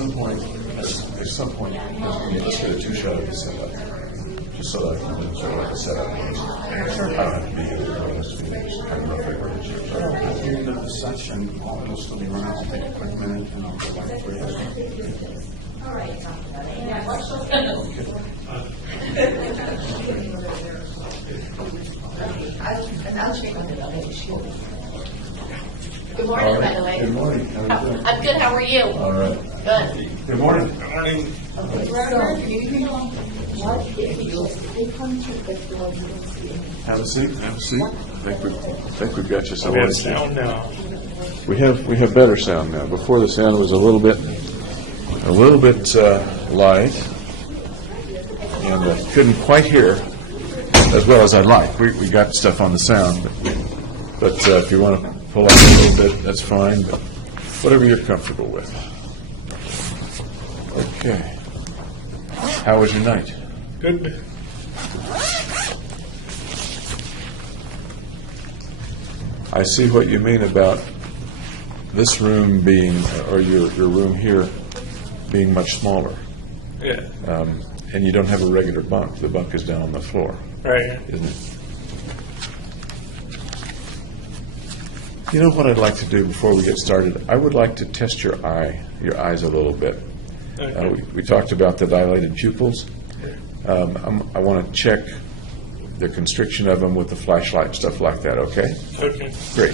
some point, we need to get a two-shot of the setup, just so that I can sort of like a setup. Sure. I don't have to be here. Just kind of rough paper. At the end of the session, I'll still be around to take a quick minute and I'll go back for you. All right. I'll check on it. I'll make sure. Good morning, by the way. Good morning. How are you doing? I'm good. How are you? All right. Good. Good morning. Okay, so, what if they come to the door, you don't see it? Have a seat. Have a seat. I think we've got you We somewhere. have sound now. We have better sound now. Before the sound was a little bit light, and couldn't quite hear as well as I'd like. We got stuff on the sound, but if you want to pull up a little bit, that's fine. But whatever you're comfortable with. Okay. How was your night? Good. I see what you mean about this room being, or your room here, being much smaller. Yeah. And you don't have a regular bunk. The bunk is down on the floor, Right. isn't it? You know what I'd like to do before we get started? I would like to test your eyes a little bit. Okay. We talked about the dilated pupils. I want to check the constriction of them with the flashlight, stuff like that, okay? Okay. Great.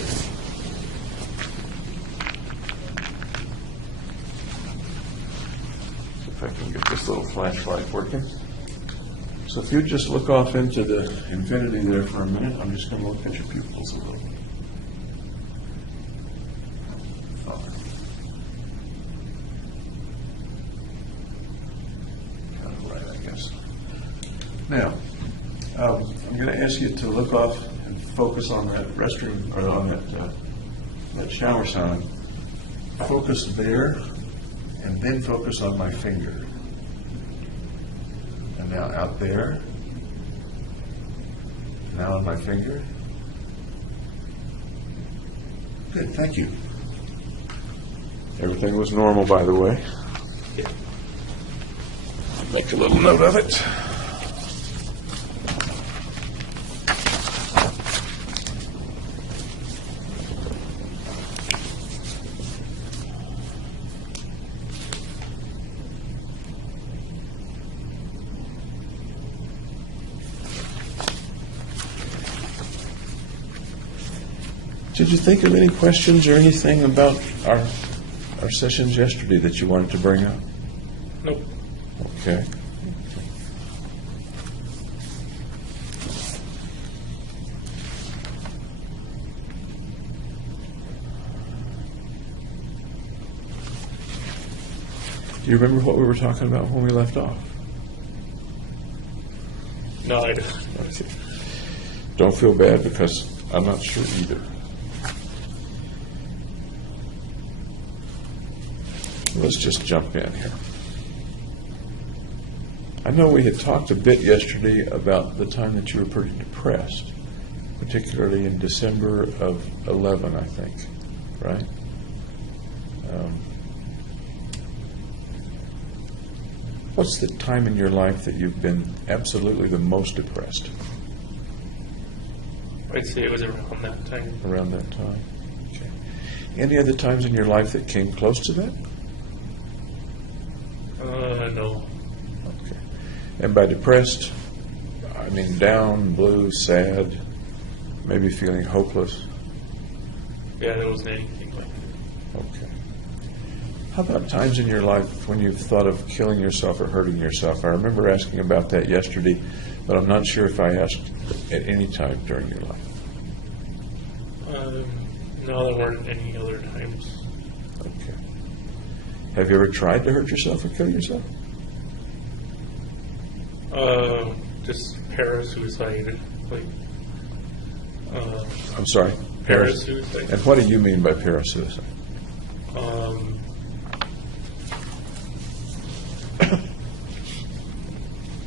If I can get this little flashlight working. So if you just look off into the infinity there for a minute, I'm just going to look at your pupils a little. Kind of right, I guess. Now, I'm going to ask you to look off and focus on that restroom, or on that shower sign. Focus there, and then focus on my finger. And now out there. Now on my finger. Good, thank you. Everything was normal, by the way. Make a little note of it. Did you think of any questions or anything about our sessions yesterday that you wanted to bring up? Nope. Okay. Do you remember what we were talking about when we left off? No, I don't. Don't feel bad because I'm not sure either. Let's just jump in here. I know we had talked a bit yesterday about the time that you were pretty depressed, particularly in December of 11, I think, right? What's the time in your life that you've been absolutely the most depressed? I'd say it was around that time. Around that time? Okay. Any other times in your life that came close to that? No. Okay. And by depressed, I mean down, blue, sad, maybe feeling hopeless? Yeah, there wasn't anything like that. Okay. How about times in your life when you've thought of killing yourself or hurting yourself? I remember asking about that yesterday, but I'm not sure if I asked at any time during your life. No, there weren't any other times. Okay. Have you ever tried to hurt yourself or kill yourself? Just parasuicide, like. I'm sorry? Parasuicide. And what do you mean by parasuicide?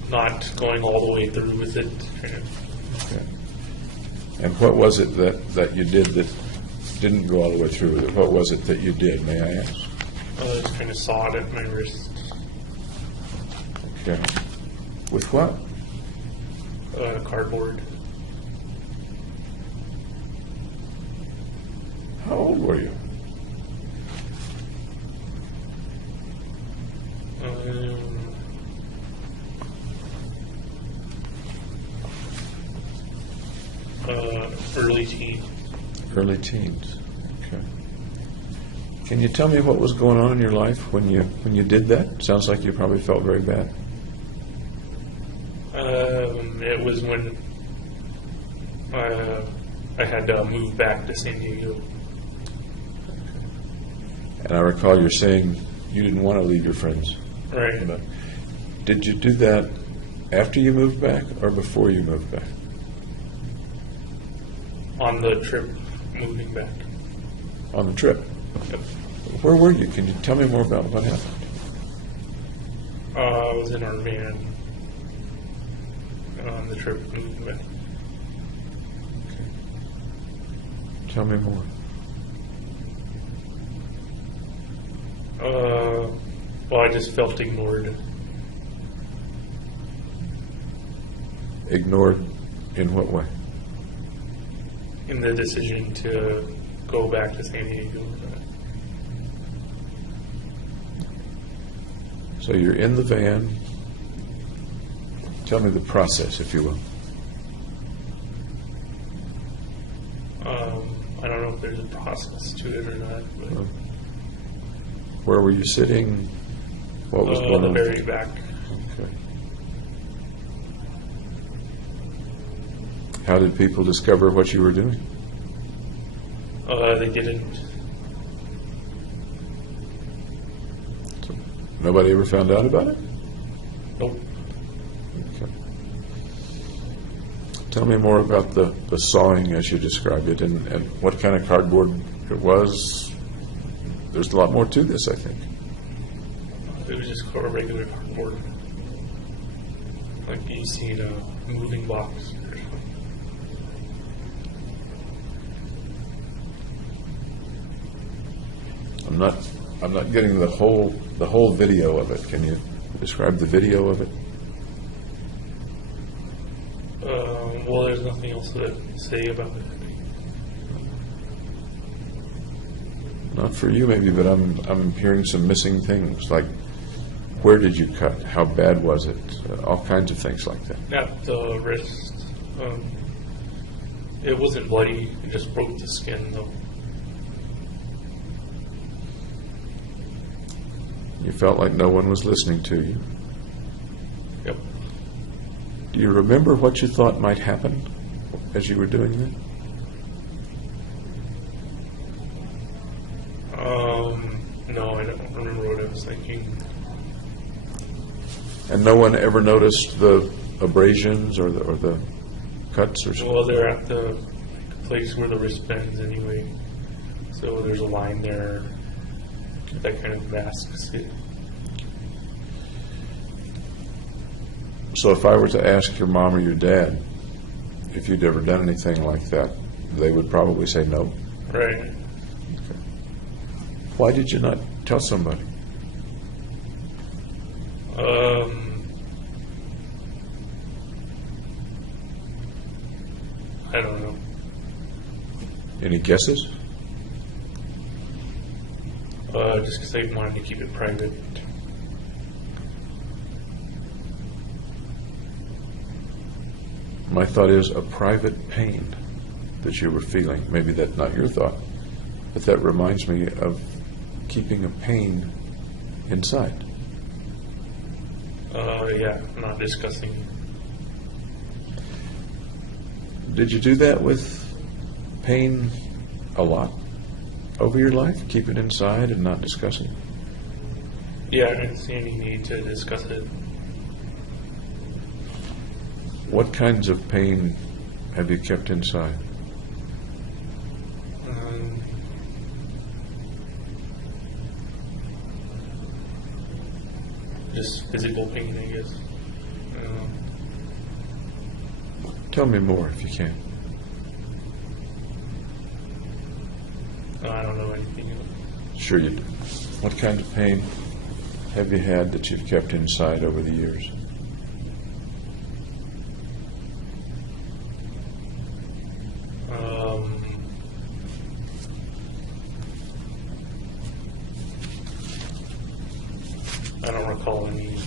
Not going all the way through with it. Kind of. Okay. And what was it that you did that didn't go all the way through with it? What was it that you did, may I ask? Just kind of sawed at my wrist. Okay. With what? Cardboard. How old were you? Early teen. Early teens. Okay. Can you tell me what was going on in your life when you did that? Sounds like you probably felt very bad. It was when I had to move back to San Diego. And I recall you're saying you didn't want to leave your friends. Right. But did you do that after you moved back or before you moved back? On the trip moving back. On the trip. Yep. Where were you? Can you tell me more about what happened? I was in our van on the trip moving back. Tell me more. Well, I just felt ignored. Ignored in what way? In the decision to go back to San Diego. So you're in the van. Tell me the process, if you will. I don't know if there's a process to it or not, but Where were you sitting? What was going the on? very back. Okay. How did people discover what you were doing? They didn't. So nobody ever found out about it? Nope. Okay. Tell me more about the sawing as you described it and what kind of cardboard it was. There's a lot more to this, I think. It was just a regular cardboard. Like you see in a moving box or something. I'm not getting the whole video of it. Can you describe the video of it? Well, there's nothing else to say about it. Not for you, maybe, but I'm hearing some missing things. Like, where did you cut? How bad was it? All kinds of things like that. At the wrist. It wasn't bloody. It just broke the skin, though. You felt like no one was listening to you. Yep. Do you remember what you thought might happen as you were doing that? No, I don't remember what I was thinking. And no one ever noticed the abrasions or the cuts or something? Well, they're at the place where the wrist bends anyway. So there's a line there that kind of masks it. So if I were to ask your mom or your dad if you'd ever done anything like that, they would probably say no. Right. Why did you not tell somebody? I don't know. Any guesses? Just because I wanted to keep it private. My thought is a private pain that you were feeling. Maybe that's not your thought, but that reminds me of keeping a pain inside. Yeah, not discussing. Did you do that with pain a lot over your life? Keep it inside and not discuss it? Yeah, I didn't see any need to discuss it. What kinds of pain have you kept inside? Just physical pain, I guess. Tell me more if you can. I don't know anything else. Sure you do. What kind of pain have you had that you've kept inside over the years? I don't recall any.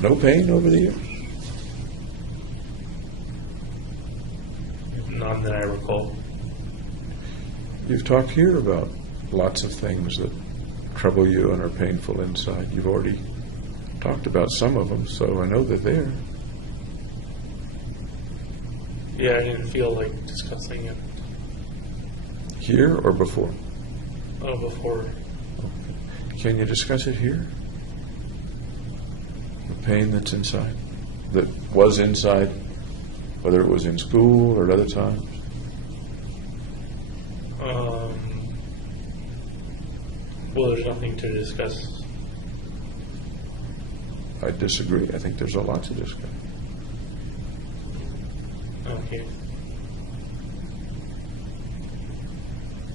No pain over the years? None that I recall. You've talked here about lots of things that trouble you and are painful inside. You've already talked about some of them, so I know they're there. Yeah, I didn't feel like discussing it Here or before? before. Can you discuss it here? The pain that's inside, that was inside, whether it was in school or at other times? Well, there's nothing to discuss. I disagree. I think there's a lot to discuss. Okay.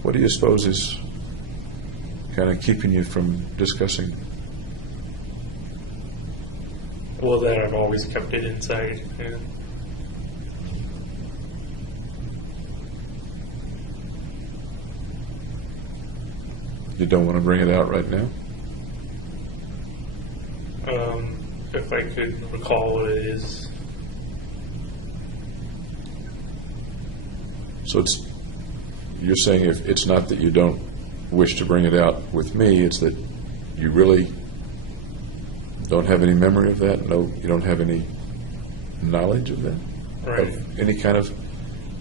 What do you suppose is kind of keeping you from discussing? Well, that I've always kept it inside. Yeah. You don't want to bring it out right now? If I could recall what it is. So you're saying if it's not that you don't wish to bring it out with me, it's that you really don't have any memory of that? No, you don't have any knowledge of that? Right. Of any kind of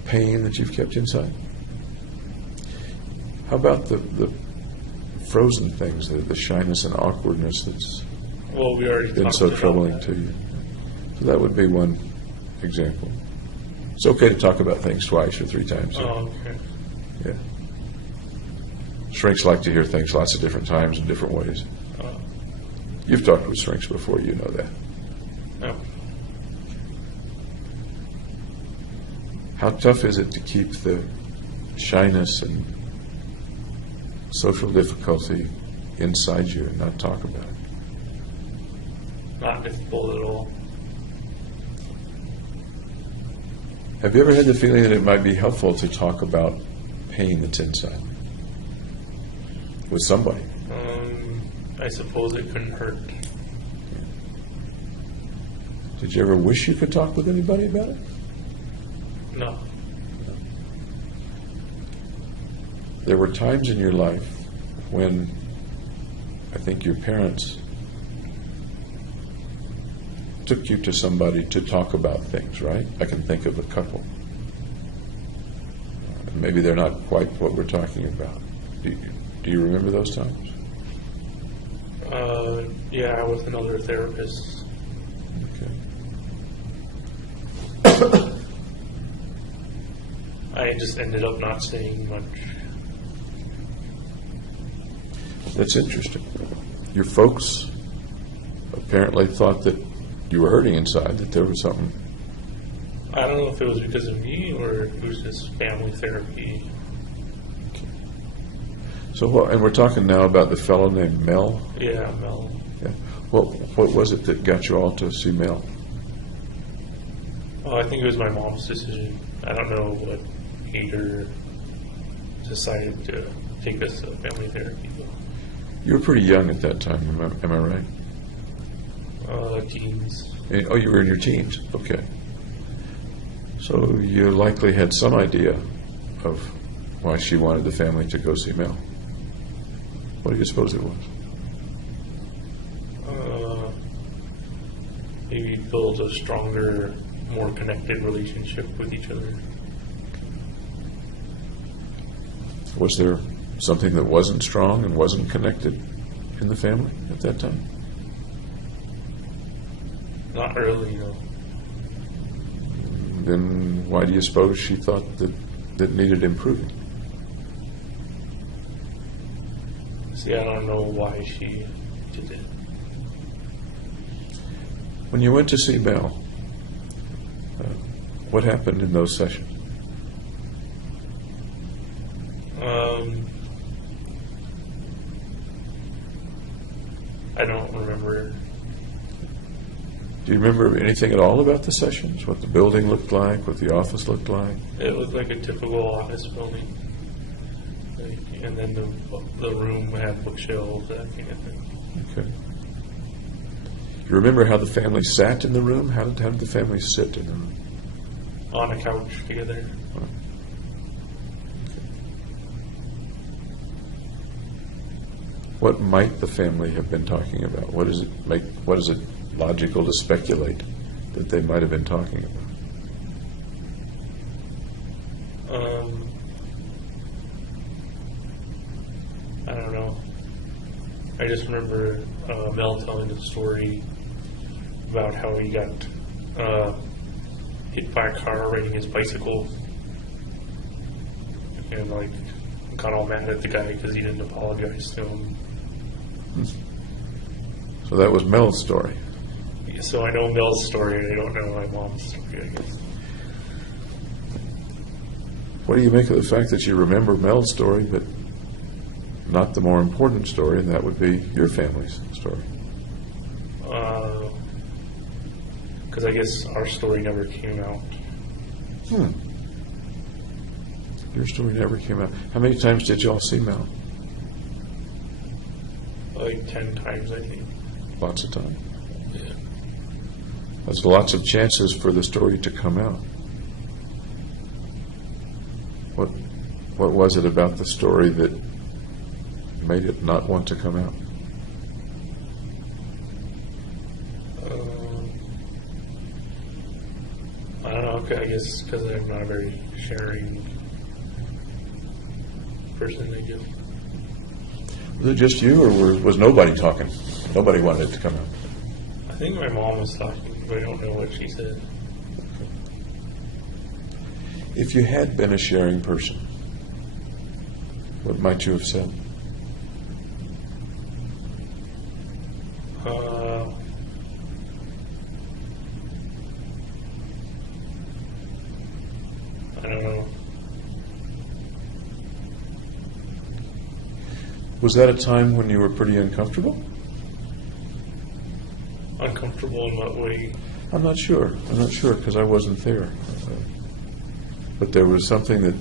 pain that you've kept inside? How about the frozen things, the shyness and awkwardness that's Well, we already been talked so about troubling that. to you? So that would be one example. It's okay to talk about things twice or three times. Oh, okay. Yeah. Shrinks like to hear things lots of different times in different ways. Oh, You've talked with shrinks before, you know that. no. How tough is it to keep the shyness and social difficulty inside you and not talk about it? Not difficult at all. Have you ever had the feeling that it might be helpful to talk about pain that's inside with somebody? I suppose it couldn't hurt. Did you ever wish you could talk with anybody about it? No. There were times in your life when I think your parents took you to somebody to talk about things, right? I can think of a couple. Maybe they're not quite what we're talking about. Do you remember those times? Yeah, with another therapist. Okay. I just ended up not saying much. That's interesting. Your folks apparently thought that you were hurting inside, that there was something. I don't know if it was because of me or it was just family therapy. So, and we're talking now about the fellow named Mel. Yeah, Mel. Yeah. What was it that got you all to see Mel? Oh, I think it was my mom's decision. I don't know what made her decided to take us to family therapy. You were pretty young at that time, am I right? Teens. Oh, you were in your teens. Okay. So you likely had some idea of why she wanted the family to go see Mel. What do you suppose it was? Maybe build a stronger, more connected relationship with each other. Was there something that wasn't strong and wasn't connected in the family at that time? Not really, no. Then why do you suppose she thought that needed improving? See, I don't know why she did it. When you went to see Mel, What happened in those sessions? I don't remember. Do you remember anything at all about the sessions? What the building looked like? What the office looked like? It looked like a typical office building. And then the room had bookshelves, that kind of thing. Okay. You remember how the family sat in the room? How did the family sit in the room? On a couch together. What might the family have been talking about? What is it logical to speculate that they might have been talking about? I don't know. I just remember Mel telling the story about how he got hit by a car riding his bicycle, and like got all mad at the guy because he didn't apologize to him. So that was Mel's story. So I know Mel's story. I don't know my mom's story, I guess. What do you make of the fact that you remember Mel's story, but not the more important story, and that would be your family's story? Because I guess our story never came out. Your story never came out. How many times did y'all see Mel? Like 10 times, I think. Lots of times. Yeah. There's lots of chances for the story to come out. What was it about the story that made it not want to come out? I don't know. I guess because I'm not a very sharing person, I guess. Was it just you, or was nobody talking? Nobody wanted it to come out. I think my mom was talking, but I don't know what she said. If you had been a sharing person, what might you have said? I don't know. Was that a time when you were pretty uncomfortable? Uncomfortable in what way? I'm not sure because I wasn't there. But there was something that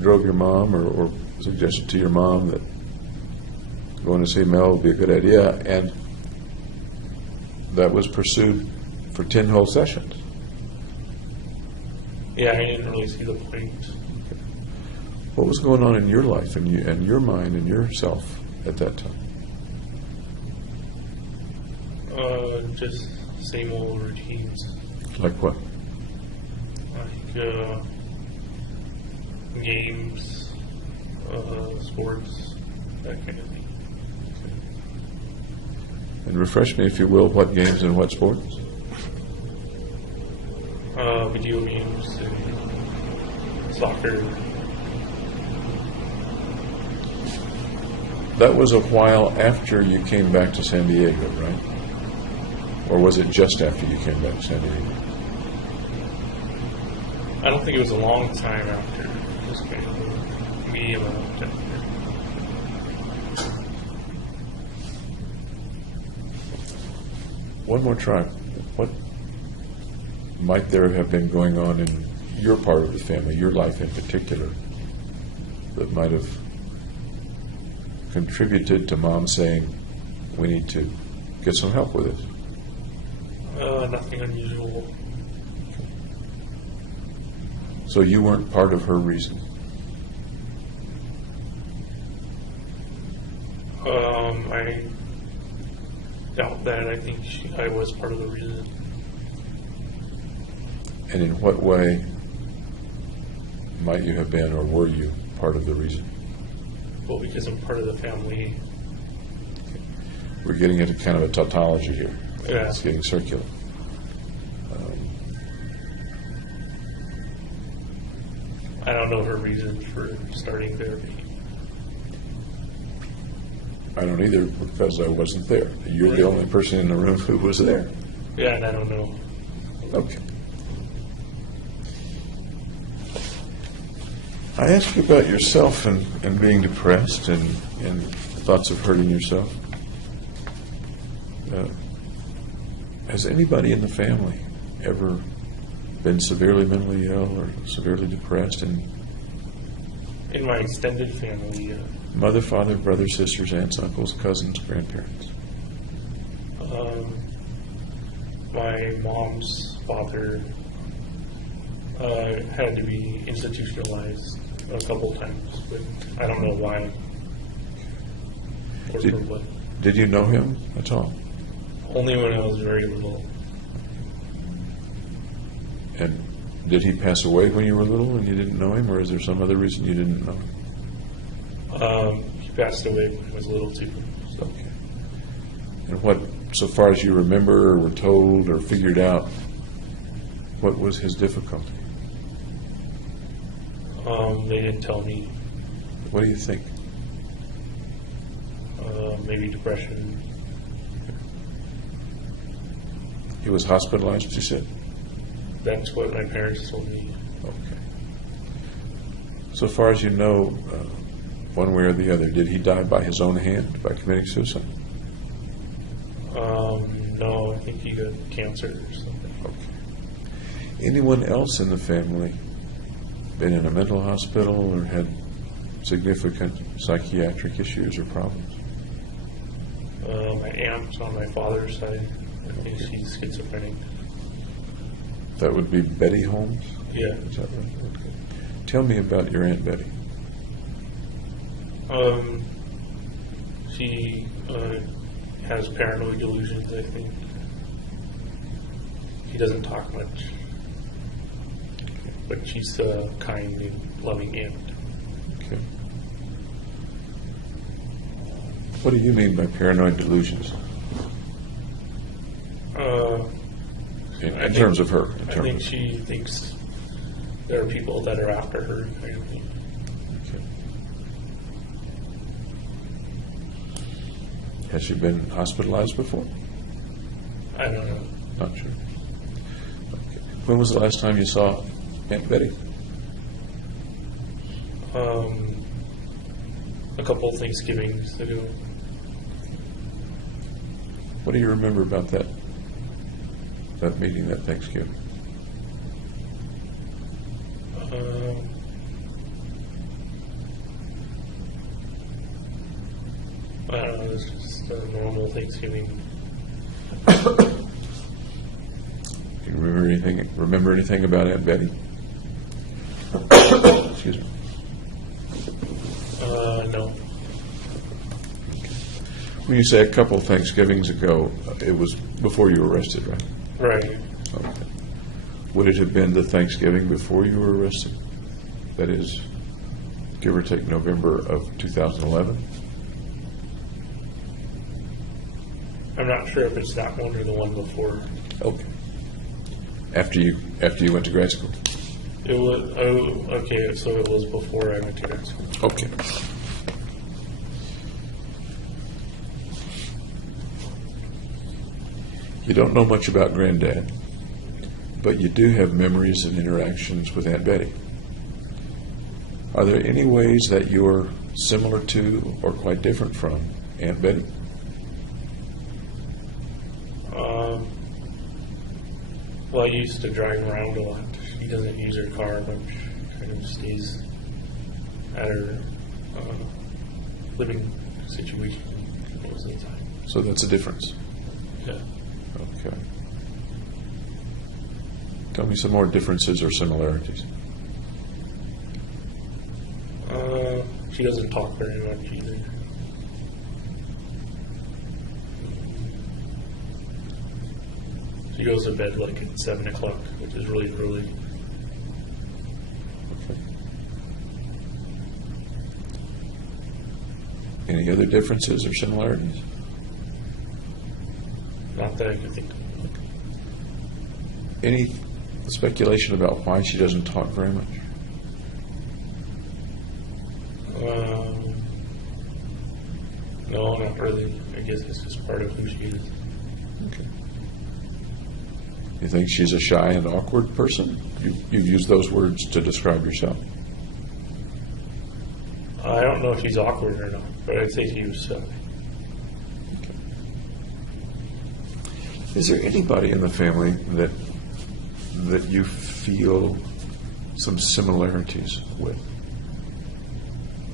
drove your mom or suggested to your mom that going to see Mel would be a good idea, and that was pursued for 10 whole sessions. Yeah, I didn't really see the point. What was going on in your life and your mind and yourself at that time? Just same old routines. Like what? Like games, sports, that kind of thing. And refresh me, if you will, what games and what sports? Video games and soccer. That was a while after you came back to San Diego, right? Or was it just after you came back to San Diego? I don't think it was a long time after. Just kind of a medium amount after. One more try. What might there have been going on in your part of the family, your life in particular, that might have contributed to Mom saying, we need to get some help with this? Nothing unusual. So you weren't part of her reason? I doubt that. I think I was part of the reason. And in what way might you have been, or were you part of the reason? Well, because I'm part of the family. We're getting into kind of a tautology here. Yeah. It's getting circular. I don't know her reason for starting therapy. I don't either, because I wasn't there. You're the only person in the room who was there. Yeah, and I don't know. Okay. I asked you about yourself and being depressed and thoughts of hurting yourself. Has anybody in the family ever been severely mentally ill or severely depressed? And In my extended family, mother, father, brothers, sisters, aunts, uncles, cousins, grandparents? my mom's father had to be institutionalized a couple times, but I don't know why or for what. Did you know him at all? Only when I was very little. And did he pass away when you were little and you didn't know him, or is there some other reason you didn't know him? He passed away when I was little too. So. Okay. And what, so far as you remember or were told or figured out, what was his difficulty? They didn't tell me. What do you think? Maybe depression. He was hospitalized, you said? That's what my parents told me. Okay. So far as you know, one way or the other, did he die by his own hand, by committing suicide? No, I think he got cancer or something. Okay. Anyone else in the family been in a mental hospital or had significant psychiatric issues or problems? My aunt on my father's side, I think she's schizophrenic. That would be Betty Holmes? Yeah. Is that right? Okay. Tell me about your Aunt Betty. She has paranoid delusions, I think. She doesn't talk much. But she's a kind and loving aunt. Okay. What do you mean by paranoid delusions? In terms of her? I think she thinks there are people that are after her, kind of thing. Okay. Has she been hospitalized before? I don't know. Not sure. Okay. When was the last time you saw Aunt Betty? A couple of Thanksgivings ago. What do you remember about that meeting, that Thanksgiving? I don't know, it's just a normal Thanksgiving. Do you remember anything about Aunt Betty? Excuse me. No. When you say a couple of Thanksgivings ago, it was before you were arrested, right? Right. Okay. Would it have been the Thanksgiving before you were arrested? That is, give or take November of 2011? I'm not sure if it's that one or the one before. Okay. After you went to grad school? It was, okay, so it was before I went to grad school. Okay. You don't know much about Granddad, but you do have memories and interactions with Aunt Betty. Are there any ways that you're similar to or quite different from Aunt Betty? Well, I used to drive around a lot. She doesn't use her car much. She kind of stays at her living situation most of the time. So that's a difference. Yeah. Okay. Tell me some more differences or similarities. She doesn't talk very much either. She goes to bed like at 7 o'clock, which is really early. Okay. Any other differences or similarities? Not that I can think of. Any speculation about why she doesn't talk very much? No, not really. I guess it's just part of who she is. Okay. You think she's a shy and awkward person? You've used those words to describe yourself. I don't know if he's awkward or not, but I'd say he was. Is there anybody in the family that you feel some similarities with?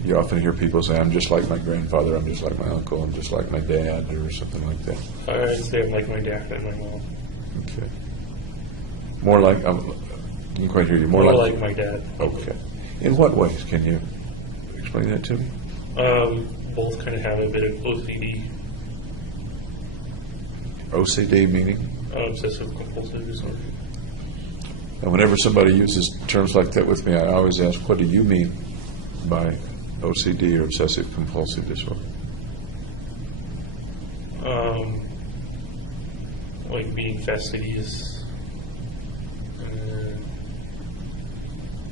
You often hear people say, "I'm just like my grandfather, I'm just like my uncle, I'm just like my dad," or something like that. I'd say I'm like my dad and my mom. Okay. More like, I didn't quite hear you. More like my dad. Okay. In what ways? Can you explain that to me? Both kind of have a bit of OCD, OCD meaning? obsessive compulsive disorder. And whenever somebody uses terms like that with me, I always ask, what do you mean by OCD or obsessive compulsive disorder? Like being fastidious,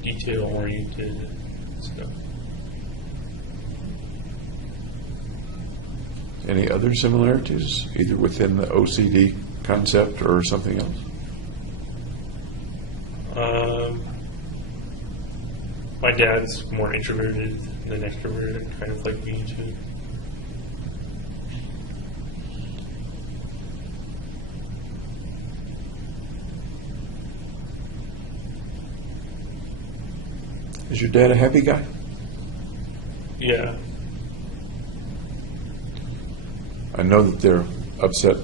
detail oriented stuff. Any other similarities, either within the OCD concept or something else? My dad's more introverted than extroverted, kind of like me too. Is your dad a happy guy? Yeah. I know that they're upset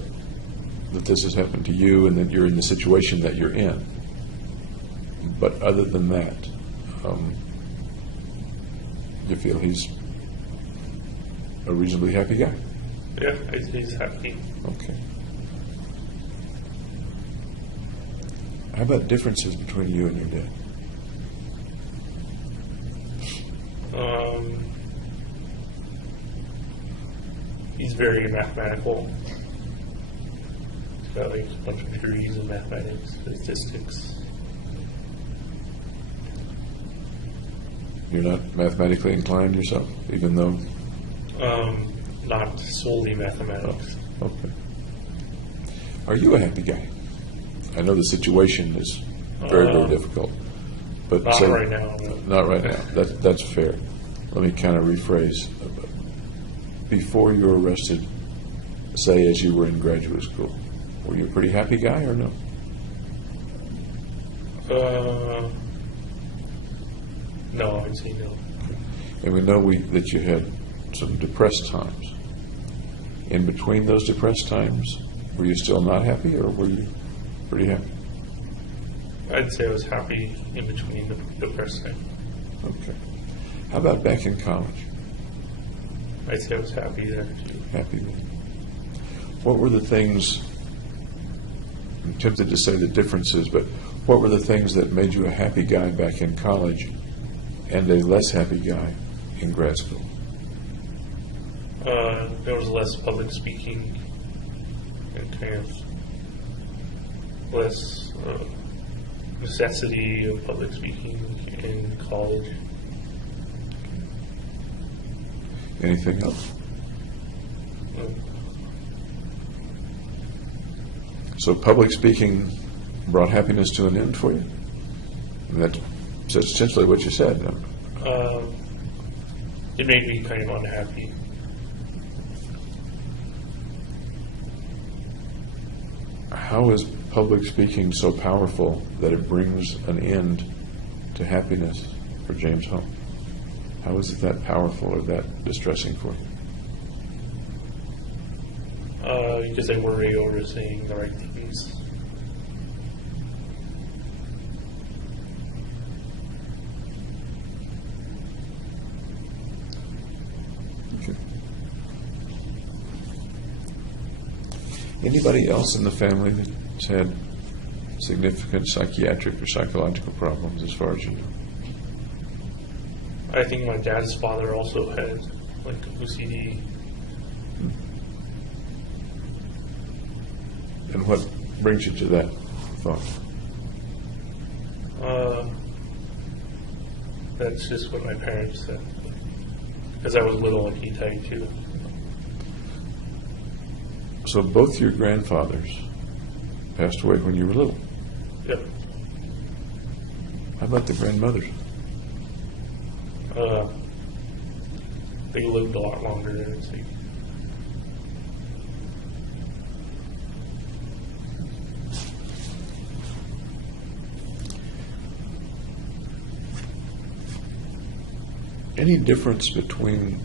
that this has happened to you and that you're in the situation that you're in. But other than that, you feel he's a reasonably happy guy? Yeah, he's happy. Okay. How about differences between you and your dad? He's very mathematical. He's got like a bunch of degrees in mathematics, statistics. You're not mathematically inclined yourself, even though... Not solely mathematics. Okay. Are you a happy guy? I know the situation is very, very difficult. But Not say- right now. No. Not right now. That's fair. Let me kind of rephrase. Before you were arrested, say as you were in graduate school, were you a pretty happy guy or no? No, I'd say no. And we know that you had some depressed times. In between those depressed times, were you still not happy or were you pretty happy? I'd say I was happy in between the depressed time. Okay. How about back in college? I'd say I was happy there too. Happy with? What were the things, I'm tempted to say the differences, but what were the things that made you a happy guy back in college and a less happy guy in grad school? There was less public speaking and kind of less necessity of public speaking in college. Anything else? So public speaking brought happiness to an end for you? And that's essentially what you said. It made me kind of unhappy. How is public speaking so powerful that it brings an end to happiness for James Holmes? How is it that powerful or that distressing for you? Because I worry over saying the right things. Okay. Anybody else in the family that's had significant psychiatric or psychological problems as far as you know? I think my dad's father also had like OCD. And what brings you to that thought? That's just what my parents said. As I was little and he died too. So both your grandfathers passed away when you were little. Yep. How about the grandmothers? they lived a lot longer. And so Any difference between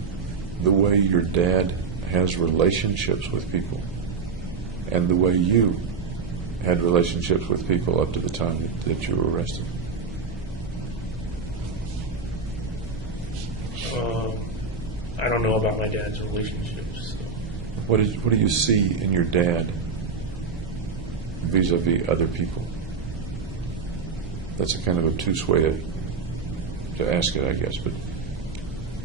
the way your dad has relationships with people and the way you had relationships with people up to the time that you were arrested? I don't know about my dad's relationships. So. What do you see in your dad vis-a-vis other people? That's a kind of a obtuse way to ask it, I guess. But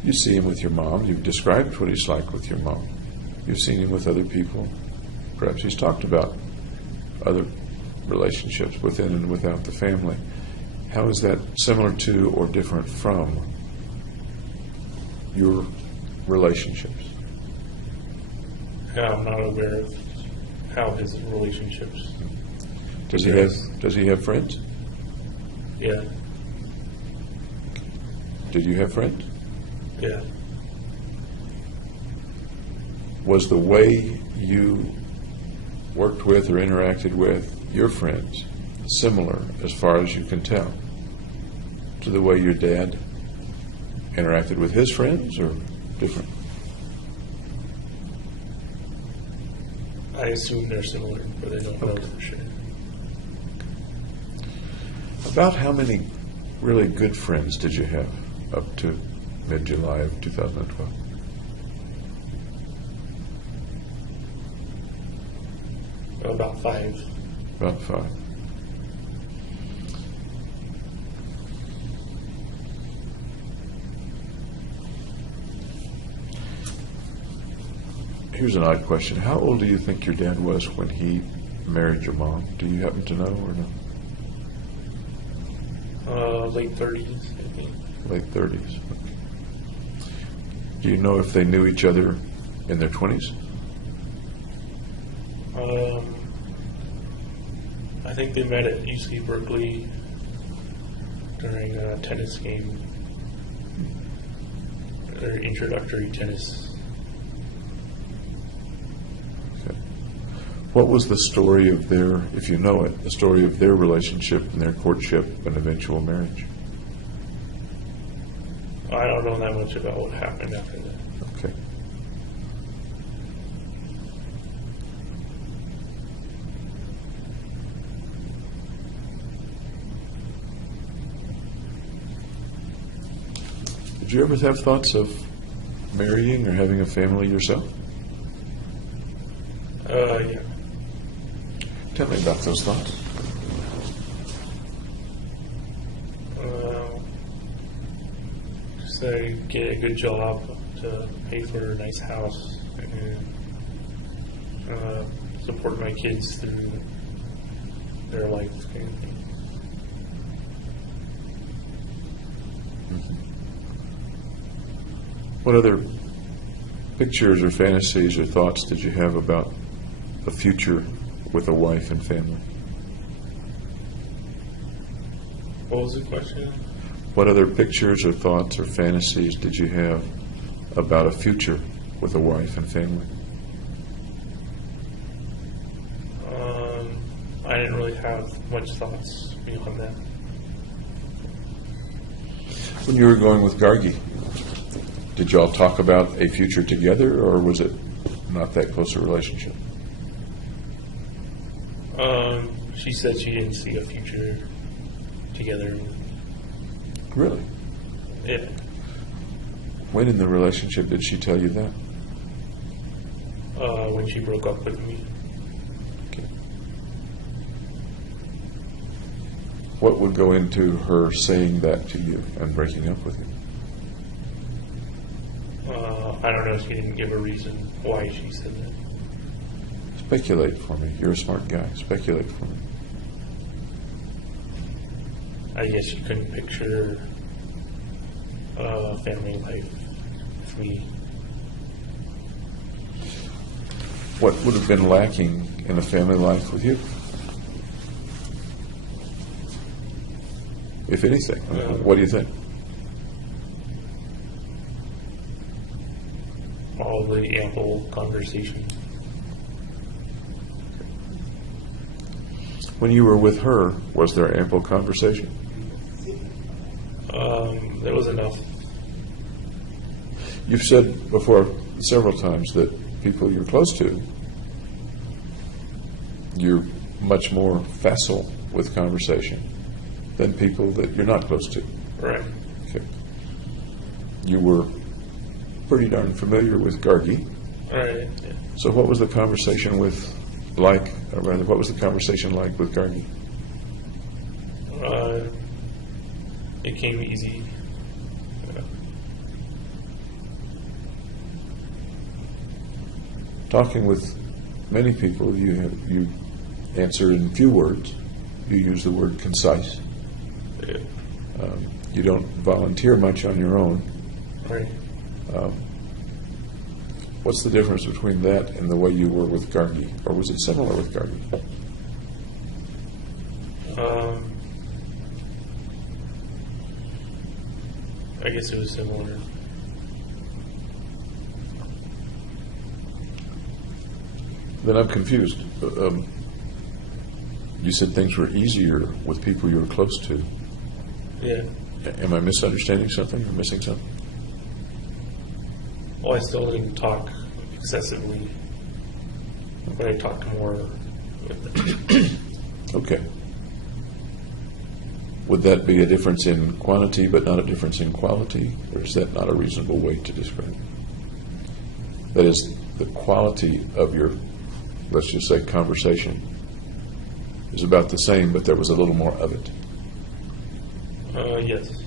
you see him with your mom. You've described what he's like with your mom. You've seen him with other people. Perhaps he's talked about other relationships within and without the family. How is that similar to or different from your relationships? I'm not aware of how his relationships. Does he have friends? Yeah. Did you have friends? Yeah. Was the way you worked with or interacted with your friends similar, as far as you can tell, to the way your dad interacted with his friends, or different? I assume they're similar, but I don't know for sure. About how many really good friends did you have up to mid-July of 2012? About 5. About 5. Here's an odd question. How old do you think your dad was when he married your mom? Do you happen to know or no? Late 30s, I think. Late 30s. Okay. Do you know if they knew each other in their 20s? I think they met at UC Berkeley during a tennis game, their introductory tennis. Okay. What was the story of their, if you know it, the story of their relationship and their courtship and eventual marriage? I don't know that much about what happened after that. Okay. Did you ever have thoughts of marrying or having a family yourself? Yeah. Tell me about those thoughts. Just to get a good job, to pay for a nice house, and support my kids through their life kind of thing. What other pictures or fantasies or thoughts did you have about a future with a wife and family? What was the question? What other pictures or thoughts or fantasies did you have about a future with a wife and family? I didn't really have much thoughts beyond that. When you were going with Gargi, did y'all talk about a future together, or was it not that close a relationship? She said she didn't see a future together. Really? Yeah. When in the relationship did she tell you that? When she broke up with me. Okay. What would go into her saying that to you and breaking up with you? I don't know. She didn't give a reason why she said that. Speculate for me. You're a smart guy. Speculate for me. I guess she couldn't picture a family life with me. What would have been lacking in a family life with you? If anything. What do you think? probably ample conversation. When you were with her, was there ample conversation? There was enough. You've said before several times that people you're close to, you're much more facile with conversation than people that you're not close to. Right. Okay. You were pretty darn familiar with Gargi. Right. Yeah. So what was the conversation with like, or rather, what was the conversation like with Gargi? It came easy. Talking with many people, you answer in few words. You use the word concise. Yeah. You don't volunteer much on your own. Right. What's the difference between that and the way you were with Gargi? Or was it similar with Gargi? I guess it was similar. Then I'm confused. You said things were easier with people you were close to. Yeah. Am I misunderstanding something or missing something? Well, I still didn't talk excessively, but I talked more with them. Okay. Would that be a difference in quantity but not a difference in quality? Or is that not a reasonable way to describe it? That is, the quality of your, let's just say, conversation is about the same, but there was a little more of it. Yes.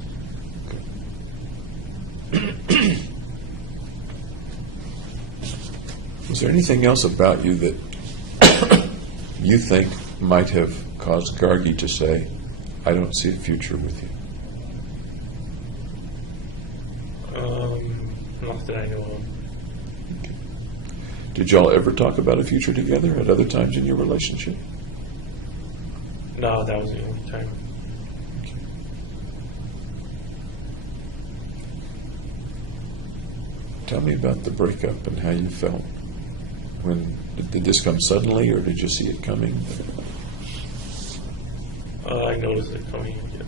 Is there anything else about you that you think might have caused Gargi to say, I don't see a future with you? Not that I know of. Did y'all ever talk about a future together at other times in your relationship? No, that was the only time. Tell me about the breakup and how you felt. Did this come suddenly, or did you see it coming? I noticed it coming. Yes.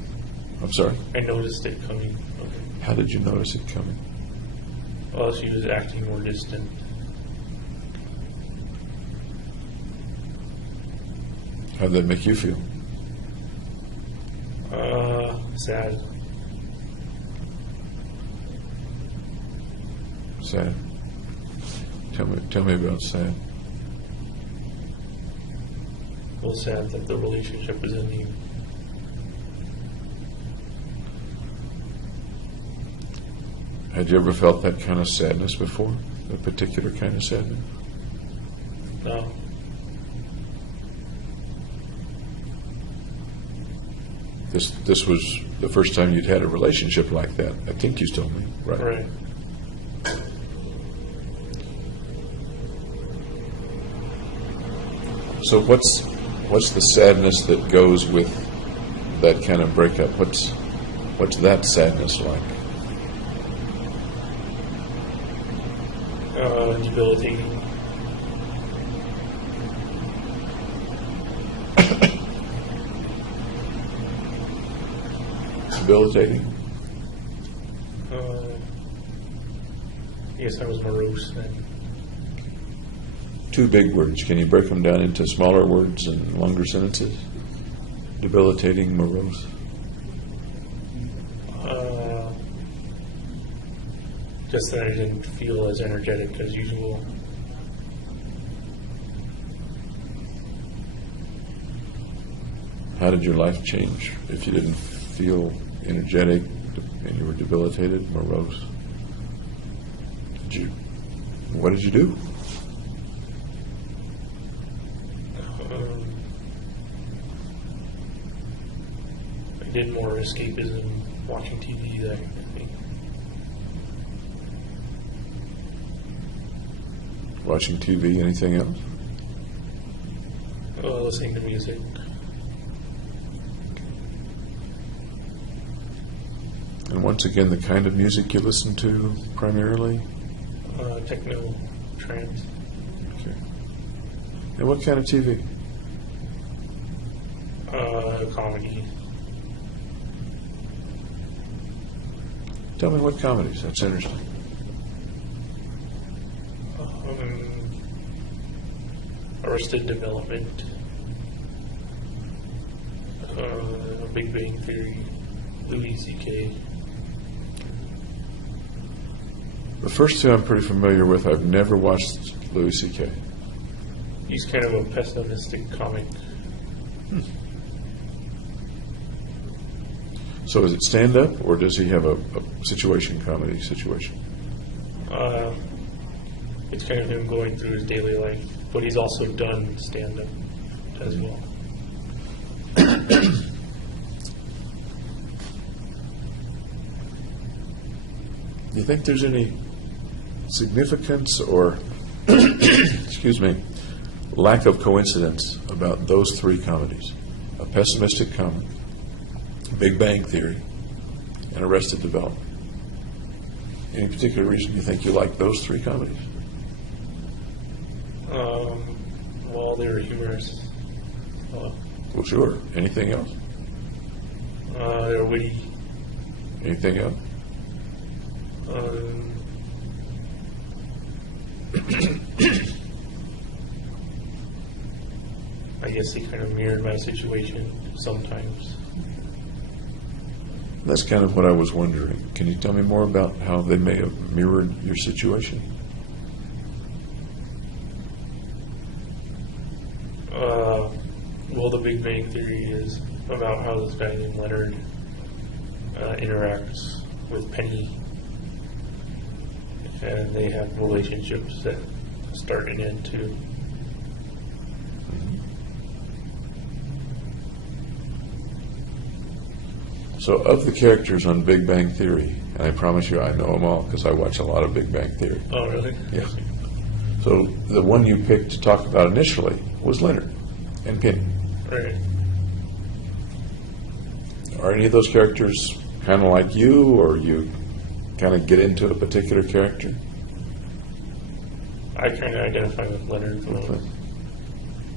I'm sorry? I noticed it coming. Okay. How did you notice it coming? Well, she was acting more distant. How did that make you feel? Sad. Sad. Tell me about sad. Well, sad that the relationship is ending. Had you ever felt that kind of sadness before? A particular kind of sadness? No. This was the first time you'd had a relationship like that. I think you told me, right? Right. So what's the sadness that goes with that kind of breakup? What's that sadness like? Debilitating. Debilitating? I guess I was morose then. Two big words. Can you break them down into smaller words and longer sentences? Debilitating, morose. Just that I didn't feel as energetic as usual. How did your life change if you didn't feel energetic and you were debilitated, morose? What did you do? I did more escapism, watching TV, that kind of thing. Watching TV, anything else? Listening to music. And once again, the kind of music you listen to primarily? Techno trance. Okay. And what kind of TV? Comedy. Tell me what comedies. That's interesting. Arrested Development. Big Bang Theory. Louis C.K. The first two I'm pretty familiar with. I've never watched Louis C.K. He's kind of a pessimistic comic. So is it stand-up, or does he have a situation, comedy situation? It's kind of him going through his daily life, but he's also done stand-up as well. Do you think there's any significance or, excuse me, lack of coincidence about those three comedies? A pessimistic comic, Big Bang Theory, and Arrested Development. Any particular reason you think you like those three comedies? Well, they were humorous. Well, sure. Anything else? They're witty. Anything else? I guess they kind of mirrored my situation sometimes. That's kind of what I was wondering. Can you tell me more about how they may have mirrored your situation? Well, the Big Bang Theory is about how this guy named Leonard interacts with Penny, and they have relationships that start and end too. So of the characters on Big Bang Theory, and I promise you I know them all because I watch a lot of Big Bang Theory. Oh, really? Yeah. So the one you picked to talk about initially was Leonard and Penny. Right. Are any of those characters kind of like you, or you kind of get into a particular character? I kind of identify with Leonard the most.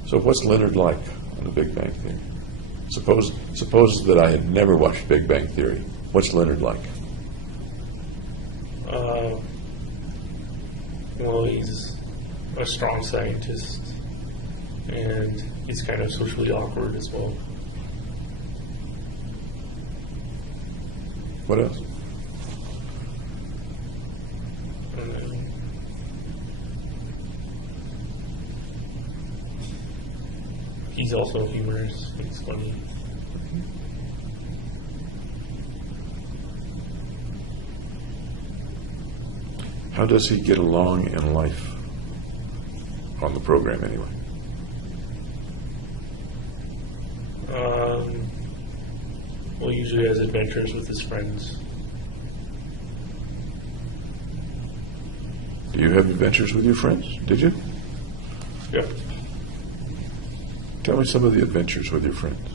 So what's Leonard like on the Big Bang Theory? Suppose that I had never watched Big Bang Theory. What's Leonard like? Well, he's a strong scientist, and he's kind of socially awkward as well. What else? And then he's also humorous. He's funny. How does he get along in life on the program anyway? Well, usually has adventures with his friends. Do you have adventures with your friends? Did you? Yep. Tell me some of the adventures with your friends.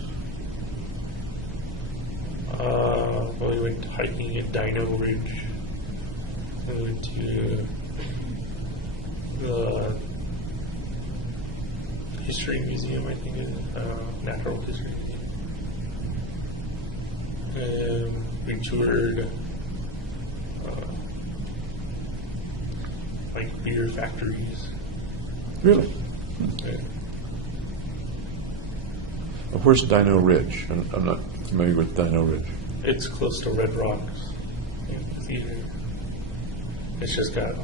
Well, we went hiking at Dino Ridge. We went to the History Museum, I think it is, Natural History Museum. And we toured like beer factories. Really? Yeah. Where's Dino Ridge? I'm not familiar with Dino Ridge. It's close to Red Rocks Theater. It's just got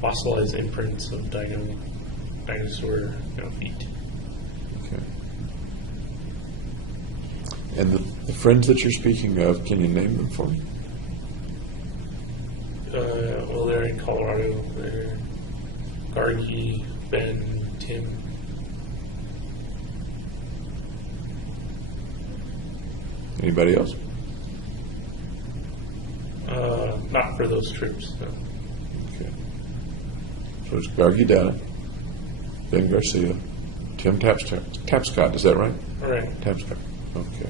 fossilized imprints of dinosaur feet. Okay. And the friends that you're speaking of, can you name them for me? Well, they're in Colorado. They're Gargi, Ben, Tim. Anybody else? Not for those trips, no. Okay. So it's Gargi Data, Ben Garcia, Tim Tapscott, is that right? All right. Tapscott. Okay.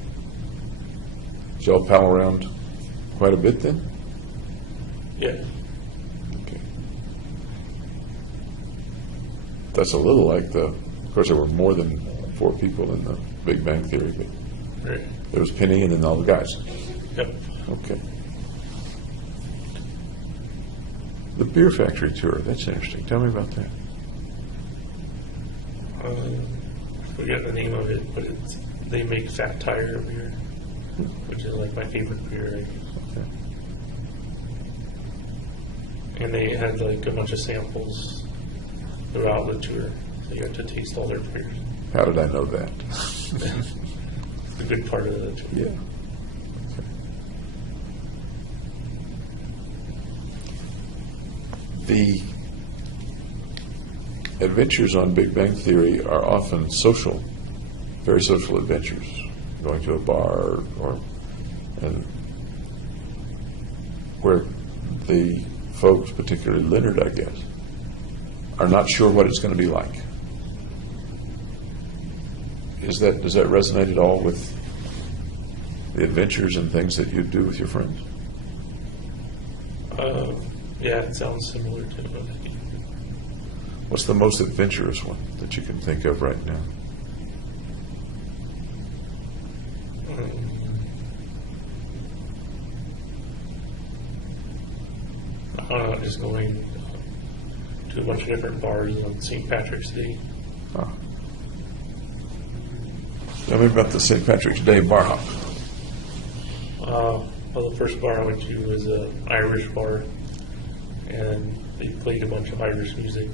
So y'all pal around quite a bit then? Yeah. Okay. that's a little like of course, there were more than 4 people in the Big Bang Theory, but Right. there was Penny and then all the guys. Yep. Okay. The beer factory tour, that's interesting. Tell me about that. I forget the name of it, but they make Fat Tire beer, which is like my favorite beer. Okay. And they had like a bunch of samples throughout the tour. So you got to taste all their beers. How did I know that? The good part of the tour. Yeah. Okay. The adventures on Big Bang Theory are often social, very social adventures, going to a bar and where the folks, particularly Leonard, I guess, are not sure what it's going to be like. Does that resonate at all with the adventures and things that you do with your friends? Yeah, it sounds similar to what I do. What's the most adventurous one that you can think of right now? Just going to a bunch of different bars on St. Patrick's Day. Ah. Tell me about the St. Patrick's Day bar hop. Well, the first bar I went to was an Irish bar, and they played a bunch of Irish music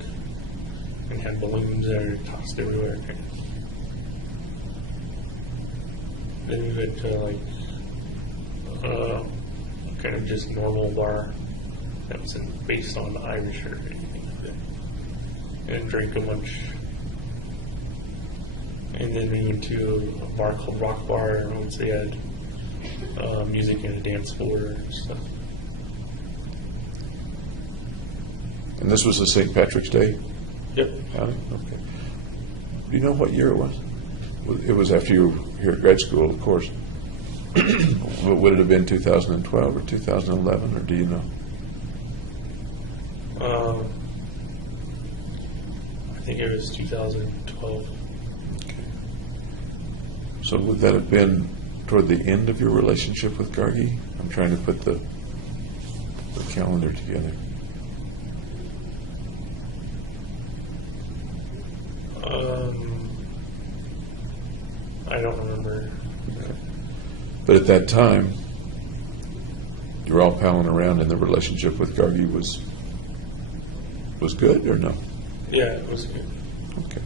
and had balloons that are tossed everywhere. Then we went to like kind of just normal bar that was based on Irish or anything like that, and drank a bunch. And then we went to a bar called Rock Bar, and once they had music and a dance floor and stuff. And this was the St. Patrick's Day Yep. outing? Okay. Do you know what year it was? It was after you were here at grad school, of course. Would it have been 2012 or 2011, or do you know? I think it was 2012. Okay. So would that have been toward the end of your relationship with Gargi? I'm trying to put the calendar together. I don't remember. Okay. But at that time, you were all palling around, and the relationship with Gargi was good, or no? Yeah, it was good. Okay.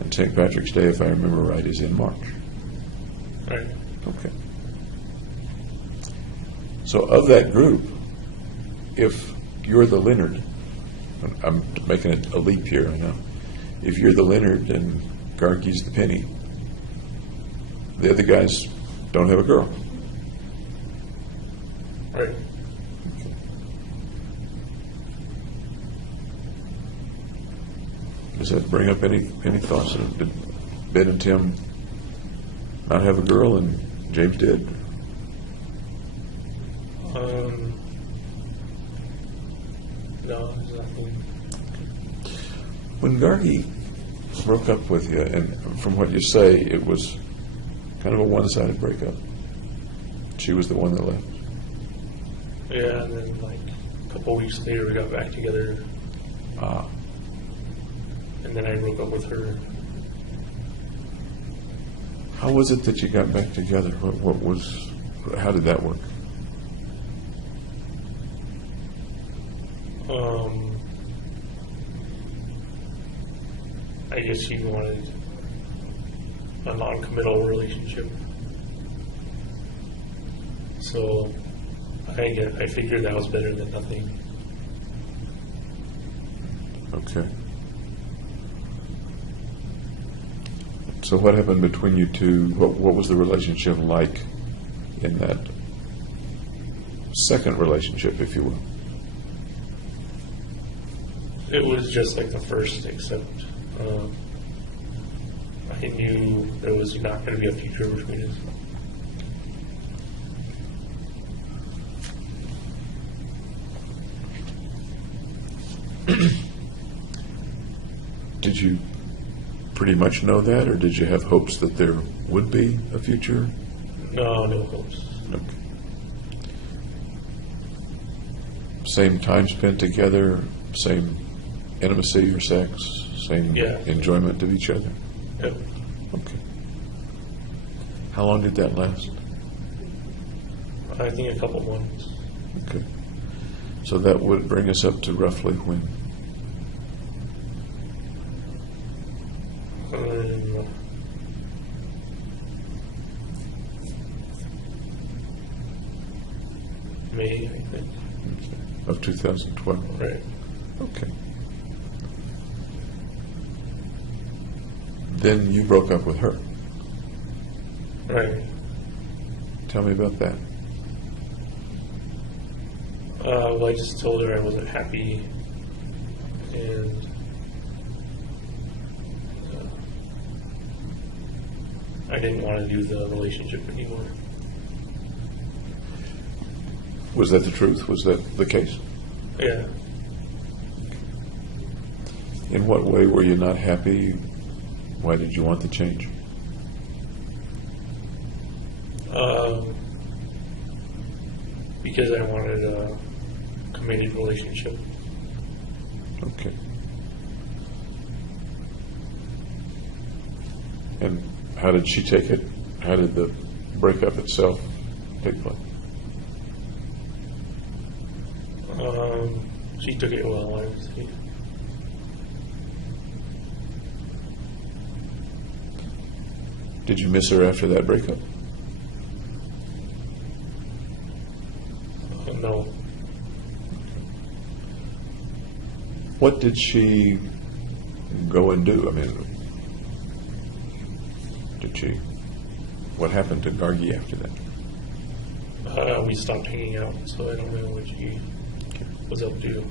And St. Patrick's Day, if I remember right, is in March. Right. Okay. So of that group, if you're the Leonard, I'm making a leap here, I know. If you're the Leonard and Gargi's the Penny, the other guys don't have a girl. Right. Does that bring up any thoughts? Did Ben and Tim not have a girl and James did? No, there's nothing. When Gargi broke up with you, and from what you say, it was kind of a one-sided breakup. She was the one that left. Yeah, and then like a couple weeks later we got back together, Ah. and then I broke up with her. How was it that you got back together? How did that work? I guess she wanted a non-committal relationship. So I figured that was better than nothing. Okay. So what happened between you two? What was the relationship like in that second relationship, if you will? It was just like the first, except I knew there was not going to be a future between us. did you pretty much know that, or did you have hopes that there would be a future? No, no hopes. Okay. Same time spent together, same intimacy or sex, same Yeah. enjoyment of each other? Yep. Okay. How long did that last? I think a couple months. Okay. So that would bring us up to roughly when? May, I think. Of 2012? Right. Okay. Then you broke up with her. Right. Tell me about that. Well, I just told her I wasn't happy, and I didn't want to do the relationship anymore. Was that the truth? Was that the case? Yeah. In what way were you not happy? Why did you want the change? Because I wanted a committed relationship. Okay. And how did she take it? How did the breakup itself take place? She took it well, I would say. Did you miss her after that breakup? No. What did she go and do? I mean, what happened to Gargi after that? We stopped hanging out, so I don't know what she was up to.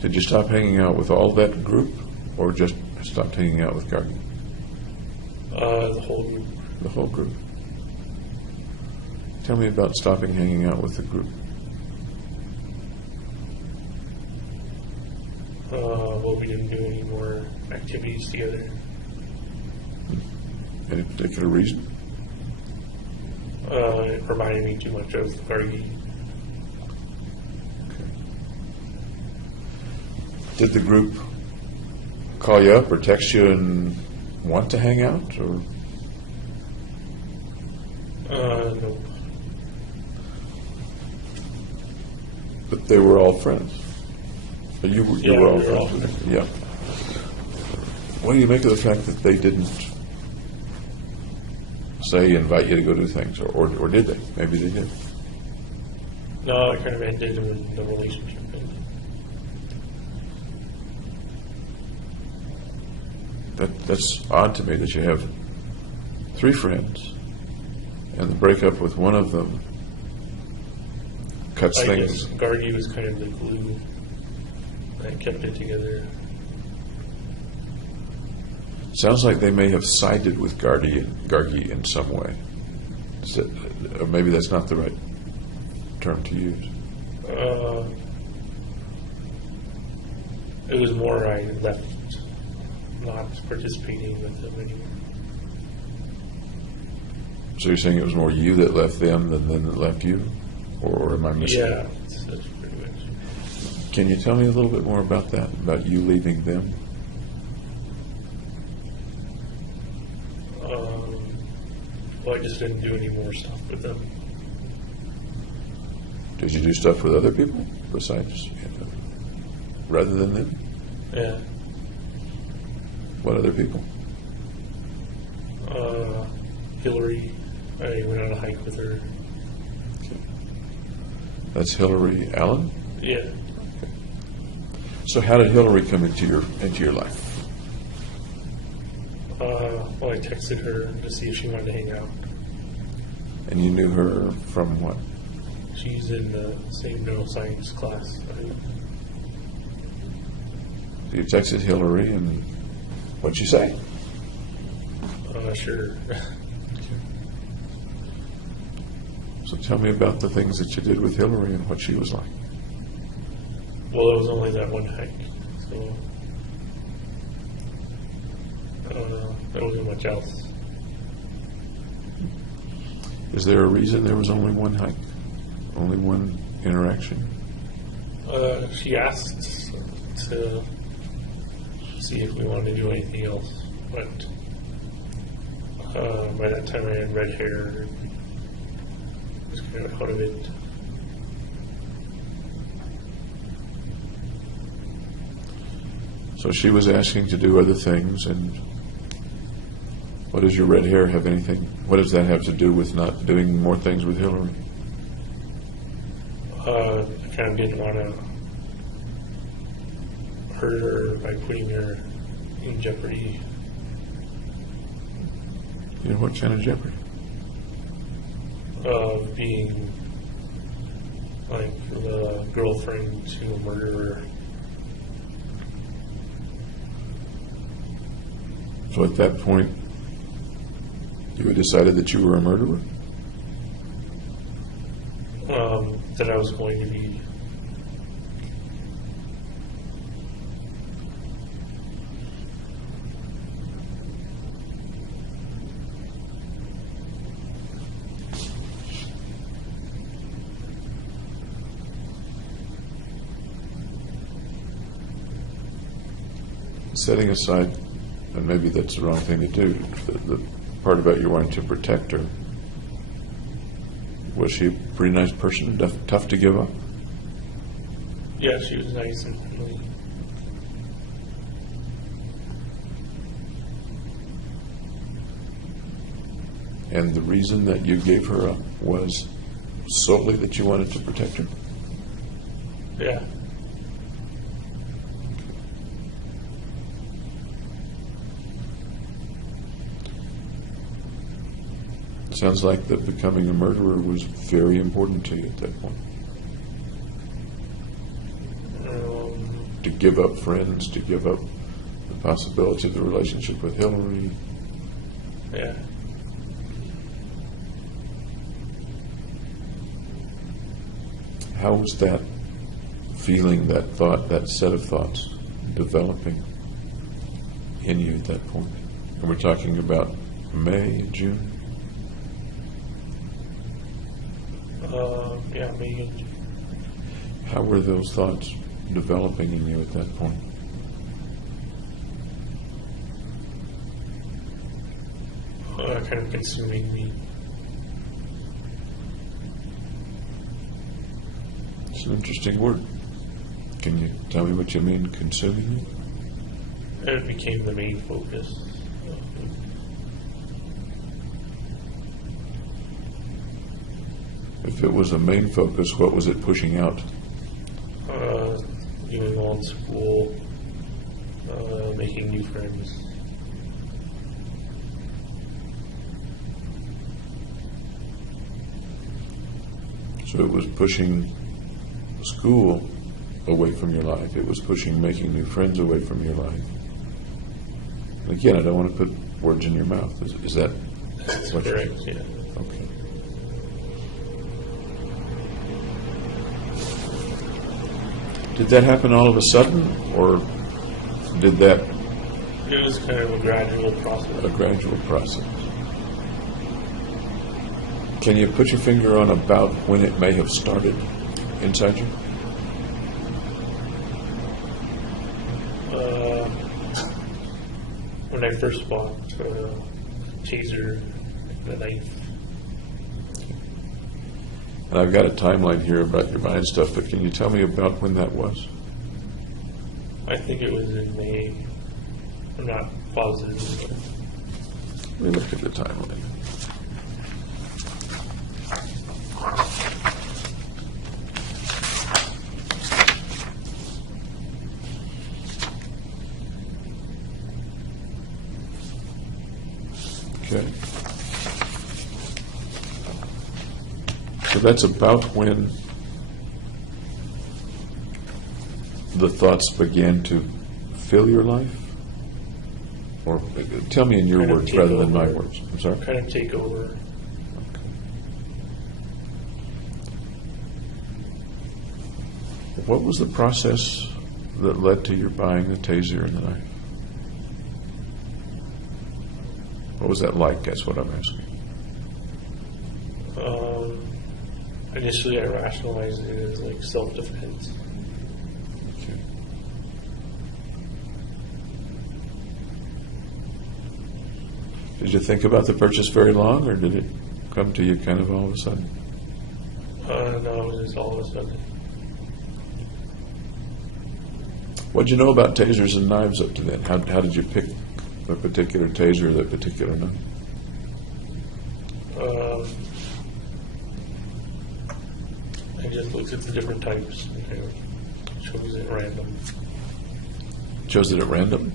Did you stop hanging out with all that group, or just stopped hanging out with Gargi? The whole group. The whole group. Tell me about stopping hanging out with the group. Well, we didn't do any more activities together. Any particular reason? It reminded me too much of Gargi. Did the group call you up or text you and want to hang out, or? No. But they were all friends. You were Yeah, all we were all friends. with them. Yeah. What do you make of the fact that they didn't say invite you to go do things, or did they? Maybe they did. No, it kind of ended when the relationship ended. That's odd to me that you have 3 friends, and the breakup with one of them cuts I things. guess Gargi was kind of the glue that kept it together. Sounds like they may have sided with Gargi in some way. Or maybe that's not the right term to use. It was more I left not participating with them anymore. So you're saying it was more you that left them than them that left you? Or am I missing? Yeah, that's pretty much. Can you tell me a little bit more about that, about you leaving them? Well, I just didn't do any more stuff with them. Did you do stuff with other people besides, rather than them? Yeah. What other people? Hillary, I went on a hike with her. That's Hillary Allen? Yeah. So how did Hillary come into your life? Well, I texted her to see if she wanted to hang out. And you knew her from what? She's in the same neuroscience class. So you texted Hillary, and what'd she say? Sure. So tell me about the things that you did with Hillary and what she was like. Well, it was only that one hike, so There wasn't much else. Is there a reason there was only one hike? Only one interaction? She asked to see if we wanted to do anything else, but by that time I had red hair and was kind of out of it. So she was asking to do other things, and what does your red hair have anything, what does that have to do with not doing more things with Hillary? I kind of didn't want to hurt her by putting her in jeopardy. You know, what kind of jeopardy? Of being like the girlfriend to a murderer. So at that point, you had decided that you were a murderer? That I was going to be. Setting aside, and maybe that's the wrong thing to do, the part about you wanting to protect her, was she a pretty nice person, tough to give up? Yeah, she was nice and friendly. And the reason that you gave her up was solely that you wanted to protect her? Yeah. Sounds like that becoming a murderer was very important to you at that point. To give up friends, to give up the possibility of the relationship with Hillary. Yeah. How was that feeling, that thought, that set of thoughts developing in you at that point? And we're talking about May, June? Yeah, May and June. How were those thoughts developing in you at that point? Kind of consuming me. It's an interesting word. Can you tell me what you mean, consuming you? It became the main focus. If it was a main focus, what was it pushing out? Doing well in school, making new friends. So it was pushing school away from your life. It was pushing making new friends away from your life. And again, I don't want to put words in your mouth. Is that That's what correct, yeah. Okay. Did that happen all of a sudden, or did that It was kind of a gradual process. a gradual process? Can you put your finger on about when it may have started inside you? When I first bought taser, the knife. And I've got a timeline here about your buying stuff, but can you tell me about when that was? I think it was in May. I'm not positive. Let me look at the timeline. Okay. So that's about when the thoughts began to fill your life? Or tell me in your Kind of words take rather than my over. words. I'm sorry? Kind of take over. What was the process that led to your buying the taser and the knife? What was that like? That's what I'm asking. Initially, I rationalized it as like self-defense. Okay. Did you think about the purchase very long, or did it come to you kind of all of a sudden? No, it was just all of a sudden. What did you know about tasers and knives up to then? How did you pick a particular taser or that particular knife? I just looked at the different types and kind of chose it random. Chose it at random?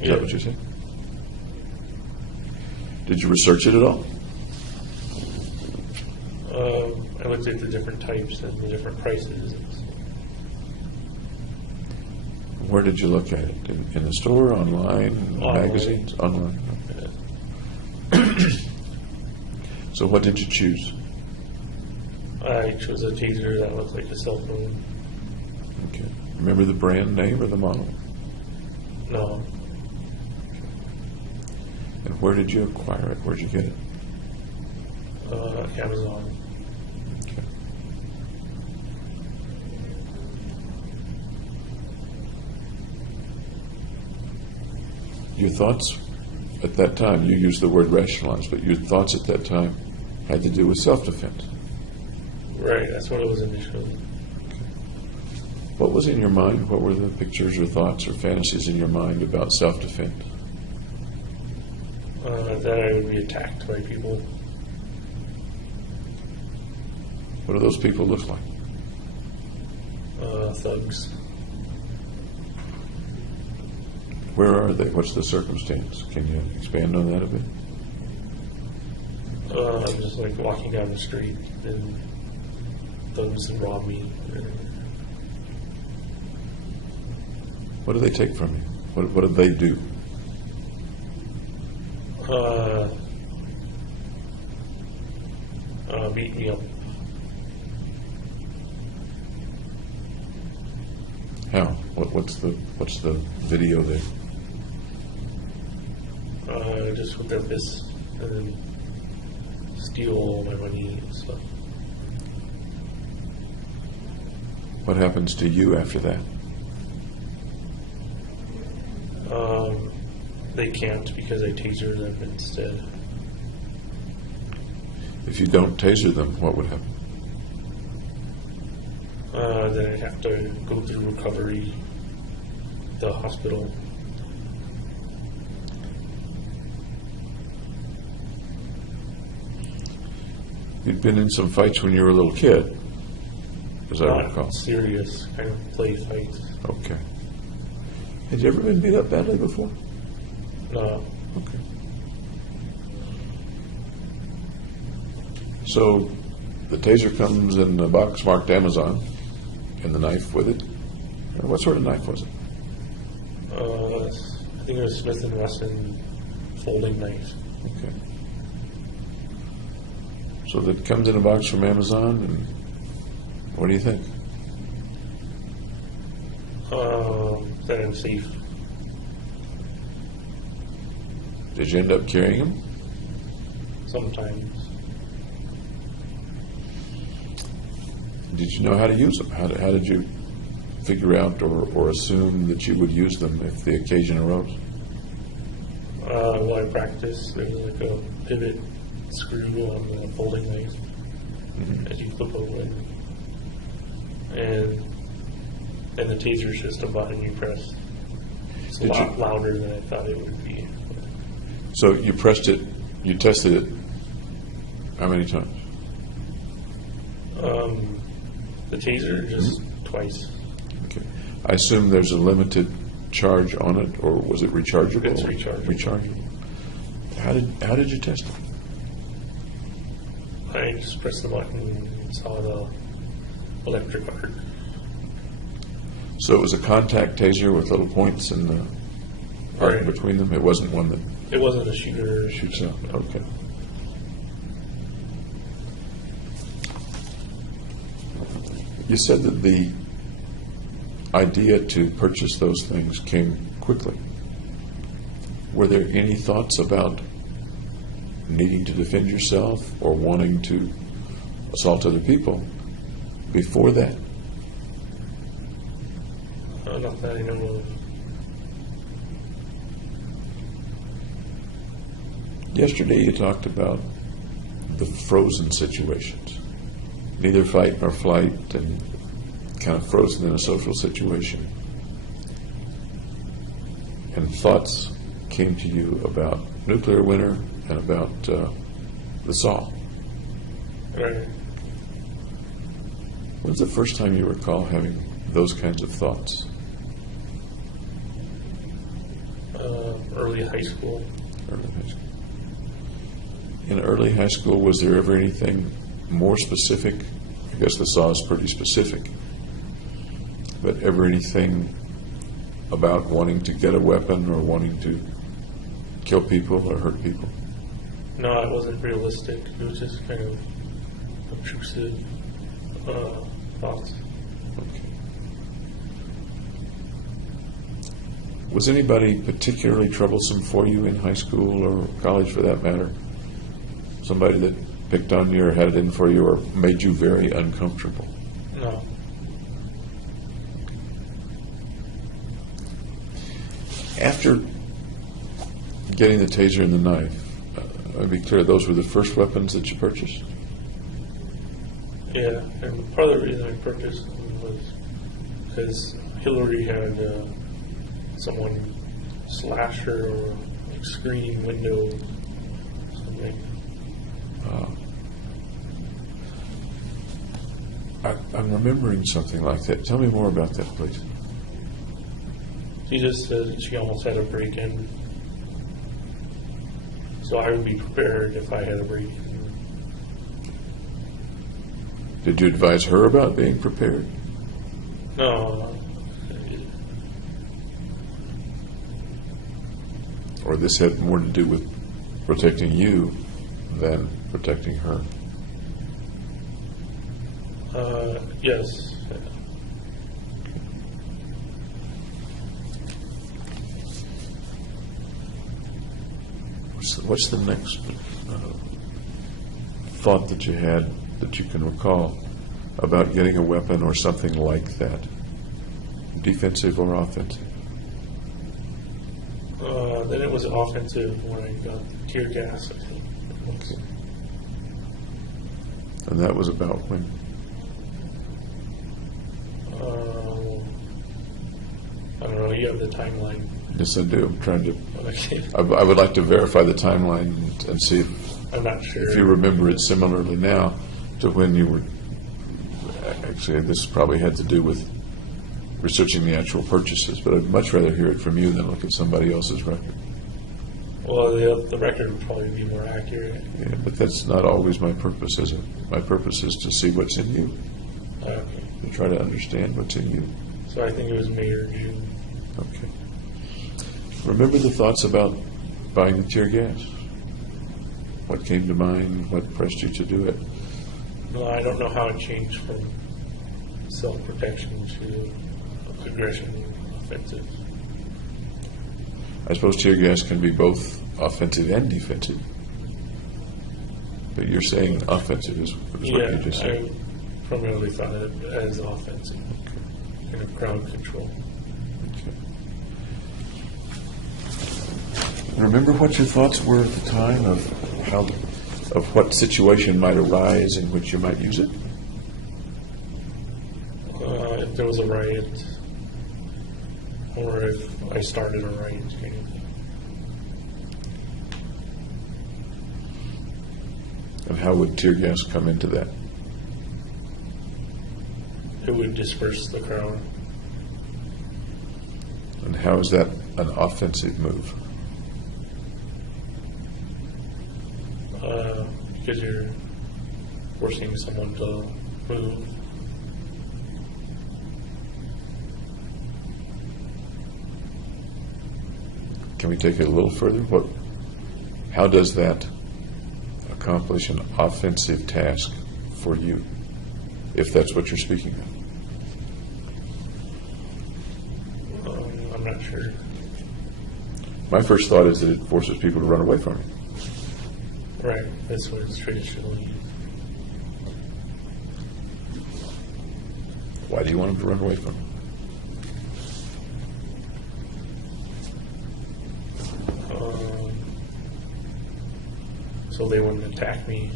Is that what you said? Did you research it at all? I looked at the different types and the different prices. Where did you look at it? In the store, online, Online. magazines? Online. So what did you choose? I chose a taser that looked like a cell phone. Okay. Remember the brand name or the model? No, And where did you acquire it? Where did you get it? Amazon. Okay. Your thoughts at that time, you used the word rationalize, but your thoughts at that time had to do with self-defense. Right, that's what it was initially. What was in your mind? What were the pictures or thoughts or fantasies in your mind about self-defense? That I would be attacked by people. What do those people look like? Thugs. Where are they? What's the circumstance? Can you expand on that a bit? I'm just like walking down the street and thugs and rob me. What do they take from you? What do they do? Beat me up. How? What's the video there? Just with their fists and then steal all my money and stuff. What happens to you after that? They can't because I taser them instead. If you don't taser them, what would happen? Then I'd have to go through recovery, the hospital. You'd been in some fights when you were a little kid, as I recall. Not serious, kind of play fights. Okay. Had you ever been beat up badly before? No, Okay. So the taser comes in a box marked Amazon, and the knife with it. What sort of knife was it? I think it was Smith & Wesson folding knife. Okay. So that comes in a box from Amazon, and what do you think? That I'm safe. Did you end up carrying them? Sometimes. Did you know how to use them? How did you figure out or assume that you would use them if the occasion arose? While I practiced, there's like a pivot screw on the folding knife as you flip open. And the taser's just a button you press. It's a lot louder than I thought it would be. So you pressed it, you tested it how many times? The taser just twice. Okay. I assume there's a limited charge on it, or was it rechargeable? It's rechargeable. Rechargeable. How did you test it? I just pressed the button and saw the electric arc. So it was a contact taser with little points in the arc Right. between them? It wasn't one that It wasn't a shooter. shoots out? Okay. You said that the idea to purchase those things came quickly. Were there any thoughts about needing to defend yourself or wanting to assault other people before that? Not that I know of. Yesterday you talked about the frozen situations, neither fight nor flight, and kind of frozen in a social situation. And thoughts came to you about nuclear winter and about the saw. Right. When's the first time you recall having those kinds of thoughts? Early high school. Early high school. In early high school, was there ever anything more specific? I guess the saw is pretty specific. But ever anything about wanting to get a weapon or wanting to kill people or hurt people? No, it wasn't realistic. It was just kind of obtrusive thoughts. Okay. Was anybody particularly troublesome for you in high school or college for that matter? Somebody that picked on you or had it in for you or made you very uncomfortable? No. After getting the taser and the knife, I'll be clear, those were the first weapons that you purchased? Yeah, and part of the reason I purchased them was because Hillary had someone slash her or like screening window something. I'm remembering something like that. Tell me more about that, please. She just said she almost had a break-in. So I would be prepared if I had a break-in. Did you advise her about being prepared? No. Or this had more to do with protecting you than protecting her? Yes. What's the next thought that you had that you can recall about getting a weapon or something like that? Defensive or offensive? Then it was offensive when I got tear gas, I think. Okay. And that was about when? I don't know, you have the timeline. Yes, I do. I'm trying to. Okay. I would like to verify the timeline and see if I'm not sure. you remember it similarly now to when you were. Actually, this probably had to do with researching the actual purchases, but I'd much rather hear it from you than look at somebody else's record. Well, the record would probably be more accurate. Yeah, but that's not always my purpose, is it? My purpose is to see what's in you, Okay. to try to understand what's in you. So I think it was May or June. Okay. Remember the thoughts about buying the tear gas? What came to mind? What pressed you to do it? No, I don't know how it changed from self-protection to aggression and offensive. I suppose tear gas can be both offensive and defensive. But you're saying offensive is what you just said. I primarily thought it as offensive. Kind of crowd control. Okay. Remember what your thoughts were at the time Of what situation might arise in which you might use it? If there was a riot, or if I started a riot, kind of thing. And how would tear gas come into that? It would disperse the crowd. And how is that an offensive move? Because you're forcing someone to move. Can we take it a little further? How does that accomplish an offensive task for you, if that's what you're speaking of? I'm not sure. My first thought is that it forces people to run away from it. Right, that's what it's traditionally. Why do you want them to run away from it? So they wouldn't attack me.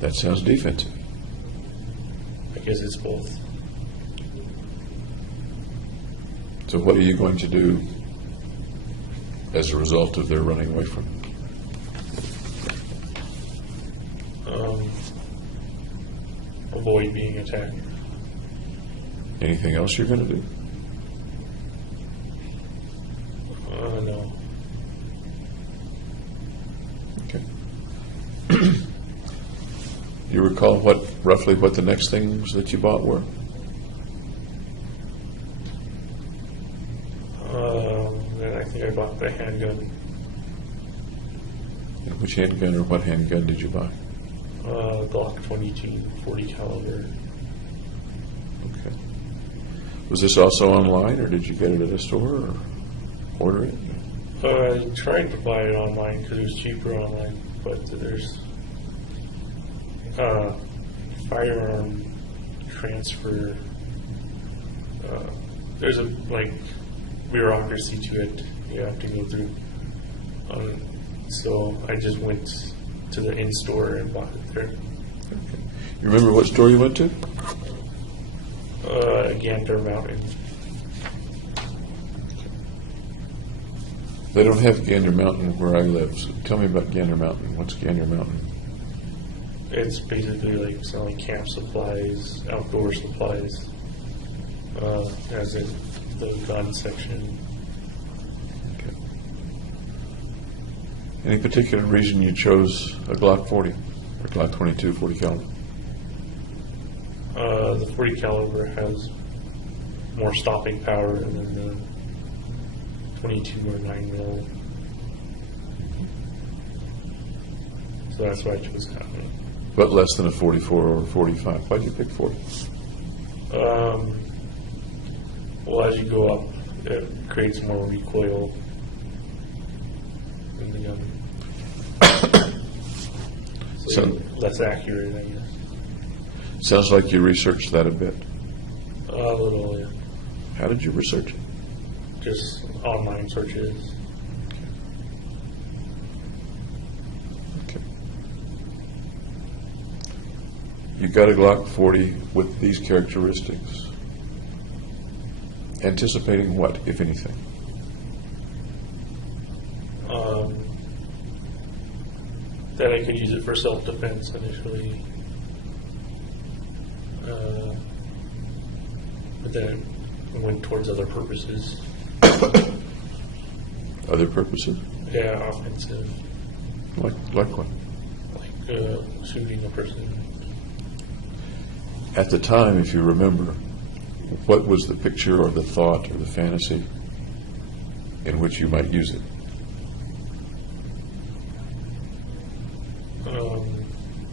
That sounds defensive. I guess it's both. So what are you going to do as a result of their running away from it? Avoid being attacked. Anything else you're going to do? No. Okay. You recall roughly what the next things that you bought were? Then I think I bought the handgun. And which handgun or what handgun did you buy? Glock 22, 40 caliber. Okay. Was this also online, or did you get it at a store, or order it? I tried to buy it online because it was cheaper online, but there's firearm transfer. There's a bureaucracy to it you have to go through. So I just went to the in-store and bought it there. Okay. You remember what store you went to? Gander Mountain. They don't have Gander Mountain where I live, so tell me about Gander Mountain. What's Gander Mountain? It's basically like selling camp supplies, outdoor supplies, as in the gun section. Okay. Any particular reason you chose a Glock 40 or Glock 22 40 caliber? The 40 caliber has more stopping power than the 22 or 9mm. So that's why I chose that one. But less than a 44 or a 45. Why'd you pick 40? Well, as you go up, it creates more recoil in the gun. So less accurate, I guess. Sounds like you researched that a bit. A little, yeah. How did you research it? Just online searches. Okay. You got a Glock 40 with these characteristics. Anticipating what, if anything? That I could use it for self-defense initially. But then it went towards other purposes. Other purposes? Yeah, offensive. Like what? Like shooting a person. At the time, if you remember, what was the picture or the thought or the fantasy in which you might use it?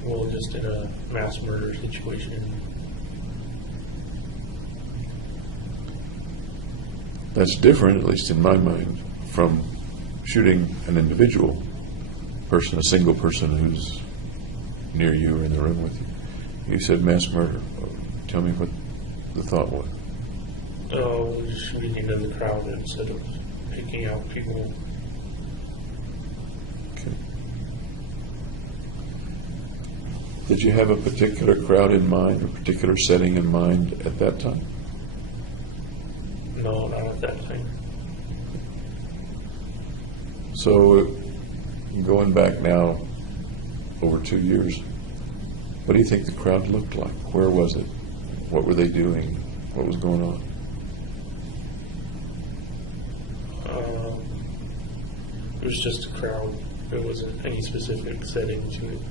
Well, just in a mass murder situation. That's different, at least in my mind, from shooting an individual person, a single person who's near you or in the room with you. You said mass murder. Tell me what the thought was. Oh, just shooting into the crowd instead of picking out people. Okay. Did you have a particular crowd in mind, a particular setting in mind at that time? No, not at that time. So, going back now over 2 years, what do you think the crowd looked like? Where was it? What were they doing? What was going on? It was just a crowd. There wasn't any specific setting to it.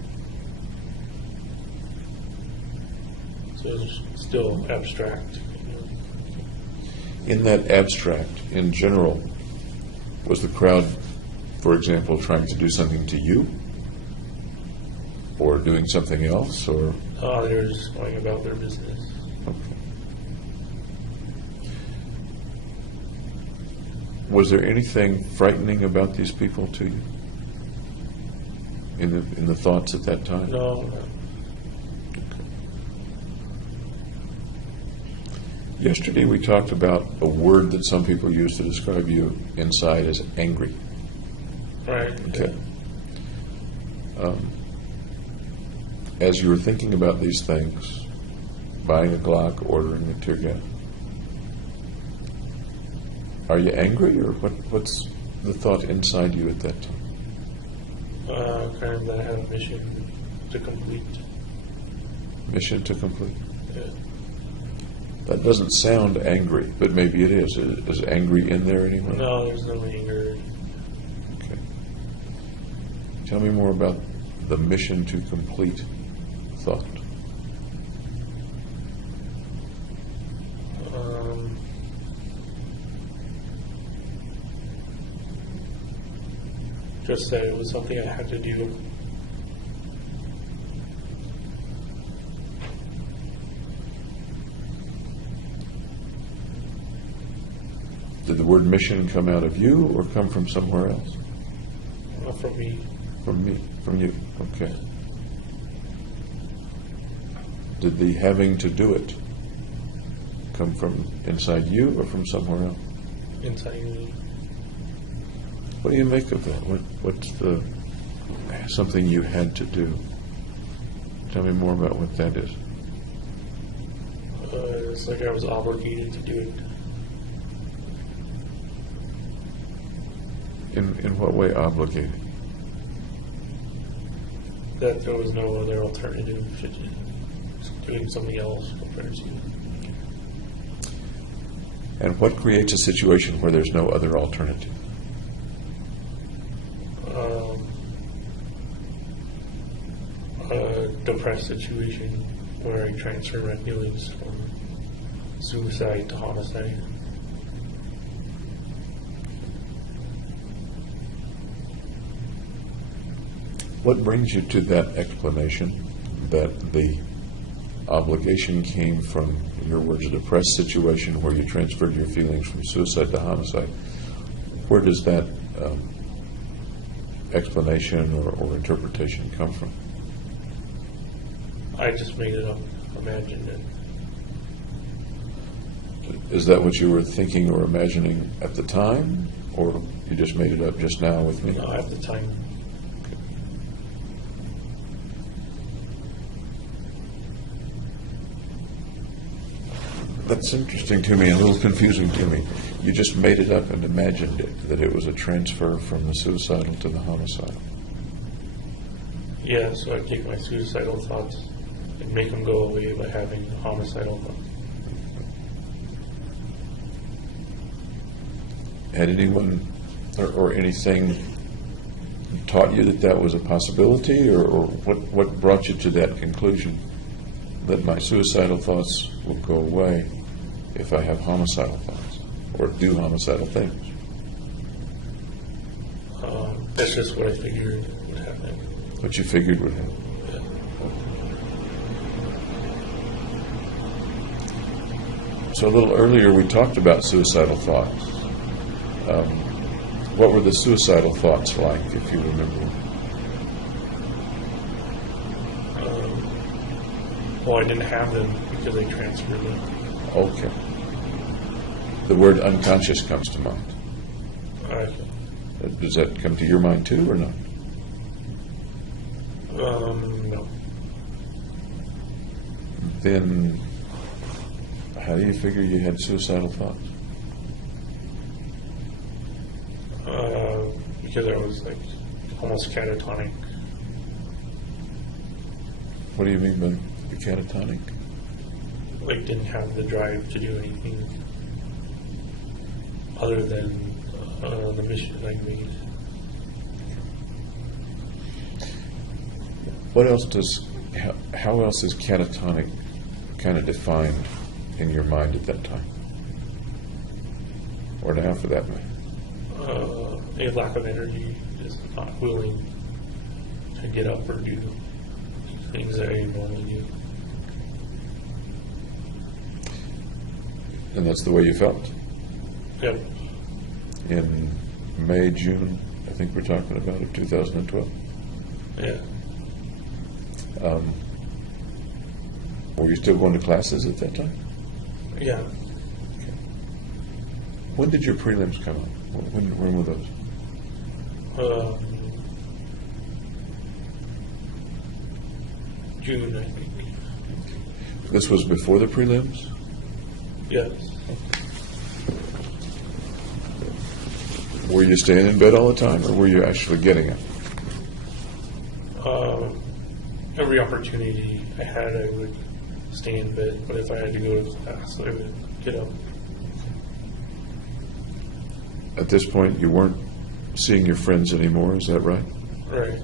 So it was still abstract. In that abstract, in general, was the crowd, for example, trying to do something to you? Or doing something else? Or They were just going about their business. okay. Was there anything frightening about these people to you in the thoughts at that time? No. Yesterday we talked about a word that some people use to describe you inside as angry. Right. Okay. As you were thinking about these things, buying a Glock, ordering a tear gas, are you angry, or what's the thought inside you at that time? Kind of that I have a mission to complete. Mission to complete. Yeah. That doesn't sound angry, but maybe it is. Is angry in there anyway? No, there's no anger. Okay. Tell me more about the mission to complete thought. Just that it was something I had to do. Did the word mission come out of you or come from somewhere else? From me. From me, from you. Okay. Did the having to do it come from inside you or from somewhere else? Inside me. What do you make of that? What's the something you had to do? Tell me more about what that is. It's like I was obligated to do it. In what way obligated? That there was no other alternative to just doing something else compared to. And what creates a situation where there's no other alternative? A depressed situation where I transfer my feelings from suicide to homicide. What brings you to that explanation that the obligation came from, in your words, a depressed situation where you transferred your feelings from suicide to homicide? Where does that explanation or interpretation come from? I just made it up, imagined it. Is that what you were thinking or imagining at the time, or you just made it up just now with me? No, at the time. That's interesting to me, a little confusing to me. You just made it up and imagined it, that it was a transfer from the suicidal to the homicidal. Yeah, so I take my suicidal thoughts and make them go away by having homicidal thoughts. Had anyone or anything taught you that that was a possibility, or what brought you to that conclusion, that my suicidal thoughts will go away if I have homicidal thoughts or do homicidal things? That's just what I figured would happen. What you figured would happen. So a little earlier we talked about suicidal thoughts. What were the suicidal thoughts like, if you remember? Well, I didn't have them because I transferred them. Okay. The word unconscious comes to mind. Does that come to your mind too, or not? No. Then how do you figure you had suicidal thoughts? Because I was like almost catatonic. What do you mean by the catatonic? Like didn't have the drive to do anything other than the mission I made. What else how else is catatonic kind of defined in your mind at that time? Or now for that matter? A lack of energy, just not willing to get up or do things that I normally do. And that's the way you felt? Yep. in May, June, I think we're talking about, of 2012. Yeah. Were you still going to classes at that time? Yeah. When did your prelims come up? When were those? June, I think. This was before the prelims? Yes. Were you staying in bed all the time, or were you actually getting it? Every opportunity I had, I would stay in bed. But if I had to go to class, I would get up. At this point, you weren't seeing your friends anymore, is that right? Right.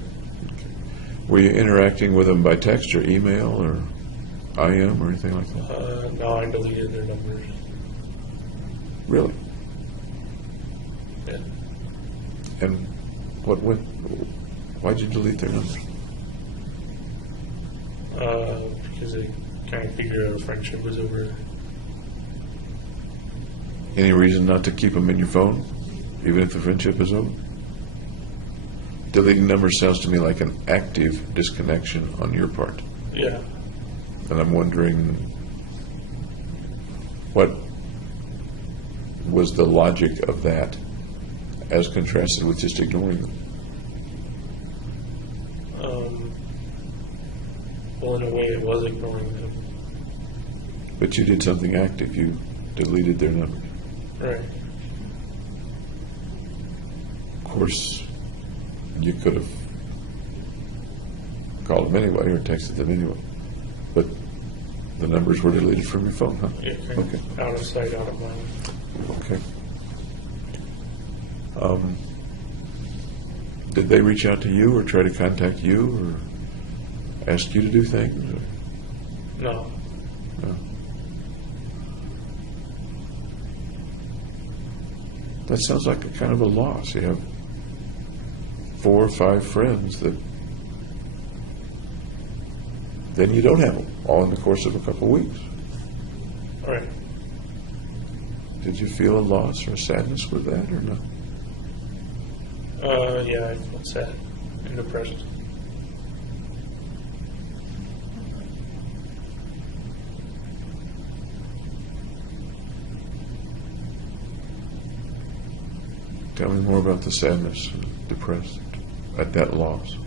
Were you interacting with them by text or email or IM or anything like that? No, I deleted their numbers. Really? Yeah. And why'd you delete their numbers? Because they kind of figured out a friendship was over. Any reason not to keep them in your phone, even if the friendship is over? Deleting numbers sounds to me like an active disconnection on your part. Yeah. And I'm wondering what was the logic of that as contrasted with just ignoring them? Well, in a way, it was ignoring them. But you did something active. You deleted their numbers. Right. Of course, you could have called them anyway or texted them anyway. But the numbers were deleted from your phone, huh? Yeah. Okay. Out of sight, out of mind. Okay. Did they reach out to you or try to contact you or ask you to do things? Or? No. No. That sounds like a kind of a loss. You have 4 or 5 friends that then you don't have them all in the course of a couple of weeks. Right. Did you feel a loss or a sadness with that or no? Yeah, I felt sad and depressed. Tell me more about the sadness, depressed at that loss.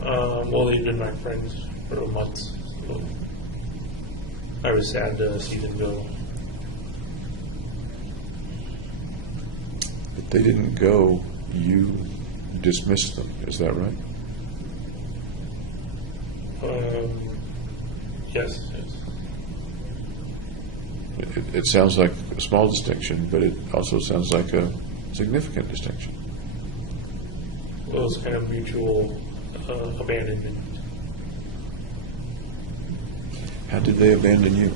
Well, they've been my friends for a month, so I was sad to see them go. If they didn't go, you dismissed them. Is that right? Yes. It sounds like a small distinction, but it also sounds like a significant distinction. Well, it was kind of mutual abandonment. How did they abandon you?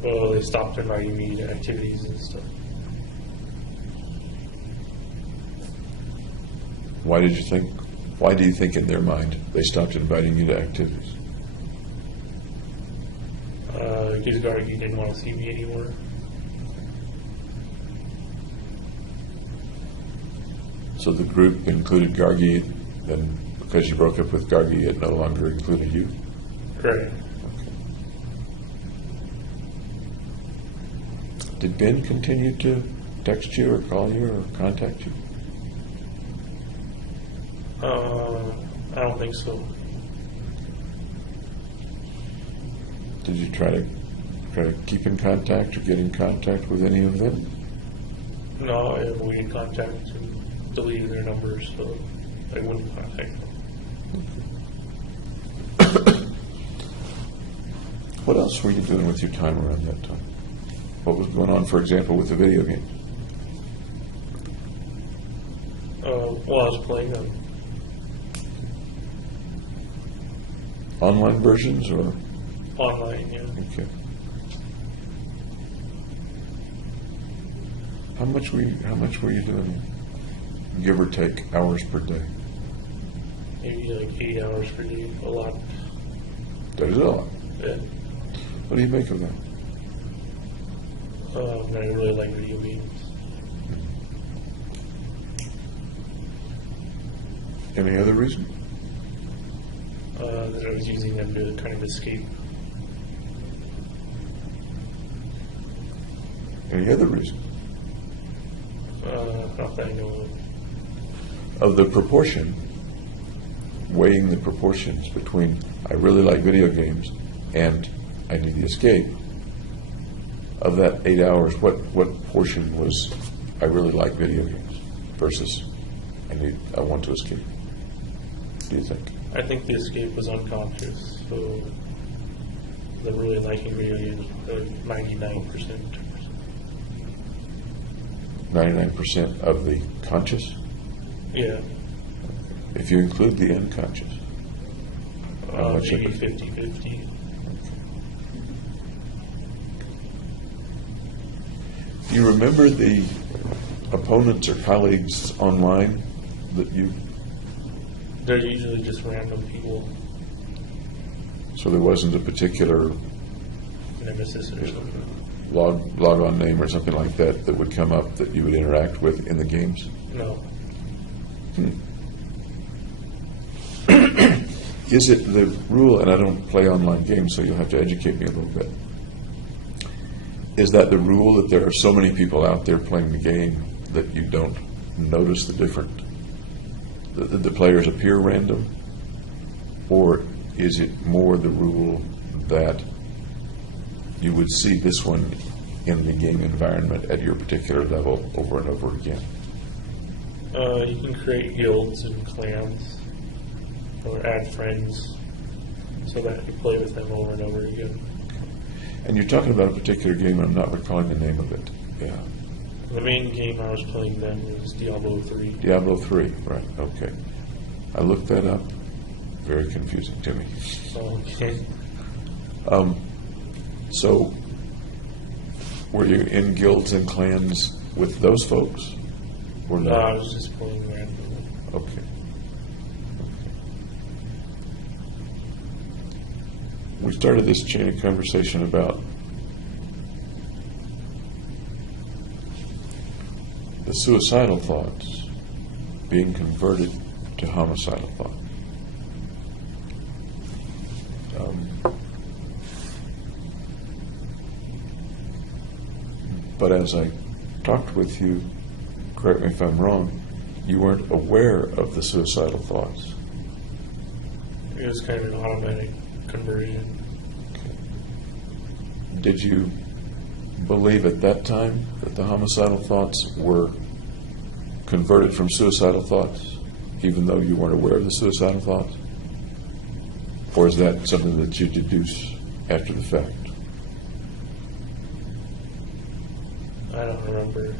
Well, they stopped inviting me to activities and stuff. Why do you think in their mind they stopped inviting you to activities? Because Gargi didn't want to see me anymore. So the group included Gargi, and because you broke up with Gargi, it no longer included you? Right. Did Ben continue to text you or call you or contact you? I don't think so. Did you try to keep in contact or get in contact with any of them? No, I avoided contact and deleted their numbers, so I wouldn't contact them. What else were you doing with your time around that time? What was going on, for example, with the video game? Well, I was playing them. Online versions or? Online, yeah. Okay. How much were you doing, give or take, hours per day? Maybe like 8 hours per day, a lot. That is a lot. Yeah. What do you make of that? I really like video games. Any other reason? That I was using them to kind of escape. Any other reason? Not that I know of. Of the proportion, weighing the proportions between I really like video games and I need the escape, of that 8 hours, what portion was I really like video games versus I want to escape? What do you think? I think the escape was unconscious, so the really liking video games, 99%. 99% of the conscious? Yeah, If you include the unconscious? How much of maybe it? 50-50. Do you remember the opponents or colleagues online that you, They're usually just random people, so there wasn't a particular nemesis or something. log-on name or something like that that would come up that you would interact with in the games? No. Is it the rule, and I don't play online games, so you'll have to educate me a little bit. Is that the rule that there are so many people out there playing the game that you don't notice the the players appear random? Or is it more the rule that you would see this one in the game environment at your particular level over and over again? You can create guilds and clans or add friends so that you play with them over and over again. And you're talking about a particular game, I'm not recalling the name of it. Yeah. The main game I was playing then was Diablo 3. Diablo 3, right, okay. I looked that up. Very confusing to me. Okay. So, were you in guilds and clans with those folks? Or No, not? I was just playing randomly. Okay. We started this chain of conversation about the suicidal thoughts being converted to homicidal thoughts. But as I talked with you, correct me if I'm wrong, you weren't aware of the suicidal thoughts. It was kind of an automatic conversion. Did you believe at that time that the homicidal thoughts were converted from suicidal thoughts, even though you weren't aware of the suicidal thoughts? Or is that something that you deduce after the fact? I don't remember.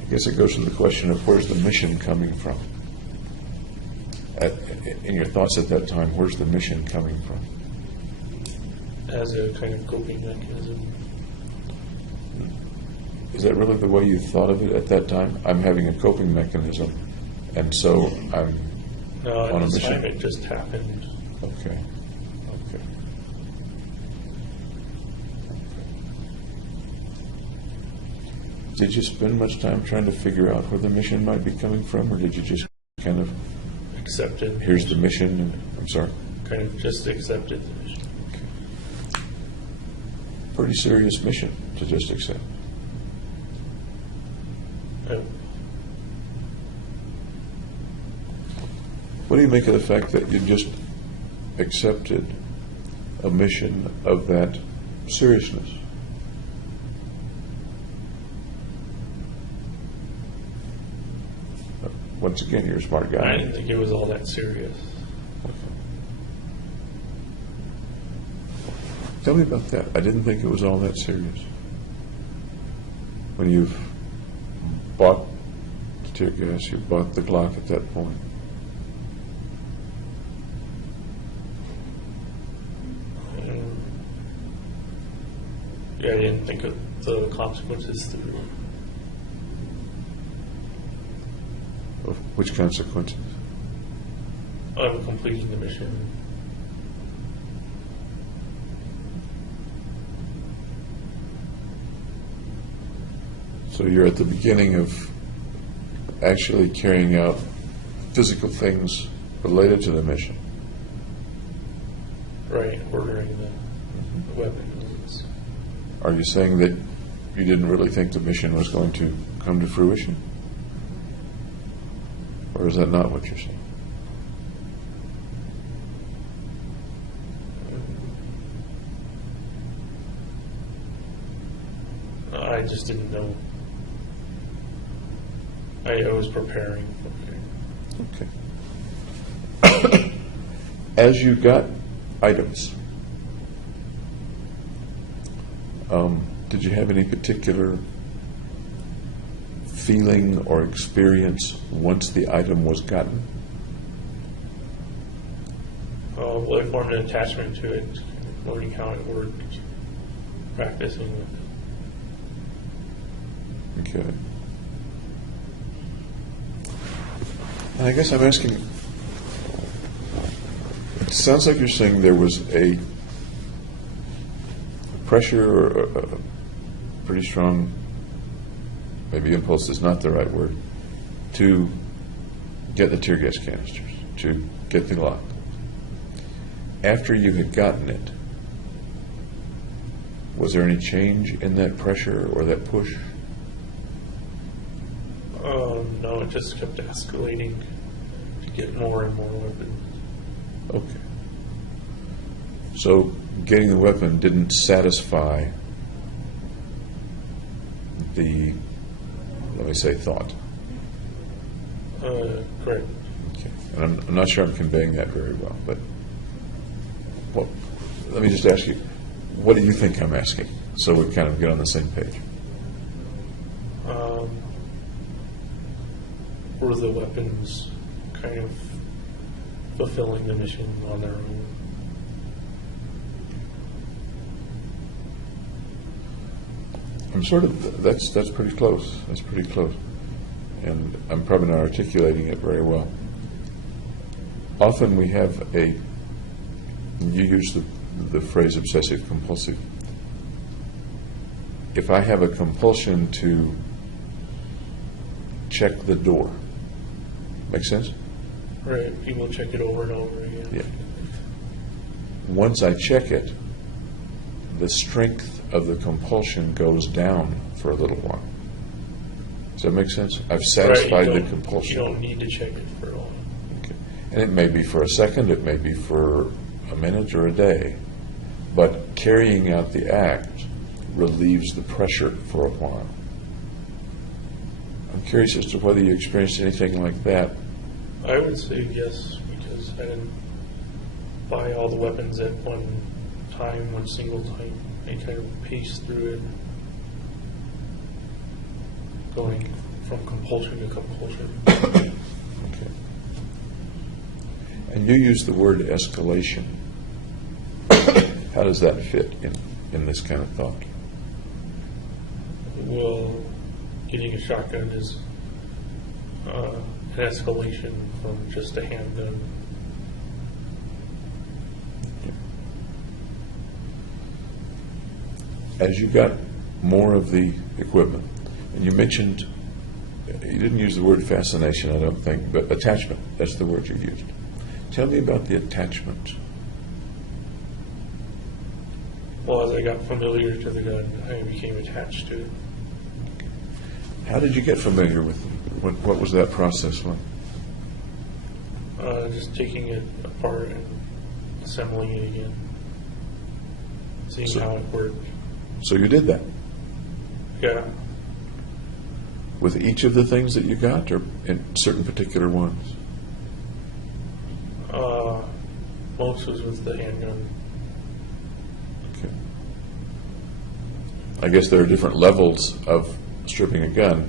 I guess it goes to the question of where's the mission coming from? In your thoughts at that time, where's the mission coming from? As a kind of coping mechanism. Is that really the way you thought of it at that time? I'm having a coping mechanism, and so I'm No, on a at the mission. time it just happened. Okay. Okay. Did you spend much time trying to figure out where the mission might be coming from, or did you just kind of, Accepted. here's the mission, and, I'm sorry, Kind of just accepted the mission. pretty serious mission to just accept. What do you make of the fact that you just accepted a mission of that seriousness? Once again, you're a smart guy. I didn't think it was all that serious. Tell me about that. I didn't think it was all that serious. When you've bought the tear gas, you bought the Glock at that point. Yeah, I didn't think of the consequences through. which consequences? Of completing the mission. So you're at the beginning of actually carrying out physical things related to the mission. Right, ordering the weapons. Are you saying that you didn't really think the mission was going to come to fruition? Or is that not what you're saying? I just didn't know. I was preparing for it. Okay. As you got items, did you have any particular feeling or experience once the item was gotten? Well, I formed an attachment to it, learning how it worked, practicing with it. Okay. And I guess I'm asking, it sounds like you're saying there was a pressure or a pretty strong, maybe impulse is not the right word, to get the tear gas canisters, to get the lock. After you had gotten it, was there any change in that pressure or that push? No, it just kept escalating to get more and more weapons. Okay. So getting the weapon didn't satisfy the, let me say, thought. Correct. Okay. And I'm not sure I'm conveying that very well, but let me just ask you, what do you think I'm asking? So we kind of get on the same page. Were the weapons kind of fulfilling the mission on their own? I'm sort of, that's pretty close. That's pretty close. And I'm probably not articulating it very well. Often we have you use the phrase obsessive compulsive. If I have a compulsion to check the door, make sense? Right, people check it over and over again. Yeah. Once I check it, the strength of the compulsion goes down for a little while. Does that make sense? I've satisfied the compulsion. You don't need to check it for a while. Okay. And it may be for a second, it may be for a minute or a day, but carrying out the act relieves the pressure for a while. I'm curious as to whether you experienced anything like that. I would say yes, because I didn't buy all the weapons at one single time. I kind of paced through it, going from compulsion to compulsion. Okay. And you use the word escalation. How does that fit in this kind of thought? Well, getting a shotgun is an escalation from just a handgun. As you got more of the equipment, and you mentioned, you didn't use the word fascination, I don't think, but attachment, that's the word you used. Tell me about the attachment. Well, as I got familiar to the gun, I became attached to it. How did you get familiar with them? What was that process like? Just taking it apart and assembling it again, seeing how it worked. So you did that Yeah, with each of the things that you got, or in certain particular ones? most was with the handgun. Okay. I guess there are different levels of stripping a gun.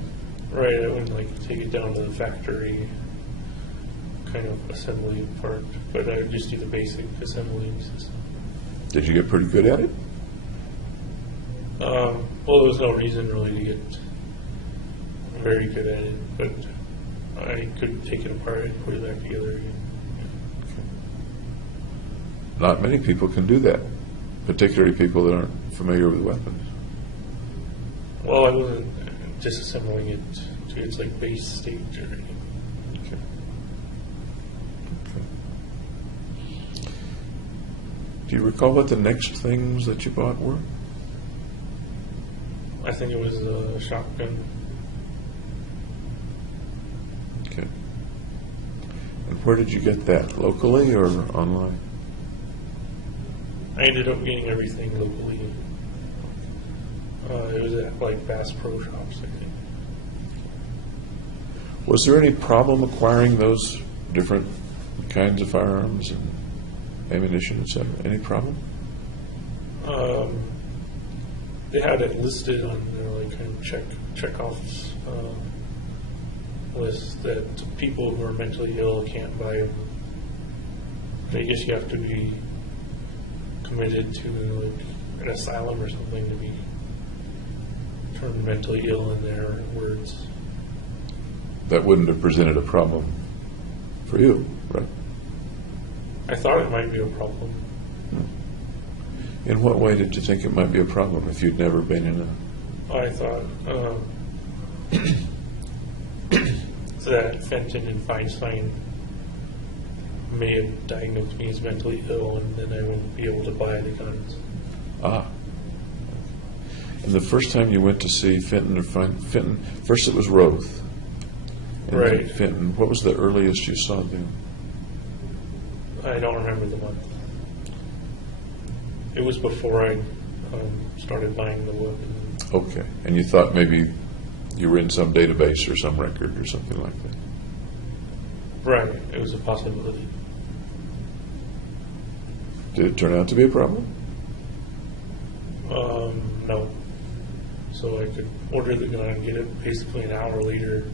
Right, I wouldn't like take it down to the factory kind of assembly part, but I would just do the basic assembly system. Did you get pretty good at it? Well, there was no reason really to get very good at it, but I could take it apart and put it back together again. Not many people can do that, particularly people that aren't familiar with weapons. Well, I wasn't disassembling it to its like base stage or anything. Okay. Okay. Do you recall what the next things that you bought were? I think it was a shotgun. Okay. And where did you get that? Locally or online? I ended up getting everything locally. It was at like Bass Pro Shops, I think. Was there any problem acquiring those different kinds of firearms and ammunition, etc.? Any problem? They had it listed on their like kind of checkoffs list that people who are mentally ill can't buy them. I guess you have to be committed to like an asylum or something to be termed mentally ill in their words. That wouldn't have presented a problem for you, right? I thought it might be a problem. In what way did you think it might be a problem if you'd never been in a... I thought that Fenton and Feinstein may have diagnosed me as mentally ill, and then I wouldn't be able to buy the guns. Ah. And the first time you went to see Fenton or Fenton, first it was Roth. And then Right. Fenton, what was the earliest you saw them? I don't remember the month. It was before I started buying the weapon. Okay. And you thought maybe you were in some database or some record or something like that? Right, it was a possibility. Did it turn out to be a problem? No. So I could order the gun and get it basically an hour later.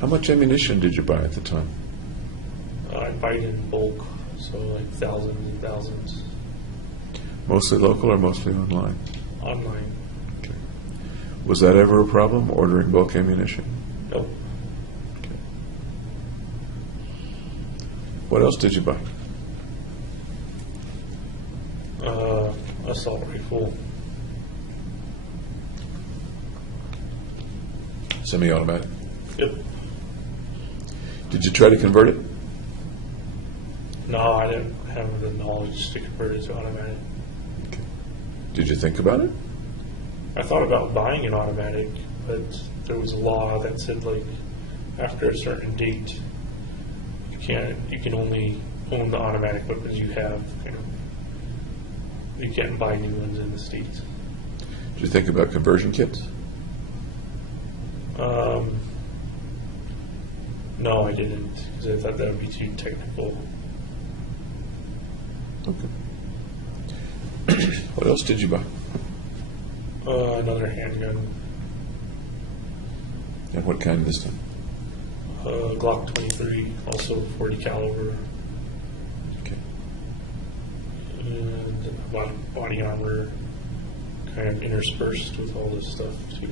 How much ammunition did you buy at the time? I buy it in bulk, so like thousands and thousands Mostly local or mostly online? online. Okay. Was that ever a problem, ordering bulk ammunition? Nope. Okay. What else did you buy? Assault rifle. Semi-automatic. Yep. Did you try to convert it? No, I didn't have the knowledge to convert it to automatic. Okay. Did you think about it? I thought about buying an automatic, but there was a law that said like after a certain date, you can only own the automatic weapons you have. You can't buy new ones in the States. Did you think about conversion kits? No, I didn't, because I thought that would be too technical. Okay. What else did you buy? Another handgun, And what kind this time? Glock 23, also 40 caliber, Okay. and body armor, kind of interspersed with all this stuff too.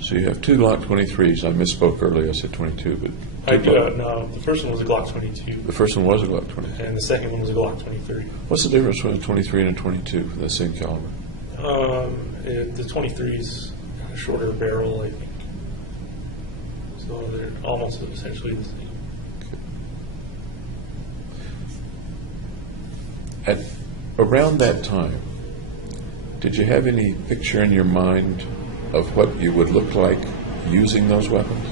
So you have two Glock 23s. I misspoke earlier. I said 22, but No, the first one was a Glock 22, the first one was a Glock 23. and the second one was a Glock 23. What's the difference between a 23 and a 22 for the same caliber? The 23 is a shorter barrel, I think. So they're almost essentially the same. At around that time, did you have any picture in your mind of what you would look like using those weapons?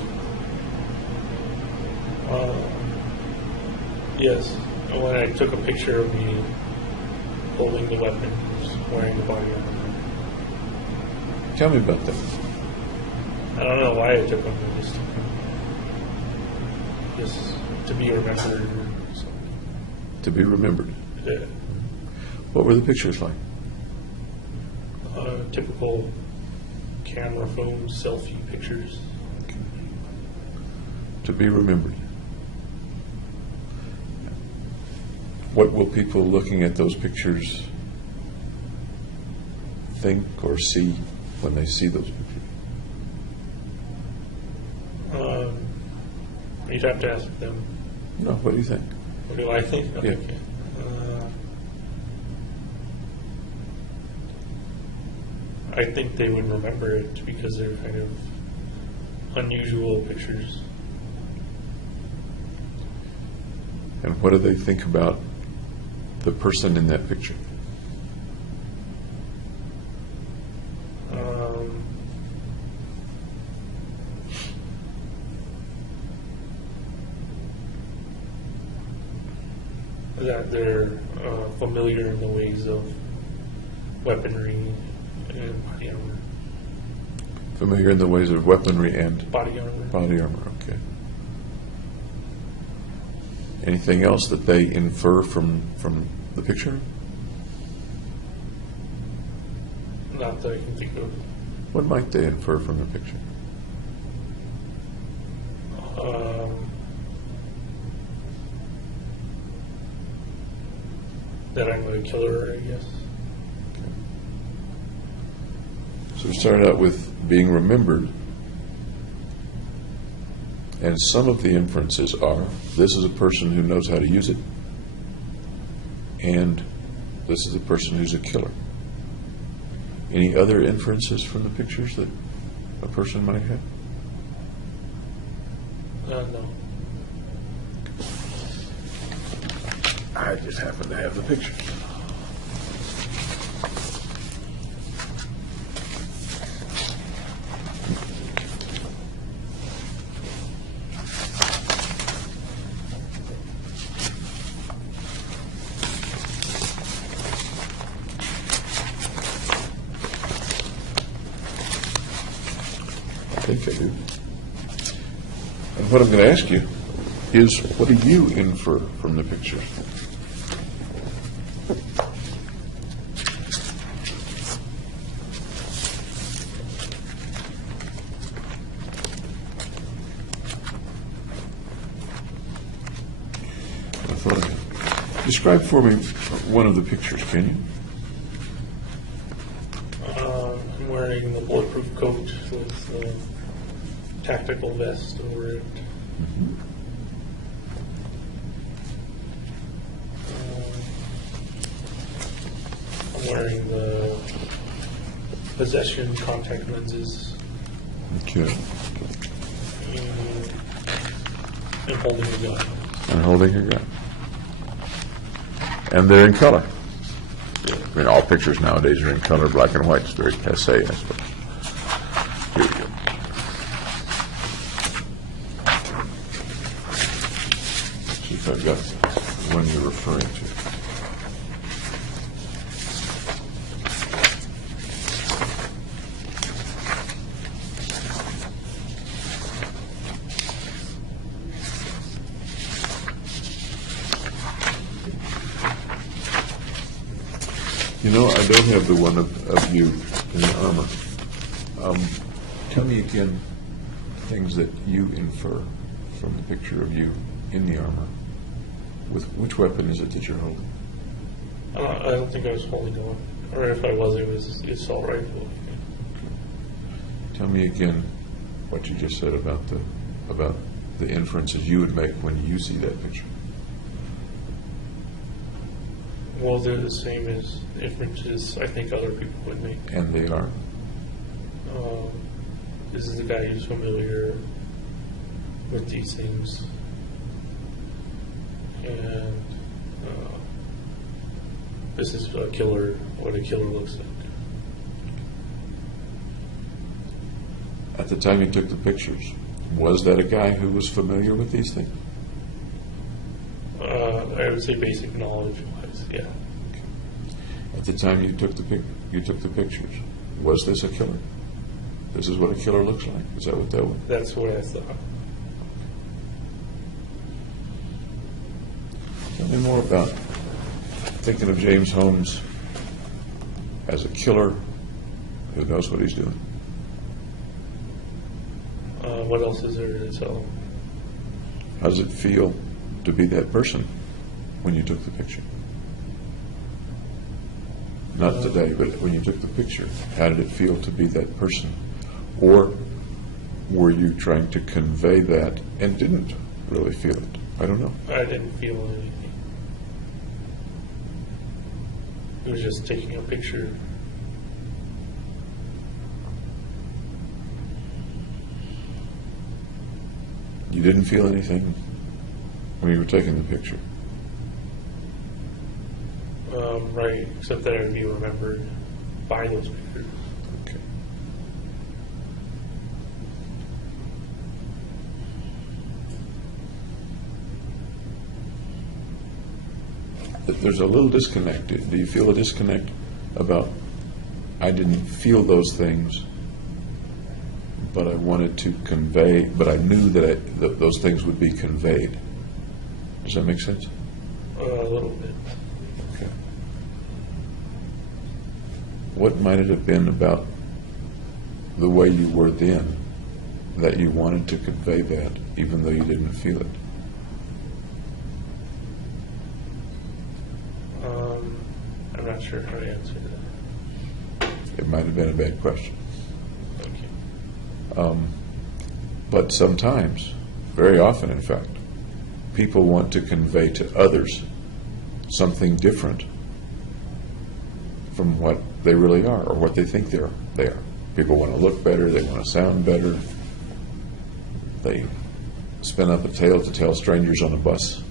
Yes, when I took a picture of me holding the weapon, wearing the body armor. Tell me about that. I don't know why I took them. I just took them. Just to be remembered or something. To be remembered. Yeah. What were the pictures like? Typical camera phone selfie pictures. To be remembered. What will people looking at those pictures think or see when they see those pictures? You'd have to ask them. No, what do you think? What do I think? Yeah. Okay. I think they would remember it because they're kind of unusual pictures. And what do they think about the person in that picture? That they're familiar in the ways of weaponry and body armor. Familiar in the ways of weaponry and Body armor. body armor, okay. Anything else that they infer from the picture? Not that I can think of. What might they infer from the picture? That I'm a killer, I guess. So we started out with being remembered, and some of the inferences are, this is a person who knows how to use it, and this is a person who's a killer. Any other inferences from the pictures that a person might have? No. I just happen to have the pictures. I think I do. And what I'm going to ask you is, what do you infer from the pictures? Describe for me one of the pictures, can you? I'm wearing the bulletproof coat with the tactical vest over it. I'm wearing the possession contact lenses Okay. and holding a gun. And holding a gun. And they're in color. I mean, all pictures nowadays are in color. Black and white is very passé, I suppose. Here we go. See if I've got the one you're referring to. You know, I don't have the one of you in the armor. Tell me again things that you infer from the picture of you in the armor. With which weapon is it that you're holding? I don't think I was holding one. Or if I was, it was the assault rifle. Tell me again what you just said about the inferences you would make when you see that picture. Well, they're the same as inferences I think other people would make. And they are. This is the guy who's familiar with these things. And this is a killer, what a killer looks like. At the time you took the pictures, was that a guy who was familiar with these things? I would say basic knowledge wise, yeah. At the time you took the pictures, was this a killer? This is what a killer looks like. Is that what that was? That's what I thought. Tell me more about thinking of James Holmes as a killer who knows what he's doing. What else is there to tell? How does it feel to be that person when you took the picture? Not today, but when you took the picture, how did it feel to be that person? Or were you trying to convey that and didn't really feel it? I don't know. I didn't feel anything. It was just taking a picture. You didn't feel anything when you were taking the picture? Right, except that I'd be remembered by those pictures. Okay. There's a little disconnect. Do you feel a disconnect about, I didn't feel those things, but I wanted to convey, but I knew that those things would be conveyed? Does that make sense? A little bit. Okay. What might it have been about the way you were then that you wanted to convey that, even though you didn't feel it? I'm not sure how to answer that. It might have been a bad question. Thank you. But sometimes, very often in fact, people want to convey to others something different from what they really are or what they think they are. People want to look better, they want to sound better. They spin up a tale to tell strangers on a bus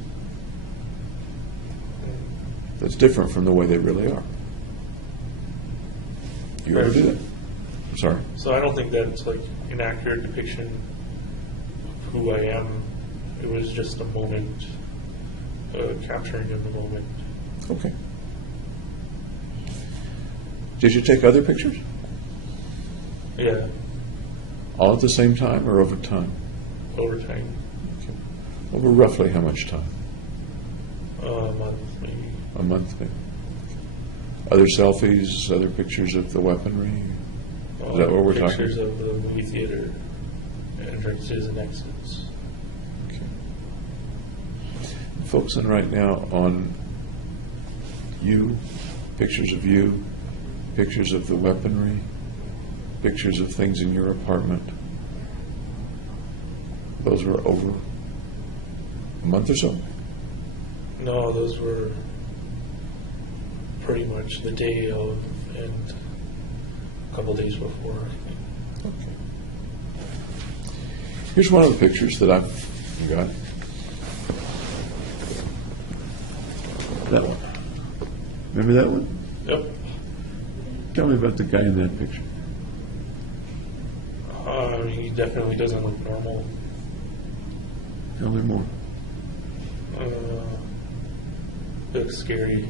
that's different from the way they really are. You ever do that? I'm sorry? So I don't think that's like an accurate depiction of who I am. It was just a moment, capturing of the moment. Okay. Did you take other pictures? Yeah, All at the same time or over time? over time. Okay. Over roughly how much time? A month maybe. A month, maybe. Other selfies, other pictures of the weaponry? Is that what we're talking? Pictures of the movie theater, entrances and exits. Okay. Focusing right now on you, pictures of you, pictures of the weaponry, pictures of things in your apartment. Those were over a month or so? No, those were pretty much the day of and a couple days before, I think. Okay. Here's one of the pictures that I've got. That one. Remember that one? Yep. Tell me about the guy in that picture. He definitely doesn't look normal. Tell me more. Looks scary.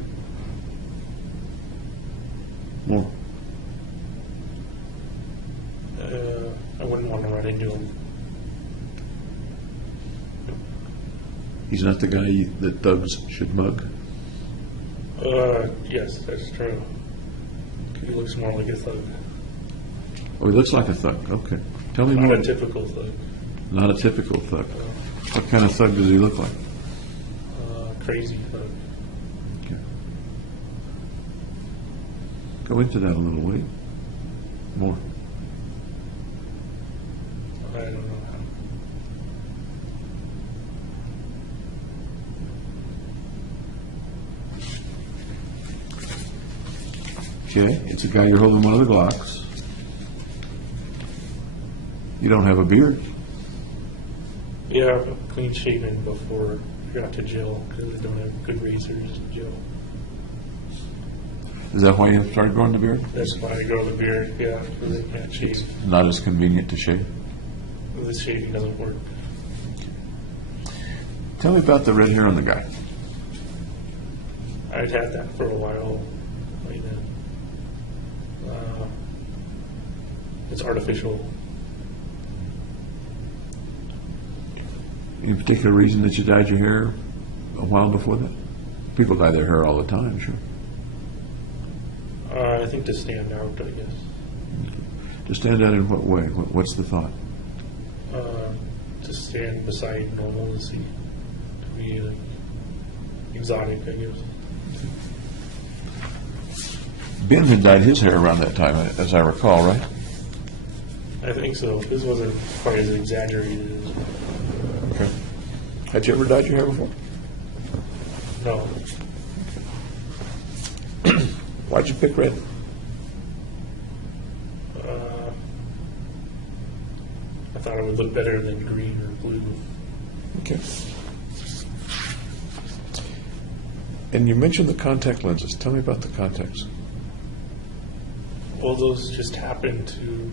More. I wouldn't want to run into him. He's not the guy that thugs should mug? Yes, that's true. He looks more like a thug. Oh, he looks like a thug. Okay. Tell me Not more. a typical thug. Not a typical thug. What kind of thug does he look like? Crazy thug. Okay. Go into that a little, will you? More. I don't know how. Okay, it's a guy, you're holding one of the Glocks. You don't have a beard. Yeah, I'm clean shaven before I got to jail because I don't have good razors in jail. Is that why you started growing the beard? That's why I grow the beard, yeah, because I can't shave. Not as convenient to shave. The shaving doesn't work. Tell me about the red hair on the guy. I'd had that for a while. Like that. It's artificial. Any particular reason that you dyed your hair a while before that? People dye their hair all the time, sure. I think to stand out, I guess. To stand out in what way? What's the thought? To stand beside normalcy. To be exotic, I guess. Ben had dyed his hair around that time, as I recall, right? I think so. This wasn't quite as exaggerated as, Okay. Had you ever dyed your hair before? no. Why'd you pick red? I thought it would look better than green or blue. Okay. And you mentioned the contact lenses. Tell me about the contacts. Well, those just happened to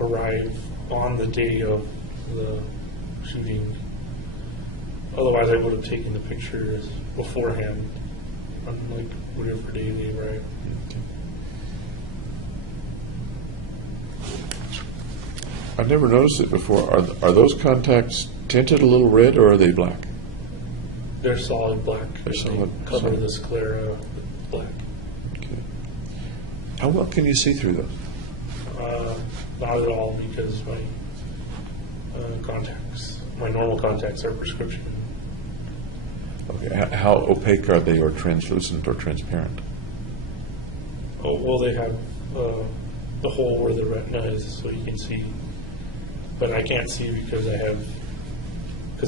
arrive on the day of the shooting. Otherwise, I would have taken the pictures beforehand on like whatever day they arrived. I've never noticed it before. Are those contacts tinted a little red, or are they black? They're solid black. They're They solid- cover solid. the sclera with black. Okay. How well can you see through those? Not at all, because my my normal contacts are prescription. Okay. How opaque are they, or translucent, or transparent? Oh, well, they have the hole where the retina is, so you can see. But I can't see because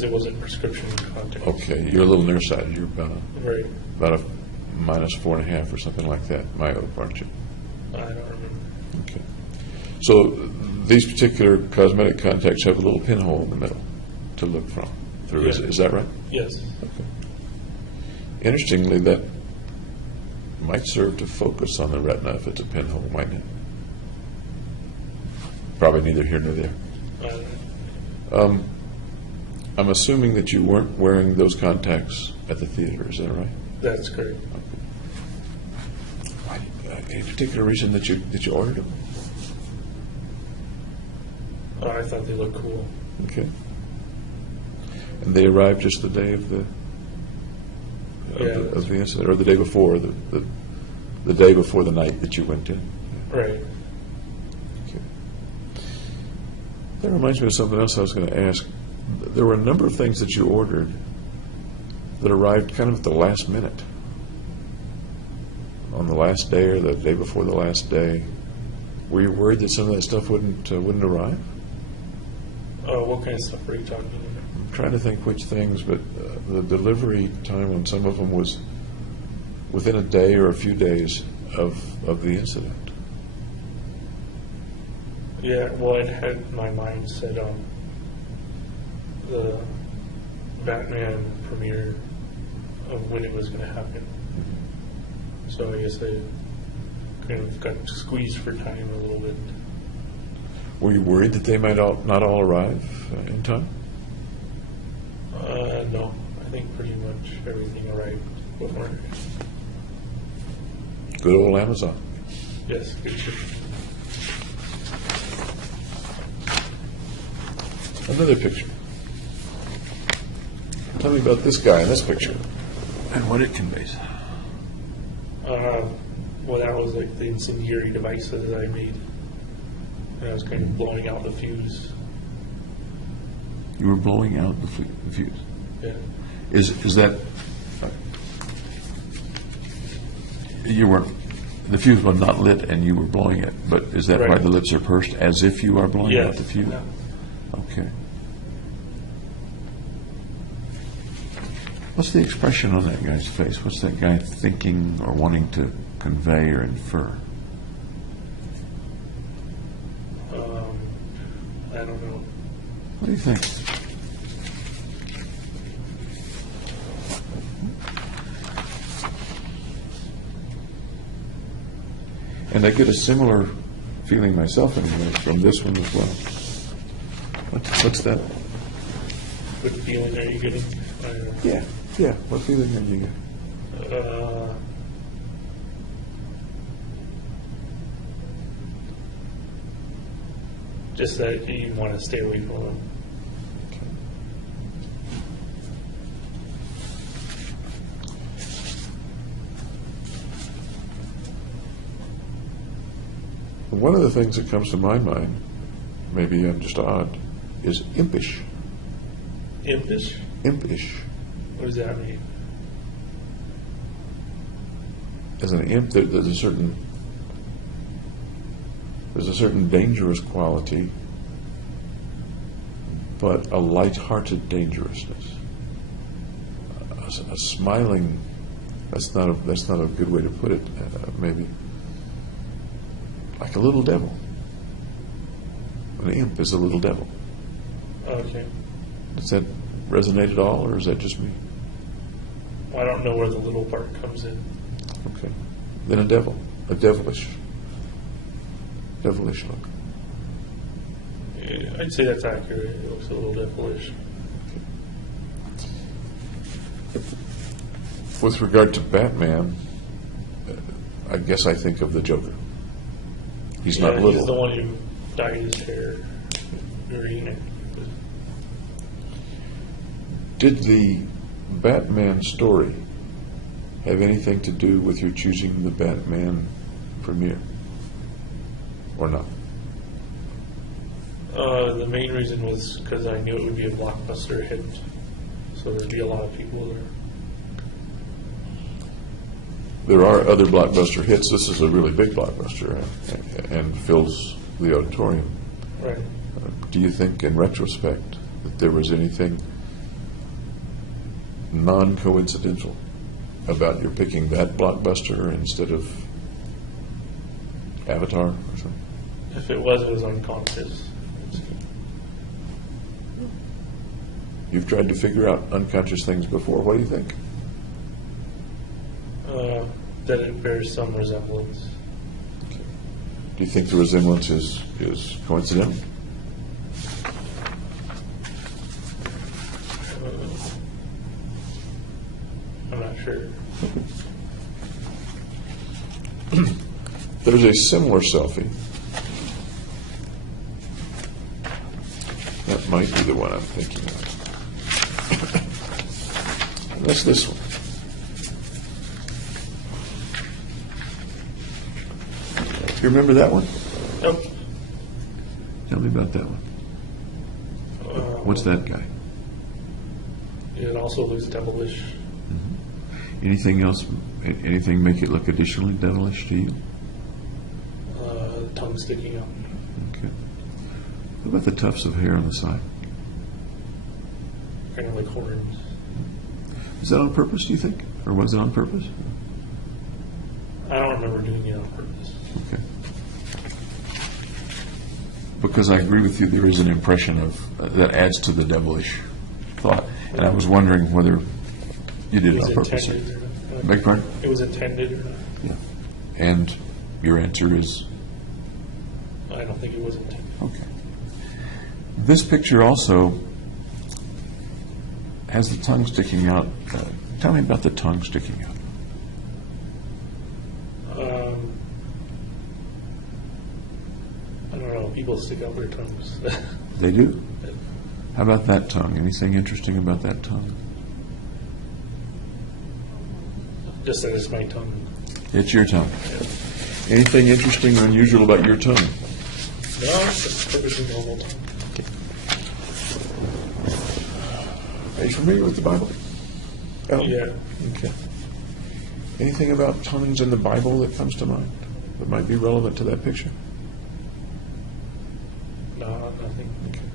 it wasn't prescription contacts. Okay, you're a little nearsighted. You're Right. about a -4.5 or something like that, myope, aren't you? I don't remember. Okay. So these particular cosmetic contacts have a little pinhole in the middle to look from through. Yeah. Is that right? Yes. Okay. Interestingly, that might serve to focus on the retina if it's a pinhole, mightn't it? Probably neither here nor there. I'm assuming that you weren't wearing those contacts at the theater, is that right? That's correct. Any particular reason that you ordered them? I thought they looked cool. Okay. And they arrived just the day of the of the incident, or the day before, the day before the night that you went in. Right. Okay. That reminds me of something else I was going to ask. There were a number of things that you ordered that arrived kind of at the last minute, on the last day or the day before the last day. Were you worried that some of that stuff wouldn't arrive? What kind of stuff are you talking about? I'm trying to think which things, but the delivery time on some of them was within a day or a few days of the incident. Yeah, well, it had my mind set on the Batman premiere of when it was going to happen. So I guess I kind of got squeezed for time a little bit. Were you worried that they might not all arrive in time? No, I think pretty much everything arrived before. Good old Amazon. Yes, good shit. Another picture. Tell me about this guy in this picture and what it conveys. Well, that was like the incendiary devices that I made. And I was kind of blowing out the fuse. You were blowing out the fuse. Yeah. Is that you weren't? The fuse was not lit, and you were blowing it. But is that why Right. the lips are pursed, as if you are blowing out Yes. the fuse? Yeah. Okay. What's the expression on that guy's face? What's that guy thinking or wanting to convey or infer? I don't know. What do you think? And I get a similar feeling myself anyway from this one as well. What's that? What feeling are you getting? Yeah. What feeling are you getting? Just that you want to stay away from them. One of the things that comes to my mind, maybe I'm just odd, is impish. Impish? Impish. What does that mean? as an imp, there's a certain dangerous quality, but a light-hearted dangerousness. A smiling. That's not a good way to put it. Maybe like a little devil. An imp is a little devil. Okay. Does that resonate at all, or is that just me? I don't know where the little part comes in. Okay. Then a devil, a devilish look. Yeah, I'd say that's accurate. It looks a little devilish. With regard to Batman, I guess I think of the Joker. He's not little. He's the one who dyed his hair green. Did the Batman story have anything to do with your choosing the Batman premiere? Or not? The main reason was because I knew it would be a blockbuster hit, so there'd be a lot of people there. There are other blockbuster hits. This is a really big blockbuster and fills the auditorium. Right. Do you think, in retrospect, that there was anything non-coincidental about your picking that blockbuster instead of Avatar or something? If it was unconscious. You've tried to figure out unconscious things before. What do you think? That it bears some resemblance. Do you think the resemblance is coincidental? I'm not sure. There's a similar selfie. That might be the one I'm thinking of. That's this one. You remember that one? Nope. Tell me about that one. What's that guy? It also looks devilish. Anything else? Anything make it look additionally devilish to you? Tongue sticking out. Okay. What about the tufts of hair on the side? Kind of like horns. Is that on purpose, do you think? Or was it on purpose? I don't remember doing it on purpose. Okay. Because I agree with you, there is an impression of that adds to the devilish thought. And I was wondering whether you did it on purpose. Intended or not. Beg pardon? It was intended or not. Yeah. And your answer is? I don't think it was intended. Okay. This picture also has the tongue sticking out. Tell me about the tongue sticking out. I don't know. People stick out their tongues. They do? How about that tongue? Anything interesting about that tongue? Just that it's my tongue. It's your tongue. Anything interesting or unusual about your tongue? No, it's just perfectly normal tongue. Are you familiar with the Bible? Oh. Yeah. Okay. Anything about tongues in the Bible that comes to mind that might be relevant to that picture? No, nothing. Okay.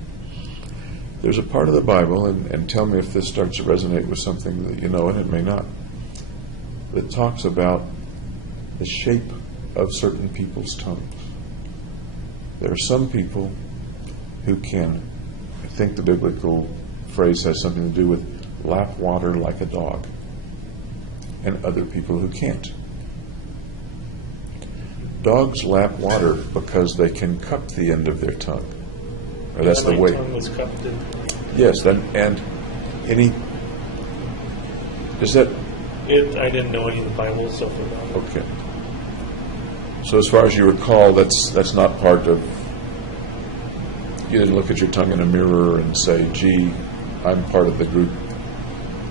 There's a part of the Bible, and tell me if this starts to resonate with something that you know, and it may not, that talks about the shape of certain people's tongues. There are some people who can, I think the biblical phrase has something to do with lap water like a dog, and other people who can't. Dogs lap water because they can cup the end of their tongue. Or that's the way. My tongue was cupped in. Yes, and any. Is that I didn't know any of the Bible stuff about it. okay? So as far as you recall, that's not part of. You didn't look at your tongue in a mirror and say, "Gee, I'm part of the group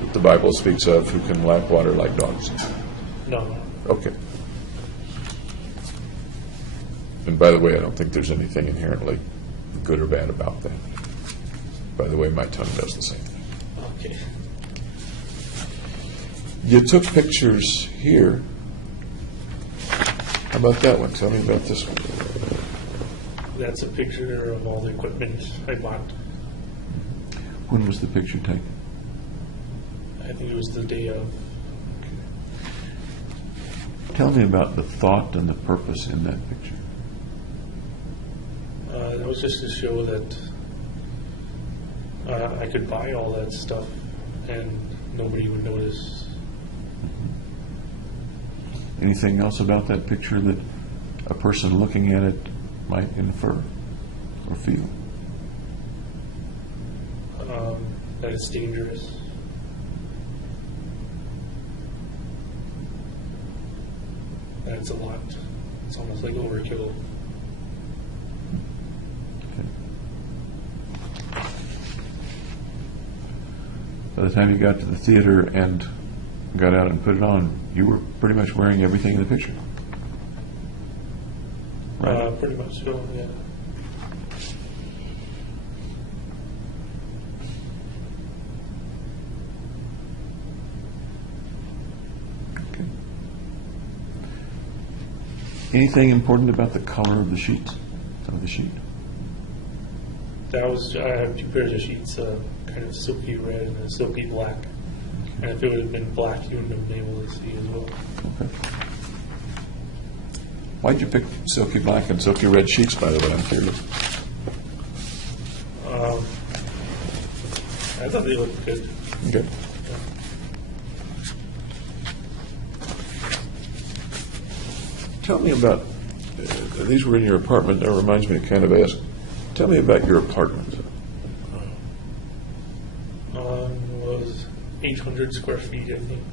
that the Bible speaks of who can lap water like dogs." No. Okay. And by the way, I don't think there's anything inherently good or bad about that. By the way, my tongue does the same thing. Okay. You took pictures here How about that one? Tell me about this one. That's a picture of all the equipment I bought. When was the picture taken? I think it was the day of. Tell me about the thought and the purpose in that picture. That was just to show that I could buy all that stuff and nobody would notice. Anything else about that picture that a person looking at it might infer or feel? That it's dangerous. That it's a lot. It's almost like overkill. By the time you got to the theater and got out and put it on, you were pretty much wearing everything in the picture. Right. Pretty much so, yeah. Okay. Anything important about the color of the sheets? Of the sheet? That was, I have two pairs of sheets, kind of silky red and a silky black. And if it would have been black, you wouldn't have been able to see as well. Okay. Why'd you pick silky black and silky red sheets, by the way? I'm curious. I thought they looked good. Okay. Tell me about, these were in your apartment. That reminds me to kind of ask, tell me about your apartment. Was 800 square feet, I think.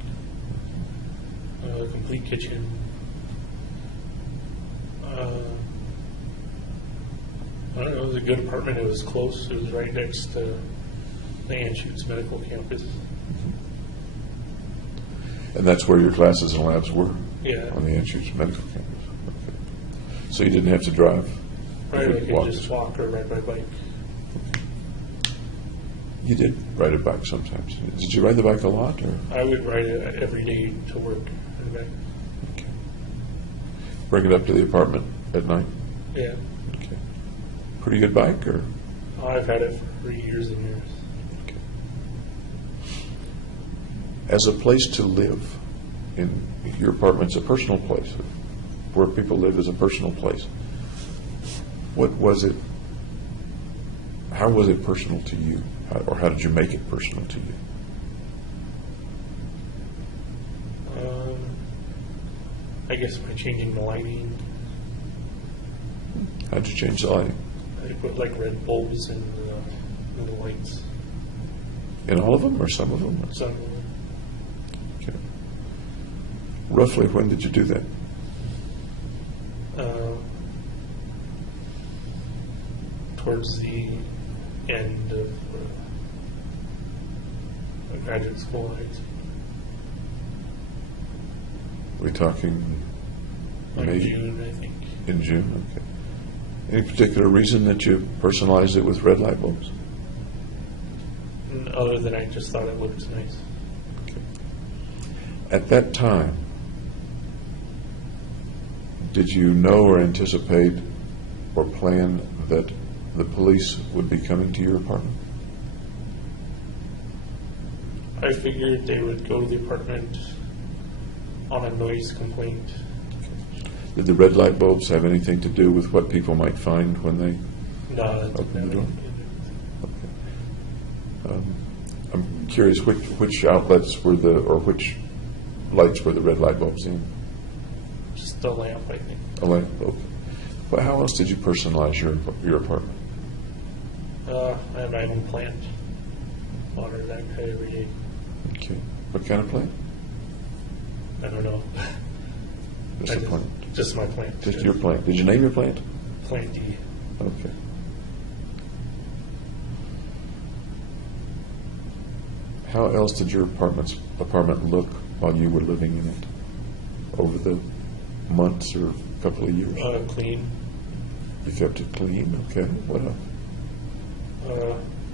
Complete kitchen. I don't know, it was a good apartment. It was close. It was right next to the Anschutz Medical Campus. And that's where your classes and labs were? Yeah. On the Anschutz Medical Campus? Okay. So you didn't have to drive? Right, You I could could just walk or ride my bike. You did ride a bike sometimes. Did you ride the bike a lot? Or? I would ride it every day to work and back. Okay. Bring it up to the apartment at night? Yeah. Okay. Pretty good bike, or? I've had it for years and years. Okay. As a place to live, in your apartment's a personal place. Where people live is a personal place. What was it? How was it personal to you? Or how did you make it personal to you? I guess by changing the lighting, How did you change the lighting? I put like red bulbs in the lights. In all of them, or some of them? Some Okay. Roughly, when did you do that? towards the end of graduate school. We're talking Like May? June, I think. In June, okay. Any particular reason that you personalized it with red light bulbs? Other than I just thought it looked nice. Okay. At that time, did you know or anticipate or plan that the police would be coming to your apartment? I figured they would go to the apartment on a noise complaint. Did the red light bulbs have anything to do with what people might find when they No, that open the didn't door? have Okay. I'm curious, which outlets were or which lights were the red light bulbs in? just the lamp, I think. A lamp, okay. Well, how else did you personalize your apartment? I have my own plant. Water that guy every day. Okay. What kind of plant? I don't know. Just a plant. Just my plant. Just your plant. Did you name your plant? Planty. Okay. How else did your apartment look while you were living in it over the months or couple of years? Clean. You kept it clean? Okay. What else?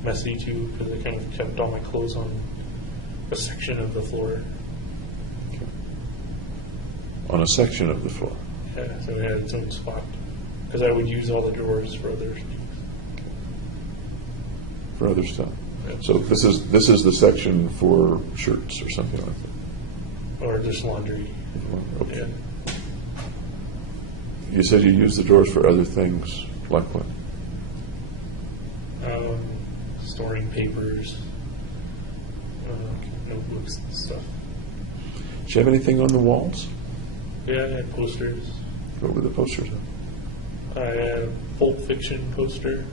Messy too, because I kind of kept all my clothes on a section of the floor. Okay. On a section of the floor? Yeah, so it had its own spot. Because I would use all the drawers for other things. For other stuff. Yeah. So this is the section for shirts or something like that? Or just laundry. Okay. Yeah. You said you use the drawers for other things, like what? Storing papers, notebooks and stuff. Do you have anything on the walls? Yeah, I had posters. What were the posters of? I had a Pulp Fiction poster,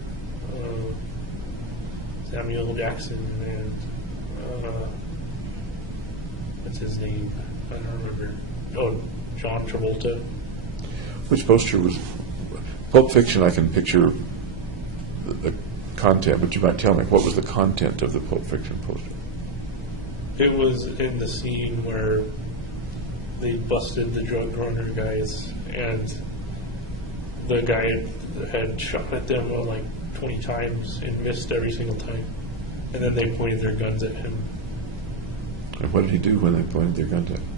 Samuel Jackson, and what's his name? I don't remember. Oh, John Travolta. Which poster was? Pulp Fiction, I can picture the content, but you might tell me, what was the content of the Pulp Fiction poster? It was in the scene where they busted the drug runner guys, and the guy had shot at them like 20 times and missed every single time. And then they pointed their guns at him. And what did he do when they pointed their guns at him?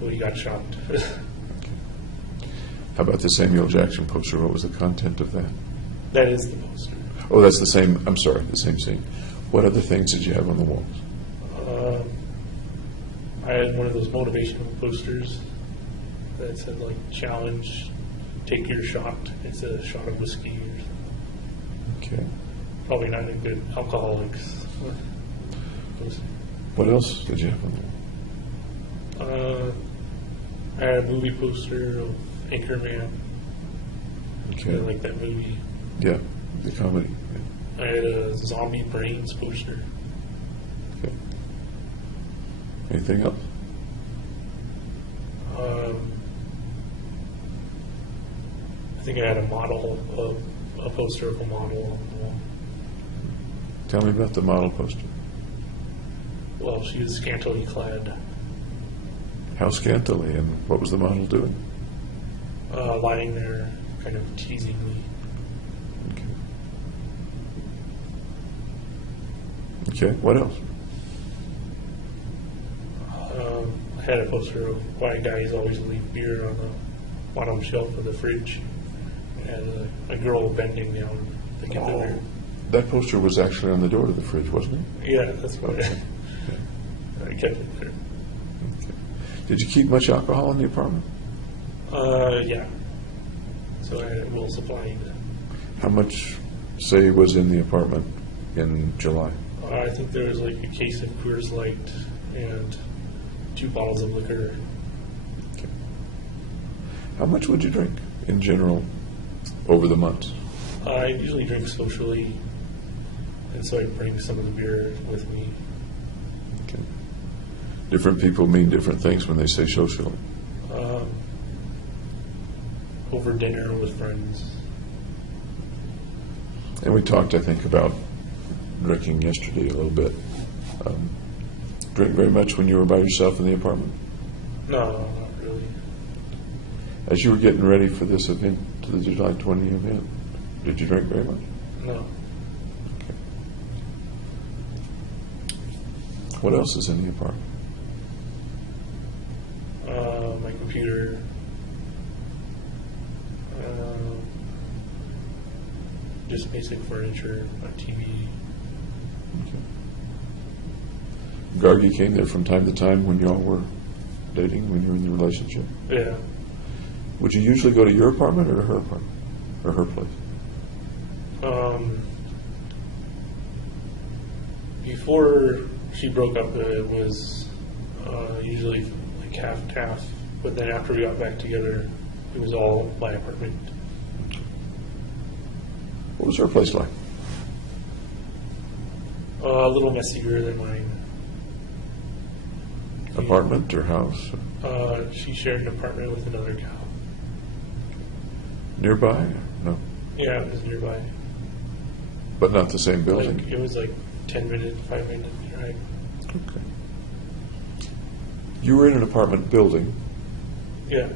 Well, he got shot. How about the Samuel Jackson poster? What was the content of that? That is the poster. Oh, that's the same, I'm sorry, the same scene. What other things did you have on the walls? I had one of those motivational posters that said, like, challenge, take your shot. It's a shot of whiskey or something. Okay. Probably not a good alcoholics poster. What else did you have on the wall? I had a movie poster of Anchorman. I Okay. really like that movie. Yeah, the comedy. I had a Zombie Brains poster. Okay. Anything else? I think I had a poster of a model on the wall. Tell me about the model poster. Well, she was scantily clad, How scantily, and what was the model doing? lying there, kind of teasing me. Okay, what else? I had a poster of why guys always leave beer on the bottom shelf of the fridge. And a girl bending down to get the beer. That poster was actually on the door to the fridge, wasn't it? Yeah, that's what Okay. I kept it there. Okay. Did you keep much alcohol in the apartment? Yeah. So I will supply that. How much, say, was in the apartment in July? I think there was like a case of Coors Light and 2 bottles of liquor. Okay. How much would you drink in general over the months? I usually drink socially, and so I bring some of the beer with me. Okay. Different people mean different things when they say socially. Over dinner with friends. And we talked, I think, about drinking yesterday a little bit. Drink very much when you were by yourself in the apartment? No, not really. As you were getting ready for this event, to the July 20 event, did you drink very much? No. Okay. What else is in the apartment? My computer. Just basic furniture, a TV. Okay. Gargi came there from time to time when y'all were dating, when you were in the relationship. Yeah. Would you usually go to your apartment or her apartment? Or her place? Before she broke up, it was usually like half and half. But then after we got back together, it was all my apartment. What was her place like? A little messier than mine. Apartment or house? She shared an apartment with another gal. Nearby? No. Yeah, it was nearby. But not the same building? Like, it was like 5-minute drive. Okay. You were in an apartment building. Yeah.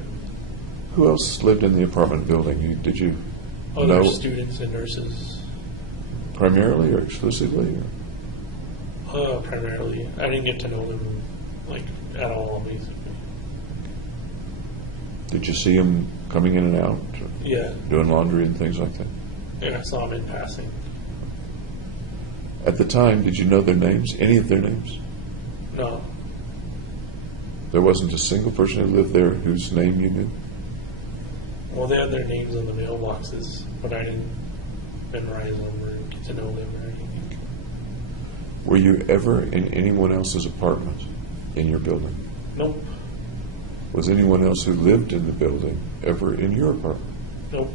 Who else lived in the apartment building? Did you Other know students and nurses. primarily or exclusively? Or? Primarily. I didn't get to know them like at all, basically. Did you see them coming in and out, Yeah, doing laundry and things like that? yeah, I saw him in passing. At the time, did you know their names, any of their names? No, There wasn't a single person who lived there whose name you knew? well, they had their names on the mailboxes, but I didn't memorize them or get to know them or anything. Were you ever in anyone else's apartment in your building? Nope, Was anyone else who lived in the building ever in your apartment? nope.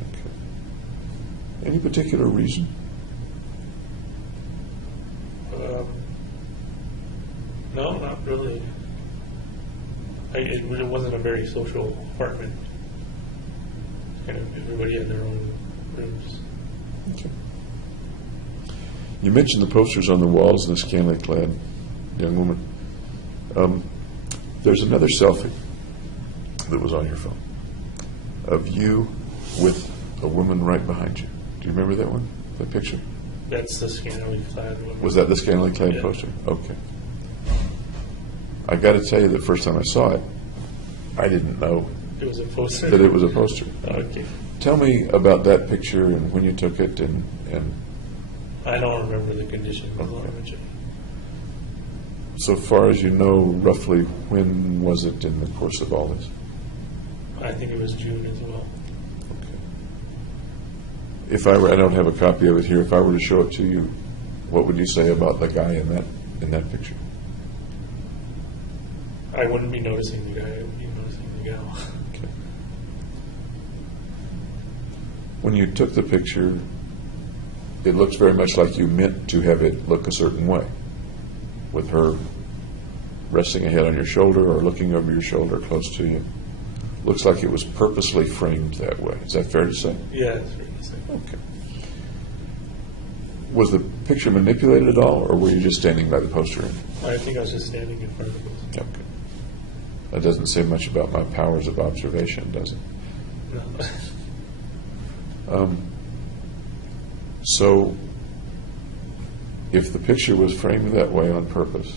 Okay. Any particular reason? No, not really. It really wasn't a very social apartment. Kind of everybody had their own rooms. Okay. You mentioned the posters on the walls and the scantily clad young woman. There's another selfie that was on your phone of you with a woman right behind you. Do you remember that one, that picture? That's the scantily clad one. Was that the scantily clad Yeah. poster? Okay. I got to tell you, the first time I saw it, I didn't know It was a poster. that it was a poster. Okay. Tell me about that picture and when you took it, and I don't remember the condition. Okay. so far as you know, roughly when was it in the course of all this? I think it was June as well. Okay. If I were, I don't have a copy of it here. If I were to show it to you, what would you say about the guy in that picture? I wouldn't be noticing the guy. I would be noticing the gal. Okay. When you took the picture, it looks very much like you meant to have it look a certain way, with her resting a head on your shoulder or looking over your shoulder close to you. Looks like it was purposely framed that way. Is that fair to say? Yeah, that's what you say. Okay. Was the picture manipulated at all, or were you just standing by the poster? I think I was just standing in front of it. Okay. That doesn't say much about my powers of observation, does it? No. So, if the picture was framed that way on purpose,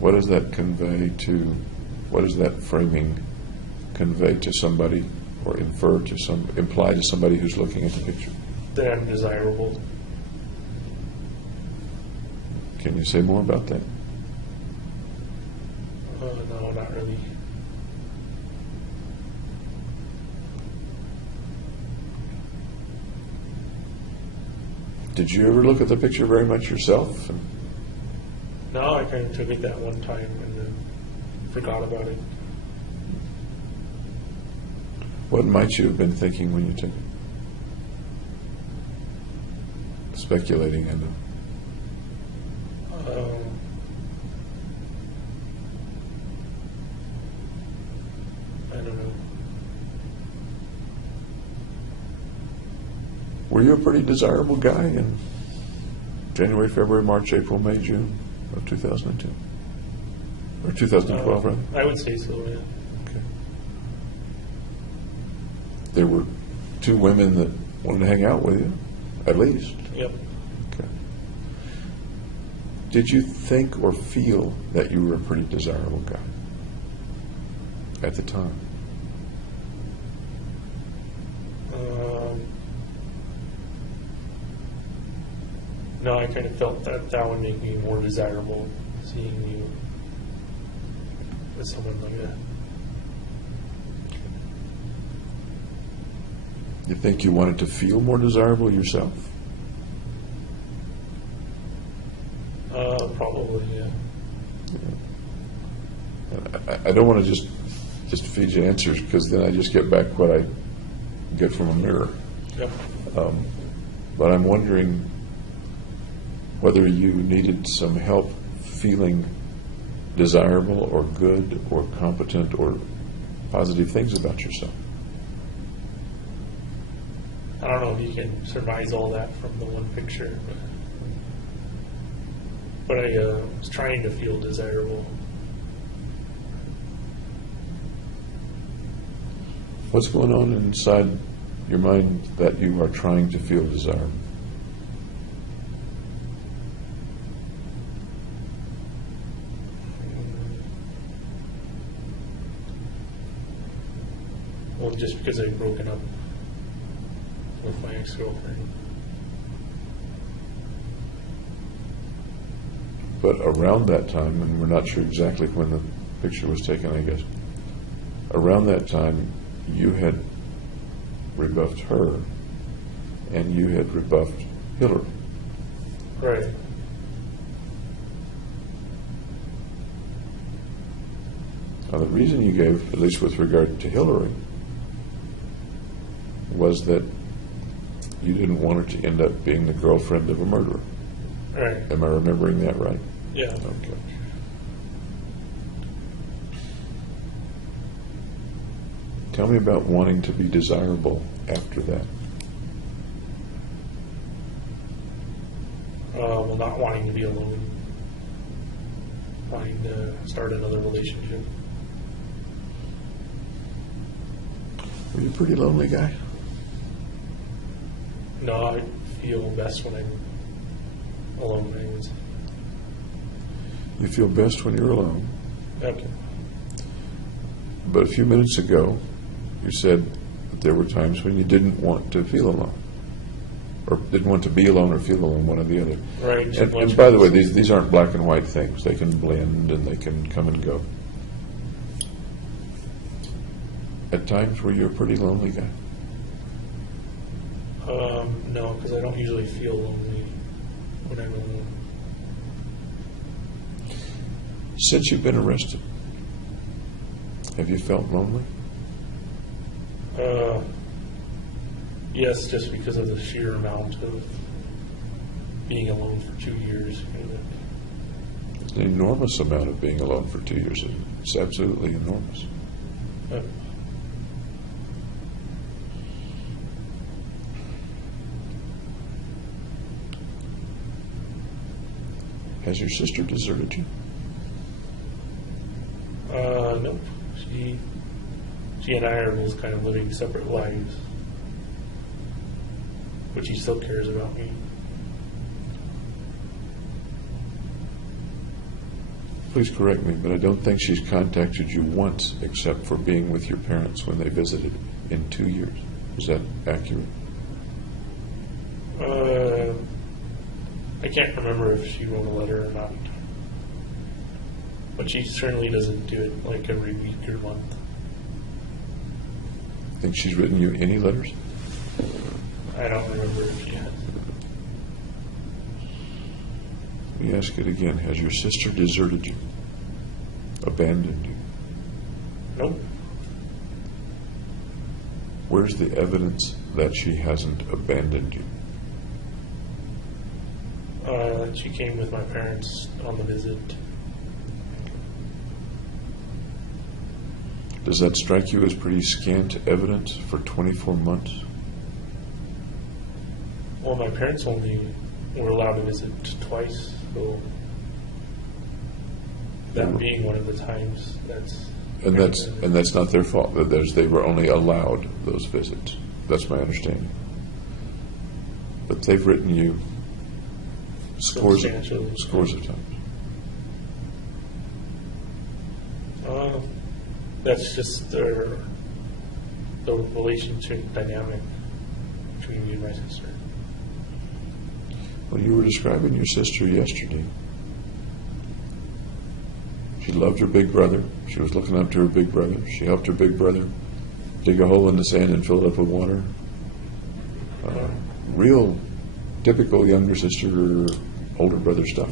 what does that convey to, what does that framing convey to somebody, or imply to somebody who's looking at the picture? That I'm desirable. Can you say more about that? No, not really. Did you ever look at the picture very much yourself? No, I kind of took it that one time and then forgot about it. What might you have been thinking when you took it? Speculating, I know. I don't know. Were you a pretty desirable guy in January, February, March, April, May, June of 2002? Or 2012, rather? I would say so, yeah. Okay. There were two women that wanted to hang out with you, at least. Yep. Okay. Did you think or feel that you were a pretty desirable guy at the time? No, I kind of felt that would make me more desirable, seeing you with someone like that. You think you wanted to feel more desirable yourself? Probably, yeah. I don't want to just feed you answers, because then I just get back what I get from a mirror. Yep. But I'm wondering whether you needed some help feeling desirable or good or competent or positive things about yourself. I don't know if you can surmise all that from the one picture, but I was trying to feel desirable. What's going on inside your mind that you are trying to feel desirable? just because I'd broken up with my ex-girlfriend. But around that time, and we're not sure exactly when the picture was taken, I guess, around that time, you had rebuffed her, and you had rebuffed Hillary. Right. Now, the reason you gave, at least with regard to Hillary, was that you didn't want her to end up being the girlfriend of a murderer. Right. Am I remembering that right? Yeah. Okay. Tell me about wanting to be desirable after that. Well, not wanting to be alone. Wanting to start another relationship. Were you a pretty lonely guy? No, I feel best when I'm alone. Anyways. You feel best when you're alone. Okay. But a few minutes ago, you said that there were times when you didn't want to feel alone. Or didn't want to be alone or feel alone, one or the other. Right. And by the way, these aren't black and white things. They can blend and they can come and go. At times, were you a pretty lonely guy? No, because I don't usually feel lonely when I'm alone. Since you've been arrested, have you felt lonely? Yes, just because of the sheer amount of being alone for 2 years. An enormous amount of being alone for 2 years. It's absolutely enormous. Uh, Has your sister deserted you? no, she and I are both kind of living separate lives, but she still cares about me. Please correct me, but I don't think she's contacted you once except for being with your parents when they visited in 2 years. Is that accurate? I can't remember if she wrote a letter or not, but she certainly doesn't do it like every week or month. Think she's written you any letters? I don't remember if she has. Let me ask it again. Has your sister deserted you? Abandoned you? Nope. Where's the evidence that she hasn't abandoned you? She came with my parents on the visit. Does that strike you as pretty scant evidence for 24 months? Well, my parents only were allowed to visit twice, so that being one of the times, And that's not their fault. They were only allowed those visits. That's my understanding. But they've written you scores of times. That's just the relationship dynamic between me and my sister. Well, you were describing your sister yesterday. She loved her big brother. She was looking up to her big brother. She helped her big brother dig a hole in the sand and fill it up with water. Real typical younger sister, older brother stuff.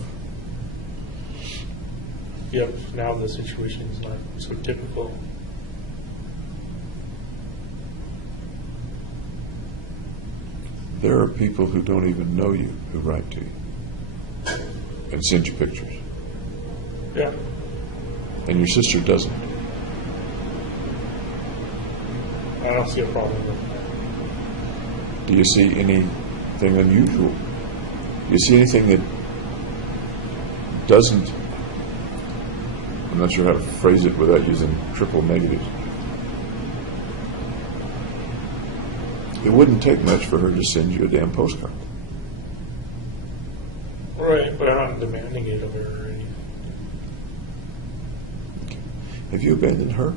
Yep, now the situation is not so typical. There are people who don't even know you who write to you and send you pictures. Yeah. And your sister doesn't. I don't see a problem with that. Do you see anything unusual? Do you see anything that doesn't, I'm not sure how to phrase it without using triple negatives. It wouldn't take much for her to send you a damn postcard. Right, but I'm not demanding it of her or anything. Have you abandoned her?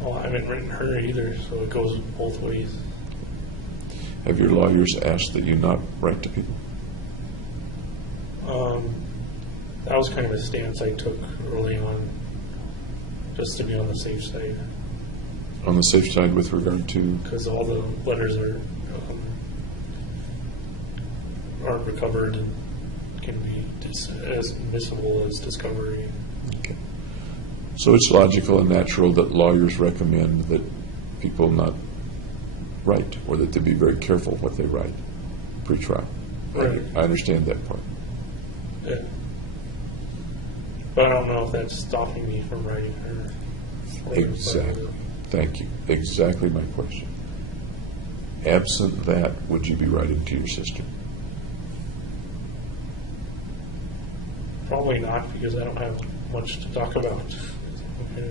Well, haven't written her either, so it goes both ways. Have your lawyers asked that you not write to people? That was kind of a stance I took early on, just to be on the safe side, On the safe side with regard to, because all the letters aren't recovered and can be as admissible as discovery. okay. So it's logical and natural that lawyers recommend that people not write, or that they be very careful what they write pre-trial. Right. I understand that part. Yeah. But I don't know if that's stopping me from writing her. Exactly. Thank you. Exactly my question. Absent that, would you be writing to your sister? Probably not, because I don't have much to talk about. Okay.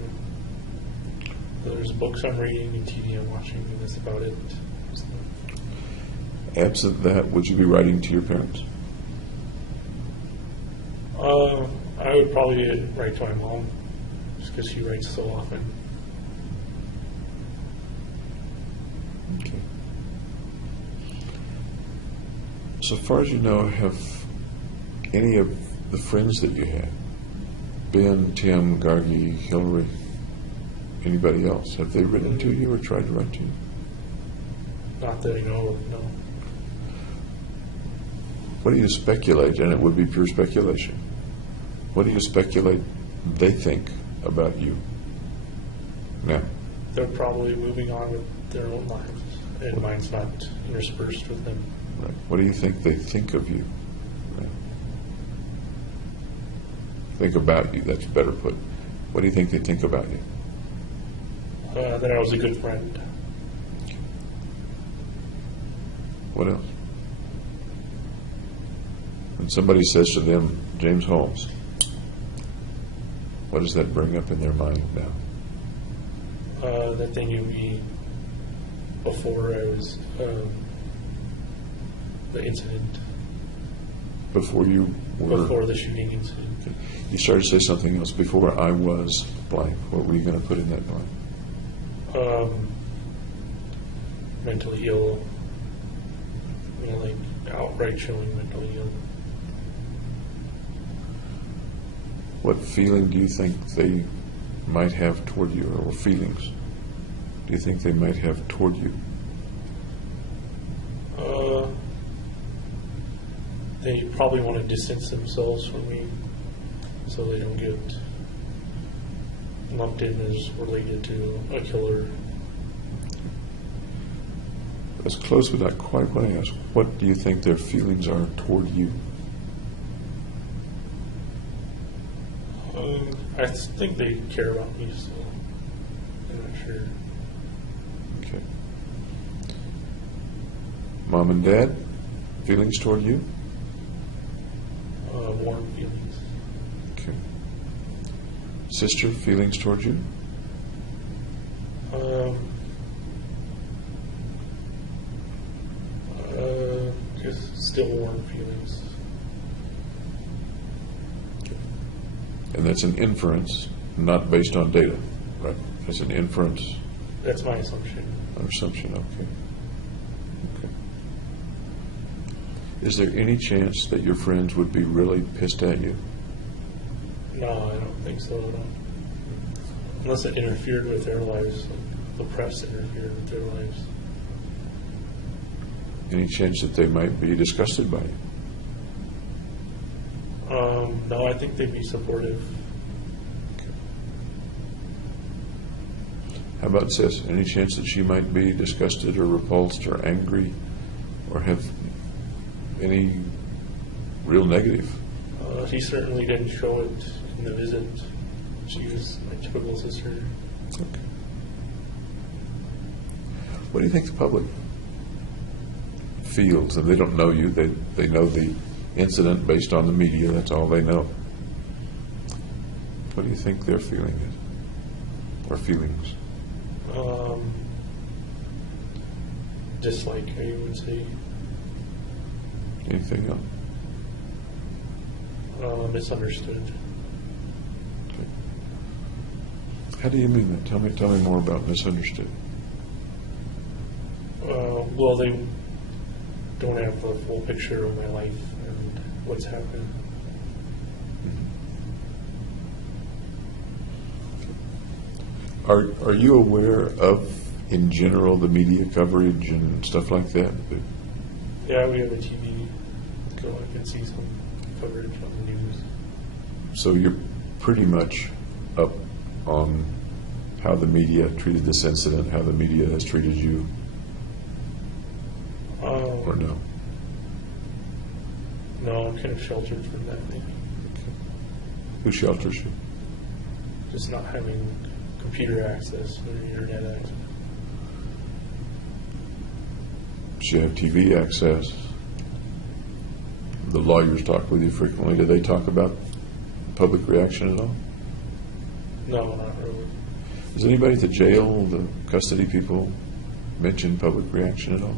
There's books I'm reading and TV I'm watching, and that's about it. So, Absent that, would you be writing to your parents? I would probably write to my mom, just because she writes so often. Okay. So far as you know, have any of the friends that you had, Ben, Tim, Gargi, Hillary, anybody else, have they written to you or tried to write to you? Not that I know of, no. What do you speculate, and it would be pure speculation, what do you speculate they think about you now? They're probably moving on with their own lives, and mine's not interspersed with them. Right. What do you think they think of you now? Think about you, that's better put. What do you think they think about you? That I was a good friend. What else? When somebody says to them, James Holmes, what does that bring up in their mind now? That they knew me before I was the incident, Before you were, before the shooting incident. you started to say something else. Before I was blank. What were you going to put in that blank? Mentally ill, like outright showing mentally ill. What feeling do you think they might have toward you, or feelings do you think they might have toward you? They probably want to distance themselves from me, so they don't get lumped in as related to a killer. That's close, but not quite what I asked. What do you think their feelings are toward you? I think they care about me, so I'm not sure. Okay. Mom and Dad, feelings toward you? Warm feelings. Okay. Sister, feelings toward you? Just still warm feelings. And that's an inference, not based on data, right? That's an inference, That's my assumption. an assumption, okay. Okay. Is there any chance that your friends would be really pissed at you? No, I don't think so at all. Unless it interfered with their lives, like the press interfered with their lives. Any chance that they might be disgusted by you? No, I think they'd be supportive. How about Sis? Any chance that she might be disgusted or repulsed or angry or have any real negative? She certainly didn't show it in the visit. She was my typical sister. Okay. What do you think the public feels? And they don't know you. They know the incident based on the media. That's all they know. What do you think their feeling is? Or feelings? Dislike, I would say. Anything else? Misunderstood. Okay. How do you mean that? Tell me more about misunderstood. Well, they don't have the full picture of my life and what's happened. Are you aware of, in general, the media coverage and stuff like that? Yeah, we have a TV, so I can see some coverage on the news. So you're pretty much up on how the media treated this incident, how the media has treated you, or no? No, I'm kind of sheltered from that, maybe. Who shelters you? Just not having computer access or internet access. Do you have TV access? The lawyers talk with you frequently. Do they talk about public reaction at all? No, not really. Does anybody at the jail, the custody people, mention public reaction at all?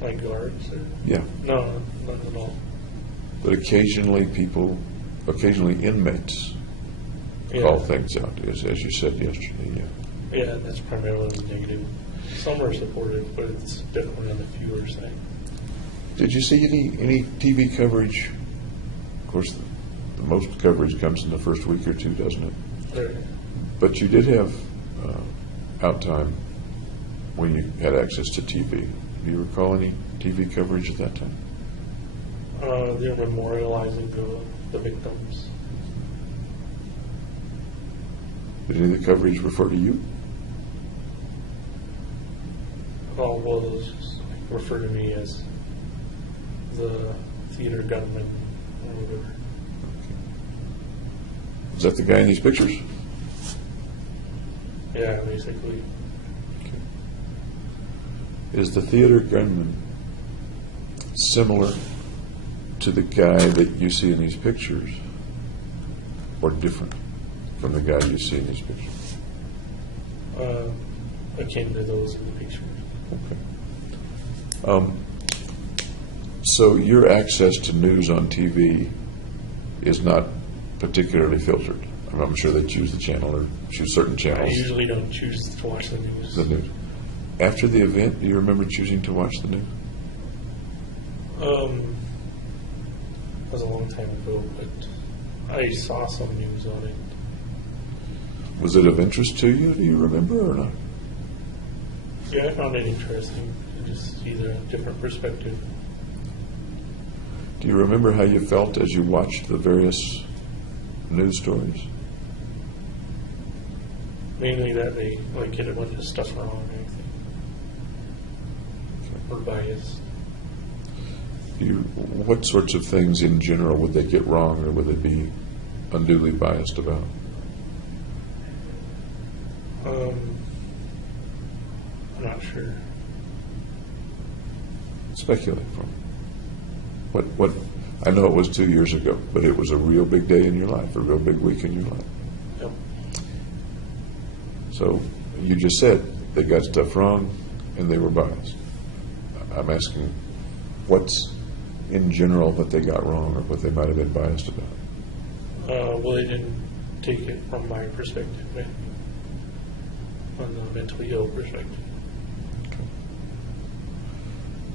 Like guards? Or? Yeah. No, not at all. But occasionally inmates Yeah. call things out, as you said yesterday. Yeah. Yeah, that's primarily negative. Some are supportive, but it's definitely on the fewer side. Did you see any TV coverage? Of course, the most coverage comes in the first week or two, doesn't it? Right. But you did have out time when you had access to TV. Do you recall any TV coverage at that time? They're memorializing the victims. Did any of the coverage refer to you? Well, it was just refer to me as the theater gunman or whatever. Is that the guy in these pictures? Yeah, basically. Is the theater gunman similar to the guy that you see in these pictures, or different from the guy you see in these pictures? Akin to those in the picture. Okay. So your access to news on TV is not particularly filtered. I'm sure they choose the channel or choose certain I channels. usually don't choose to watch the news. The news. After the event, do you remember choosing to watch the news? That was a long time ago, but I saw some news on it. Was it of interest to you? Do you remember or not? Yeah, I found it interesting to just see the different perspective. Do you remember how you felt as you watched the various news stories? Mainly that they get a bunch of stuff wrong and everything. Or biased. What sorts of things in general would they get wrong, or would they be unduly biased about? I'm not sure. Speculate for me. What? I know it was 2 years ago, but it was a real big day in your life, a real big week in your life. Yep. So you just said they got stuff wrong and they were biased. I'm asking what's in general that they got wrong or what they might have been biased about. Well, they didn't take it from my perspective, right? On the mentally ill perspective.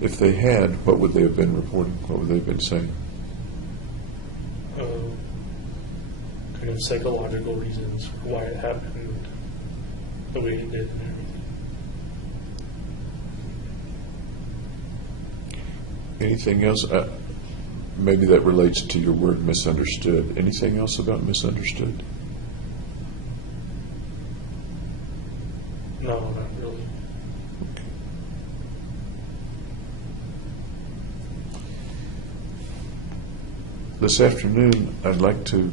If they had, what would they have been reporting? What would they have been saying? Kind of psychological reasons for why it happened the way it did and everything. Anything else? Maybe that relates to your word misunderstood. Anything else about misunderstood? No, not really. This afternoon, I'd like to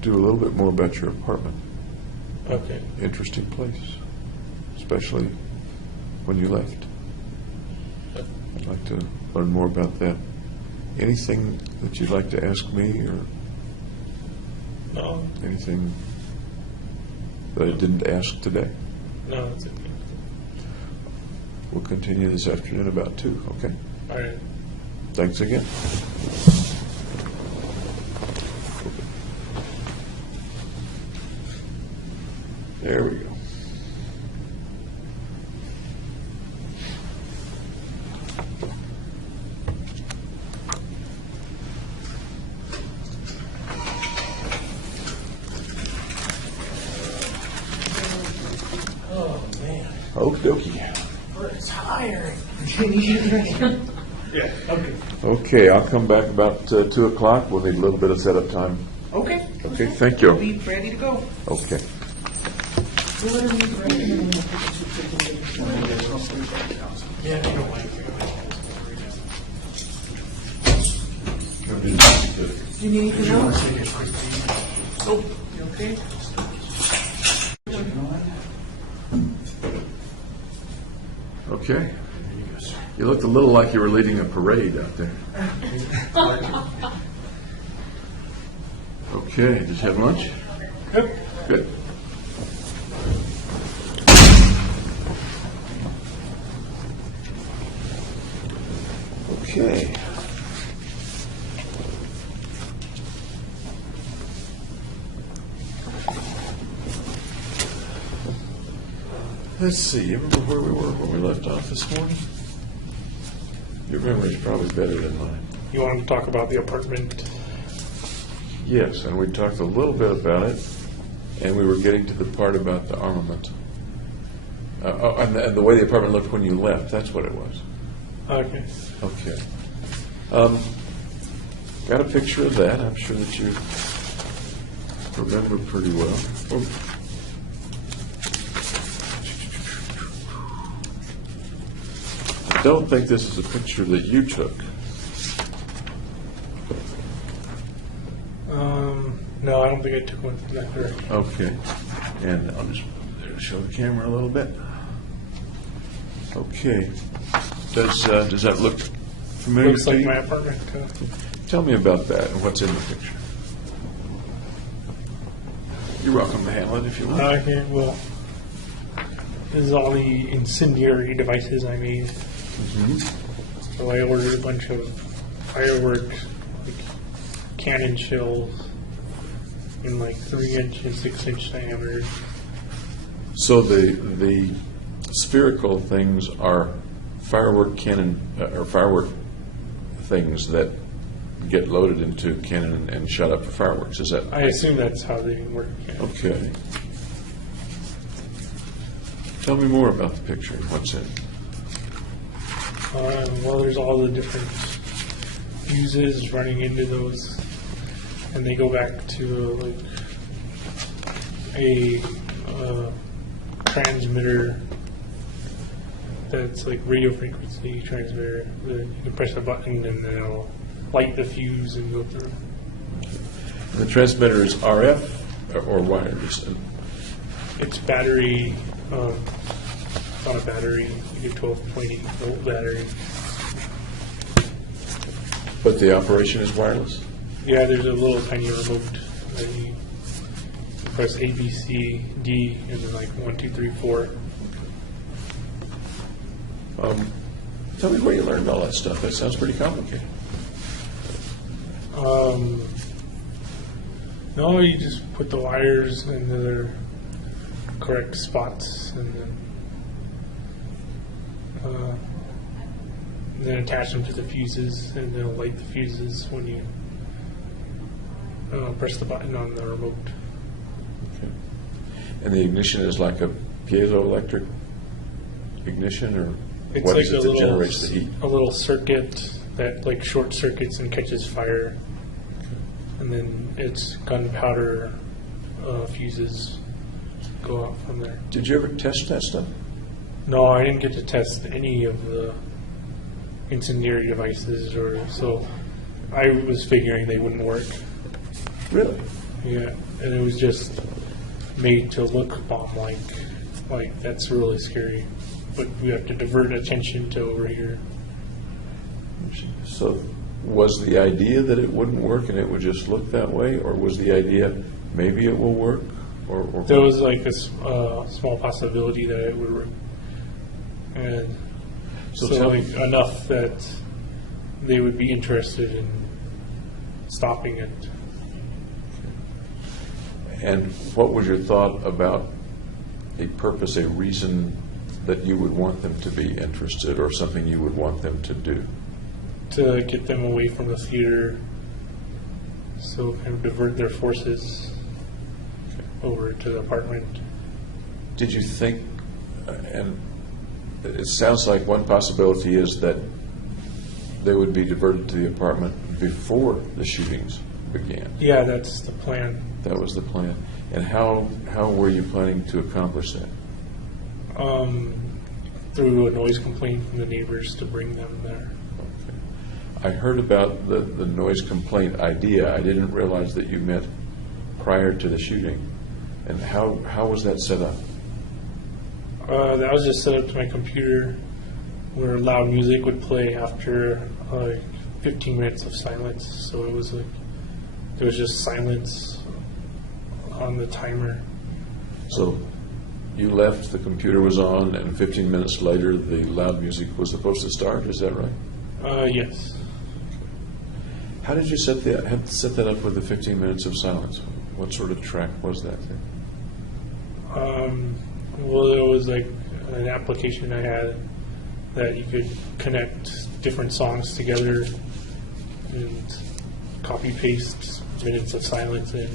do a little bit more about your apartment. Okay. Interesting place, especially when you left. I'd like to learn more about that. Anything that you'd like to ask me, or No, anything that I didn't ask today? no, it's okay. We'll continue this afternoon about 2, okay? All right. Thanks again. There we go. Oh, man. Okie dokie. It's higher. Yeah, okay. Okay, I'll come back about 2 o'clock. We'll need a little bit of setup time. Okay. Okay, thank you. Be ready to go. Okay. Yeah, I don't like it. Do you need anything else? Nope. You okay? Okay. You looked a little like you were leading a parade out there. Okay, did you have lunch? Yep. Good. Okay. Let's see, you remember where we were when we left off this morning? Your memory's probably better than mine. You wanted to talk about the apartment? Yes, and we talked a little bit about it, and we were getting to the part about the armament. And the way the apartment looked when you left, that's what it was. Okay. Okay. Got a picture of that. I'm sure that you remember pretty well. I don't think this is a picture that you took. No, I don't think I took one from that direction. Okay. And I'll just show the camera a little bit. Okay. Does that look familiar Looks to like you? my apartment. Tell me about that and what's in the picture. You're welcome to handle it if you want. Okay, well, this is all the incendiary devices I made. Mm-hmm. So I ordered a bunch of fireworks, like cannon shells, in like 3-inch and 6-inch diameter. So the spherical things are firework cannon or firework things that get loaded into cannon and shot up for fireworks. Is that I assume that's how they work. Yeah. okay? Tell me more about the picture. What's in it? Well, there's all the different fuses running into those, and they go back to like a transmitter that's like radio frequency transmitter. You can press a button and then it'll light the fuse and go through. The transmitter is RF or wireless. It's battery. It's on a battery, like a 12.8 volt battery. But the operation is wireless? Yeah, there's a little tiny remote that you press A, B, C, D, and then like 1, 2, 3, 4. Tell me where you learned all that stuff. That sounds pretty complicated. No, you just put the wires in their correct spots and then attach them to the fuses, and they'll light the fuses when you press the button on the remote. Okay. And the ignition is like a piezoelectric ignition, or It's what like is it that generates the heat? a little circuit that like short circuits and catches fire, and then it's gunpowder fuses go out from there. Did you ever test that stuff? No, I didn't get to test any of the incendiary devices, or so I was figuring they wouldn't work. Really? Yeah, and it was just made to look bomb-like. Like, that's really scary. But we have to divert attention to over here. So was the idea that it wouldn't work and it would just look that way, or was the idea maybe it will work? Or There was like a small possibility that it would work. And So so, tell like, me- enough that they would be interested in stopping it. And what was your thought about a purpose, a reason that you would want them to be interested, or something you would want them to do? To get them away from the theater, so kind of divert their forces over to the apartment. Did you think, and it sounds like one possibility is that they would be diverted to the apartment before the shootings began. Yeah, that's the plan. That was the plan. And how were you planning to accomplish that? Through a noise complaint from the neighbors to bring them there. Okay. I heard about the noise complaint idea. I didn't realize that you meant prior to the shooting. And how was that set up? That was just set up to my computer where loud music would play after 15 minutes of silence. So it was like, there was just silence on the timer. So you left, the computer was on, and 15 minutes later the loud music was supposed to start, is that right? Yes. How did you set that up with the 15 minutes of silence? What sort of track was that then? Well, there was like an application I had that you could connect different songs together and copy paste minutes of silence in.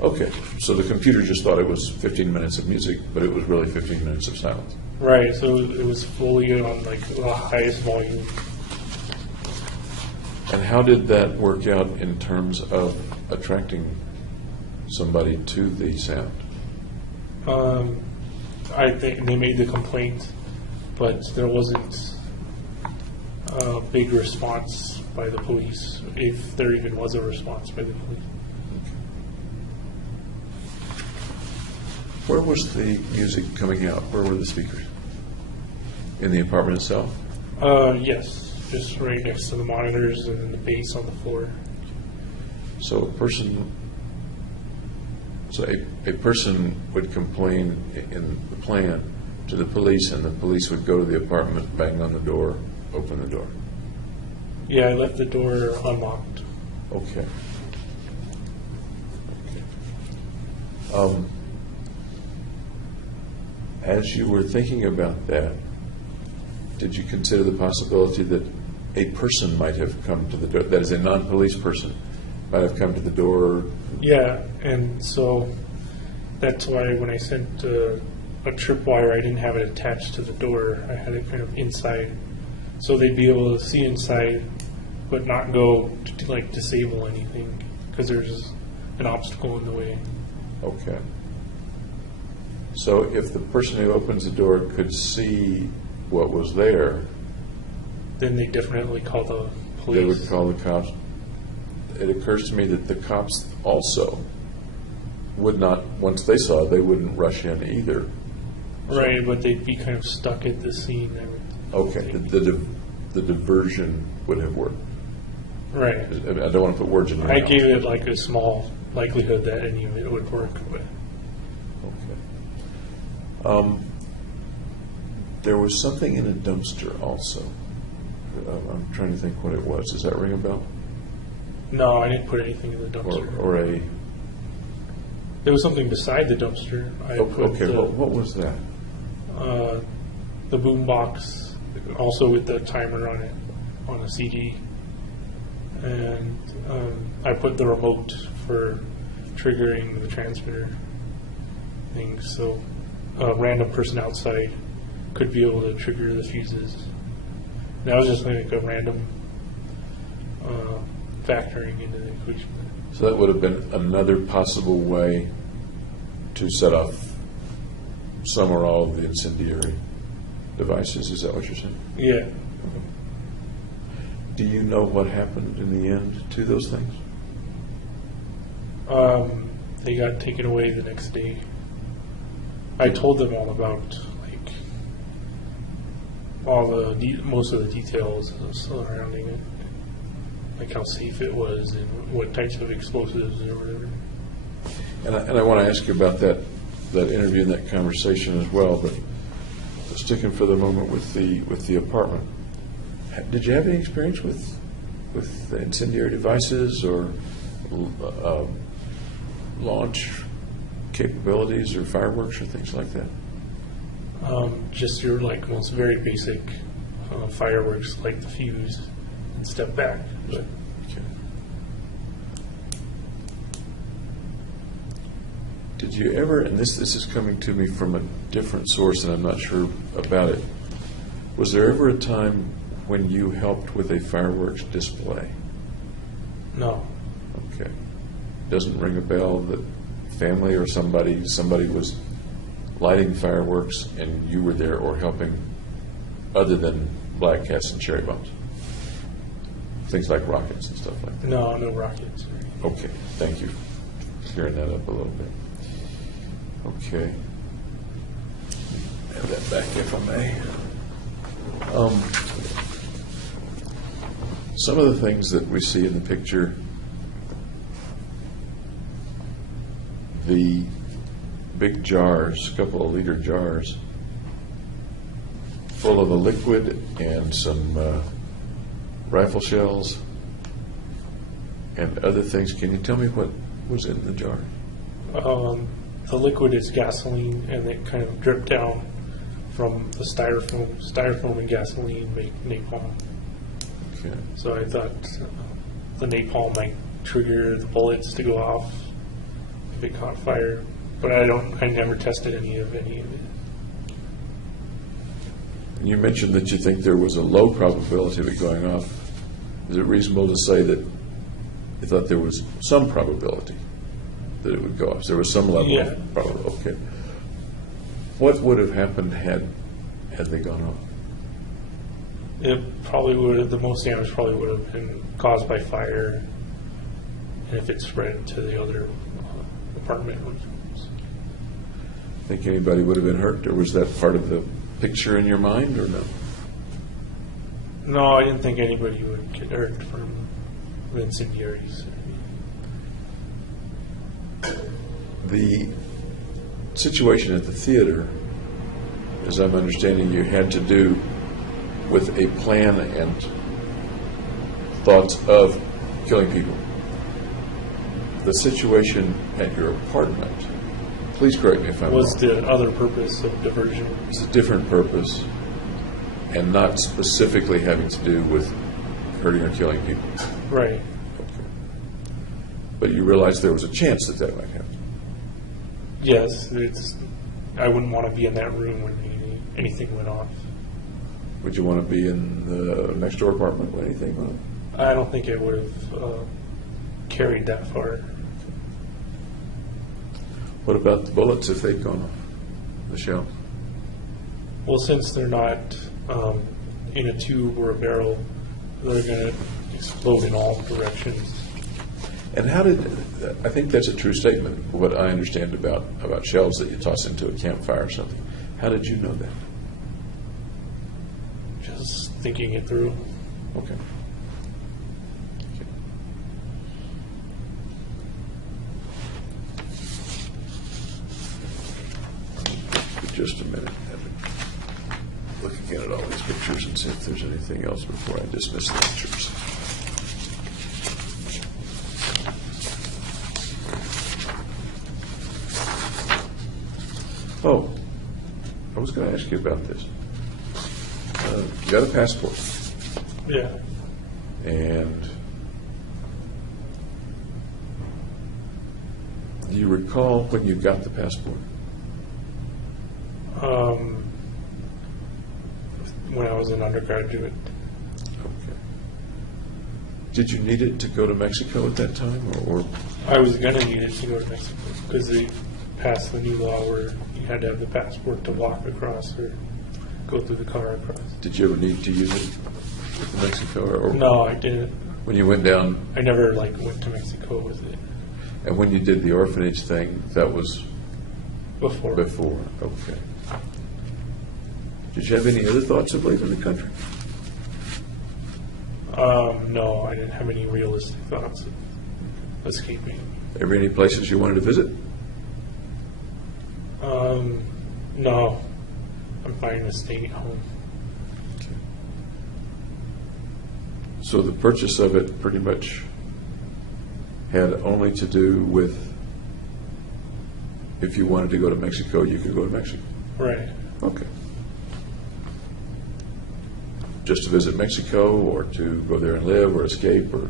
Okay, so the computer just thought it was 15 minutes of music, but it was really 15 minutes of silence. Right, so it was fully on like the highest volume. And how did that work out in terms of attracting somebody to the sound? I think they made the complaint, but there wasn't a big response by the police, if there even was a response by the police. Where was the music coming out? Where were the speakers? In the apartment itself? Yes, just right next to the monitors and then the bass on the floor. So a person would complain in the plan to the police, and the police would go to the apartment, bang on the door, open the door. Yeah, I left the door unlocked. Okay. As you were thinking about that, did you consider the possibility that a person might have come to the door, that is a non-police person, might have come to the door? Yeah, and so that's why when I sent a tripwire, I didn't have it attached to the door. I had it kind of inside, so they'd be able to see inside, but not go to like disable anything because there's an obstacle in the way. Okay. So if the person who opens the door could see what was there, Then they definitely call the police. they would call the cops. It occurs to me that the cops also would not, once they saw it, they wouldn't rush in either. Right, but they'd be kind of stuck at the scene. And everything. Okay, the diversion would have worked. Right. I don't want to put words in your I mouth. gave it like a small likelihood that any of it would work. But Okay. There was something in a dumpster also. I'm trying to think what it was. Does that ring a bell? no, I didn't put anything in the dumpster. Or a... There was something beside the dumpster. I put Okay, what was that? the boom box, also with the timer on it, on a CD. And I put the remote for triggering the transmitter thing, so a random person outside could be able to trigger the fuses. That was just like a random factoring into the equation. So that would have been another possible way to set off some or all of the incendiary devices. Is that what you're saying? Yeah. Do you know what happened in the end to those things? They got taken away the next day. I told them all about like all the most of the details surrounding it, like how safe it was and what types of explosives or whatever. And I want to ask you about that interview and that conversation as well, but sticking for the moment with the apartment. Did you have any experience with incendiary devices or launch capabilities or fireworks or things like that? Just your like most very basic fireworks, like the fuse and step back. But Okay. Did you ever, and this is coming to me from a different source and I'm not sure about it, was there ever a time when you helped with a fireworks display? no, Okay. Doesn't ring a bell that family or somebody was lighting fireworks and you were there or helping other than black cats and cherry bombs? Things like rockets and stuff like that. no rockets. Okay, thank you for clearing that up a little bit. Okay. Have that back if I may. Some of the things that we see in the picture, the big jars, a couple of liter jars, full of a liquid and some rifle shells and other things. Can you tell me what was in the jar? The liquid is gasoline, and it kind of dripped down from the styrofoam. Styrofoam and gasoline make napalm. Okay. So I thought the napalm might trigger the bullets to go off if it caught fire. But I never tested any of it. And you mentioned that you think there was a low probability of it going off. Is it reasonable to say that you thought there was some probability that it would go off? There was some level Yeah. of probability. Okay. What would have happened had they gone off? It probably would have, the most damage probably would have been caused by fire, and if it spread to the other apartment rooms. Think anybody would have been hurt, or was that part of the picture in your mind, or no? No, I didn't think anybody would get hurt from the incendiaries. The situation at the theater, as I'm understanding, you had to do with a plan and thoughts of killing people. The situation at your apartment, please correct me if I'm Was wrong, the other purpose of diversion. it's a different purpose and not specifically having to do with hurting or killing people. Right. But you realized there was a chance that that might happen. Yes, I wouldn't want to be in that room when anything went off. Would you want to be in the next door apartment when anything went on? I don't think it would have carried that far. What about the bullets if they'd gone off? The shell? Well, since they're not in a tube or a barrel, they're going to explode in all directions. And how did, I think that's a true statement, what I understand about shells that you toss into a campfire or something. How did you know that? Just thinking it through. Okay. For just a minute, look again at all these pictures and see if there's anything else before I dismiss the pictures. Oh, I was going to ask you about this. You got a passport, Yeah. and do you recall when you got the passport? When I was an undergraduate. Okay. Did you need it to go to Mexico at that time, or I was going to need it to go to Mexico because they passed the new law where you had to have the passport to walk across or go through the car across. did you ever need to use it with Mexico? Or No, I didn't. when you went down, I never went to Mexico with it and when you did the orphanage thing, that was before. before? Okay. Did you have any other thoughts of leaving the country? No, I didn't have any realistic thoughts of escaping. Ever any places you wanted to visit? No, I'm fine with staying at home. So the purchase of it pretty much had only to do with if you wanted to go to Mexico, you could go to Mexico. Right. Okay. Just to visit Mexico, or to go there and live, or escape, or?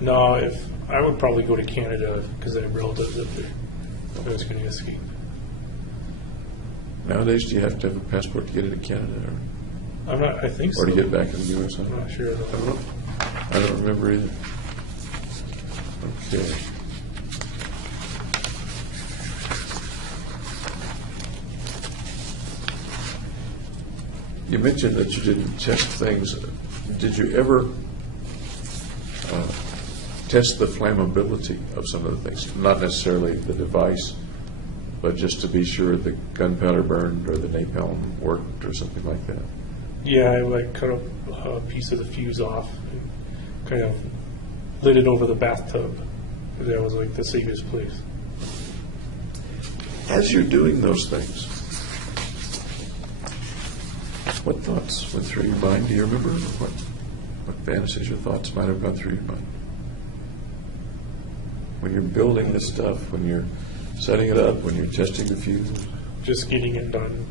No, if I would probably go to Canada because I have relatives up there. If I was going to escape. Nowadays, do you have to have a passport to get into Canada, I'm not. I think or so. to get back in the U.S.? I'm not sure. I don't remember either. Okay. You mentioned that you didn't test things. Did you ever test the flammability of some of the things? Not necessarily the device, but just to be sure the gunpowder burned or the napalm worked or something like that? Yeah, I like cut a piece of the fuse off and kind of lit it over the bathtub. That was like the safest place. As you're doing those things, what thoughts went through your mind? Do you remember what fantasies or thoughts might have gone through your mind? When you're building this stuff, when you're setting it up, when you're testing the fuse? Just getting it done.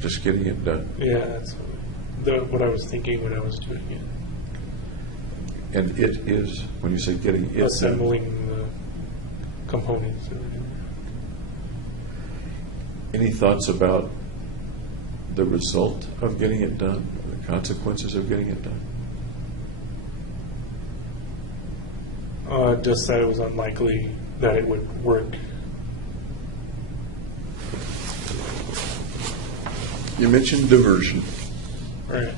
Just getting it done. Yeah, that's what I was thinking when I was doing it. And it is, when you say getting it done, Assembling the components. any thoughts about the result of getting it done, or the consequences of getting it done? Just that it was unlikely that it would work. You mentioned diversion. Right.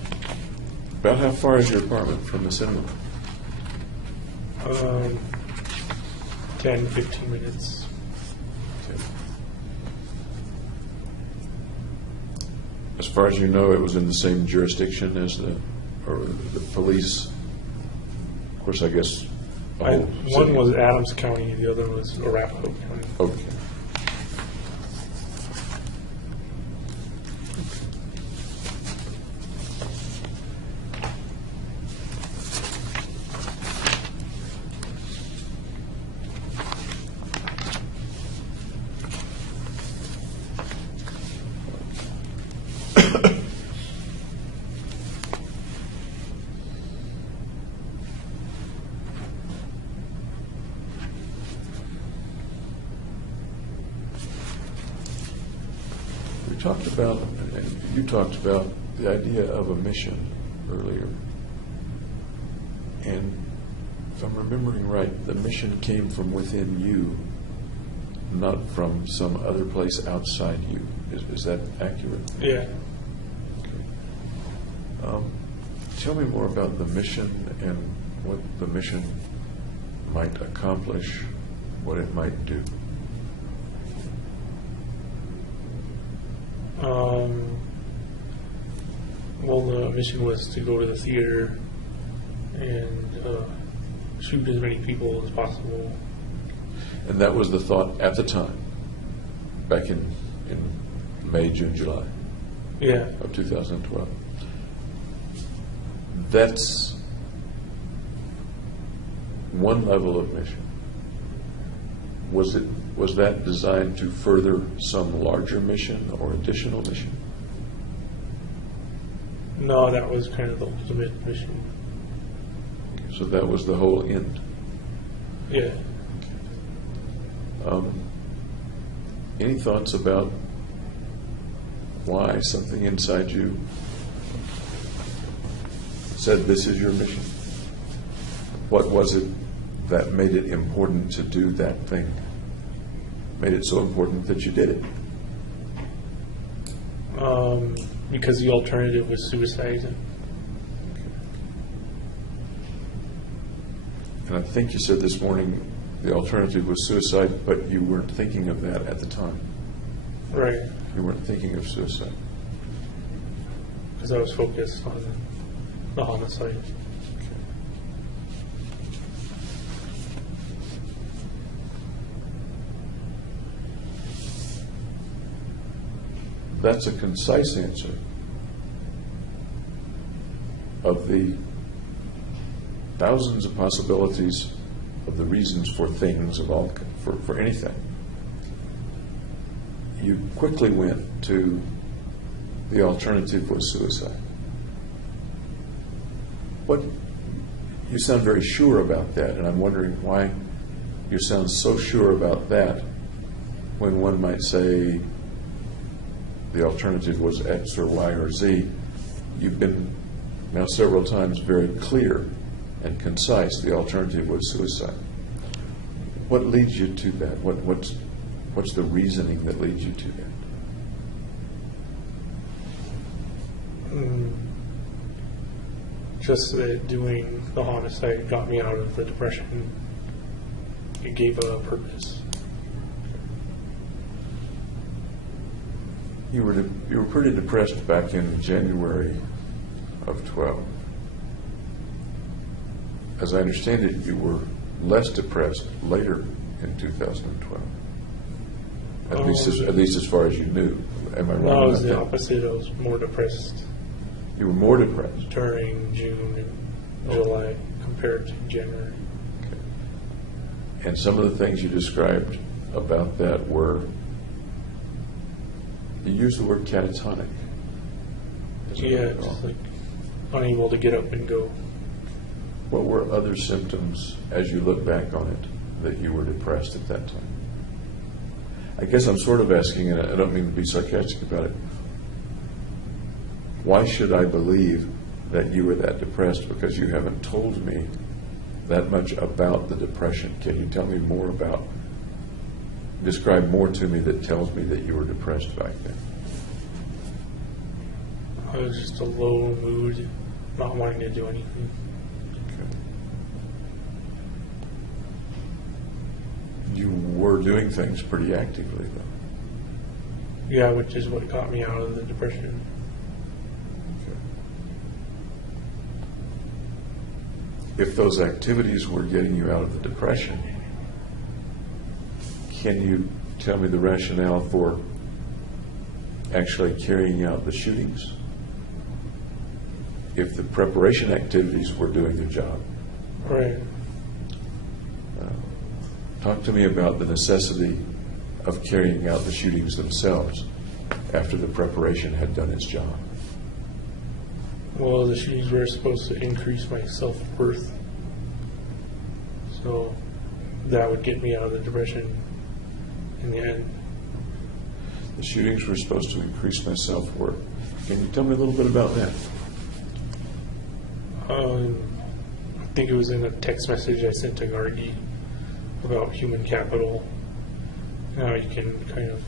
About how far is your apartment from the cinema? 10, 15 minutes. As far as you know, it was in the same jurisdiction as the police. Of course, I guess. the whole One city. was Adams County, the other was Arapahoe County. Okay. You talked about the idea of a mission earlier. And if I'm remembering right, the mission came from within you, not from some other place outside you. Is that accurate? Yeah. Tell me more about the mission and what the mission might accomplish, what it might do. Well, the mission was to go to the theater and shoot as many people as possible. And that was the thought at the time, back in May, June, July Yeah. of 2012. That's one level of mission. Was that designed to further some larger mission or additional mission? No, that was kind of the ultimate mission. So that was the whole end. Yeah. Any thoughts about why something inside you said this is your mission? What was it that made it important to do that thing? Made it so important that you did it? Because the alternative was suicide. And I think you said this morning the alternative was suicide, but you weren't thinking of that at the time. Right. You weren't thinking of suicide. Because I was focused on the homicide. That's a concise answer of the thousands of possibilities of the reasons for things of all for anything, you quickly went to the alternative was suicide. What you sound very sure about that, and I'm wondering why you sound so sure about that when one might say the alternative was X or Y or Z. You've been now several times very clear and concise. The alternative was suicide. What leads you to that? What's the reasoning that leads you to that? Just that doing the homicide got me out of the depression. It gave a purpose. You were pretty depressed back in January of 12. As I understand it, you were less depressed later in 2012. At least as far as you knew. Am I wrong? No, it was about the that? opposite. I was more depressed You were more depressed. during June and July compared to January. And some of the things you described about that were, you used the word catatonic. as I Yeah, recall. just like unable to get up and go. What were other symptoms, as you look back on it, that you were depressed at that time? I guess I'm sort of asking, and I don't mean to be sarcastic about it, why should I believe that you were that depressed? Because you haven't told me that much about the depression. Can you tell me more about, describe more to me that tells me that you were depressed back then? I was just a low mood, not wanting to do anything. Okay. You were doing things pretty actively, though. Yeah, which is what got me out of the depression. If those activities were getting you out of the depression, can you tell me the rationale for actually carrying out the shootings? If the preparation activities were doing their job, Right. talk to me about the necessity of carrying out the shootings themselves after the preparation had done its job. Well, the shootings were supposed to increase my self-worth. So that would get me out of the depression in the end. The shootings were supposed to increase my self-worth. Can you tell me a little bit about that? I think it was in a text message I sent to Gargi about human capital. How you can kind of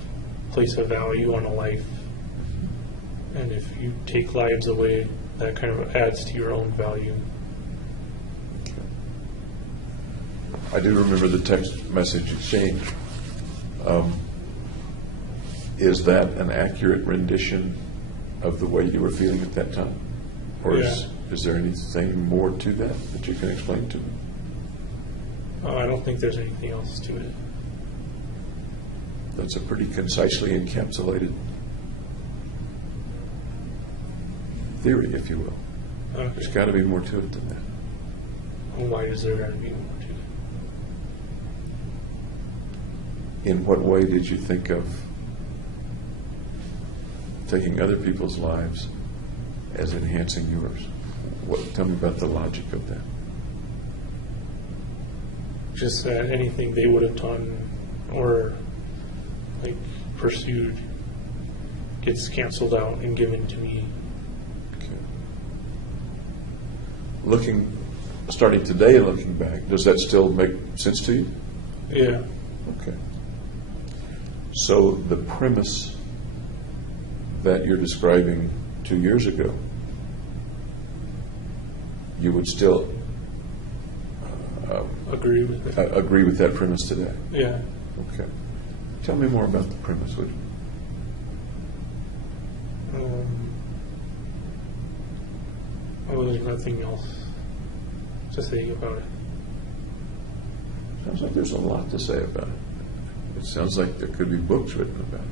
place a value on a life. And if you take lives away, that kind of adds to your own value. I do remember the text message exchange. Is that an accurate rendition of the way you were feeling at that time? Or is there anything more to that you can explain to me? I don't think there's anything else to it. That's a pretty concisely encapsulated theory, if you will. There's Okay. got to be more to it than that. Well, why is there got to be more to it? In what way did you think of taking other people's lives as enhancing yours? Tell me about the logic of that. Just that anything they would have done or like pursued gets canceled out and given to me. Okay. Starting today and looking back, does that still make sense to you? Yeah. Okay. So the premise that you're describing 2 years ago, you would still Agree with it. agree with that premise today? Yeah. Okay. Tell me more about the premise, would you? Well, there's nothing else to say about it. Sounds like there's a lot to say about it. It sounds like there could be books written about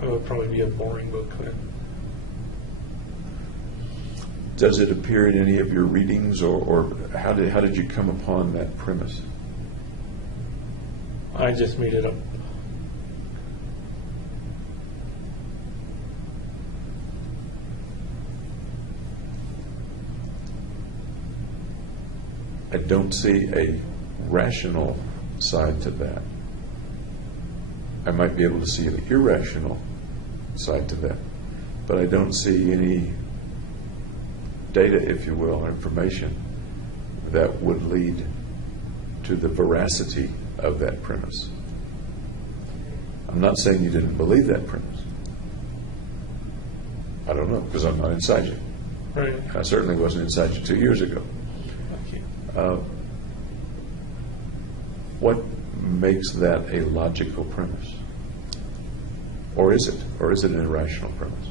it. It would probably be a boring book then. Does it appear in any of your readings, or how did you come upon that premise? I just made it up. I don't see a rational side to that. I might be able to see an irrational side to that, but I don't see any data, if you will, or information that would lead to the veracity of that premise. I'm not saying you didn't believe that premise. I don't know, because I'm not inside you. Right. I certainly wasn't inside you 2 years ago. What makes that a logical premise? Or is it? Or is it an irrational premise?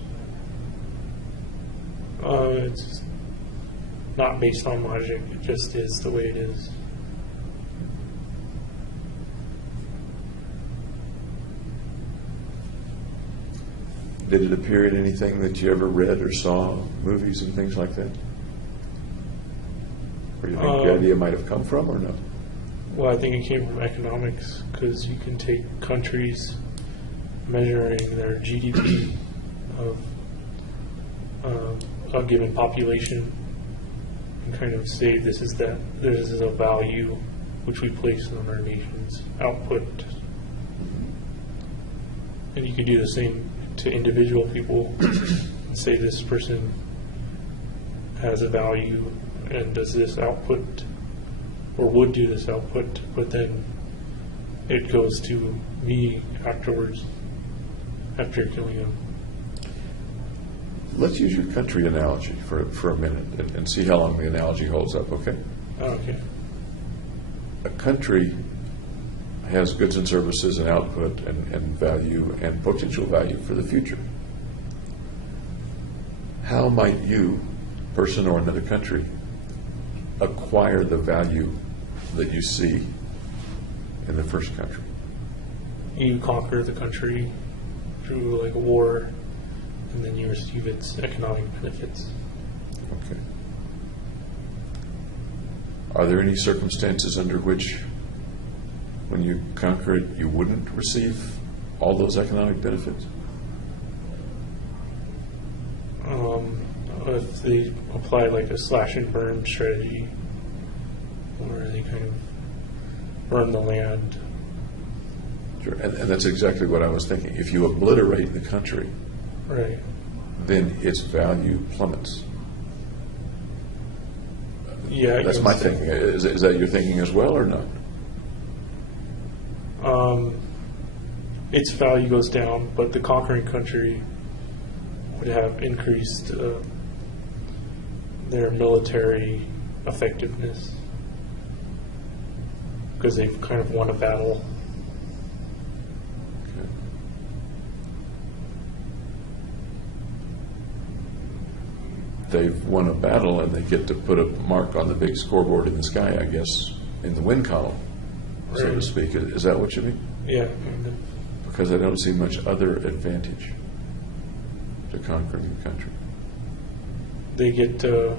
It's not based on logic. It just is the way it is. Did it appear in anything that you ever read or saw, movies and things like that? Where you think the idea might have come from, or no? Well, I think it came from economics, because you can take countries measuring their GDP of a given population and kind of say this is a value which we place on our nation's output. And you can do the same to individual people and say this person has a value and does this output or would do this output, but then it goes to me afterwards, after killing them. Let's use your country analogy for a minute and see how long the analogy holds up, okay? Okay. A country has goods and services and output and value and potential value for the future. How might you, person or another country, acquire the value that you see in the first country? You conquer the country through like a war, and then you receive its economic benefits. Okay. Are there any circumstances under which, when you conquer it, you wouldn't receive all those economic benefits? If they apply like a slash and burn strategy, where they kind of burn the land. Sure. And that's exactly what I was thinking. If you obliterate the country, Right. then its value plummets. Yeah. That's my thinking. Is that your thinking as well, or not? Its value goes down, but the conquering country would have increased their military effectiveness because they've kind of won a battle. Okay. They've won a battle and they get to put a mark on the big scoreboard in the sky, I guess, in the win column, so to Right. speak. Is that what you mean? Yeah. Because I don't see much other advantage to conquering the country. They get to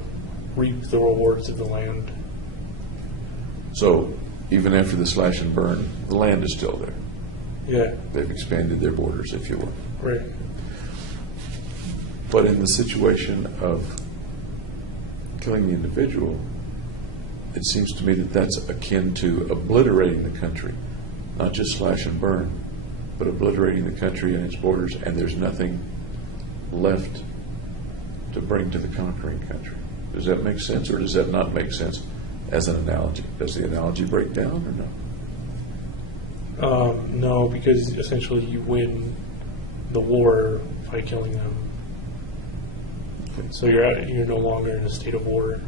reap the rewards of the land. So even after the slash and burn, the land is still there. Yeah. They've expanded their borders, if you will. Right. But in the situation of killing the individual, it seems to me that that's akin to obliterating the country, not just slash and burn, but obliterating the country and its borders, and there's nothing left to bring to the conquering country. Does that make sense, or does that not make sense as an analogy? Does the analogy break down, or no? No, because essentially you win the war by killing them. So you're no longer in a state of war.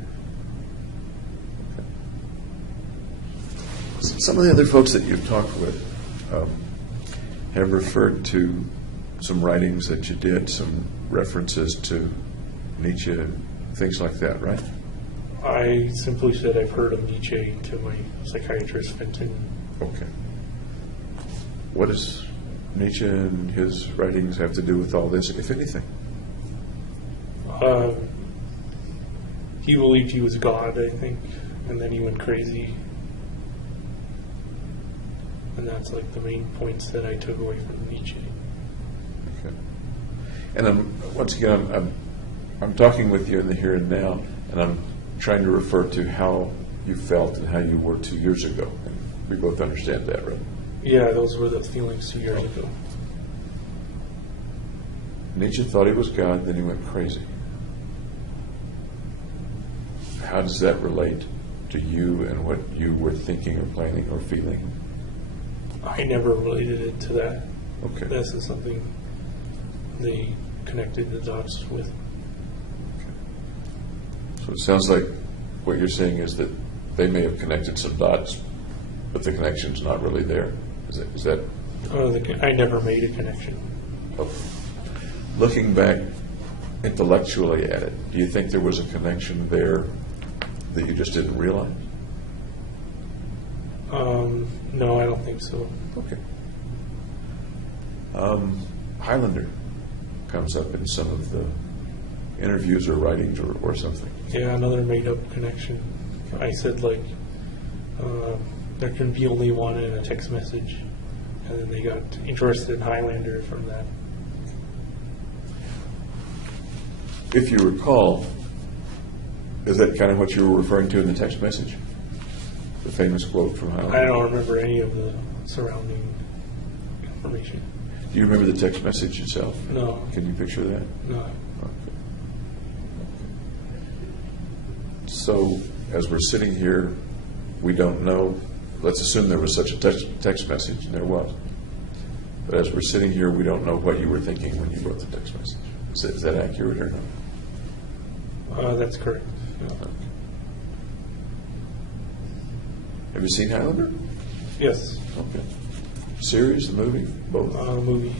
Some of the other folks that you've talked with have referred to some writings that you did, some references to Nietzsche, things like that, right? I simply said I've heard of Nietzsche to my psychiatrist, Fenton. Okay. What does Nietzsche and his writings have to do with all this, if anything? he believed he was God, I think, and then he went crazy. And that's like the main points that I took away from Nietzsche. Okay. And once again, I'm talking with you in the here and now, and I'm trying to refer to how you felt and how you were 2 years ago. And we both understand that, right? Yeah, those were the feelings 2 years ago. Nietzsche thought he was God, then he went crazy. How does that relate to you and what you were thinking or planning or feeling? I never related it to that. Okay. This is something they connected the dots with. So it sounds like what you're saying is that they may have connected some dots, but the connection's not really there. Is that I never made a connection. okay. Looking back intellectually at it, do you think there was a connection there that you just didn't realize? No, I don't think so. Okay. Highlander comes up in some of the interviews or writings or something. Yeah, another made-up connection. I said, like, there can be only one in a text message, and then they got interested in Highlander from that. If you recall, is that kind of what you were referring to in the text message? The famous quote from Highlander? I don't remember any of the surrounding information. Do you remember the text message itself? No. Can you picture that? No. Okay. So, as we're sitting here, we don't know. Let's assume there was such a text message, and there was. But as we're sitting here, we don't know what you were thinking when you wrote the text message. Is that accurate or not? That's correct. No. Okay. Have you seen Highlander? Yes. Okay. Series, the movie, both? Movie.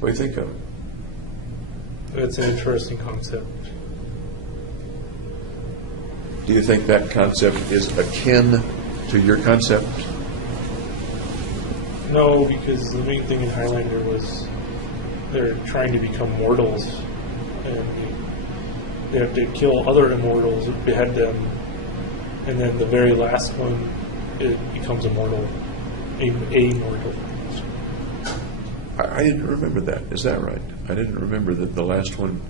What do you think of it? It's an interesting concept. Do you think that concept is akin to your concept? No, because the main thing in Highlander was they're trying to become mortals, and they have to kill other immortals, behead them, and then the very last one, it becomes immortal, a mortal. I didn't remember that. Is that right? I didn't remember that the last one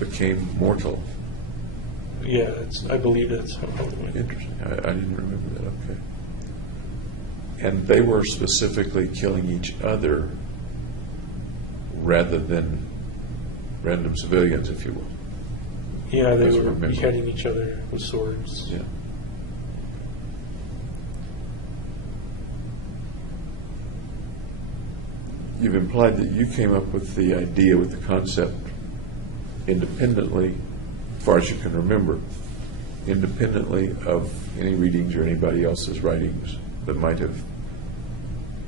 became mortal. Yeah, I believe that's how it went. Interesting. I didn't remember that. Okay. And they were specifically killing each other rather than random civilians, if you will. Yeah, they As I were remember. beheading each other with swords. Yeah. You've implied that you came up with the idea, with the concept, independently, as far as you can remember, independently of any readings or anybody else's writings that might have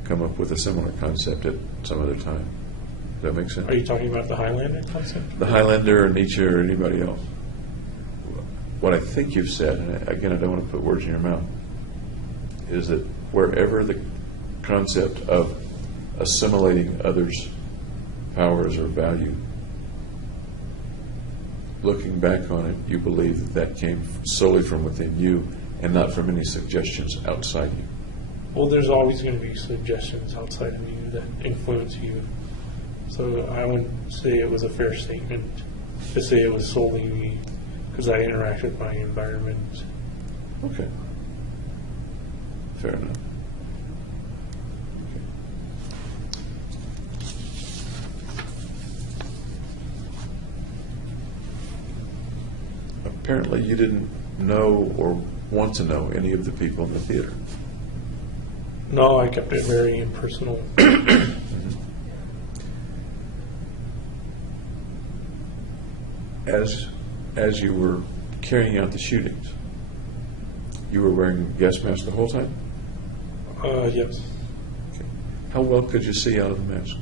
come up with a similar concept at some other time. Does that make sense? Are you talking about the Highlander concept? The Highlander or Nietzsche or anybody else. What I think you've said, and again, I don't want to put words in your mouth, is that wherever the concept of assimilating others' powers or value, looking back on it, you believe that came solely from within you and not from any suggestions outside you. Well, there's always going to be suggestions outside of you that influence you. So I wouldn't say it was a fair statement to say it was solely me, because I interact with my environment. Okay. Fair enough. Apparently you didn't know or want to know any of the people in the theater. No, I kept it very impersonal. As you were carrying out the shootings, you were wearing a gas mask the whole time? Yes. Okay. How well could you see out of the mask?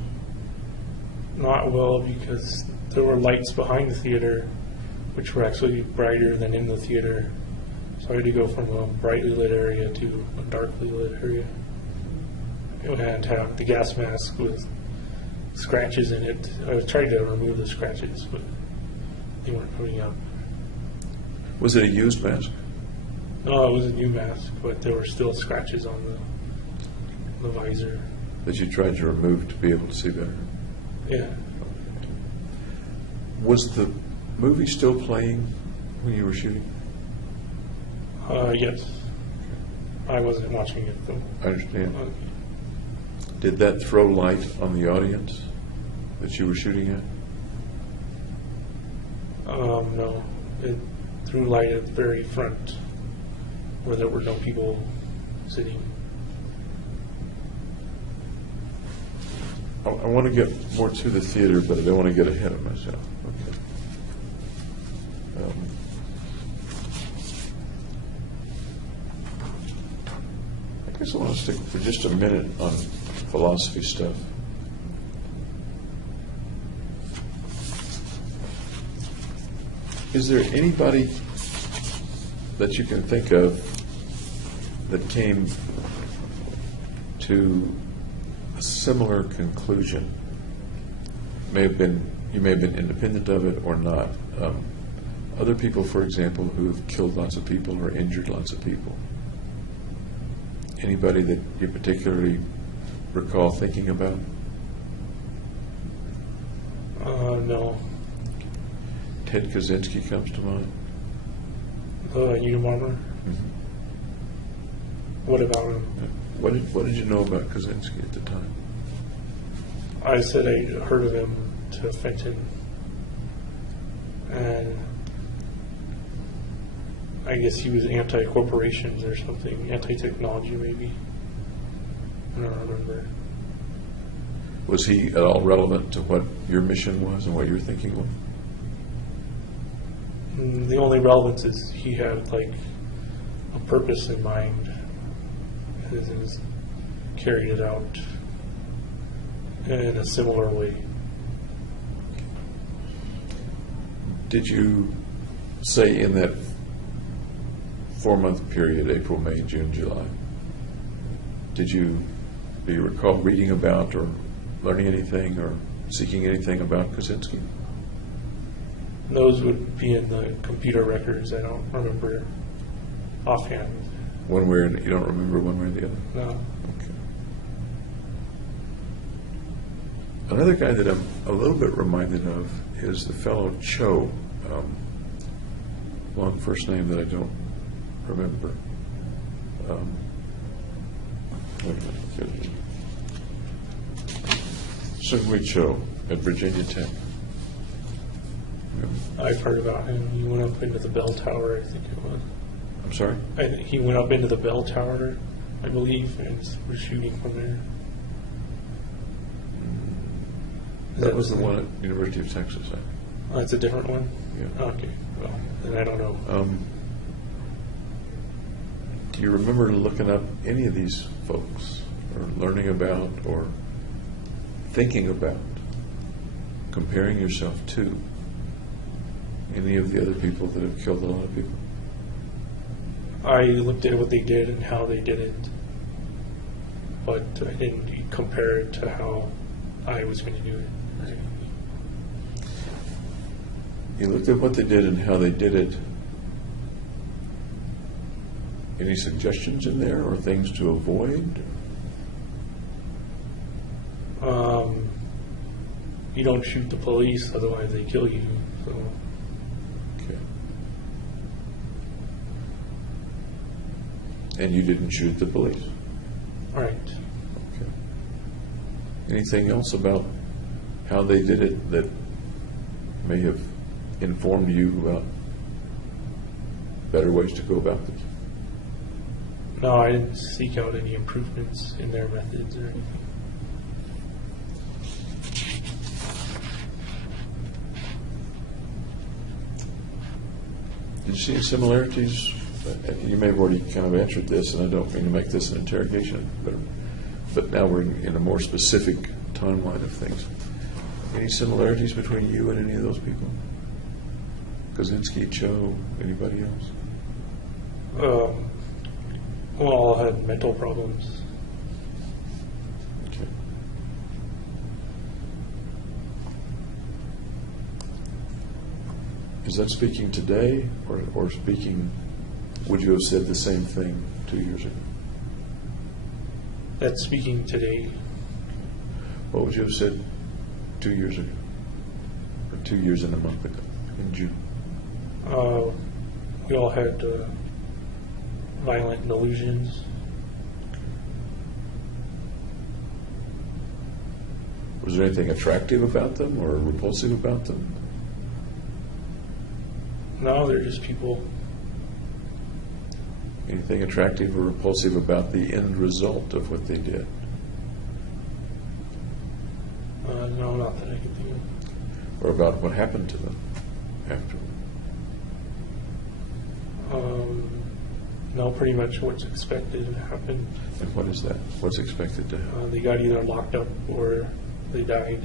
Not well, because there were lights behind the theater, which were actually brighter than in the theater. So I had to go from a brightly lit area to a darkly lit area. And have the gas mask with scratches in it. I was trying to remove the scratches, but they weren't coming out. Was it a used mask? No, it was a new mask, but there were still scratches on the visor. That you tried to remove to be able to see better? Yeah. Was the movie still playing when you were shooting? Yes. I wasn't watching it though. I understand. Uh, Did that throw light on the audience that you were shooting at? No. It threw light at the very front where there were no people sitting. I want to get more to the theater, but I don't want to get ahead of myself. Okay. I guess I want to stick for just a minute on philosophy stuff. Is there anybody that you can think of that came to a similar conclusion? You may have been independent of it or not. Other people, for example, who've killed lots of people or injured lots of people. Anybody that you particularly recall thinking about? No. Ted Kaczynski comes to mind. The Unabomber? What about him? What did you know about Kaczynski at the time? I said I heard of him to Fenton. And I guess he was anti-corporations or something, anti-technology maybe. I don't remember. Was he at all relevant to what your mission was and what your thinking was? The only relevance is he had like a purpose in mind and carried it out in a similar way. Did you say in that 4-month period, April, May, June, July, do you recall reading about or learning anything or seeking anything about Kaczynski? Those would be in the computer records. I don't remember offhand. One way or you don't remember one way or the other? No. Okay. Another guy that I'm a little bit reminded of is the fellow Cho, long first name that I don't remember. Wait a minute. Sung-Hui Cho at Virginia Tech. I've heard about him. He went up into the bell tower, I think it was. I'm sorry? He went up into the bell tower, I believe, and was shooting from there. That was the one at University of Texas. Oh, it's a different one? Yeah. Okay. Well, then I don't know. Do you remember looking up any of these folks, or learning about, or thinking about, comparing yourself to any of the other people that have killed a lot of people? I looked at what they did and how they did it, but I didn't compare it to how I was going to do it. You looked at what they did and how they did it. Any suggestions in there or things to avoid? You don't shoot the police, otherwise they kill you. So Okay. And you didn't shoot the police? all right. Okay. Anything else about how they did it that may have informed you about better ways to go about this? No, I didn't seek out any improvements in their methods or anything. Did you see any similarities? You may have already kind of answered this, and I don't mean to make this an interrogation, but now we're in a more specific timeline of things. Any similarities between you and any of those people? Kaczynski, Cho, anybody else? All had mental problems. Okay. Is that speaking today, or speaking, would you have said the same thing 2 years ago? That's speaking today. What would you have said 2 years ago? Or 2 years and a month ago, in June? We all had violent delusions. Was there anything attractive about them or repulsive about them? No, they're just people. Anything attractive or repulsive about the end result of what they did? No, not that I can think of. Or about what happened to them afterward? No, pretty much what's expected to happen. And what is that? What's expected to happen? They got either locked up or they died.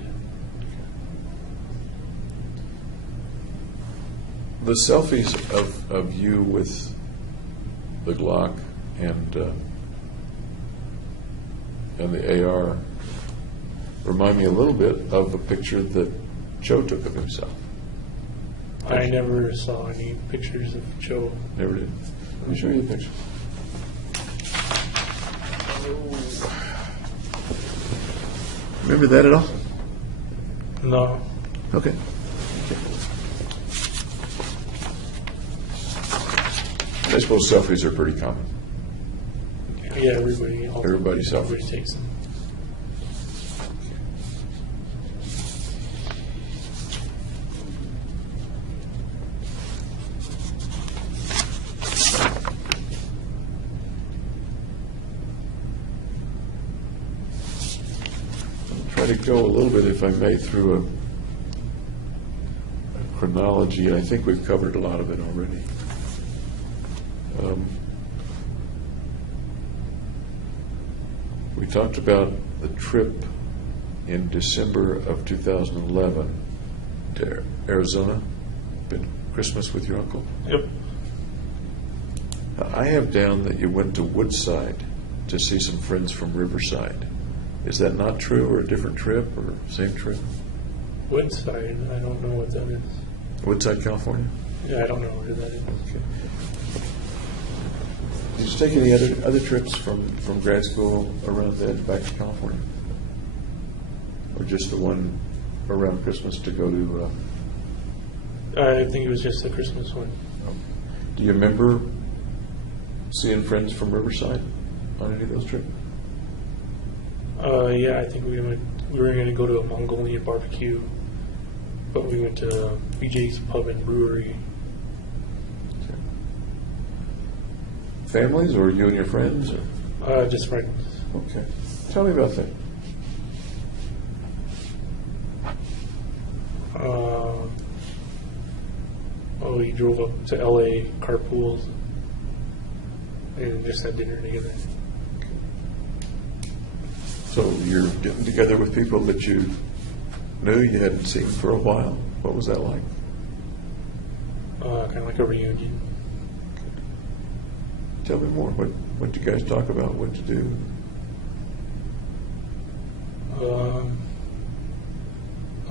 The selfies of you with the Glock and the AR remind me a little bit of a picture that Joe took of himself. I never saw any pictures of Joe. Never did. Let me show you the picture. Remember that at all? No. Okay. I suppose selfies are pretty common. Yeah, everybody selfies. takes them. Try to go a little bit, if I may, through a chronology. I think we've covered a lot of it already. We talked about the trip in December of 2011 to Arizona, spent Christmas with your uncle. Yep. I have down that you went to Woodside to see some friends from Riverside. Is that not true, or a different trip, or same trip? Woodside, I don't know what that is. Woodside, California? Yeah, I don't know where that is. Okay. Did you take any other trips from grad school around then back to California? Or just the one around Christmas to go to? I think it was just the Christmas one. Do you remember seeing friends from Riverside on any of those trips? Yeah, I think we were going to go to a Mongolian barbecue, but we went to BJ's Pub and Brewery. Okay. Families, or you and your friends? Or? Just friends. Okay. Tell me about that. We drove up to LA, carpools, and just had dinner together. So you're getting together with people that you knew you hadn't seen for a while. What was that like? Kind of like a reunion. Tell me more. What did you guys talk about? What to do? I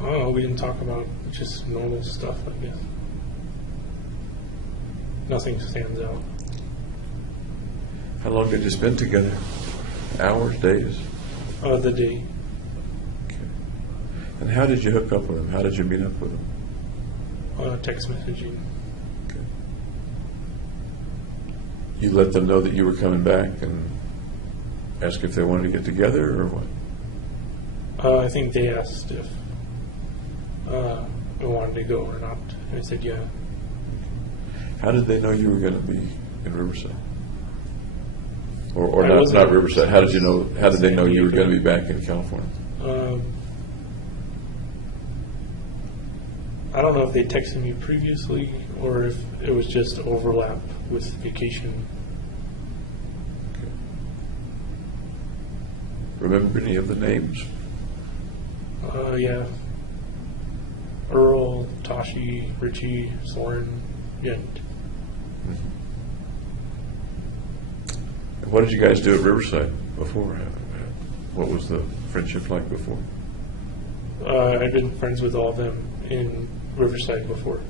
don't know. We didn't talk about just normal stuff, I guess. Nothing stands out. How long did you spend together? Hours, days? The day. Okay. And how did you hook up with them? How did you meet up with them? Text messaging. Okay. You let them know that you were coming back and ask if they wanted to get together, or what? I think they asked if we wanted to go or not. I said yeah. How did they know you were going to be in Riverside? Or I not wasn't- Riverside? How did you know? How did they know you were going to be back in California? I don't know if they texted me previously or if it was just overlap with vacation. Remember any of the names? Yeah. Earl, Tashi, Richie, Soren, Yent. What did you guys do at Riverside before? What was the friendship like before? I've been friends with all of them in Riverside before.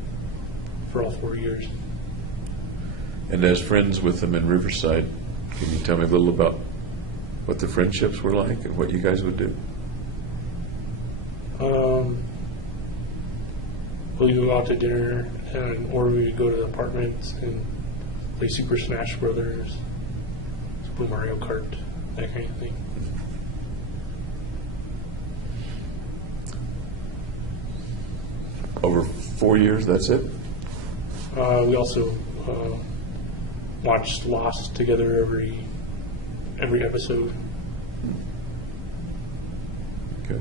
for all 4 years. And as friends with them in Riverside, can you tell me a little about what the friendships were like and what you guys would do? We would go out to dinner, or we would go to the apartments and play Super Smash Brothers, Super Mario Kart, that kind of thing. Over 4 years, that's it? We also watched Lost together every episode. Okay.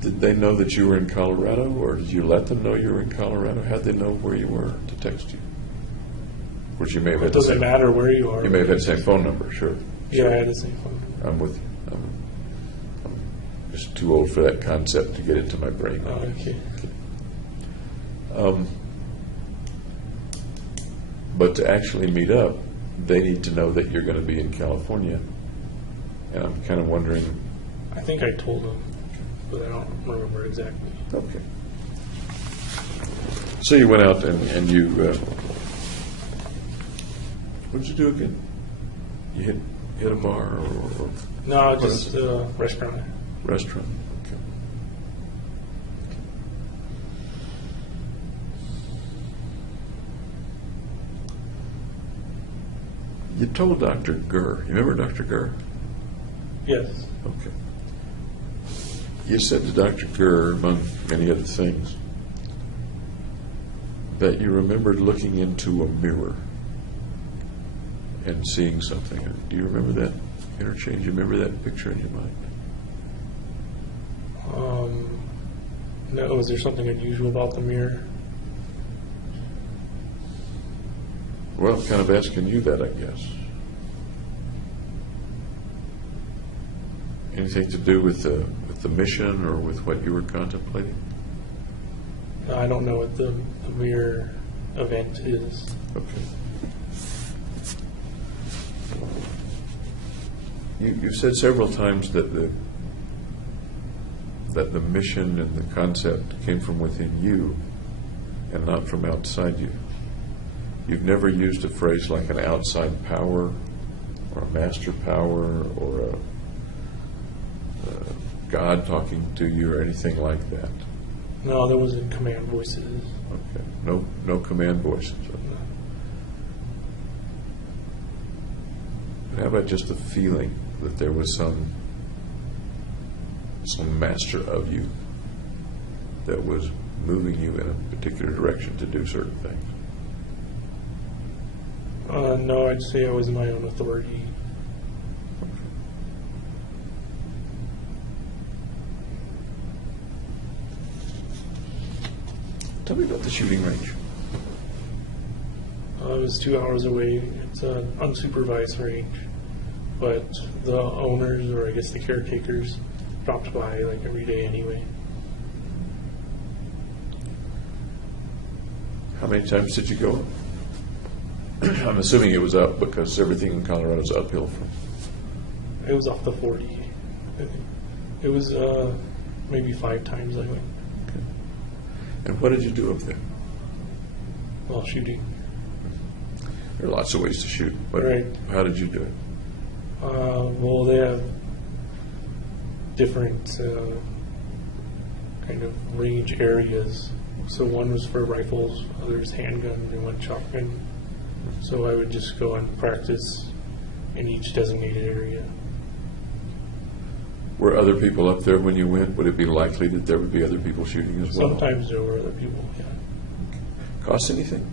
Did they know that you were in Colorado, or did you let them know you were in Colorado? How'd they know where you were to text you? Which you may have It had the doesn't same, matter where you are. you may have had the same phone number, sure. Yeah, I had the same phone number. I'm with you. I'm just too old for that concept to get into my brain. Oh, okay. But to actually meet up, they need to know that you're going to be in California. And I'm kind of wondering. I think I told them, but I don't remember exactly. Okay. So you went out and you. What did you do again? You hit a bar or No, just a restaurant. restaurant? Okay. You told Dr. Gurr. You remember Dr. Gurr? Yes. Okay. You said to Dr. Gurr, among many other things, that you remembered looking into a mirror and seeing something. Do you remember that interchange? You remember that picture in your mind? No, was there something unusual about the mirror? Well, I'm kind of asking you that, I guess. Anything to do with the mission or with what you were contemplating? I don't know what the mirror event is. Okay. You've said several times that the mission and the concept came from within you and not from outside you. You've never used a phrase like an outside power or a master power or a God talking to you or anything like that. No, there wasn't command voices. Okay. No command voices. But how about just the feeling that there was some master of you that was moving you in a particular direction to do certain things? No, I'd say I was my own authority. Tell me about the shooting range. It was 2 hours away. It's an unsupervised range, but the owners, or I guess the caretakers, dropped by like every day anyway. How many times did you go? I'm assuming it was up because everything in Colorado is uphill from. It was off the 40. I think. It was maybe 5 times I went Okay. And what did you do up there? while shooting. There are lots of ways to shoot, but Right. how did you do it? Well, they have different kind of range areas. So one was for rifles, others handgun, and one shotgun. So I would just go and practice in each designated area. Were other people up there when you went? Would it be likely that there would be other people shooting as well? Sometimes there were other people, yeah. Cost anything?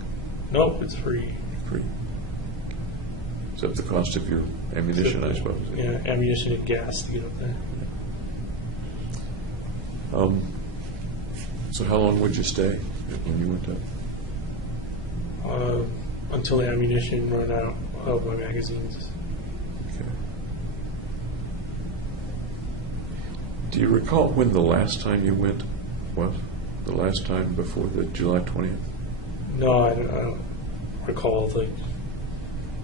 Nope, it's free. Free. Except the cost of your ammunition, I suppose. Yeah, ammunition and gas to get up there. So how long would you stay when you went up? Until the ammunition run out of my magazines. Okay. Do you recall when the last time you went was? The last time before the July 20th? No, I don't recall like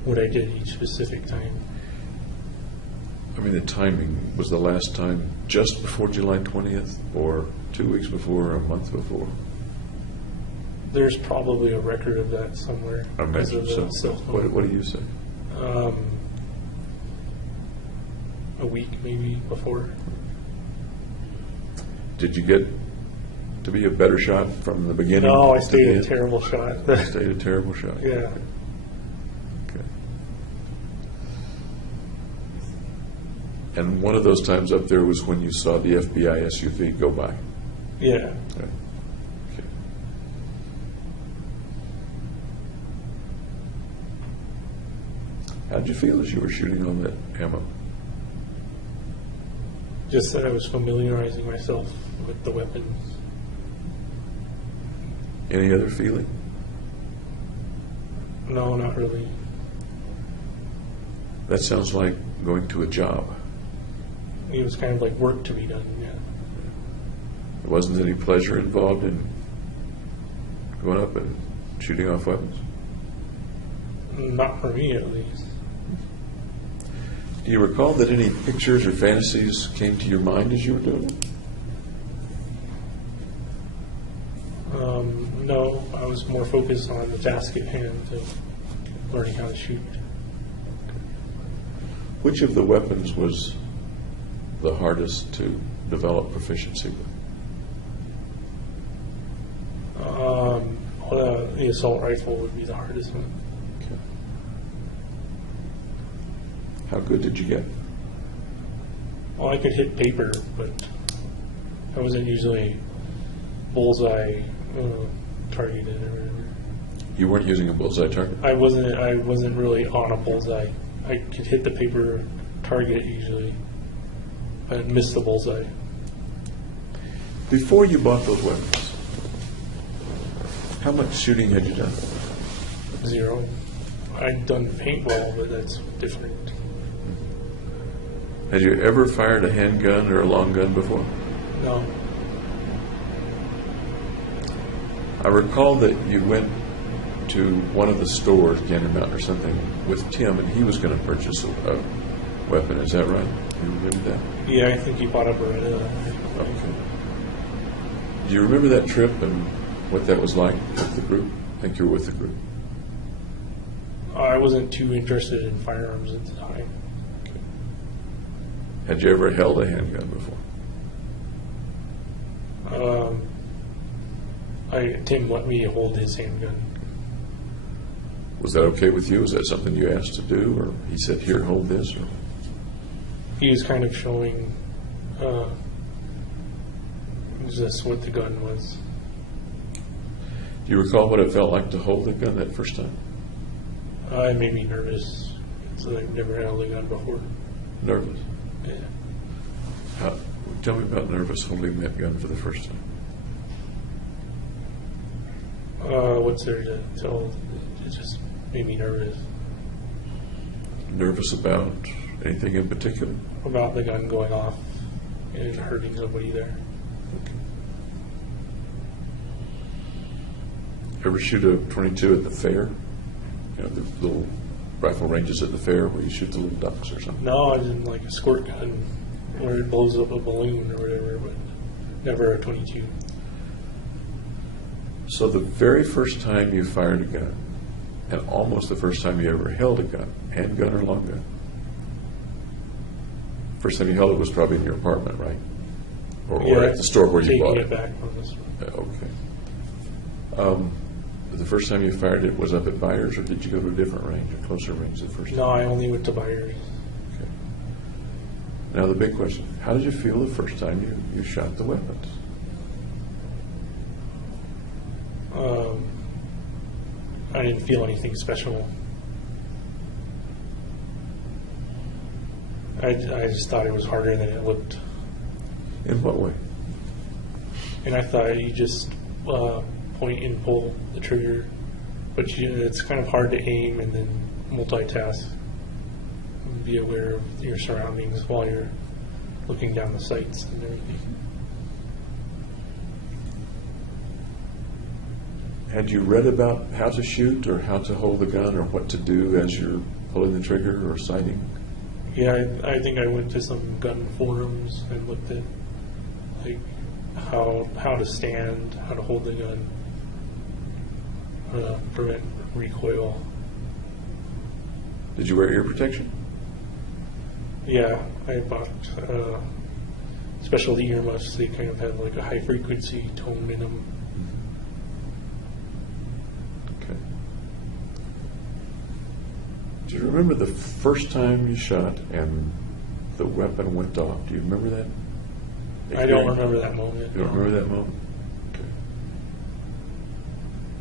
what I did each specific time. I mean, the timing, was the last time just before July 20th, or 2 weeks before, or a month before? There's probably a record of that somewhere. I imagine because so. of the cell phone. What do you say? A week maybe before. Did you get to be a better shot from the beginning? No, I to stayed the a end? terrible shot. Stayed a terrible shot. Yeah. Okay. And one of those times up there was when you saw the FBI SUV go by. Yeah. Okay. Okay. How did you feel as you were shooting on that ammo? Just that I was familiarizing myself with the weapons. Any other feeling? No, not really. That sounds like going to a job. It was kind of like work to be done, yeah. There wasn't any pleasure involved in going up and shooting off weapons? Not for me, at least. Do you recall that any pictures or fantasies came to your mind as you were doing it? No, I was more focused on the task at hand of learning how to shoot. Which of the weapons was the hardest to develop proficiency with? The assault rifle would be the hardest one. Okay. How good did you get? Well, I could hit paper, but I wasn't usually bullseye targeted or whatever. You weren't using a bullseye target? I wasn't really on a bullseye. I could hit the paper target usually, but miss the bullseye. Before you bought those weapons, how much shooting had you done? 0. I'd done paintball, but that's different. Had you ever fired a handgun or a long gun before? No. I recall that you went to one of the stores, Gander Mountain or something, with Tim, and he was going to purchase a weapon. Is that right? You remember that? Yeah, I think he bought up a red. Okay. Do you remember that trip and what that was like with the group? I think you were with the group. I wasn't too interested in firearms at the time. Had you ever held a handgun before? Tim let me hold his handgun. Was that okay with you? Was that something you asked to do, or he said, "Here, hold this"? Or He was kind of showing just what the gun was. do you recall what it felt like to hold the gun that first time? It made me nervous. So I've never held a gun before. Nervous. Yeah. Tell me about nervous holding that gun for the first time. What's there to tell? It just made me nervous Nervous about anything in particular? about the gun going off and hurting somebody there. Ever shoot a .22 at the fair? You know, the little rifle ranges at the fair where you shoot the little ducks or something? No, I didn't like a squirt gun where it blows up a balloon or whatever, but never a .22. So the very first time you fired a gun, and almost the first time you ever held a gun, handgun or long gun, first time you held it was probably in your apartment, right? Or at the store where you bought Taking it? it back from this one. Okay. The first time you fired it was up at Byers, or did you go to a different range, a closer range the first time? No, I only went to Byers. Okay. Now the big question, how did you feel the first time you shot the weapons? I didn't feel anything special. I just thought it was harder than it looked. In what way? And I thought you just point and pull the trigger, but it's kind of hard to aim and then multitask. Be aware of your surroundings while you're looking down the sights and everything. Had you read about how to shoot or how to hold the gun or what to do as you're pulling the trigger or sighting? Yeah, I think I went to some gun forums and looked at like how to stand, how to hold the gun, prevent recoil. Did you wear ear protection? Yeah, I bought specialty earmuffs. They kind of have like a high frequency tone in them. Okay. Do you remember the first time you shot and the weapon went off? Do you remember that? I don't remember that moment. You don't remember that moment? Okay.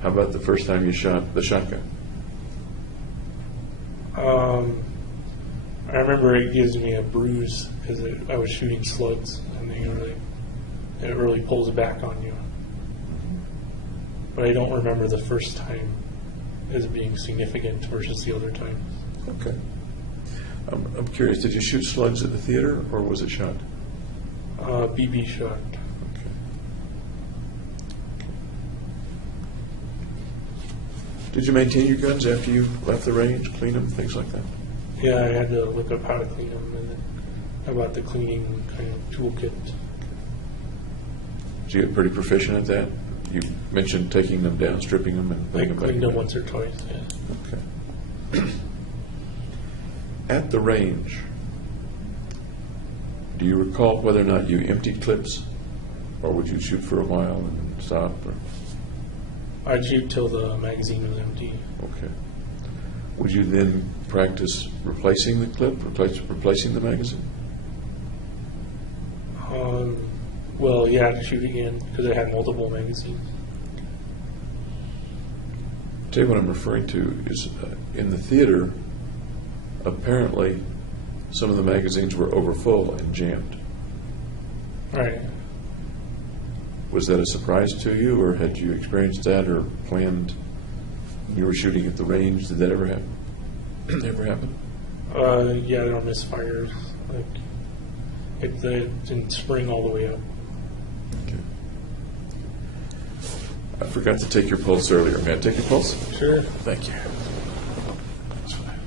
How about the first time you shot the shotgun? I remember it gives me a bruise because I was shooting slugs, and it really pulls back on you. But I don't remember the first time as being significant versus the other times. Okay. I'm curious, did you shoot slugs at the theater, or was it shot? BB shot. Okay. Did you maintain your guns after you left the range, clean them, things like that? Yeah, I had to look up how to clean them, and then I bought the cleaning kind of toolkit. Did you get pretty proficient at that? You mentioned taking them down, stripping them, and I putting them back cleaned them in. once or twice. Yeah. Okay. At the range, do you recall whether or not you emptied clips, or would you shoot for a while and stop? Or? I'd shoot till the magazine was empty. Okay. Would you then practice replacing the clip, replacing the magazine? Well, yeah, to shoot again because I had multiple magazines. Tell you what I'm referring to is in the theater, apparently some of the magazines were overfull and jammed. Right. Was that a surprise to you, or had you experienced that or planned when you were shooting at the range? Did that ever happen? Ever happen? Yeah, there were misfires. Like it didn't spring all the way up. Okay. I forgot to take your pulse earlier. May I take your pulse? Sure. Thank you. That's fine.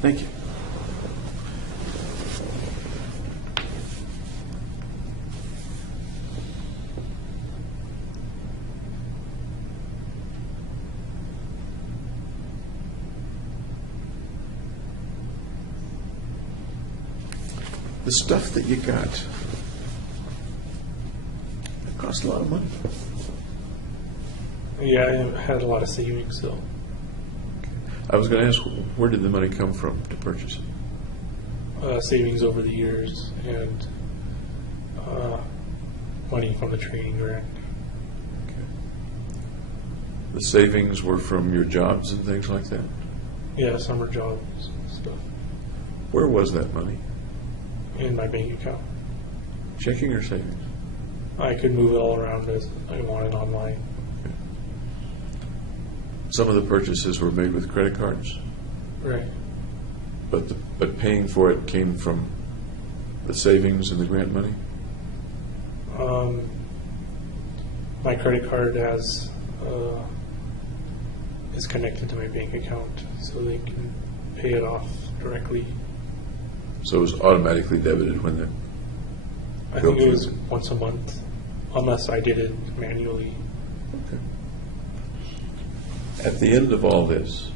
Thank you. The stuff that you got, it cost a lot of money. Yeah, I had a lot of savings, so I was going to ask, where did the money come from to purchase it? savings over the years and money from the training grant. The savings were from your jobs and things like that? Yeah, summer jobs and stuff Where was that money? in my bank account. Checking or savings? I could move it all around as I wanted online. Some of the purchases were made with credit cards, Right. but paying for it came from the savings and the grant money? My credit card is connected to my bank account, so they can pay it off directly. So it was automatically debited when the I bill think it was came in? once a month, unless I did it manually. Okay. At the end of all this,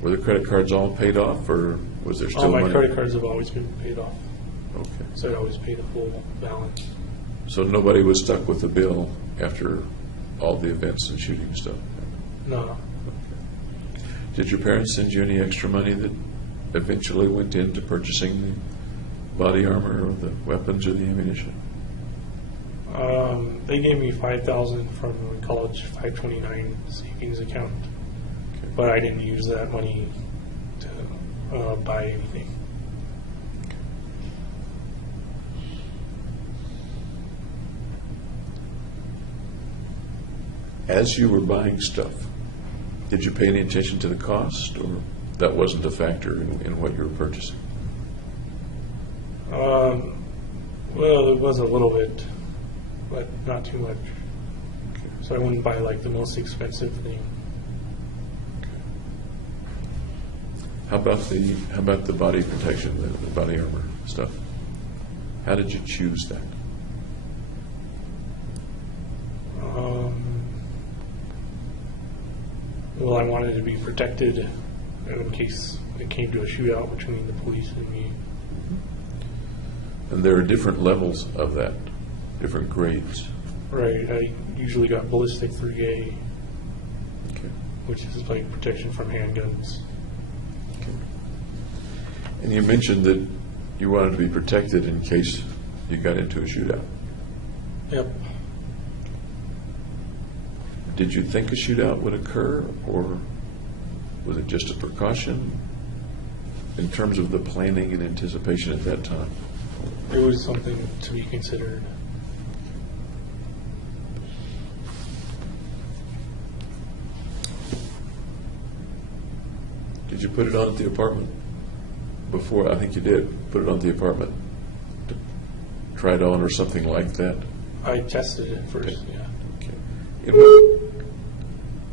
were the credit cards all paid off, or was there All still my money? credit cards have always been paid off, Okay. so I always pay the full balance. So nobody was stuck with the bill after all the events and shooting stuff? No, Did your parents send you any extra money that eventually went into purchasing the body armor or the weapons or the ammunition? they gave me $5,000 from the college 529 savings account, but I didn't use that money to buy anything. As you were buying stuff, did you pay any attention to the cost, or that wasn't a factor in what you were purchasing? Well, it was a little bit, but not too much. Okay. So I wouldn't buy like the most expensive thing. How about the body protection, the body armor stuff? How did you choose that? Well, I wanted to be protected in case it came to a shootout between the police and me. And there are different levels of that, different grades. Right. I usually got ballistic 3A, Okay. which is like protection from handguns. And you mentioned that you wanted to be protected in case you got into a shootout. Yep. Did you think a shootout would occur, or was it just a precaution in terms of the planning and anticipation at that time? It was something to be considered. Did you put it on at the apartment before? I think you did. Put it on at the apartment to try it on or something like that? I tested it first, Okay. yeah. Okay.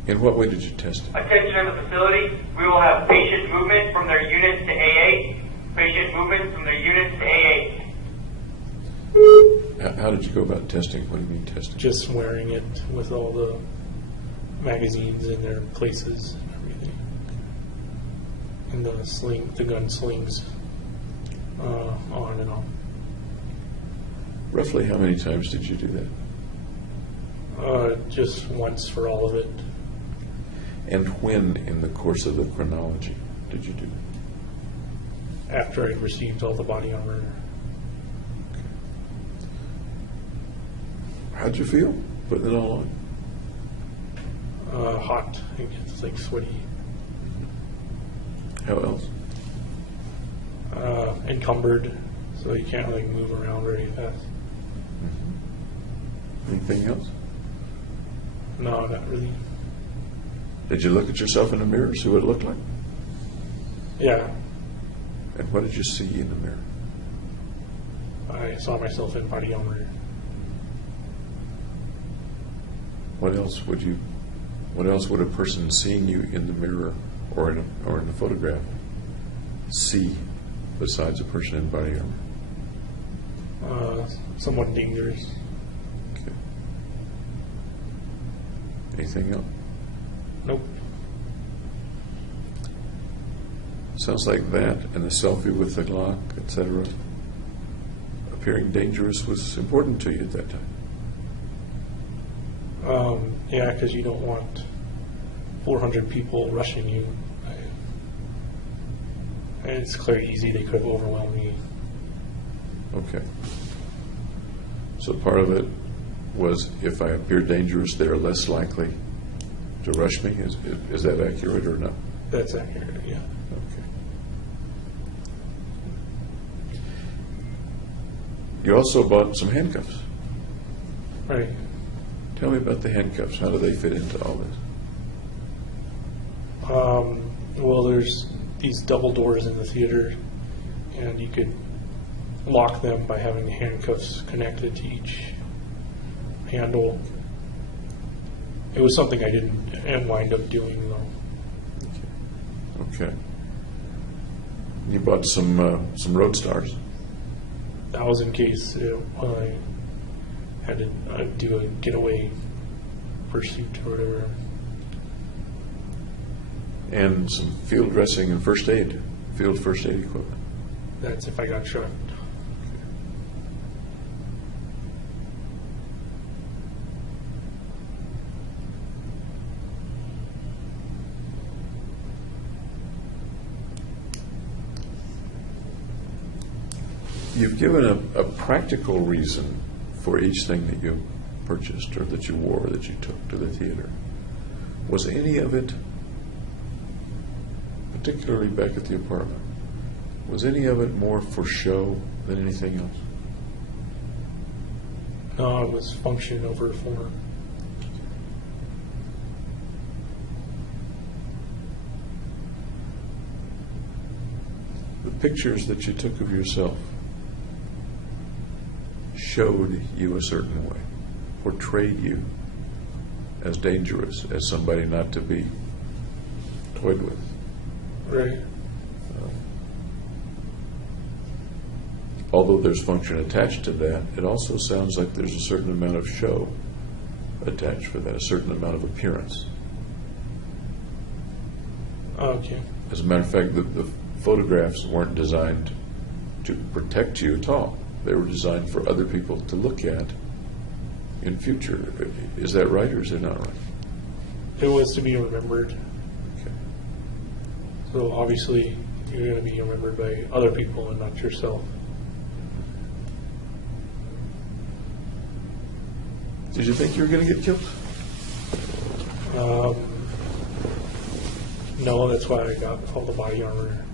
In what way did you test it? Attention in the facility, we will have patient movement from their units to AA, patient movement from their units to AA. How did you go about testing? What do you mean testing? Just wearing it with all the magazines in their places and everything. And the gun slings on and off. Roughly how many times did you do that? Just once for all of it. And when in the course of the chronology did you do that? After I'd received all the body armor. How'd you feel putting it all on? Hot. It gets like sweaty. How else? Encumbered, so you can't like move around very fast. Anything else? No, not really. Did you look at yourself in the mirror, see what it looked like? Yeah, And what did you see in the mirror? I saw myself in body armor. What else would a person seeing you in the mirror or in a photograph see besides a person in body armor? Somewhat dangerous. Okay. Anything else? Nope. Sounds like that and the selfie with the Glock, etc. Appearing dangerous was important to you at that time. Yeah, because you don't want 400 people rushing you. And it's clear easy they could have overwhelmed me. Okay. So part of it was if I appear dangerous, they're less likely to rush me. Is that accurate or not? That's accurate, yeah. Okay. You also bought some handcuffs. Right. Tell me about the handcuffs. How do they fit into all this? Well, there's these double doors in the theater, and you could lock them by having the handcuffs connected to each handle. It was something I didn't and wind up doing, though. Okay. You bought some road stars. That was in case I had to do a getaway pursuit or whatever. And some field dressing and field first aid equipment. That's if I got shot. You've given a practical reason for each thing that you purchased or that you wore or that you took to the theater. Was any of it, particularly back at the apartment, was any of it more for show than anything else? No, it was function over form. pictures that you took of yourself showed you a certain way, portrayed you as dangerous, as somebody not to be toyed with. Right. Although there's function attached to that, it also sounds like there's a certain amount of show attached for that, a certain amount of appearance. Okay. As a matter of fact, the photographs weren't designed to protect you at all. They were designed for other people to look at in future. Is that right, or is it not right? It was to be remembered. Okay. So obviously, you're going to be remembered by other people and not yourself. Did you think you were going to get killed? No, that's why I got all the body armor.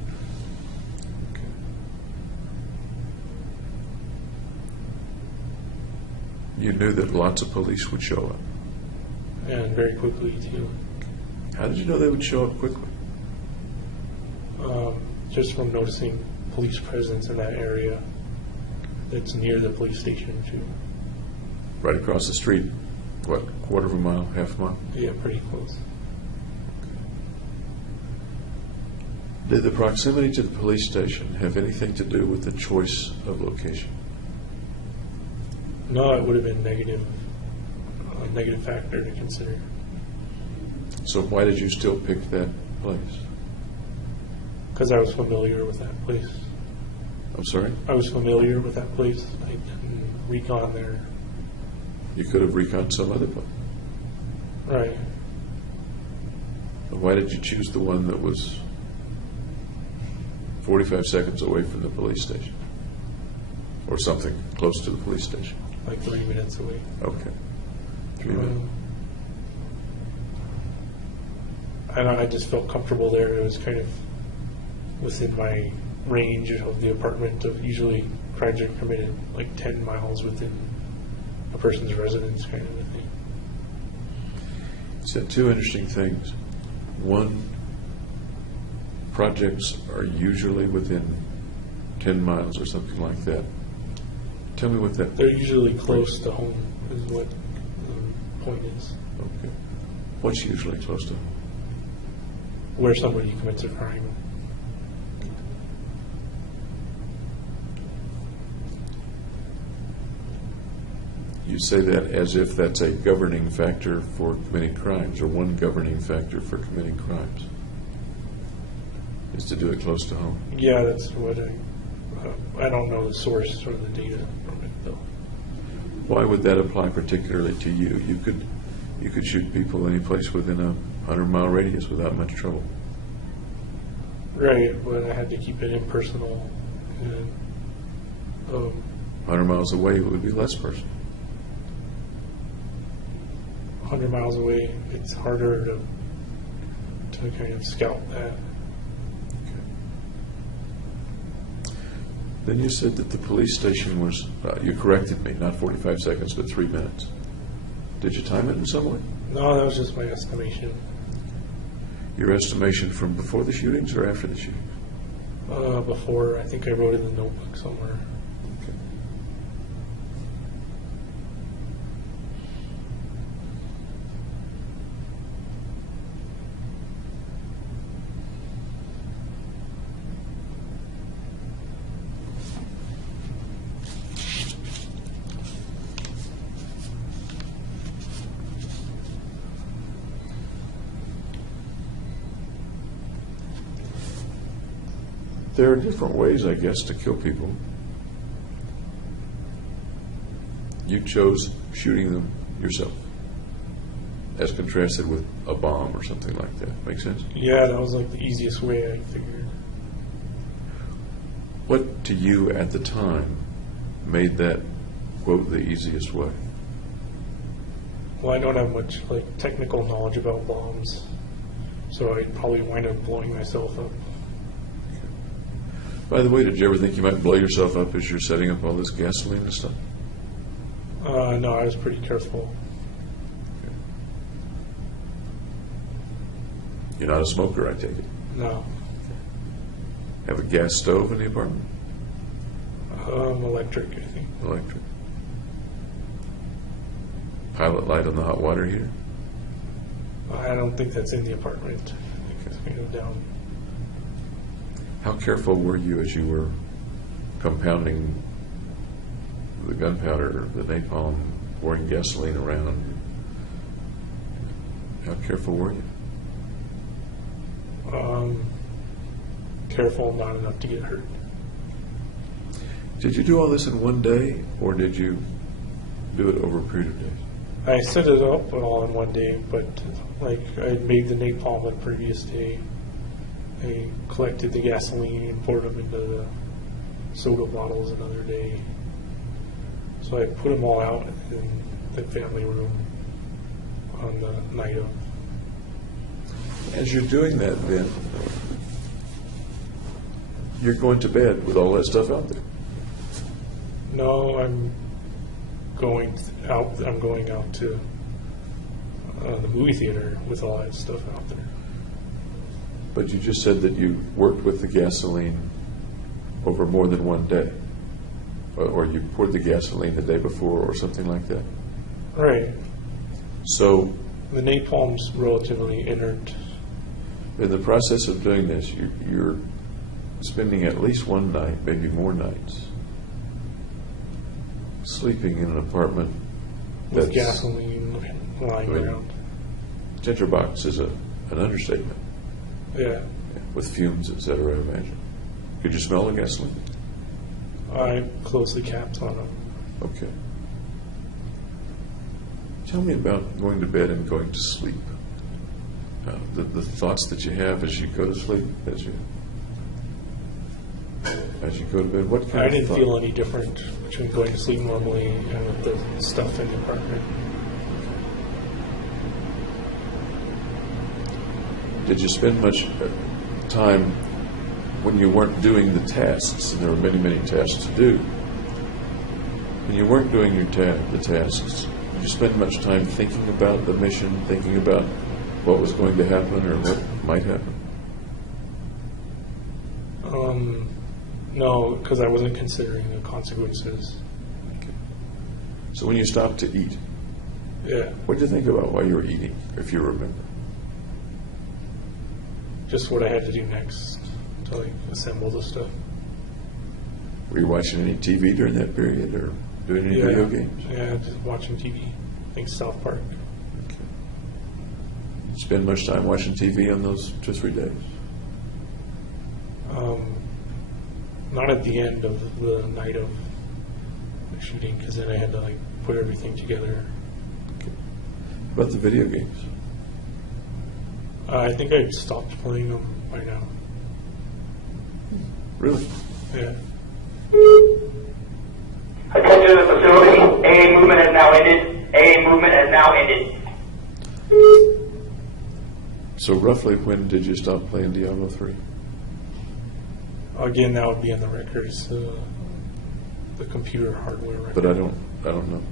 You knew that lots of police would show up. And very quickly, too. How did you know they would show up quickly? Just from noticing police presence in that area that's near the police station, too. Right across the street, what, quarter of a mile, half a mile? Yeah, pretty close. Did the proximity to the police station have anything to do with the choice of location? No, it would have been negative, a negative factor to consider. So why did you still pick that place? Because I was familiar with that place. I'm sorry? I was familiar with that place. I didn't recon there. You could have reconned some other place. Right. But why did you choose the one that was 45 seconds away from the police station? Or something close to the police station? Like 3 minutes away. Okay. 3 minutes. I just felt comfortable there. It was kind of within my range of the apartment. Of usually crimes are committed like 10 miles within a person's residence, kind of a thing. You said two interesting things. One, projects are usually within 10 miles or something like that. Tell me what that... They're usually close to home, is what the point is. Okay. What's usually close to home? Where somebody commits a crime. You say that as if that's a governing factor for committing crimes, or one governing factor for committing crimes, is to do it close to home. Yeah, that's what I don't know the source or the data from it, though. Why would that apply particularly to you? You could shoot people any place within a 100-mile radius without much trouble. Right, but I had to keep it impersonal. And, 100 miles away, it would be less personal. 100 miles away, it's harder to kind of scout that. Then you said that the police station was, you corrected me, not 45 seconds, but 3 minutes. Did you time it in some way? No, that was just my estimation. Your estimation from before the shootings or after the shootings? Before, I think I wrote in the notebook somewhere. Okay. There are different ways, I guess, to kill people. You chose shooting them yourself, as contrasted with a bomb or something like that. Make sense? Yeah, that was like the easiest way, I figured. What to you at the time made that, quote, the easiest way? Well, I don't have much like technical knowledge about bombs, so I'd probably wind up blowing myself up. By the way, did you ever think you might blow yourself up as you're setting up all this gasoline and stuff? No, I was pretty careful. You're not a smoker, I take it. No. have a gas stove in the apartment? Electric, I think. Electric. Pilot light on the hot water heater? I don't think that's in the apartment. I think it's going to go down. How careful were you as you were compounding the gunpowder, the napalm, pouring gasoline around? How careful were you? Careful, not enough to get hurt. Did you do all this in one day, or did you do it over a period of days? I set it up all in one day, but like I made the napalm the previous day. I collected the gasoline and poured them into the soda bottles another day. So I put them all out in the family room on the night of. As you're doing that, then, you're going to bed with all that stuff out there. No, I'm going out. I'm going out to the movie theater with all that stuff out there. But you just said that you worked with the gasoline over more than one day, or you poured the gasoline the day before, or something like that. Right. So, The napalm's relatively inert. in the process of doing this, you're spending at least one night, maybe more nights, sleeping in an apartment With that's gasoline lying around. tinderbox is an understatement, Yeah. with fumes, etc. I imagine. Could you smell the gasoline? I closely capped on them. Okay. Tell me about going to bed and going to sleep. The thoughts that you have as you go to sleep, as you go to bed. What kind I of didn't thought? feel any different between going to sleep normally and with the stuff in the apartment. Did you spend much time when you weren't doing the tasks, and there were many, many tasks to do, when you weren't doing the tasks, did you spend much time thinking about the mission, thinking about what was going to happen or what might happen? No, because I wasn't considering the consequences. So when you stopped to eat, Yeah, what did you think about while you were eating, if you remember? just what I had to do next to like assemble the stuff. Were you watching any TV during that period, or doing any video games? Yeah, just watching TV. I think South Park. Okay. Did you spend much time watching TV on those 2 or 3 days? Not at the end of the night of the shooting, because then I had to like put everything together. Okay. What about the video games? I think I stopped playing them by now. Really? Yeah. Attention to the facility. AA movement has now ended. AA movement has now ended. So roughly when did you stop playing Diablo 3? Again, that would be in the records, the computer hardware record. But I don't know.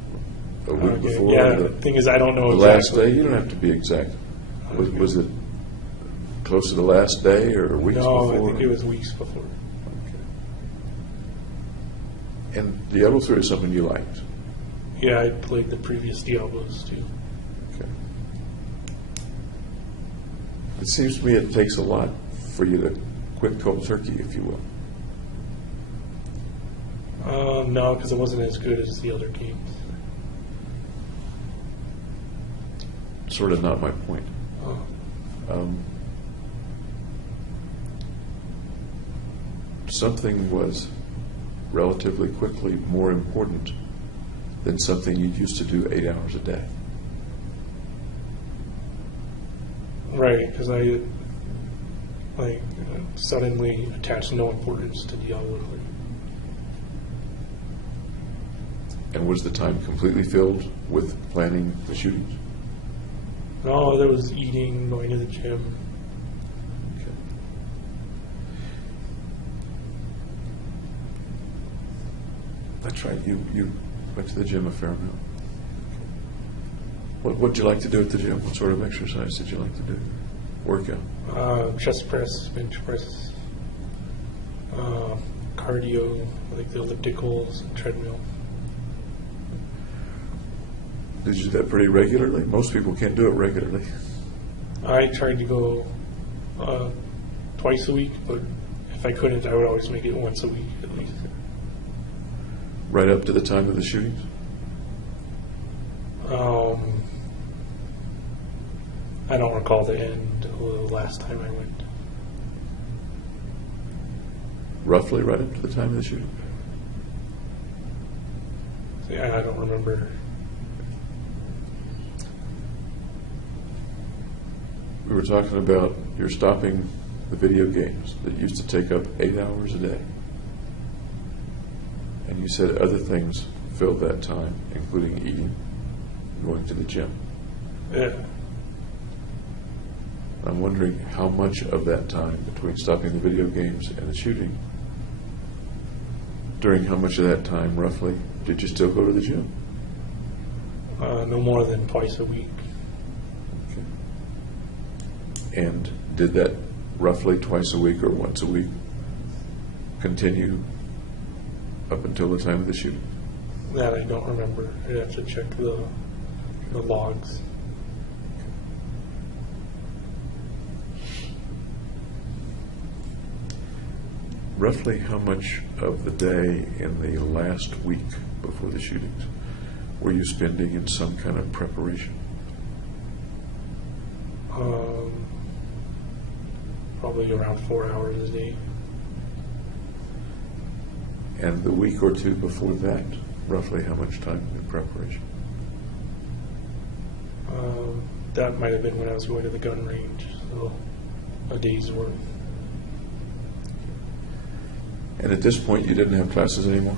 A week Okay, before? yeah, or the thing is, I don't know the last exactly. day? You don't have to be exact. Was it close to the last day or weeks No, before? I think it was weeks before. Okay. And Diablo 3 is something you liked? Yeah, I played the previous Diablos too. Okay. It seems to me it takes a lot for you to quit cold turkey, if you will. No, because it wasn't as good as the other games. Sort of not my point. Oh. Something was relatively quickly more important than something you used to do 8 hours a day. Right, because I suddenly attached no importance to Diablo 3. And was the time completely filled with planning the shootings? No, there was eating, going to the gym. Okay. That's right. You went to the gym a fair amount. What did you like to do at the gym? What sort of exercise did you like to do? Workout. Chest press, bench press. cardio, like the ellipticals and treadmill. Did you do that pretty regularly? Most people can't do it regularly. I tried to go twice a week, but if I couldn't, I would always make it once a week at least. Right up to the time of the shootings? I don't recall the end of the last time I went. Roughly right up to the time of the shooting? Yeah, I don't remember. We were talking about you're stopping the video games that used to take up 8 hours a day. And you said other things filled that time, including eating, going to the gym. Yeah. I'm wondering how much of that time between stopping the video games and the shooting, during how much of that time, roughly, did you still go to the gym? No more than twice a week. Okay. And did that roughly twice a week or once a week continue up until the time of the shooting? That I don't remember. I'd have to check the logs. Roughly how much of the day in the last week before the shootings were you spending in some kind of preparation? Probably around 4 hours a day. And the week or two before that, roughly how much time in preparation? That might have been when I was going to the gun range, so a day's worth. And at this point, you didn't have classes anymore?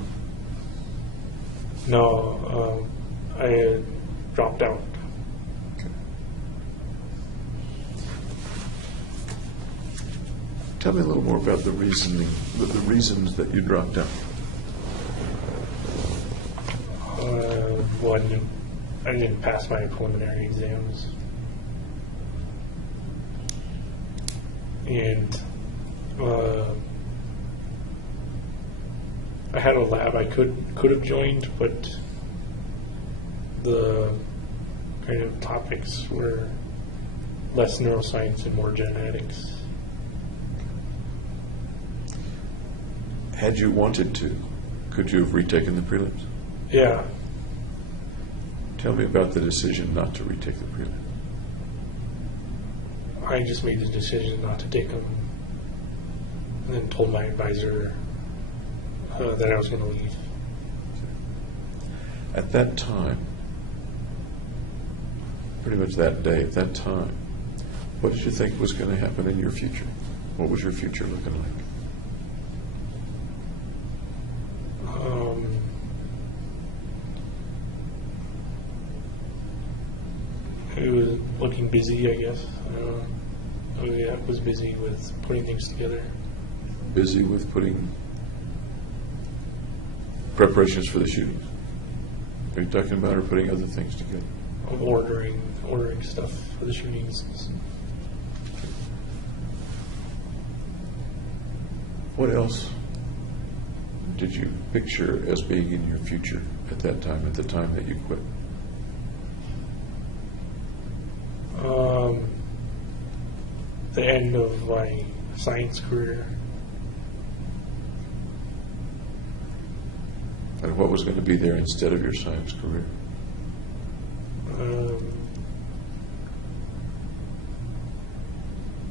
No, I had dropped out. Okay. Tell me a little more about the reasoning, the reasons that you dropped out. One, I didn't pass my preliminary exams. And I had a lab I could have joined, but the kind of topics were less neuroscience and more genetics. Had you wanted to, could you have retaken the prelims? Yeah, Tell me about the decision not to retake the prelims. I just made the decision not to take them, and then told my advisor that I was going to leave. At that time, pretty much that day, at that time, what did you think was going to happen in your future? What was your future looking like? It was looking busy, I guess. I was busy with putting things together. Busy with putting preparations for the shootings? Are you talking about or putting other things together? Of ordering stuff for the shootings. What else did you picture as being in your future at that time, at the time that you quit? The end of my science career. And what was going to be there instead of your science career?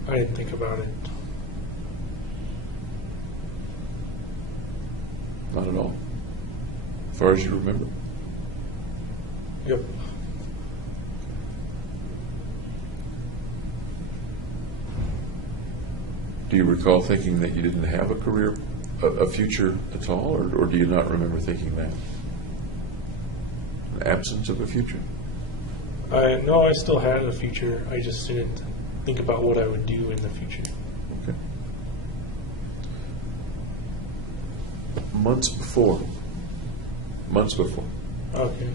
I didn't think about it. Not at all. As far as you remember? Yep. Do you recall thinking that you didn't have a career, a future at all, or do you not remember thinking that? An absence of a future? No, I still had a future. I just didn't think about what I would do in the future. Okay. Months before. Okay.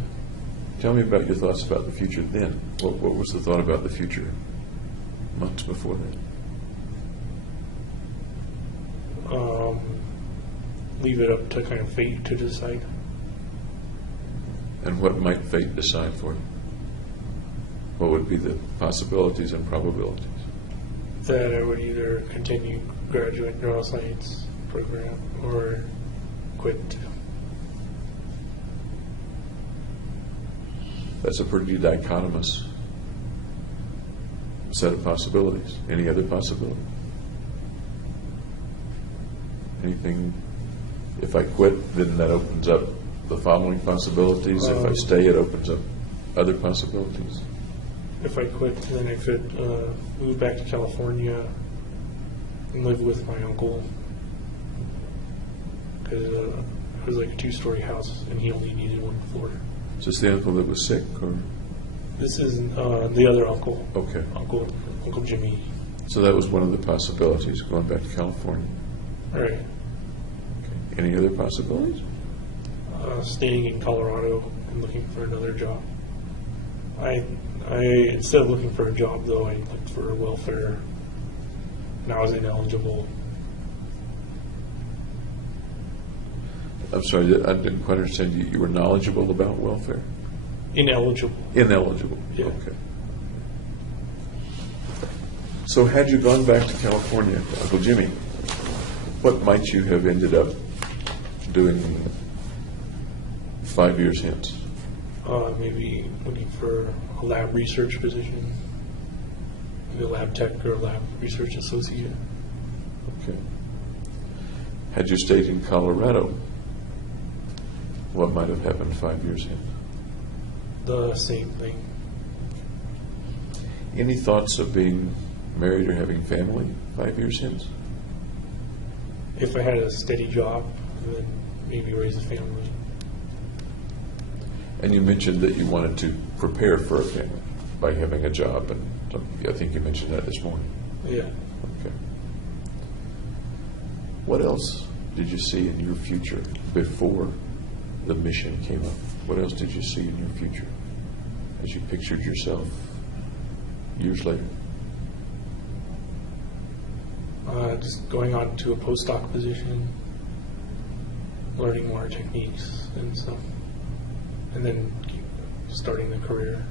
Tell me about your thoughts about the future then. What was the thought about the future months before that? leave it up to kind of fate to decide. And what might fate decide for you? What would be the possibilities and probabilities? That I would either continue graduate neuroscience program or quit. That's a pretty dichotomous set of possibilities. Any other possibility? Anything, if I quit, then that opens up the following possibilities. If I stay, it opens up other possibilities. If I quit, then I could move back to California and live with my uncle. Because it was like a 2-story house and he only needed 1 floor. Is this the uncle that was sick, or? This is the other uncle. Okay. Uncle Jimmy. So that was one of the possibilities, going back to California. All right. Okay. Any other possibilities? Staying in Colorado and looking for another job. I instead of looking for a job though, I looked for welfare, and I was ineligible. I'm sorry, I didn't quite understand you. You were knowledgeable about welfare? Ineligible. Ineligible. Yeah. Okay. So had you gone back to California, Uncle Jimmy, what might you have ended up doing 5 years hence? Maybe looking for a lab research position, maybe a lab tech or a lab research associate. Okay. Had you stayed in Colorado, what might have happened 5 years hence? The same thing. Any thoughts of being married or having family 5 years hence? If I had a steady job, then maybe raise a family. And you mentioned that you wanted to prepare for a family by having a job, and I think you mentioned that this morning. Yeah. Okay. What else did you see in your future before the mission came up? What else did you see in your future as you pictured yourself years later? Just going on to a postdoc position, learning more techniques and stuff, and then starting the career.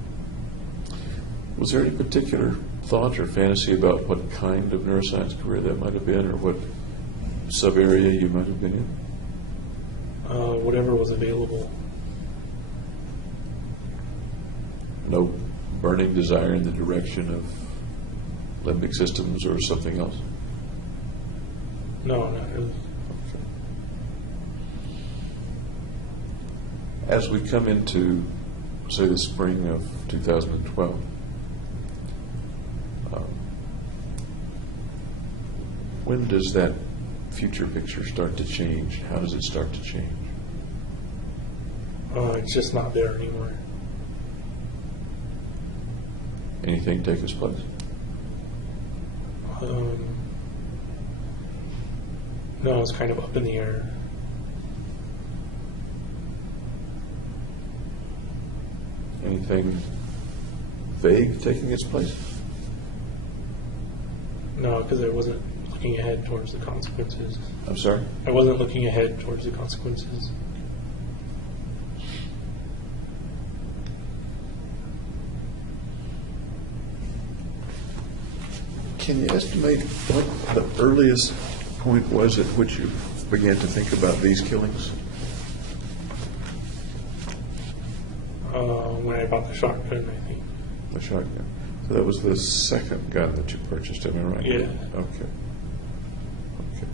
Was there any particular thought or fantasy about what kind of neuroscience career that might have been, or what sub-area you might have been in? Whatever was available. No burning desire in the direction of limbic systems or something else? No, not really. As we come into, say, the spring of 2012, when does that future picture start to change? How does it start to change? It's just not there anymore. Anything take its place? No, it's kind of up in the air. Anything vague taking its place? No, because I wasn't looking ahead towards the consequences. I'm sorry? I wasn't looking ahead towards the consequences. Can you estimate what the earliest point was at which you began to think about these killings? When I bought the shotgun, I think. The shotgun. So that was the second gun that you purchased, am I right? Yeah. Okay. Okay.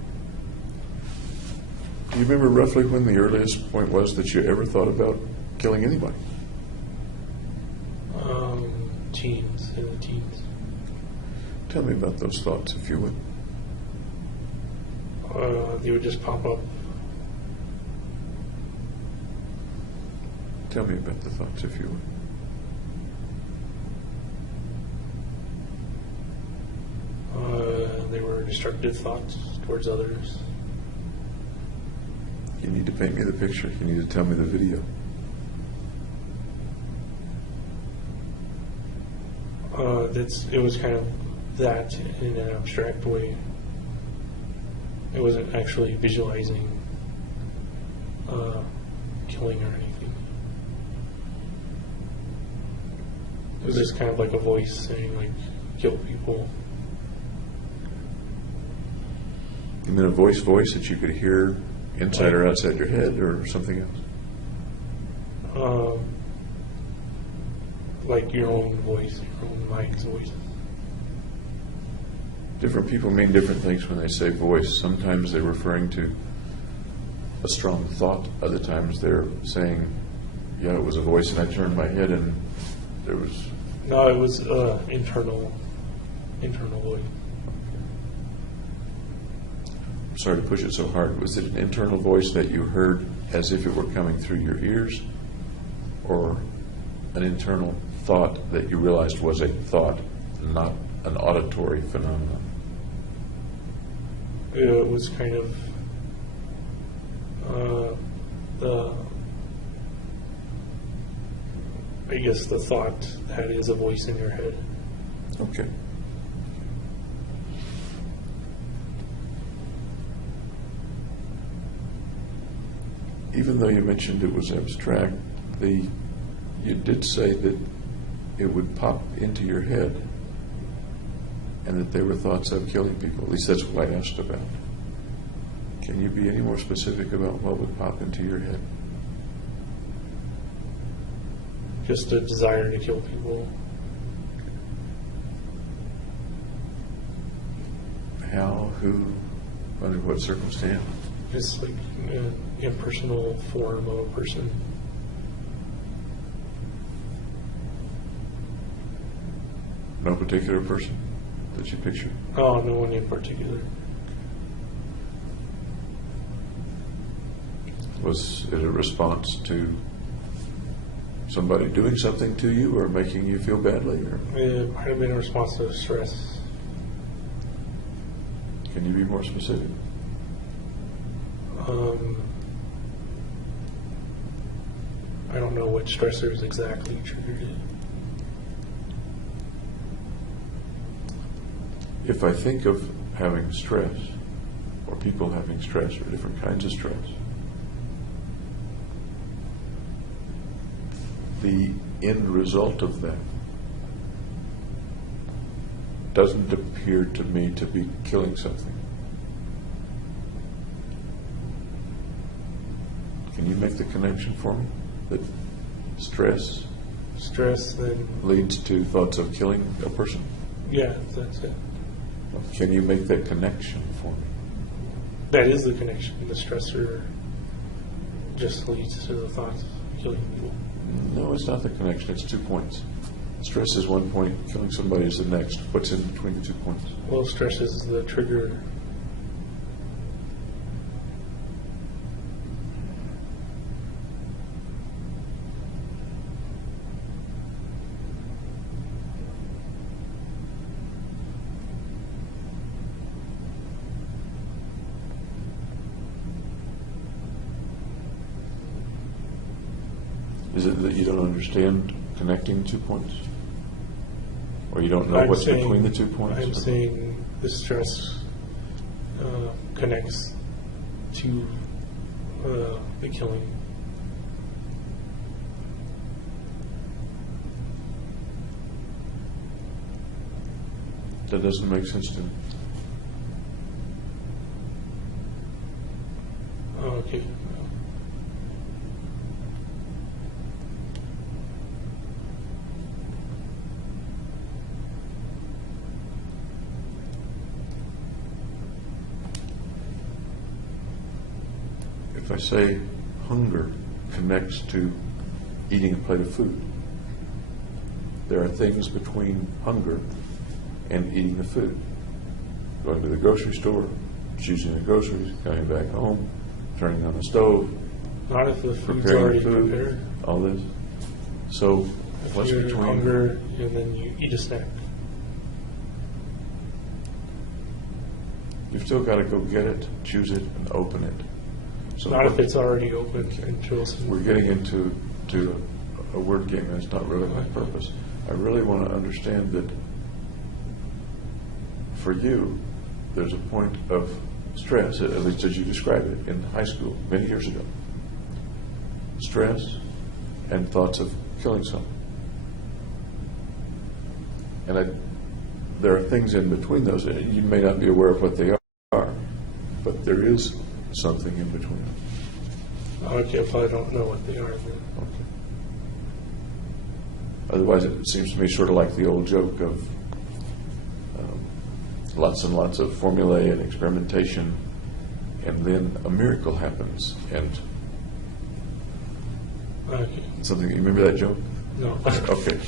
Do you remember roughly when the earliest point was that you ever thought about killing anybody? Teens, in the teens. Tell me about those thoughts, if you would. They would just pop up. Tell me about the thoughts, if you would. They were destructive thoughts towards others. You need to paint me the picture. You need to tell me the video. It was kind of that in an abstract way. It wasn't actually visualizing killing or anything. It was just kind of like a voice saying, like, kill people. You mean a voice that you could hear inside or outside your head, or something else? Like your own voice, your own mind's voice. Different people mean different things when they say voice. Sometimes they're referring to a strong thought. Other times they're saying, yeah, it was a voice, and I turned my head and there was... No, it was internal voice. I'm sorry to push it so hard. Was it an internal voice that you heard as if it were coming through your ears, or an internal thought that you realized was a thought, not an auditory phenomenon? It was kind of I guess the thought that is a voice in your head. Okay. Even though you mentioned it was abstract, you did say that it would pop into your head and that there were thoughts of killing people. At least that's what I asked about. Can you be any more specific about what would pop into your head? Just a desire to kill people. How, who, under what circumstance? Just like an impersonal form of a person. No particular person that you picture? Oh, no one in particular. Was it a response to somebody doing something to you or making you feel badly? Or It might have been a response to stress. can you be more specific? I don't know what stressors exactly triggered it. If I think of having stress, or people having stress, or different kinds of stress, the end result of that doesn't appear to me to be killing something. Can you make the connection for me? That stress Then, leads to thoughts of killing a person? yeah, that's it. Can you make that connection for me? That is the connection. The stressor just leads to the thoughts of killing people. No, it's not the connection. It's 2 points. Stress is 1 point, killing somebody is the next. What's in between the 2 points? Well, stress is the trigger. Is it that you don't understand connecting 2 points? Or you don't know I'm what's saying- between the 2 points? I'm saying the stress connects to the killing. That doesn't make sense to me. Oh, okay. If I say hunger connects to eating a plate of food, there are things between hunger and eating the food. Going to the grocery store, choosing the groceries, coming back home, turning on the stove, Not if the food's preparing already food, prepared. all this. So If what's you're between... hunger and then you eat a snack. You've still got to go get it, choose it, and open it. So Not if it's already open and chosen. we're getting into a word game, and it's not really my purpose. I really want to understand that for you, there's a point of stress, at least as you described it, in high school many years ago. stress, and thoughts of killing someone. And there are things in between those. You may not be aware of what they are, but there is something in between. Okay, if I don't know what they are, then. Okay. Otherwise, it seems to me sort of like the old joke of lots and lots of formulae and experimentation, and then a miracle happens, and Okay. something. You remember that joke? No. Okay.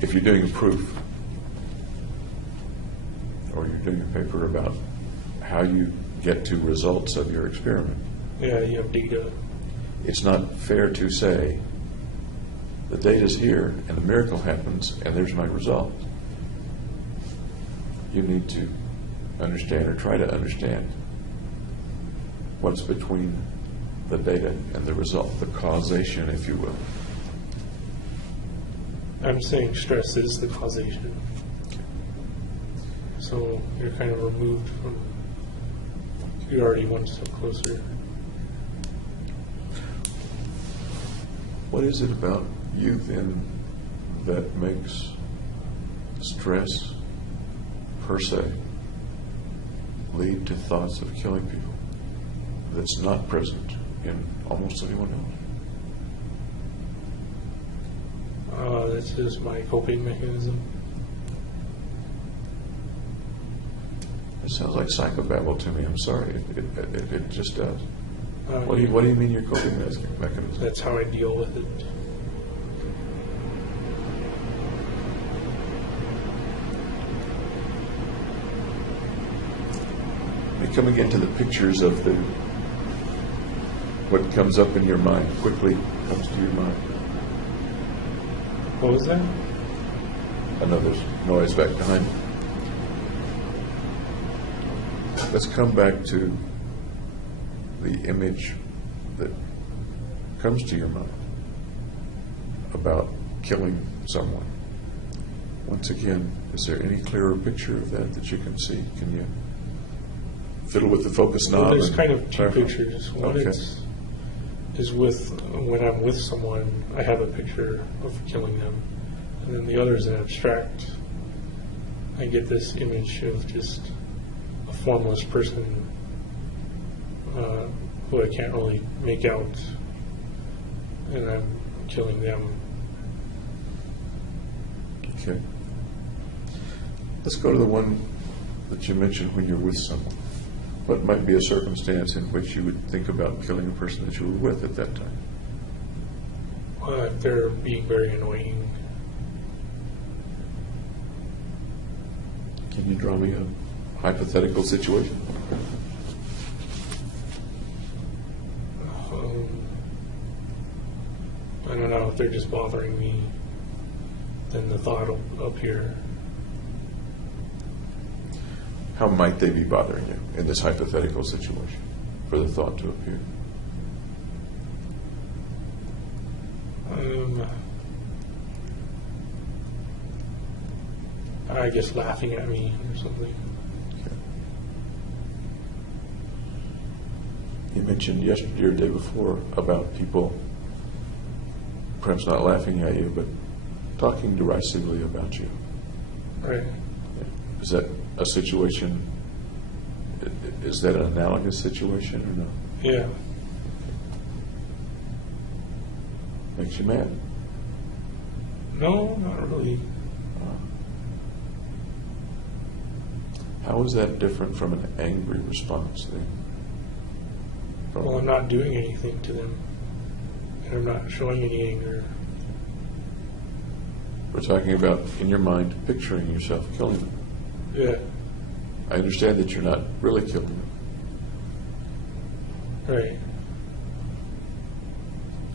If you're doing a proof, or you're doing a paper about how you get to results of your experiment, Yeah, you have data. it's not fair to say the data's here and the miracle happens and there's my result. You need to understand, or try to understand, what's between the data and the result, the causation, if you will. I'm saying stress is the causation. So you're kind of removed from, you're already one step closer. What is it about you then that makes stress per se lead to thoughts of killing people that's not present in almost anyone else? That's just my coping mechanism. It sounds like psychobabble to me. I'm sorry. It just does. Uh, What do you mean your coping mechanism? That's how I deal with it. Let me come again to the pictures of what comes up in your mind, quickly comes to your mind. What was that? I know there's noise back behind me. Let's come back to the image that comes to your mind about killing someone. Once again, is there any clearer picture of that you can see? Can you fiddle with the focus knob? Well, there's and kind of two clarify? pictures. One Okay. is with, when I'm with someone, I have a picture of killing them. And then the other is an abstract. I get this image of just a formless person who I can't really make out, and I'm killing them. Okay. Let's go to the one that you mentioned when you're with someone. What might be a circumstance in which you would think about killing a person that you were with at that time? If they're being very annoying. Can you draw me a hypothetical situation? I don't know, if they're just bothering me, then the thought will appear. How might they be bothering you in this hypothetical situation for the thought to appear? I guess laughing at me or something. Okay. You mentioned yesterday or the day before about people perhaps not laughing at you, but talking derisively about you. Right. Is that a situation, is that an analogous situation or no? Yeah. Makes you mad? No, not really. How is that different from an angry response then? Well, I'm not doing anything to them, and I'm not showing any anger. We're talking about, in your mind, picturing yourself killing them. Yeah. I understand that you're not really killing them. Right.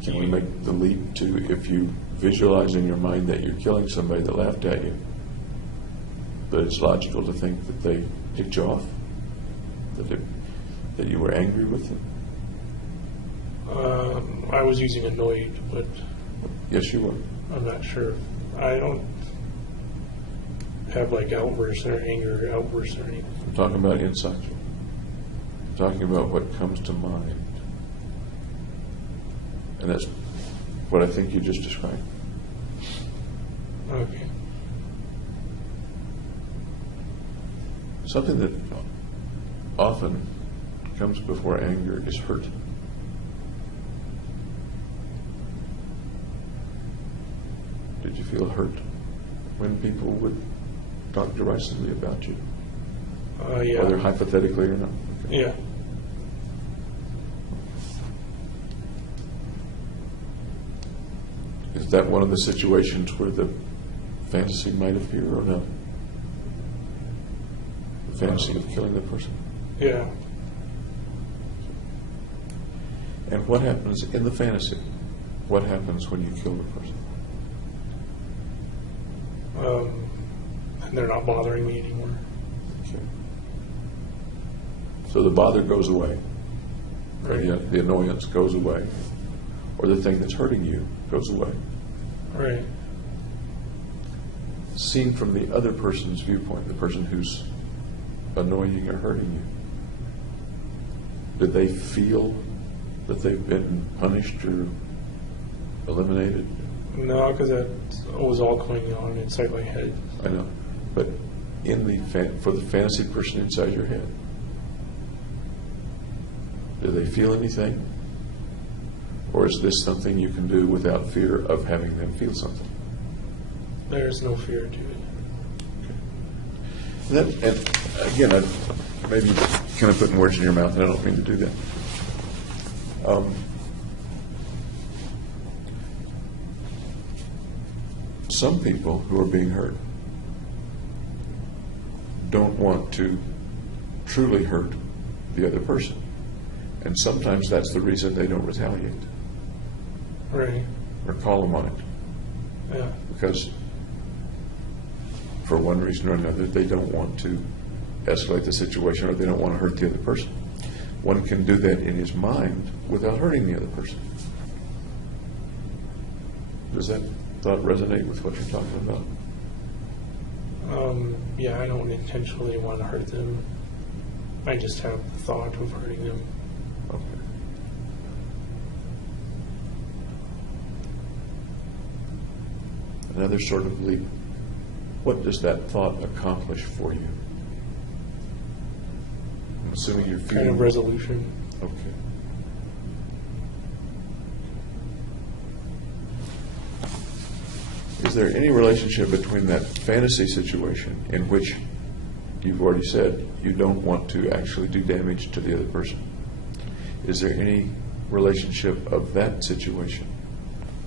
Can we make the leap to, if you visualize in your mind that you're killing somebody that laughed at you, that it's logical to think that they ticked you off? That you were angry with them? I was using annoyed, but Yes, you were. I'm not sure. I don't have like outbursts or anger outbursts or anything. I'm talking about inside you. I'm talking about what comes to mind. And that's what I think you just described. Okay. Something that often comes before anger is hurt. Did you feel hurt when people would talk derisively about you? Yeah. Whether hypothetically or not? Okay. Yeah. Is that one of the situations where the fantasy might appear or no? The fantasy of killing the person? Yeah. And what happens in the fantasy? What happens when you kill the person? And they're not bothering me anymore. Okay. So the bother goes away. Right. The annoyance goes away. Or the thing that's hurting you goes away. Right. Seen from the other person's viewpoint, the person who's annoying or hurting you, do they feel that they've been punished or eliminated? No, because that was all going on inside my head. I know. But in the for the fantasy person inside your head, do they feel anything? Or is this something you can do without fear of having them feel something? There's no fear to it. And again, I maybe kind of putting words in your mouth, and I don't mean to do that. Some people who are being hurt don't want to truly hurt the other person. And sometimes that's the reason they don't retaliate Right. or call them on it. Yeah. Because for one reason or another, they don't want to escalate the situation or they don't want to hurt the other person. One can do that in his mind without hurting the other person. Does that thought resonate with what you're talking about? Yeah, I don't intentionally want to hurt them. I just have the thought of hurting them. Okay. Another sort of leap. What does that thought accomplish for you? I'm assuming you're feeling... Kind of resolution. Okay. Is there any relationship between that fantasy situation in which you've already said you don't want to actually do damage to the other person? Is there any relationship of that situation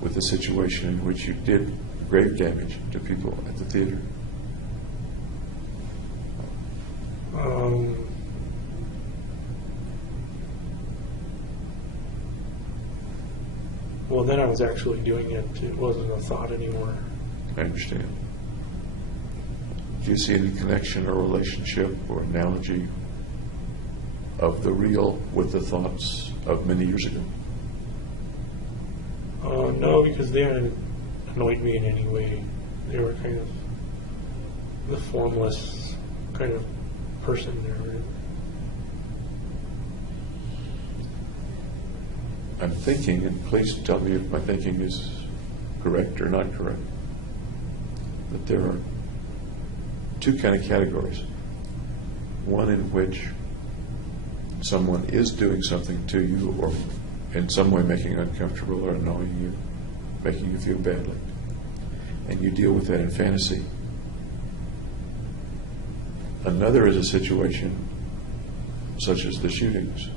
with the situation in which you did grave damage to people at the theater? Well, then I was actually doing it. It wasn't a thought anymore. I understand. Do you see any connection or relationship or analogy of the real with the thoughts of many years ago? No, because they hadn't annoyed me in any way. They were kind of the formless kind of person there. Right? I'm thinking, and please tell me if my thinking is correct or not correct, that there are two kind of categories. One in which someone is doing something to you or in some way making you uncomfortable or annoying you, making you feel badly, and you deal with that in fantasy. Another is a situation such as the shootings,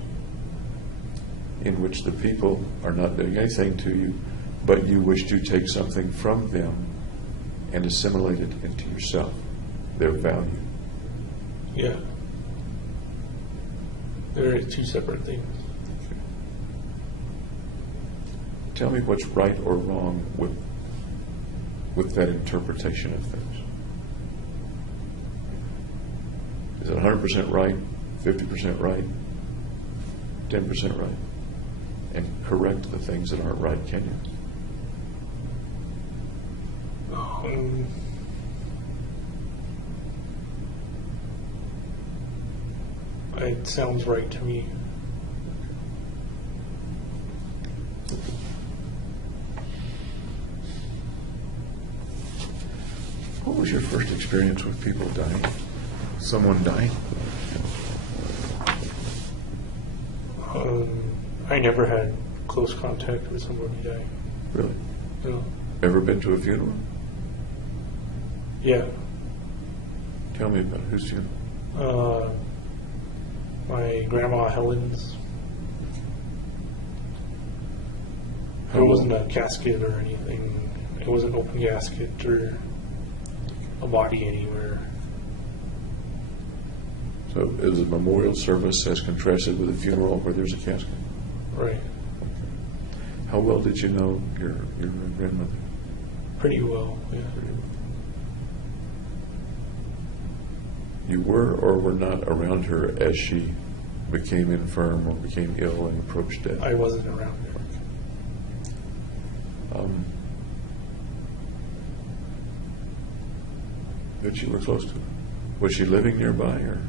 in which the people are not doing anything to you, but you wish to take something from them and assimilate it into yourself, their value. Yeah. They're two separate things. Tell me what's right or wrong with that interpretation of things. Is it 100% right, 50% right, 10% right? And correct the things that aren't right, can you? It sounds right to me. was your first experience with people dying? Someone dying? I never had close contact with somebody dying. Really? No. Ever been to a funeral? Yeah. Tell me about it. Whose funeral? My grandma Helen's. How It old? wasn't a casket or anything. It wasn't an open casket or a body anywhere. So is a memorial service as contrasted with a funeral where there's a casket? Right. How well did you know your grandmother? Pretty well, yeah. You were or were not around her as she became infirm or became ill and approached death? I wasn't around her. But you were close to her. Was she living nearby, or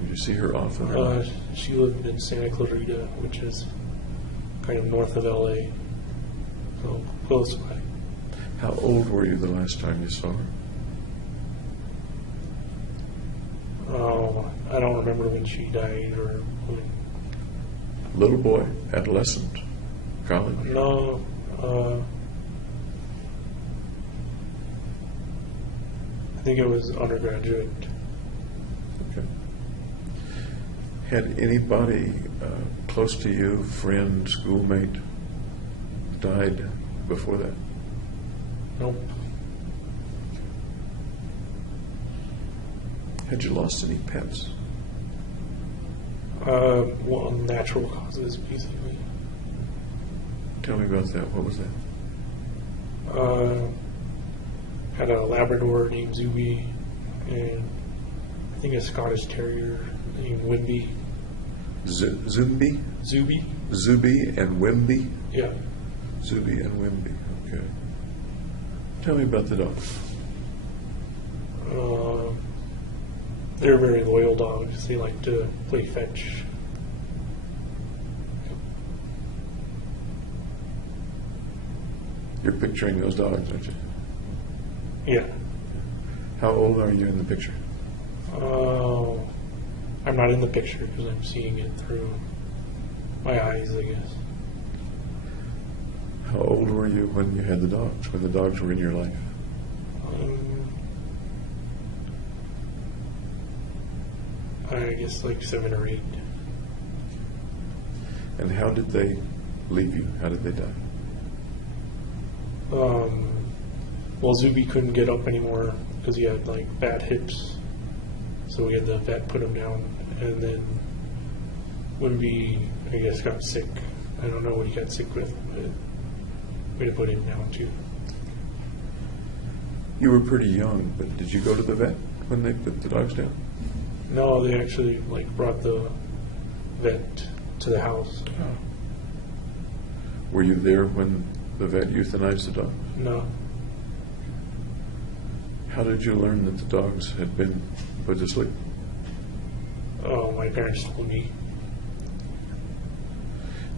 did you see her often? She lived in Santa Clarita, which is kind of north of LA, so close by. How old were you the last time you saw her? Oh, I don't remember when she died or when. Little boy, adolescent, college? No, I think it was undergraduate. Okay. Had anybody close to you, friend, schoolmate, died before that? Nope. Had you lost any pets? Well, natural causes, basically. Tell me about that. What was that? Had a Labrador named Zuby, and I think a Scottish Terrier named Wimby. Zumbi? Zuby? Zuby and Wimby? Yeah. Zuby and Wimby. Okay. Tell me about the dogs. They're very loyal dogs. They like to play fetch. You're picturing those dogs, aren't you? Yeah. How old are you in the picture? I'm not in the picture because I'm seeing it through my eyes, I guess. How old were you when you had the dogs, when the dogs were in your life? I guess like 7 or 8. And how did they leave you? How did they die? Well, Zuby couldn't get up anymore because he had like bad hips, so we had the vet put him down. And then Wimby, I guess, got sick. I don't know what he got sick with, but we had to put him down too. You were pretty young, but did you go to the vet when they put the dogs down? No, they actually like brought the vet to the house. Were you there when the vet euthanized the dog? No, How did you learn that the dogs had been put to sleep? oh, my parents told me.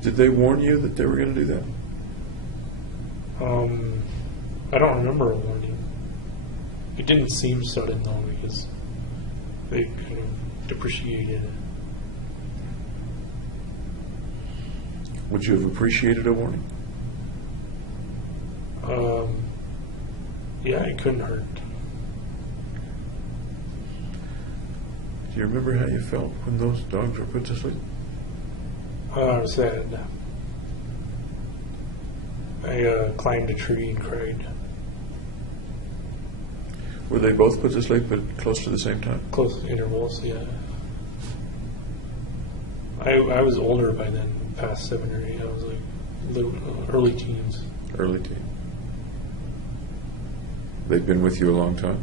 Did they warn you that they were going to do that? I don't remember a warning. It didn't seem sudden though because they kind of depreciated. Would you have appreciated a warning? Yeah, it couldn't hurt. Do you remember how you felt when those dogs were put to sleep? I was sad. I climbed a tree and cried. Were they both put to sleep at close to the same time? Close intervals, yeah. I was older by then, past 7 or 8. I was like early teens. Early teen. They've been with you a long time?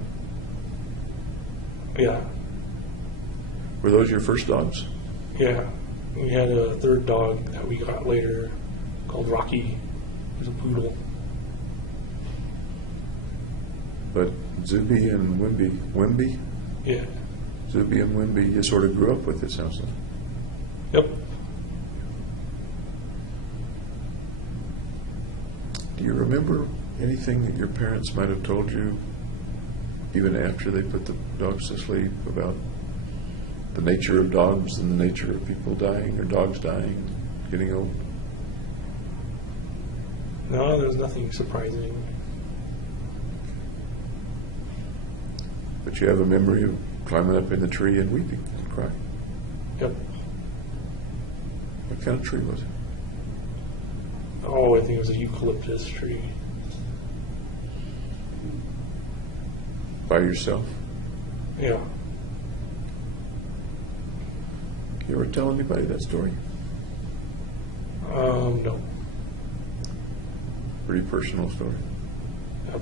Yeah, Were those your first dogs? yeah. We had a third dog that we got later called Rocky. He was a poodle. But Zuby and Wimby? Yeah. Zuby and Wimby, you sort of grew up with, it sounds like. Yep. Do you remember anything that your parents might have told you even after they put the dogs to sleep, about the nature of dogs and the nature of people dying or dogs dying, getting old? No, there was nothing surprising. But you have a memory of climbing up in the tree and weeping and crying. Yep. What kind of tree was it? Oh, I think it was a eucalyptus tree. By yourself? Yeah. You ever tell anybody that story? No. Pretty personal story. Yep.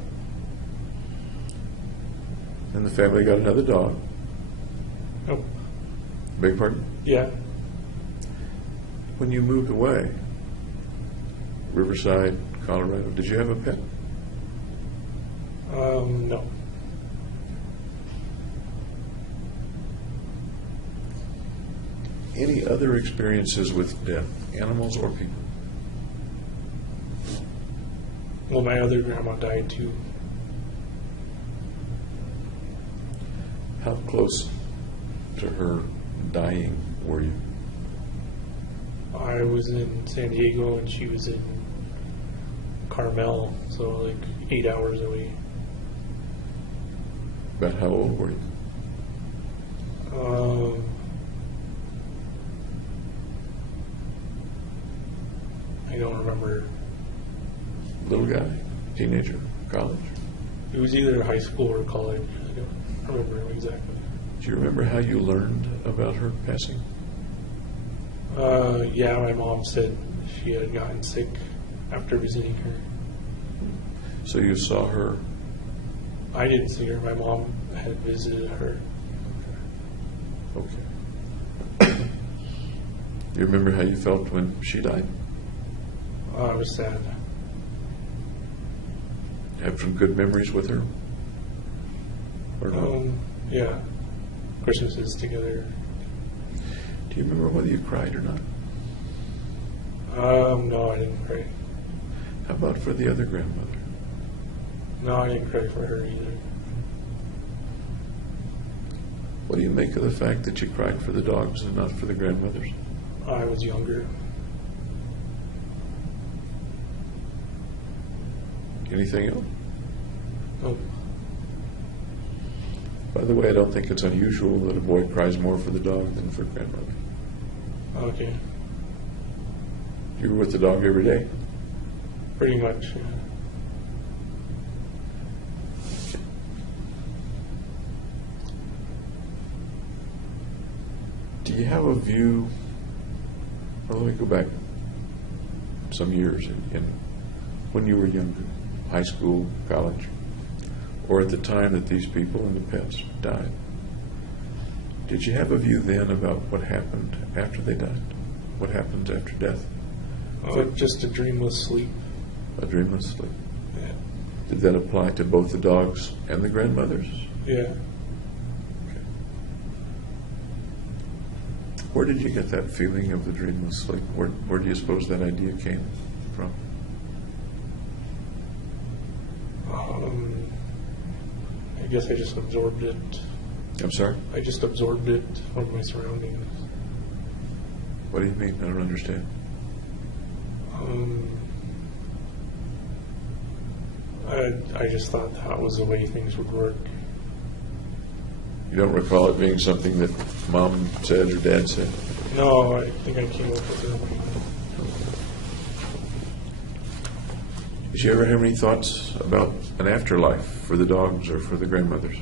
And the family got another dog. Nope. Beg pardon? Yeah. When you moved away, Riverside, Colorado, did you have a pet? No. Any other experiences with death, animals or people? Well, my other grandma died too. How close to her dying were you? I was in San Diego and she was in Carmel, so like 8 hours away. About how old were you? I don't remember. Little guy, teenager, college? It was either high school or college. I don't remember exactly. Do you remember how you learned about her passing? Yeah, my mom said she had gotten sick after visiting her. So you saw her? I didn't see her. My mom had visited her. Okay. You remember how you felt when she died? I was sad. Have some good memories with her? Or not? Yeah. Christmases together. Do you remember whether you cried or not? No, I didn't cry. How about for the other grandmother? No, I didn't cry for her either. What do you make of the fact that you cried for the dogs and not for the grandmothers? I was younger. Anything else? Oh, By the way, I don't think it's unusual that a boy cries more for the dog than for grandmother. okay. You were with the dog every day? Pretty much. Yeah. Do you have a view? Well, let me go back some years in when you were younger, high school, college, or at the time that these people and the pets died. Did you have a view then about what happened after they died? What happens after death? Just a dreamless sleep. A dreamless sleep. Yeah. Did that apply to both the dogs and the grandmothers? Yeah. Where did you get that feeling of the dreamless sleep? Where do you suppose that idea came from? I guess I just absorbed it. I'm sorry? I just absorbed it from my surroundings. What do you mean? I don't understand. I just thought that was the way things would work. You don't recall it being something that Mom said or Dad said? No, I think I came up with it. Did you ever have any thoughts about an afterlife for the dogs or for the grandmothers?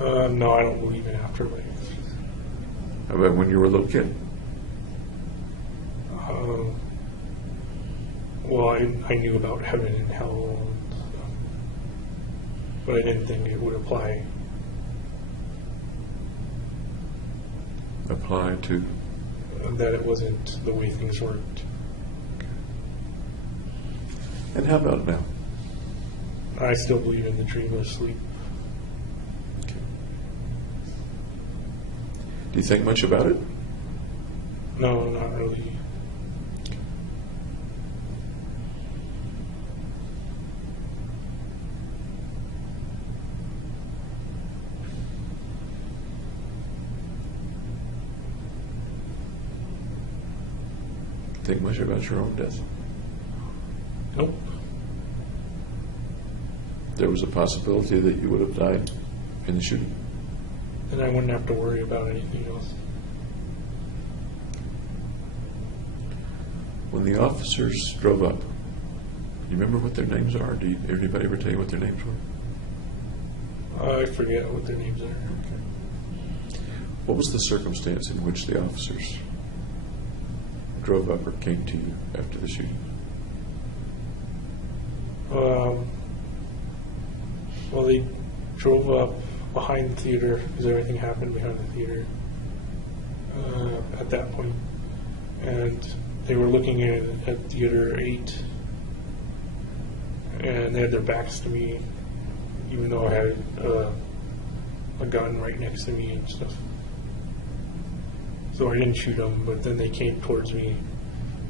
No, I don't believe in afterlife. How about when you were a little kid? Well, I knew about heaven and hell, but I didn't think it would apply. Apply to? That it wasn't the way things worked. And how about now? I still believe in the dreamless sleep. Do you think much about it? No, not really. think much about your own death? Nope. There was a possibility that you would have died in the shooting. And I wouldn't have to worry about anything else. When the officers drove up, you remember what their names are? Did anybody ever tell you what their names were? I forget what their names are. What was the circumstance in which the officers drove up or came to you after the shooting? Well, they drove up behind the theater because everything happened behind the theater at that point. And they were looking at Theater 8, and they had their backs to me, even though I had a gun right next to me and stuff. So I didn't shoot them, but then they came towards me,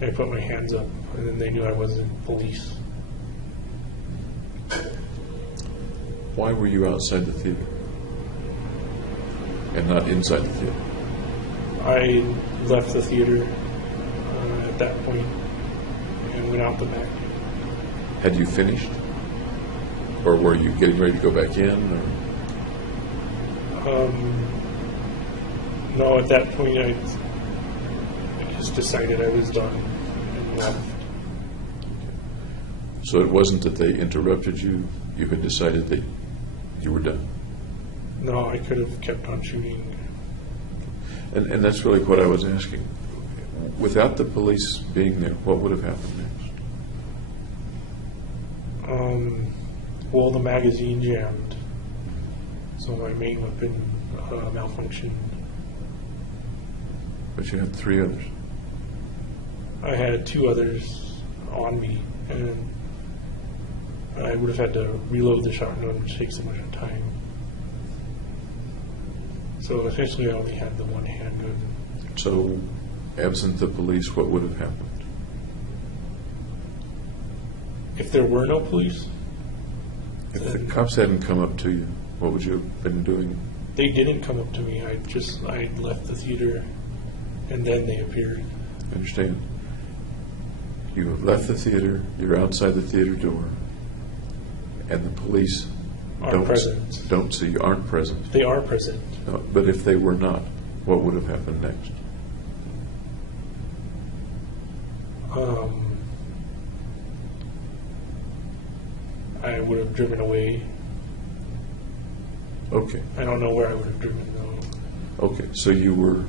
and I put my hands up, and then they knew I wasn't police. Why were you outside the theater and not inside the theater? I left the theater at that point and went out the back. Had you finished? Or were you getting ready to go back in? Or? No, at that point I just decided I was done and left. So it wasn't that they interrupted you, you had decided that you were done. No, I could have kept on shooting. And that's really what I was asking. Without the police being there, what would have happened next? Well, the magazine jammed, so my main weapon malfunctioned. But you had 3 others. I had 2 others on me, and I would have had to reload the shotgun, which takes so much time. So essentially, I only had the one handgun. So, absent the police, what would have happened? If there were no police, If the cops hadn't come up to you, what would you have been doing? they didn't come up to me. I left the theater, and then they appeared. Understand? You have left the theater, you're outside the theater door, and the police Aren't present. don't see you, aren't present. They are present. No, but if they were not, what would have happened next? I would have driven away. Okay, I don't know where I would have driven though. okay, so you were,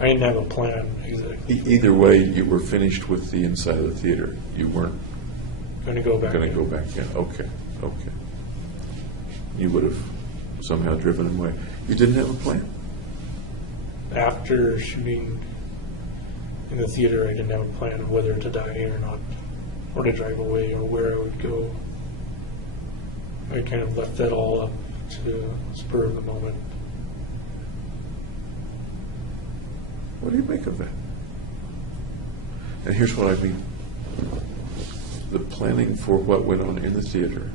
I didn't have a plan exactly. either way, you were finished with the inside of the theater. You weren't Going to go back. going to in. go back in. Okay, okay. You would have somehow driven them away. You didn't have a plan. After shooting in the theater, I didn't have a plan of whether to die or not, or to drive away, or where I would go. I kind of left that all up to the spur of the moment. What do you make of that? And here's what I mean. The planning for what went on in the theater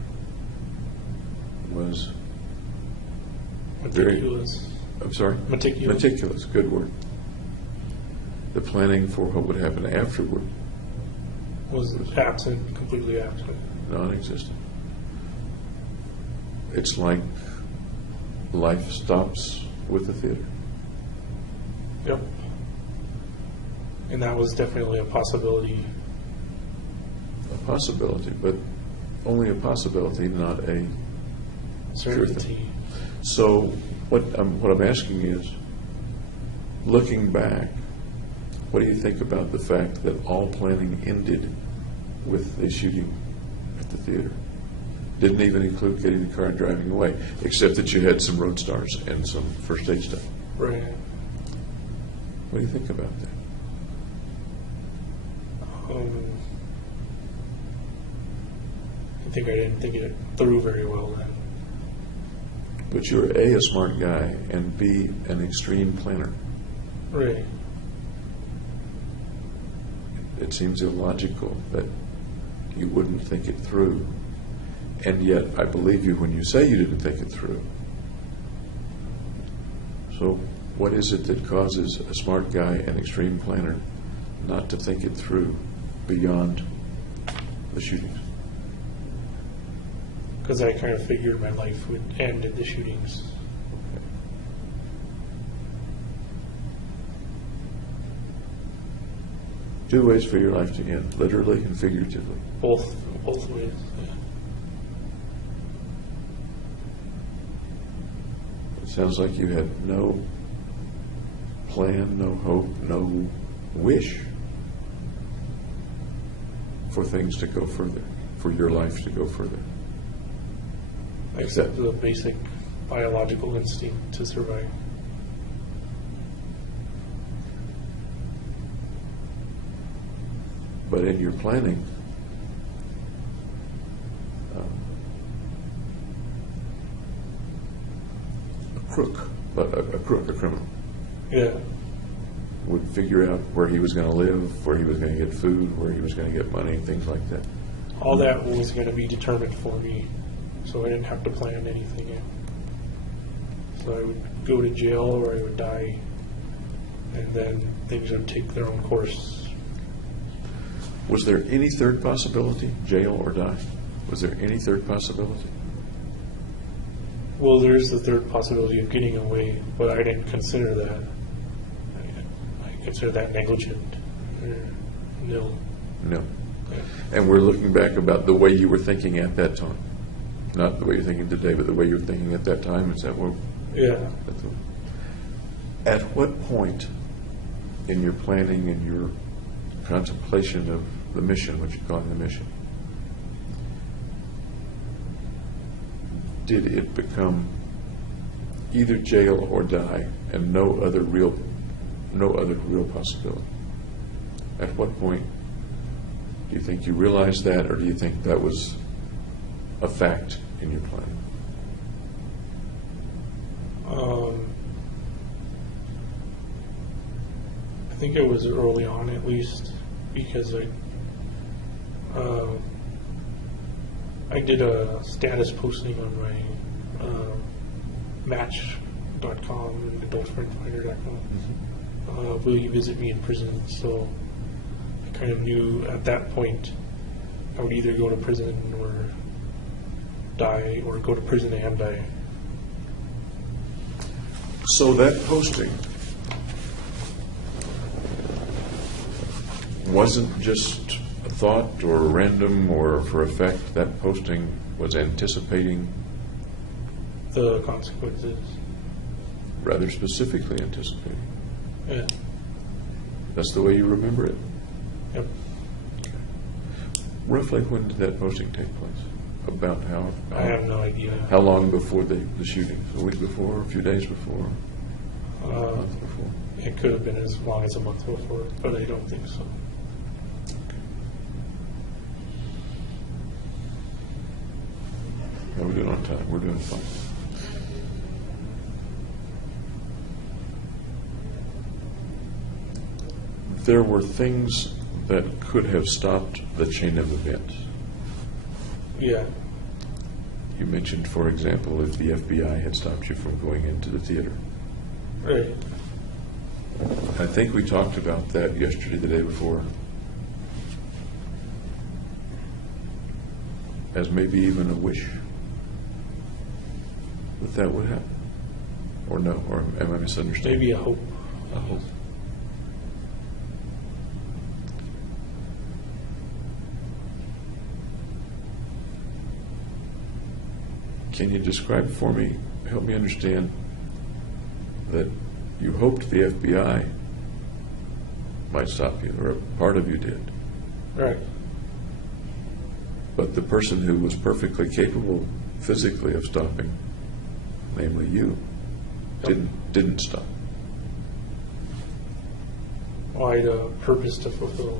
was Meticulous. I'm sorry? Meticulous. Meticulous, good word. The planning for what would happen afterward, Was absent, completely absent. non-existent. It's like life stops with the theater. Yep. And that was definitely a possibility. A possibility, but only a possibility, not a sure thing. Certainty. So what I'm asking is, looking back, what do you think about the fact that all planning ended with a shooting at the theater? Didn't even include getting the car and driving away, except that you had some road stars and some first aid stuff. Right. What do you think about that? I think I didn't think it through very well then. But you're A, smart guy, and B, an extreme planner. Right. It seems illogical that you wouldn't think it through. And yet, I believe you when you say you didn't think it through. So, what is it that causes a smart guy, an extreme planner, not to think it through beyond the shootings? Because I kind of figured my life would end at the shootings. Two ways for your life to end, literally and figuratively. Both ways. Yeah. It sounds like you had no plan, no hope, no wish for things to go further, for your life to go further. Except the basic biological instinct to survive. But in your planning, a criminal, Yeah. would figure out where he was going to live, where he was going to get food, where he was going to get money, things like that. All that was going to be determined for me, so I didn't have to plan anything out. So I would go to jail or I would die, and then things would take their own course. Was there any third possibility, jail or die? Was there any third possibility? Well, there's the third possibility of getting away, but I didn't consider that. I consider that negligent. No. No. And we're looking back about the way you were thinking at that time. Not the way you're thinking today, but the way you were thinking at that time. Is that what? Yeah. At what point in your planning and your contemplation of the mission, what you're calling the mission, did it become either jail or die and no other real possibility? At what point do you think you realized that, or do you think that was a fact in your planning? I think it was early on, at least, because I did a status posting on my Match.com and AdultFriendFinder.com. Will you visit me in prison? So I kind of knew at that point I would either go to prison or die, or go to prison and die. So that posting wasn't just a thought or random or for effect. That posting was anticipating, The consequences. rather specifically anticipating. Yeah. That's the way you remember it. Yep. Roughly when did that posting take place? About how? I have no idea. How long before the shooting? A week before? A few days before? A Uh, month before? It could have been as long as a month before, but I don't think so. How are we doing on time? We're doing fine. There were things that could have stopped the chain of events. Yeah. You mentioned, for example, if the FBI had stopped you from going into the theater. Right. I think we talked about that yesterday, the day before, as maybe even a wish that would happen. Or no, or am I misunderstanding? Maybe a hope. A hope. Can you describe for me, help me understand, that you hoped the FBI might stop you, or a part of you did, Right. but the person who was perfectly capable physically of stopping, namely you, didn't stop. Well, I had a purpose to fulfill.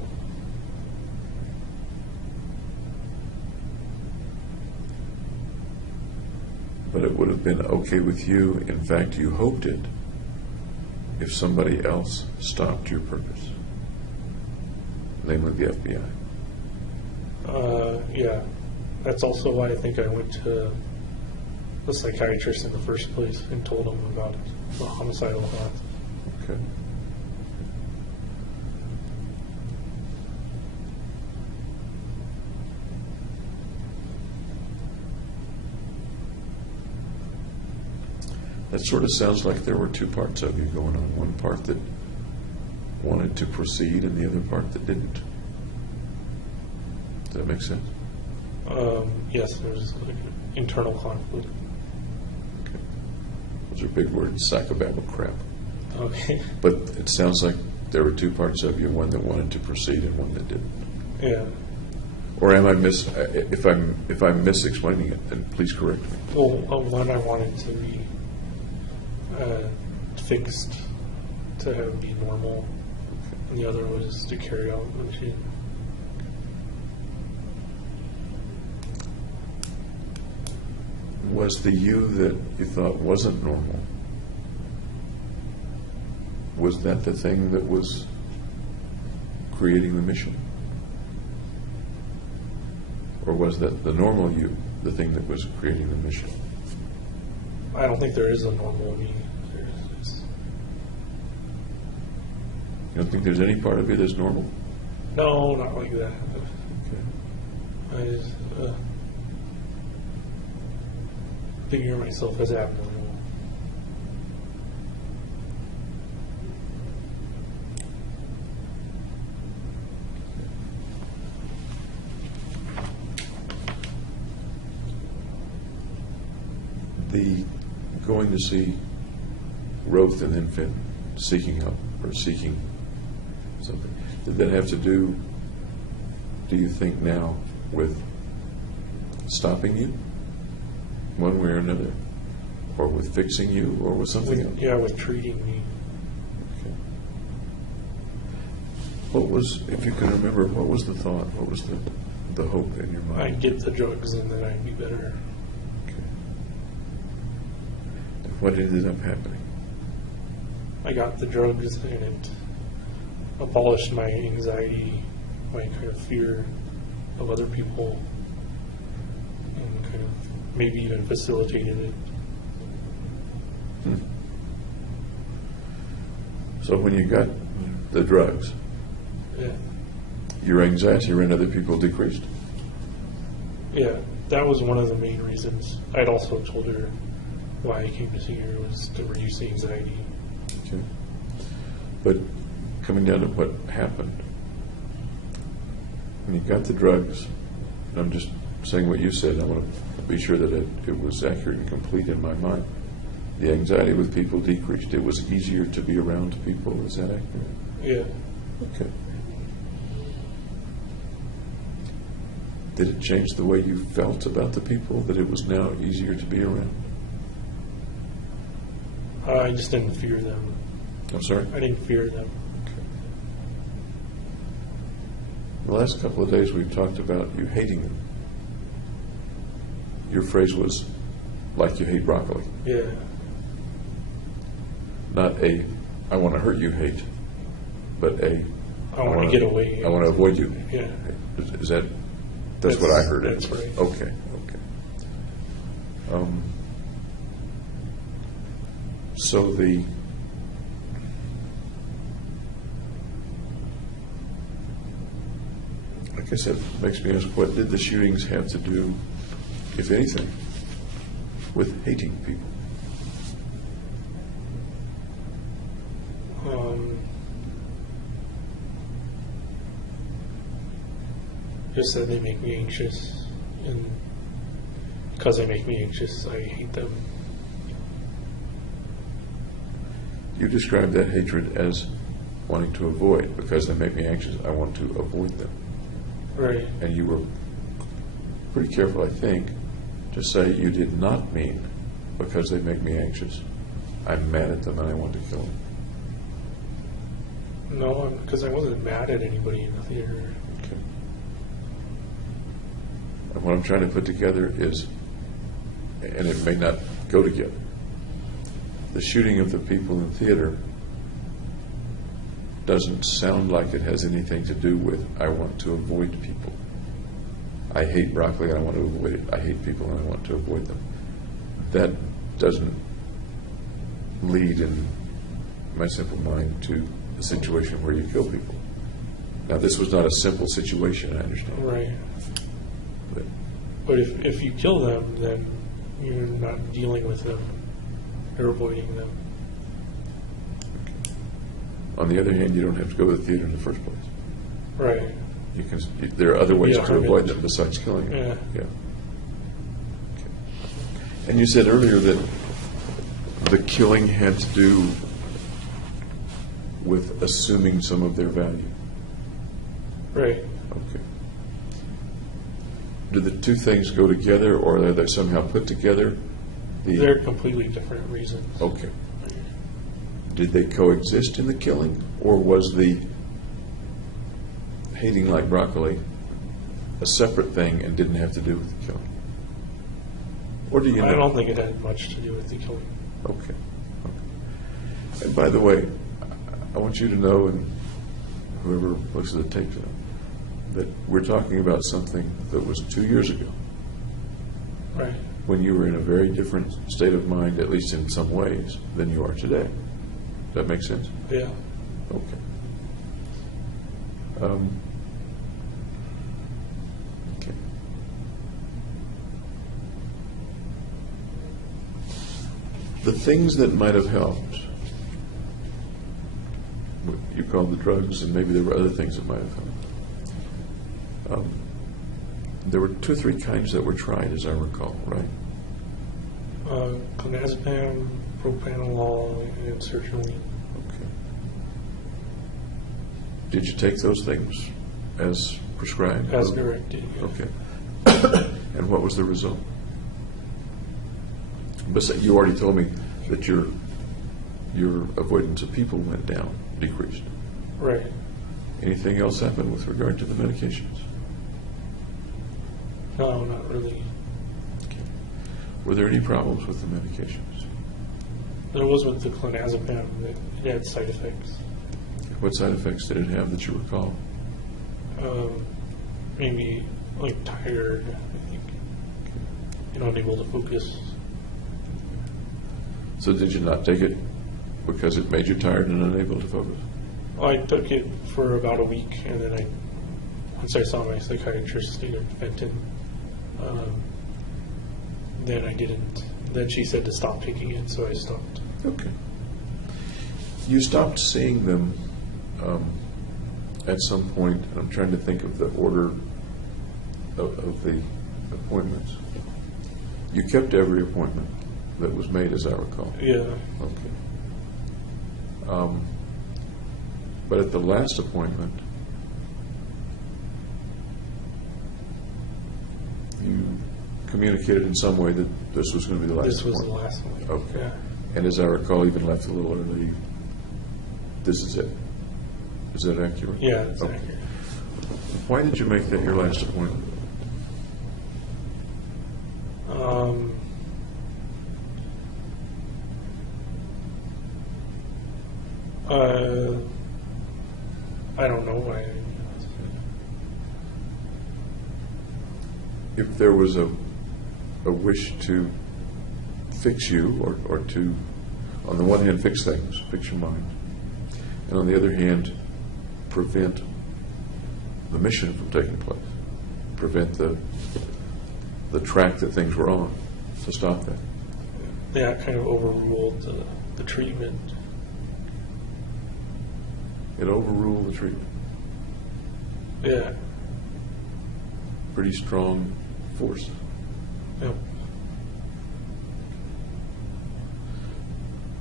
But it would have been okay with you, in fact, you hoped it, if somebody else stopped your purpose, namely the FBI. Yeah. That's also why I think I went to the psychiatrist in the first place and told him about it, the homicidal thoughts. Okay. That sort of sounds like there were two parts of you going on. One part that wanted to proceed and the other part that didn't. Does that make sense? Yes, there's like internal conflict. Okay. Those are big words, psychobabble crap. Okay. But it sounds like there were two parts of you, one that wanted to proceed and one that didn't. Yeah. Or am I if I'm misexplaining it, then please correct me. Well, one I wanted to be fixed to be normal, and the other was to carry out the machine. Was the you that you thought wasn't normal, was that the thing that was creating the mission? Or was that the normal you, the thing that was creating the mission? I don't think there is a normal me. You don't think there's any part of you that's normal? No, not like that. Okay. I just figure myself as abnormal. The going to see Roth and then Finn, seeking help or seeking something, did that have to do you think now, with stopping you, one way or another, or with fixing you, or with something else? Yeah, with treating me. Okay. What was, if you can remember, what was the thought? What was the hope in your mind? I'd get the drugs and then I'd be better. Okay. And what ended up happening? I got the drugs and it abolished my anxiety, my kind of fear of other people, and kind of maybe even facilitated it. So when you got the drugs, Yeah. your anxiety around other people decreased? Yeah, that was one of the main reasons. I'd also told her why I came to see her was to reduce the anxiety. Okay. But coming down to what happened, when you got the drugs, and I'm just saying what you said, I want to be sure that it was accurate and complete in my mind. The anxiety with people decreased. It was easier to be around people. Is that accurate? Yeah. Okay. Did it change the way you felt about the people, that it was now easier to be around? I just didn't fear them. I'm sorry? I didn't fear them. Okay. The last couple of days we've talked about you hating them. Your phrase was, like you hate broccoli. Yeah. Not a, I want to hurt you hate, but a, I want to get away. I want to avoid you. Yeah. Is that, that's what I heard. That's right. Okay, okay. So the, I guess that makes me ask, what did the shootings have to do, if anything, with hating people? Just that they make me anxious, and because they make me anxious, I hate them. You described that hatred as wanting to avoid. Because they make me anxious, I want to avoid them. Right. And you were pretty careful, I think, to say you did not mean because they make me anxious, I'm mad at them and I want to kill them. No, because I wasn't mad at anybody in the theater. Okay. And what I'm trying to put together is, and it may not go together, the shooting of the people in theater doesn't sound like it has anything to do with I want to avoid people. I hate broccoli and I want to avoid it. I hate people and I want to avoid them. That doesn't lead in my simple mind to a situation where you kill people. Now, this was not a simple situation, I understand. Right. But But if you kill them, then you're not dealing with them You're avoiding them. On the other hand, you don't have to go to the theater in the first place. Right. You can. There are other ways Yeah, to avoid right. them besides killing them. Yeah. Okay. And you said earlier that the killing had to do with assuming some of their value. Right. Okay. Do the two things go together, or are they somehow put together? They're completely different reasons. Okay. Did they coexist in the killing, or was the hating like broccoli a separate thing and didn't have to do with the killing? Or do you know? I don't think it had much to do with the killing. Okay. And by the way, I want you to know, and whoever looks at the tape, that we're talking about something that was 2 years ago, Right. when you were in a very different state of mind, at least in some ways, than you are today. Does that make sense? Yeah. Okay. Okay. The things that might have helped, what you called the drugs, and maybe there were other things that might have helped. There were 2 or 3 kinds that were tried, as I recall, right? Clonazepam, propranolol, and sertraline. Okay. Did you take those things as prescribed? As directed. Yeah. Okay. And what was the result? Besides, you already told me that your avoidance of people went down, decreased. Right. Anything else happen with regard to the medications? No, not really. Okay. Were there any problems with the medications? There was with the clonazepam that it had side effects. What side effects did it have that you recall? Maybe like tired, I think. And unable to focus. So did you not take it because it made you tired and unable to focus? I took it for about a week, and then once I saw my psychiatrist, Dr. Fenton, then I didn't. Then she said to stop taking it, so I stopped. Okay. You stopped seeing them at some point. I'm trying to think of the order of the appointments. You kept every appointment that was made, as I recall. Yeah. Okay. But at the last appointment, you communicated in some way that this was going to be the last This was the appointment. last one. Okay. Yeah. And as I recall, even left a little early. This is it. Is that accurate? Yeah, that's Okay. accurate. Why did you make that your last appointment? I don't know why. If there was a wish to fix you, or to, on the one hand, fix things, fix your mind, and on the other hand, prevent the mission from taking place, prevent the track that things were on, to stop that. That kind of overruled the treatment. It overruled the treatment. Yeah. Pretty strong force. Yep.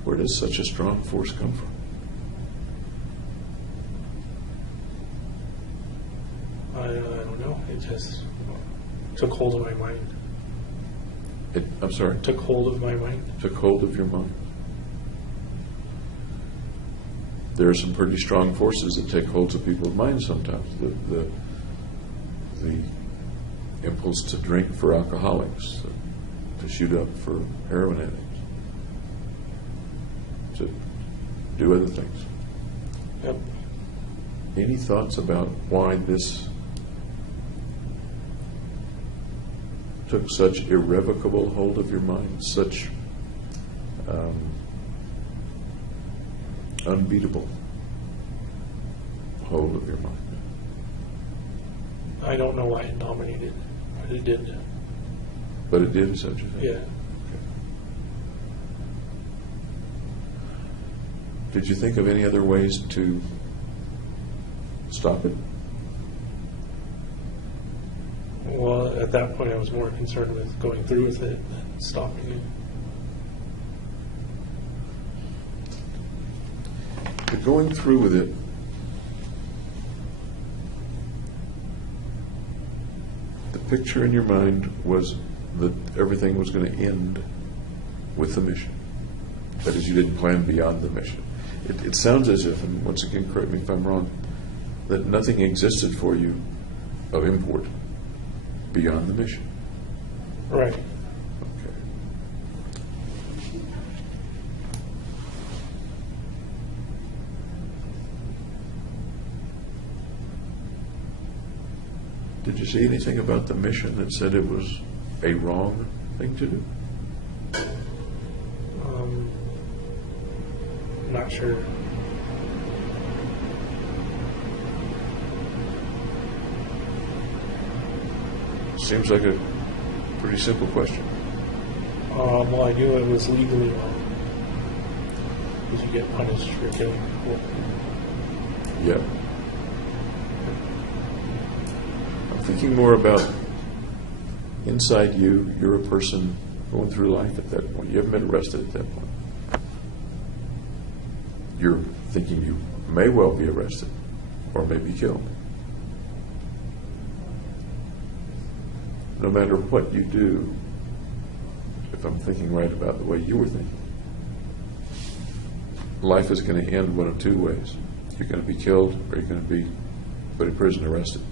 Where does such a strong force come from? I don't know. It just took hold of my mind. I'm sorry? Took hold of my mind. Took hold of your mind. There are some pretty strong forces that take hold of people's minds sometimes. The impulse to drink for alcoholics, to shoot up for heroin addicts, to do other things. Yep. Any thoughts about why this took such irrevocable hold of your mind, such unbeatable hold of your mind? I don't know why it dominated, but it did. But it did such a thing. Yeah. Did you think of any other ways to stop it? Well, at that point, I was more concerned with going through with it than stopping it. But going through with it, the picture in your mind was that everything was going to end with the mission. That is, you didn't plan beyond the mission. It sounds as if, and once again, correct me if I'm wrong, that nothing existed for you of import beyond the mission. Right. Okay. Did you see anything about the mission that said it was a wrong thing to do? Not sure. Seems like a pretty simple question. Well, I knew it was legally wrong. Because you get punished for killing people. Yeah. I'm thinking more about inside you. You're a person going through life at that point. You haven't been arrested at that point. You're thinking you may well be arrested or may be killed. No matter what you do, if I'm thinking right about the way you were thinking, life is going to end one of two ways. You're going to be killed or you're going to be put in prison, arrested.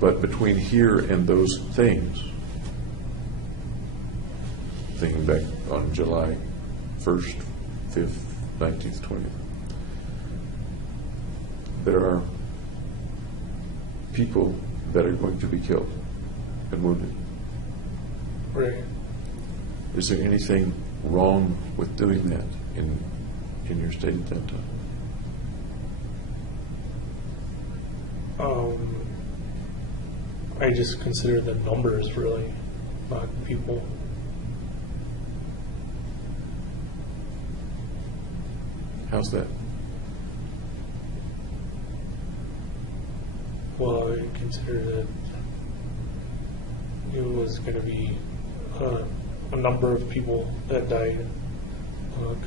But between here and those things, thinking back on July 1st, 5th, 19th, 20th, there are people that are going to be killed and wounded. Right. Is there anything wrong with doing that in your state at that time? I just consider the numbers really, not people. How's that? Well, I consider that it was going to be a number of people that died,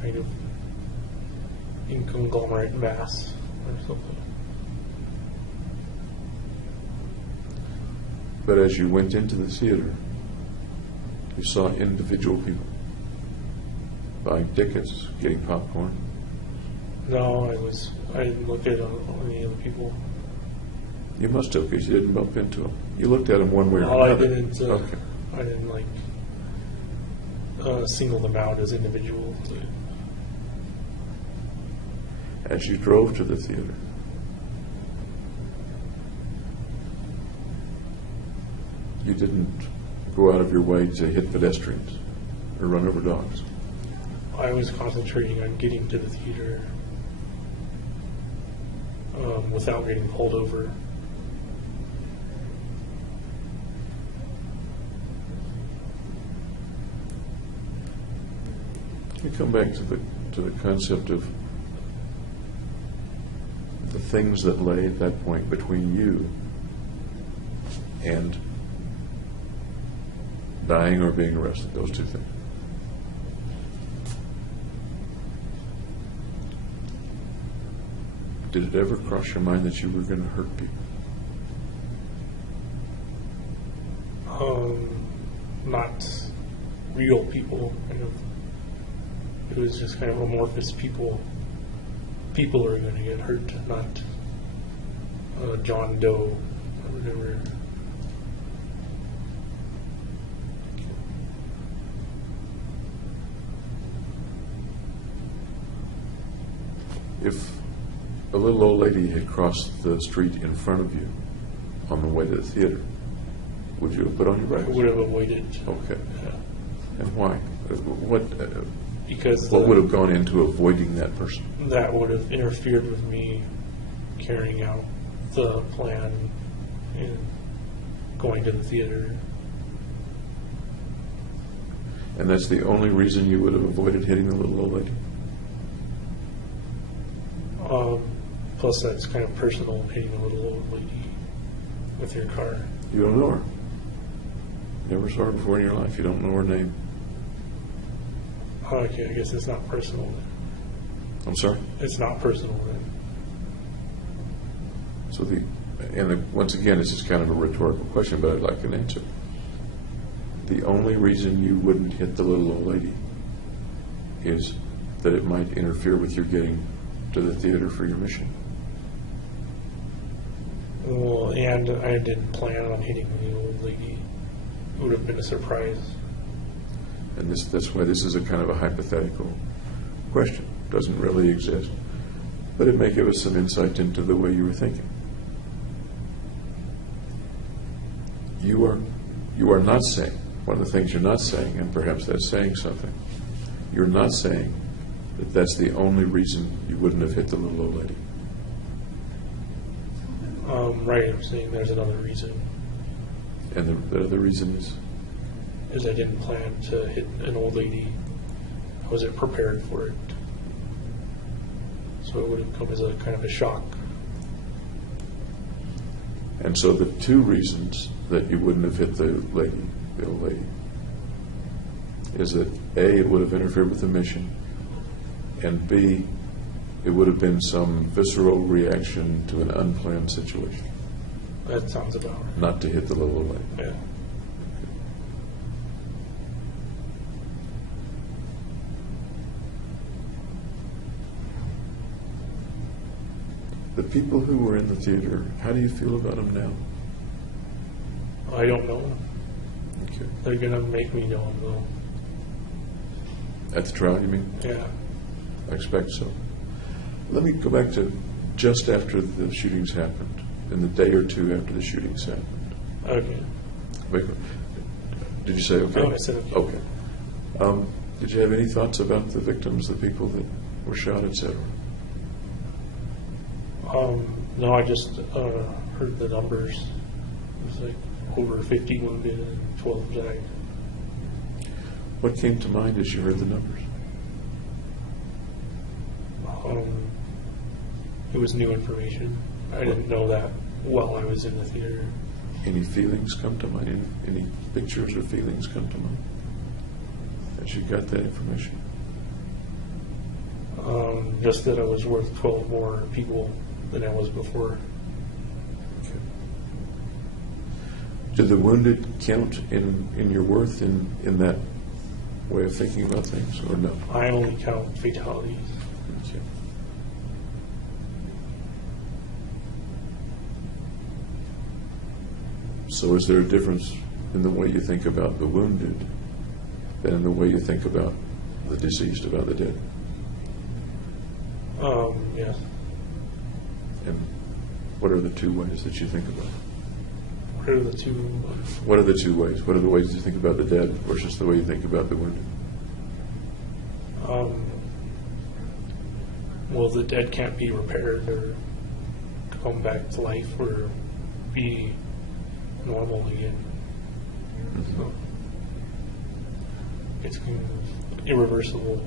kind of in conglomerate mass or something. But as you went into the theater, you saw individual people buying tickets, getting popcorn. No, I didn't look at any of the people. You must have, because you didn't bump into them. You looked at them one way or No, another. I didn't. Okay. I didn't single them out as individuals. As you drove to the theater, you didn't go out of your way to hit pedestrians or run over dogs. I was concentrating on getting to the theater without getting pulled over. You come back to the concept of the things that lay at that point between you and dying or being arrested, those two things. Did it ever cross your mind that you were going to hurt people? Not real people, kind of. It was just kind of amorphous people. People are going to get hurt, not John Doe or whatever. If a little old lady had crossed the street in front of you on the way to the theater, would you have put on your I brakes? would have avoided. Okay. Yeah. And why? Because What would have gone into avoiding that person? that would have interfered with me carrying out the plan and going to the theater. And that's the only reason you would have avoided hitting the little old lady? Plus, that's kind of personal, hitting a little old lady with your car. You don't know her. Never saw her before in your life. You don't know her name. Okay, I guess it's not personal then. I'm sorry? It's not personal then. So once again, this is kind of a rhetorical question, but I'd like an answer. The only reason you wouldn't hit the little old lady is that it might interfere with your getting to the theater for your mission. Well, and I didn't plan on hitting the old lady. It would have been a surprise. And that's why this is a kind of a hypothetical question. It doesn't really exist. But it may give us some insight into the way you were thinking. You are not saying, one of the things you're not saying, and perhaps that's saying something, you're not saying that that's the only reason you wouldn't have hit the little old lady. Right, I'm saying there's another reason. And the other reason Is I didn't plan to hit an old lady. I wasn't prepared for it. So it would have come as a kind of a shock. And so the two reasons that you wouldn't have hit the old lady, is that A, it would have interfered with the mission, and B, it would have been some visceral reaction to an unplanned situation, That sounds about right. not to hit the little old lady. Yeah. The people who were in the theater, how do you feel about them now? I don't know. Okay. They're going to make me know them, though. At the trial, you mean? Yeah. I expect so. Let me go back to just after the shootings happened, in the day or two after the shootings happened. Okay. Wait, did you say okay? No, I said okay. Okay. Did you have any thoughts about the victims, the people that were shot, etc.? No, I just heard the numbers. It was like over 50 wounded and 12 died. What came to mind as you heard the numbers? It was new information. I didn't know that while I was in the theater. Any feelings come to mind? Any pictures or feelings come to mind as you got that information? Just that I was worth 12 more people than I was before. Okay. Do the wounded count in your worth in that way of thinking about things, or no? I only count fatalities. Okay. So is there a difference in the way you think about the wounded than in the way you think about the deceased, about the dead? Yes. And what are the two ways that you think about it? What are the two? What are the two ways? What are the ways you think about the dead versus the way you think about the wounded? Well, the dead can't be repaired or come back to life or be normal again. So it's kind of irreversible.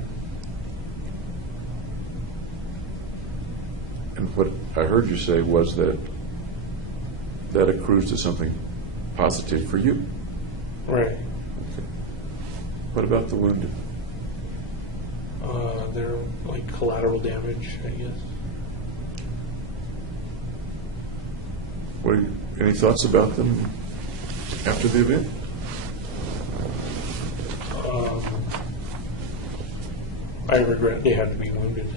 And what I heard you say was that that accrues to something positive for you. Right. Okay. What about the wounded? They're like collateral damage, I guess. Any thoughts about them after the event? I regret they had to be wounded.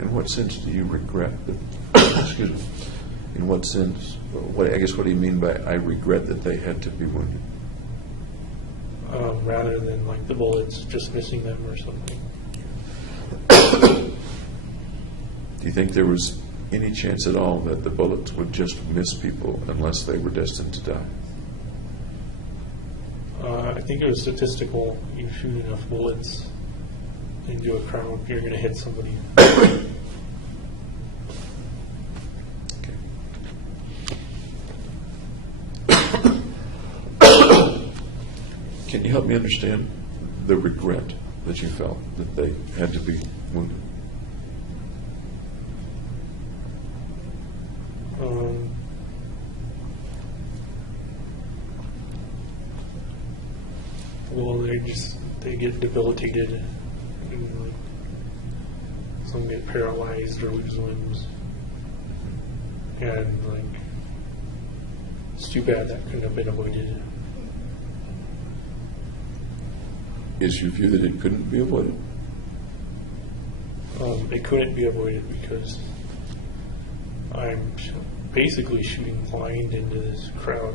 In what sense do you regret that? Excuse me. In what sense? What do you mean by I regret that they had to be wounded? Rather than like the bullets just missing them or something. Do you think there was any chance at all that the bullets would just miss people unless they were destined to die? I think it was statistical. You shoot enough bullets into a crowd, you're going to hit somebody. Can you help me understand the regret that you felt that they had to be wounded? Well, they get debilitated, and like, some get paralyzed or lose limbs, and like it's too bad that couldn't have been avoided. Is your view that it couldn't be avoided? It couldn't be avoided because I'm basically shooting blind into this crowd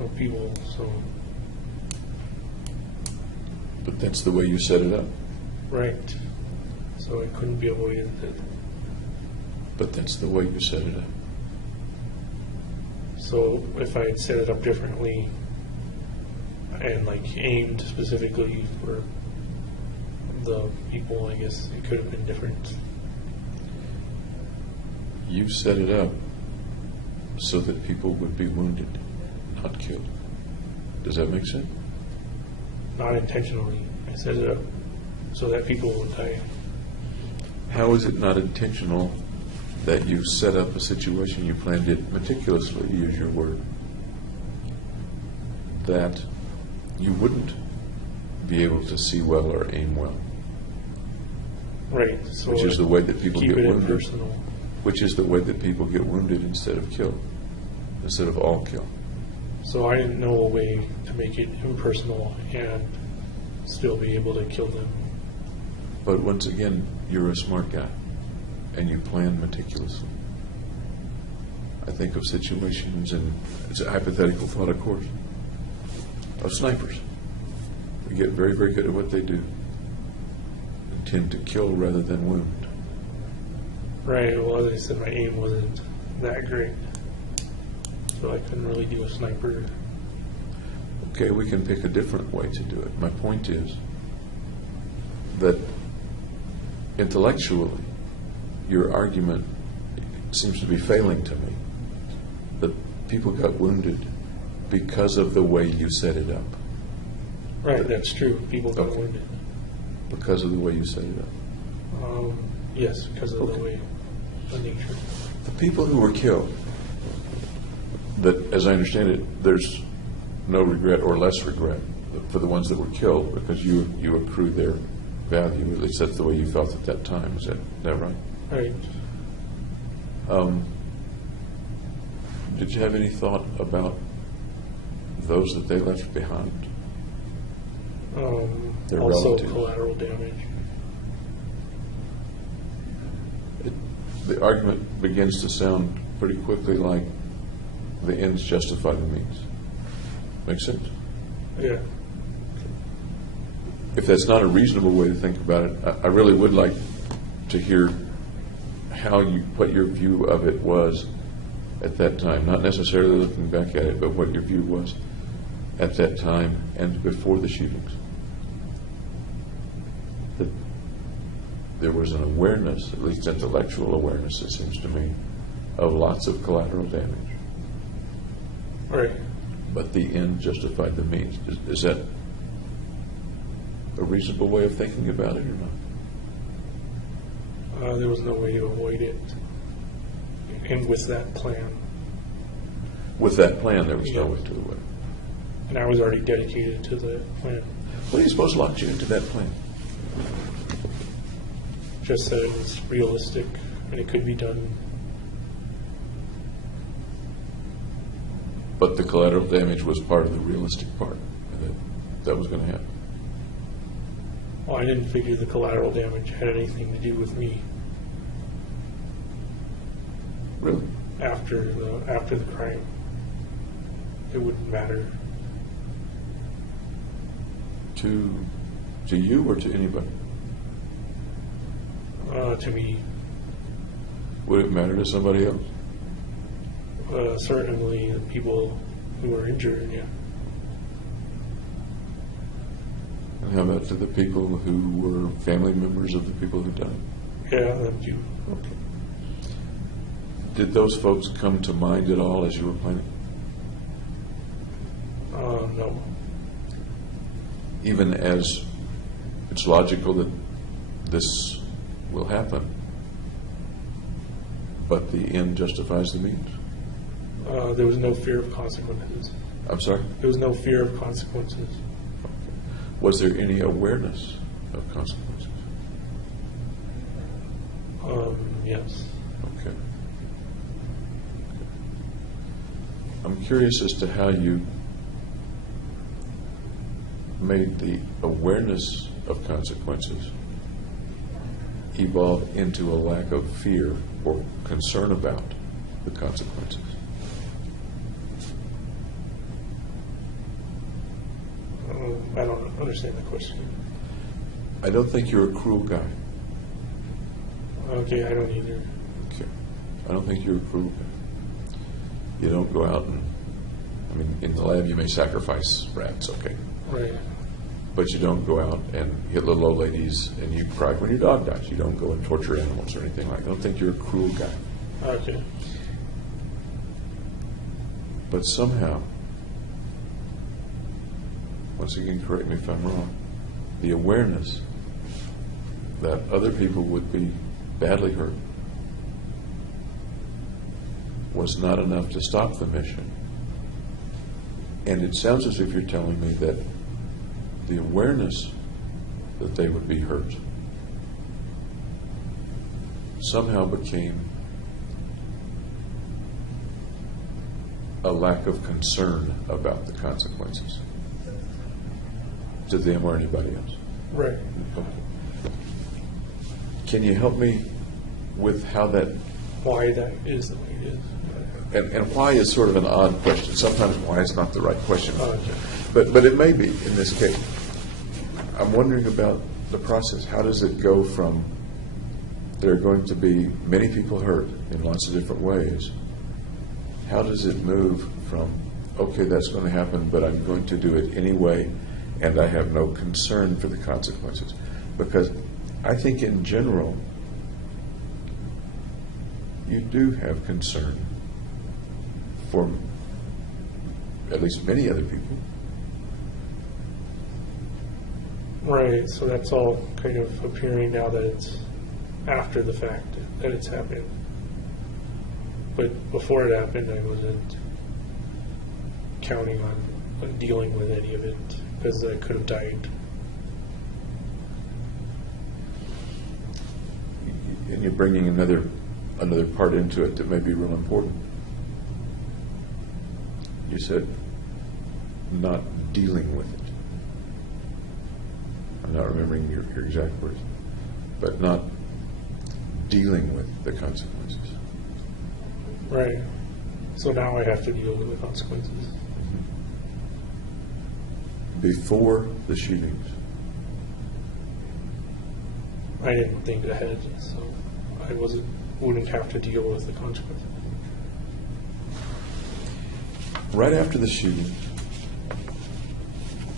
of people. So, But that's the way you set it up. right. So it couldn't be avoided. But that's the way you set it up. So if I had set it up differently and like aimed specifically for the people, I guess it could have been different. You set it up so that people would be wounded, not killed. Does that make sense? Not intentionally. I set it up so that people would die. How is it not intentional that you set up a situation, you planned it meticulously, to use your word, that you wouldn't be able to see well or aim well? Right. So Which is the way that people keep get it wounded. impersonal. Which is the way that people get wounded instead of killed, instead of all killed. So I didn't know a way to make it impersonal and still be able to kill them. But once again, you're a smart guy, and you plan meticulously. I think of situations, and it's a hypothetical thought, of course, of snipers. They get very, very good at what they do, and tend to kill rather than wound. Right. Well, as I said, my aim wasn't that great, so I couldn't really do a sniper. Okay, we can pick a different way to do it. My point is that intellectually, your argument seems to be failing to me, that people got wounded because of the way you set it up, Right. That's true. People got Okay. wounded. because of the way you set it up. Yes, because of Okay. the way, the nature. The people who were killed, that, as I understand it, there's no regret or less regret for the ones that were killed because you accrued their value. At least that's the way you felt at that time. Is that right? Right. Did you have any thought about those that they left behind? Their Also relatives. collateral damage. The argument begins to sound pretty quickly like the ends justify the means. Make sense? Yeah. If that's not a reasonable way to think about it, I really would like to hear what your view of it was at that time. Not necessarily looking back at it, but what your view was at that time and before the shootings. That there was an awareness, at least intellectual awareness, it seems to me, of lots of collateral damage. Right. But the end justified the means. Is that a reasonable way of thinking about it or not? There was no way to avoid it. And with that plan. With that plan, there was no Yeah. way to avoid it. And I was already dedicated to the plan. What do you suppose locked you into that plan? Just that it was realistic and it could be done. But the collateral damage was part of the realistic part. That was going to happen. Well, I didn't figure the collateral damage had anything to do with me Really? after the crime. It wouldn't matter. To you or to anybody? To me, Would it matter to somebody else? certainly the people who were injured, yeah. And how about to the people who were family members of the people who died? Yeah, them too. Okay. Did those folks come to mind at all as you were planning? No. even as it's logical that this will happen, but the end justifies the means? There was no fear of consequences. I'm sorry? There was no fear of consequences. Was there any awareness of consequences? Yes. Okay. I'm curious as to how you made the awareness of consequences evolve into a lack of fear or concern about the consequences. I don't understand the question. I don't think you're a cruel guy. Okay, I don't either. Okay. I don't think you're a cruel guy. You don't go out and, I mean, in the lab you may sacrifice rats, okay? Right. But you don't go out and hit little old ladies and you cry when your dog dies. You don't go and torture animals or anything like that. I don't think you're a cruel guy. Okay. But somehow, once again, correct me if I'm wrong, the awareness that other people would be badly hurt was not enough to stop the mission. And it sounds as if you're telling me that the awareness that they would be hurt somehow became a lack of concern about the consequences to them or anybody else. Right. Okay. Can you help me with how that, Why that is the way it is. and why is sort of an odd question. Sometimes why is not the right question. Okay. But it may be in this case. I'm wondering about the process. How does it go from there are going to be many people hurt in lots of different ways? How does it move from, okay, that's going to happen, but I'm going to do it anyway, and I have no concern for the consequences? Because I think in general, you do have concern for at least many other people. Right, so that's all kind of appearing now that it's after the fact that it's happened. But before it happened, I wasn't counting on dealing with any of it because I could have died. And you're bringing another part into it that may be real important. You said not dealing with it. I'm not remembering your exact words, but not dealing with the consequences. Right. So now I have to deal with the consequences. Before the shootings, I didn't think ahead, so I wouldn't have to deal with the consequences. right after the shooting,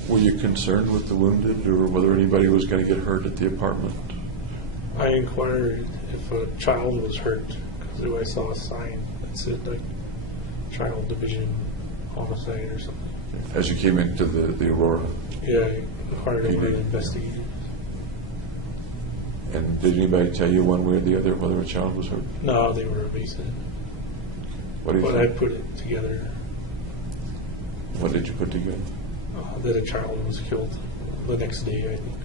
were you concerned with the wounded or whether anybody was going to get hurt at the apartment? I inquired if a child was hurt because I saw a sign that said like child division homicide or something. As you came into the Aurora? Yeah, I inquired over did? the investigators. And did anybody tell you one way or the other whether a child was hurt? No, they were evasive. What do you But I think? put it together What did you put together? that a child was killed the next day, I think.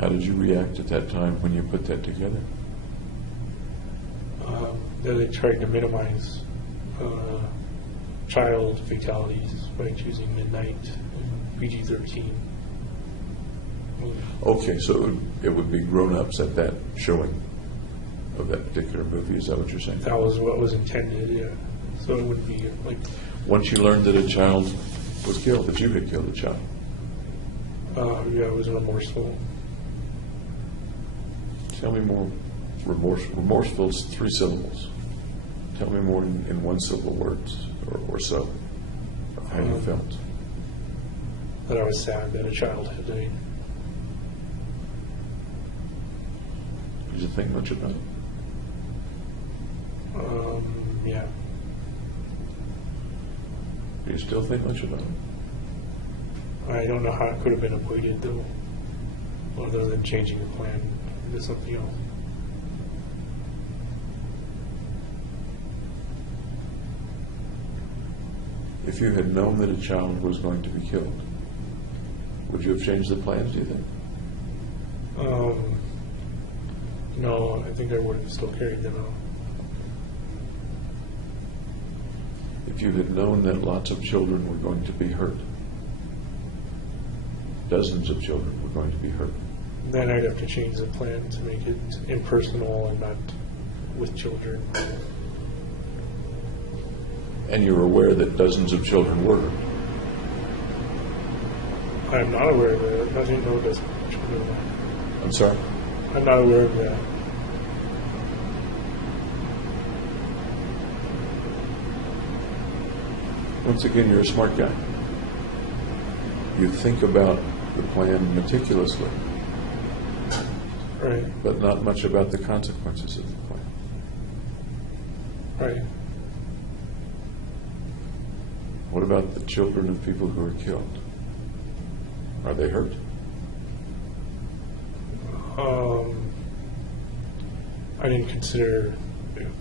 How did you react at that time when you put that together? That they tried to minimize child fatalities by choosing midnight and PG-13. Okay, so it would be grown-ups at that showing of that particular movie. Is that what you're saying? That was what was intended, yeah. So it would be like, Once you learned that a child was killed, that you had killed a child, yeah, it was remorseful. tell me more. Remorseful is 3 syllables. Tell me more in 1 syllable words or so of how you felt. That I was sad that a child had died. Did you think much about it? Yeah. Do you still think much about it? I don't know how it could have been avoided though, other than changing the plan into something else. If you had known that a child was going to be killed, would you have changed the plans, do you think? No, I think I would have still carried them out. If you had known that lots of children were going to be hurt, dozens of children were going to be hurt, Then I'd have to change the plan to make it impersonal and not with children. and you're aware that dozens of children were hurt, I'm not aware of that. I didn't know it doesn't know that. I'm sorry? I'm not aware of that. Once again, you're a smart guy. You think about the plan meticulously, Right, but not much about the consequences of the plan. right. What about the children of people who are killed? Are they hurt? I didn't consider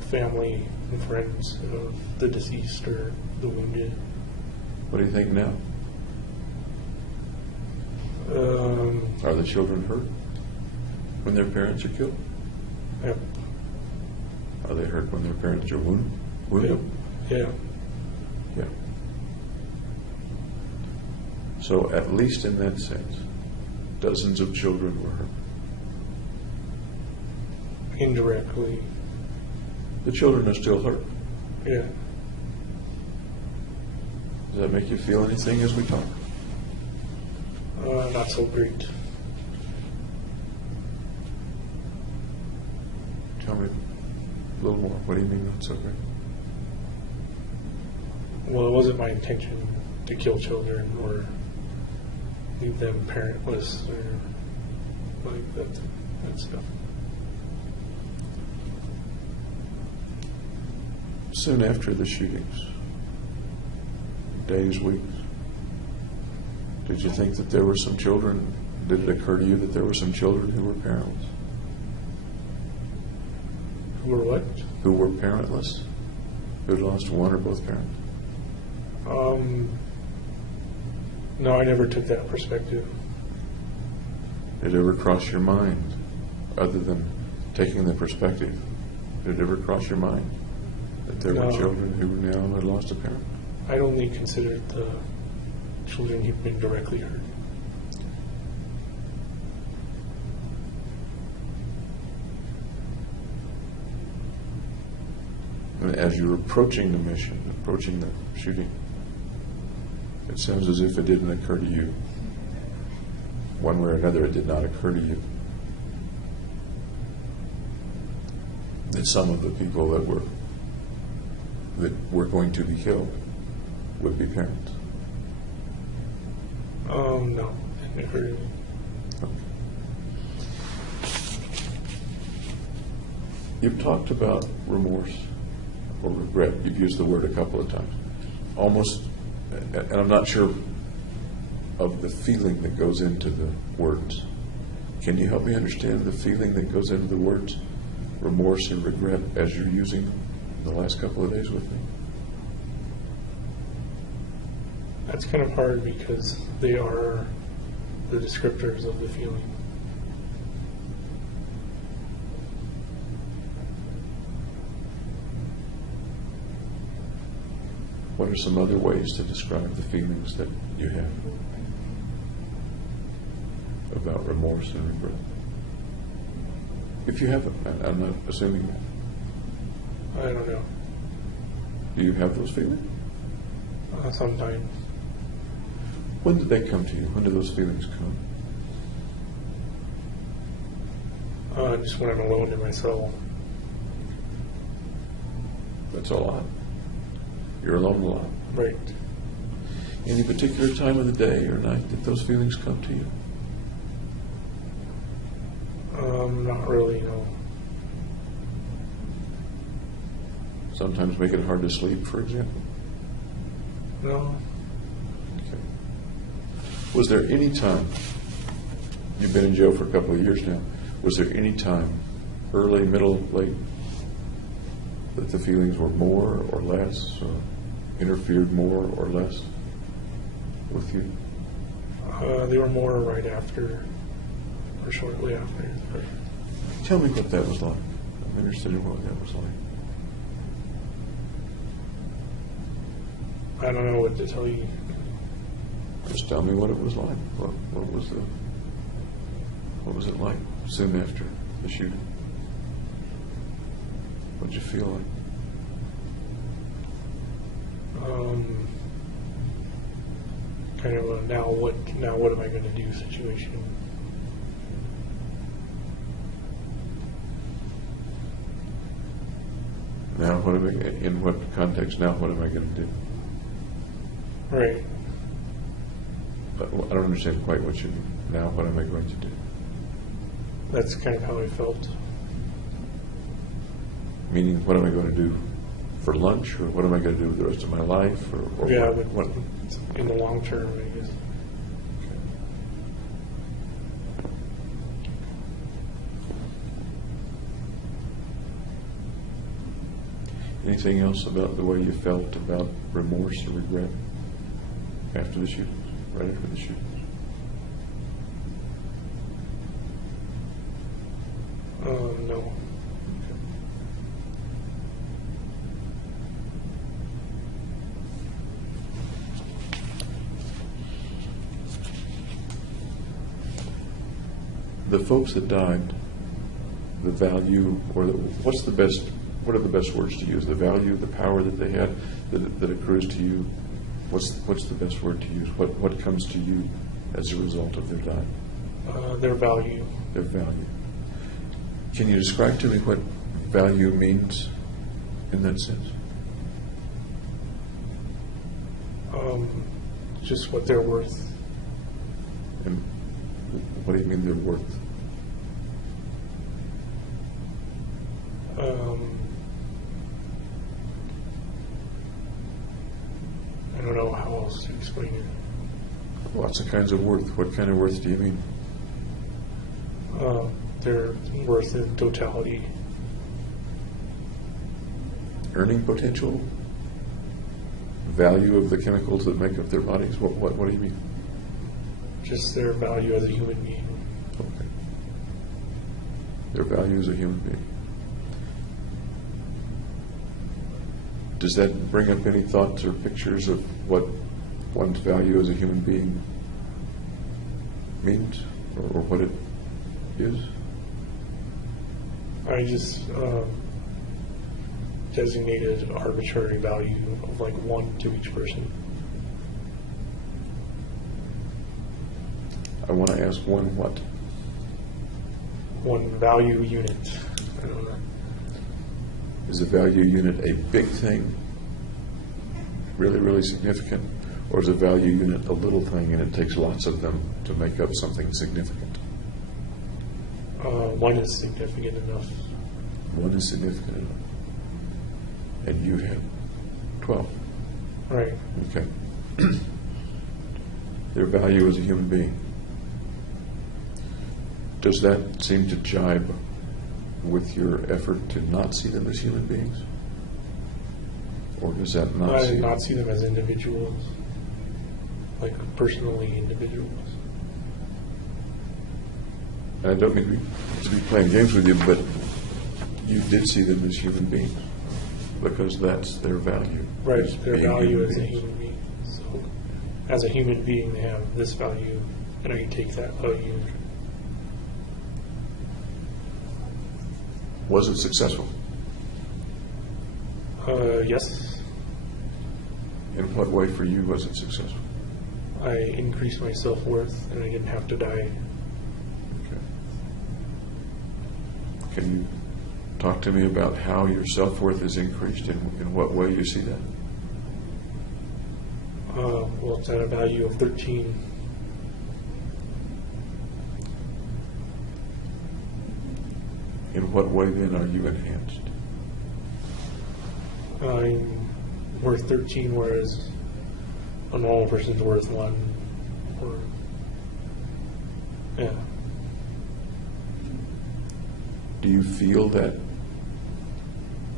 family and friends of the deceased or the wounded. What do you think now? Are the children hurt when their parents are killed? Yeah, Are they hurt when their parents are wounded? yeah. Yeah. So at least in that sense, dozens of children were hurt. Indirectly, The children are still hurt. yeah. Does that make you feel anything as we talk? Not so great. Tell me a little more. What do you mean not so great? Well, it wasn't my intention to kill children or leave them parentless or like that stuff. Soon after the shootings, days, weeks, did you think that there were some children? Did it occur to you that there were some children who were parentless? Who or what? Who were parentless? Who had lost one or both parents? No, I never took that perspective. Did it ever cross your mind, other than taking the perspective, did it ever cross your mind that there were No. children who now had lost a parent? I'd only considered the children who'd been directly hurt. And as you're approaching the mission, approaching the shooting, it sounds as if it didn't occur to you. One way or another, it did not occur to you that some of the people that were going to be killed would be parents. No, it didn't occur to me. You've talked about remorse or regret. You've used the word a couple of times. Almost, and I'm not sure of the feeling that goes into the words. Can you help me understand the feeling that goes into the words remorse and regret as you're using them the last couple of days with me? That's kind of hard because they are the descriptors of the feeling. What are some other ways to describe the feelings that you have about remorse and regret? If you haven't, I'm not assuming that. I don't know. Do you have those feelings? Sometimes. When did they come to you? When do those feelings come? Just when I'm alone in my cell. That's a lot. You're alone a lot. Right. Any particular time of the day or night that those feelings come to you? Not really, no. Sometimes make it hard to sleep, for example. No. Okay. Was there any time, you've been in jail for a couple of years now, was there any time, early, middle, late, that the feelings were more or less, or interfered more or less with you? They were more right after, or shortly after. Tell me what that was like. I'm interested in what that was like. I don't know what to tell you. Just tell me what it was like. What was it like soon after the shooting? What did you feel like? Kind of a now what am I going to do situation. Now, what am I, in what context, now what am I going to do? Right. But I don't understand quite what you mean. Now, what am I going to do? That's kind of how I felt. Meaning, what am I going to do for lunch, or what am I going to do with the rest of my life, or Yeah, what? in the long term, I guess. Anything else about the way you felt about remorse or regret after the shootings, right after the shootings? No. The folks that died, the value, or what are the best words to use? The value, the power that they had, that accrues to you. What's the best word to use? What comes to you as a result of their dying? Their value. Their value. Can you describe to me what value means in that sense? Just what they're worth. And what do you mean they're worth? I don't know how else to explain it. Lots of kinds of worth. What kind of worth do you mean? Their worth in totality. Earning potential? Value of the chemicals that make up their bodies? What do you mean? Just their value as a human being. Okay. Their value as a human being. Does that bring up any thoughts or pictures of what one's value as a human being means, or what it is? I just designated an arbitrary value of like 1 to each person. I want to ask one what? 1 value unit. I don't know. Is a value unit a big thing, really, really significant, or is a value unit a little thing and it takes lots of them to make up something significant? 1 is significant enough. 1 is significant enough. And you had 12. Right. Okay. Their value as a human being. Does that seem to jibe with your effort to not see them as human beings? Or does that not I see did not see them as individuals, like personally individuals. And I don't mean to be playing games with you, but you did see them as human beings because that's their value. Right, is their being value human as a beings. human being. So, as a human being, they have this value, and I can take that value. Was it successful? Yes, In what way for you was it successful? I increased my self-worth, and I didn't have to die. Okay. Can you talk to me about how your self-worth is increased and in what way you see that? Well, it's at a value of 13. In what way then are you enhanced? I'm worth 13, whereas a normal person's worth 1 or Yeah. Do you feel that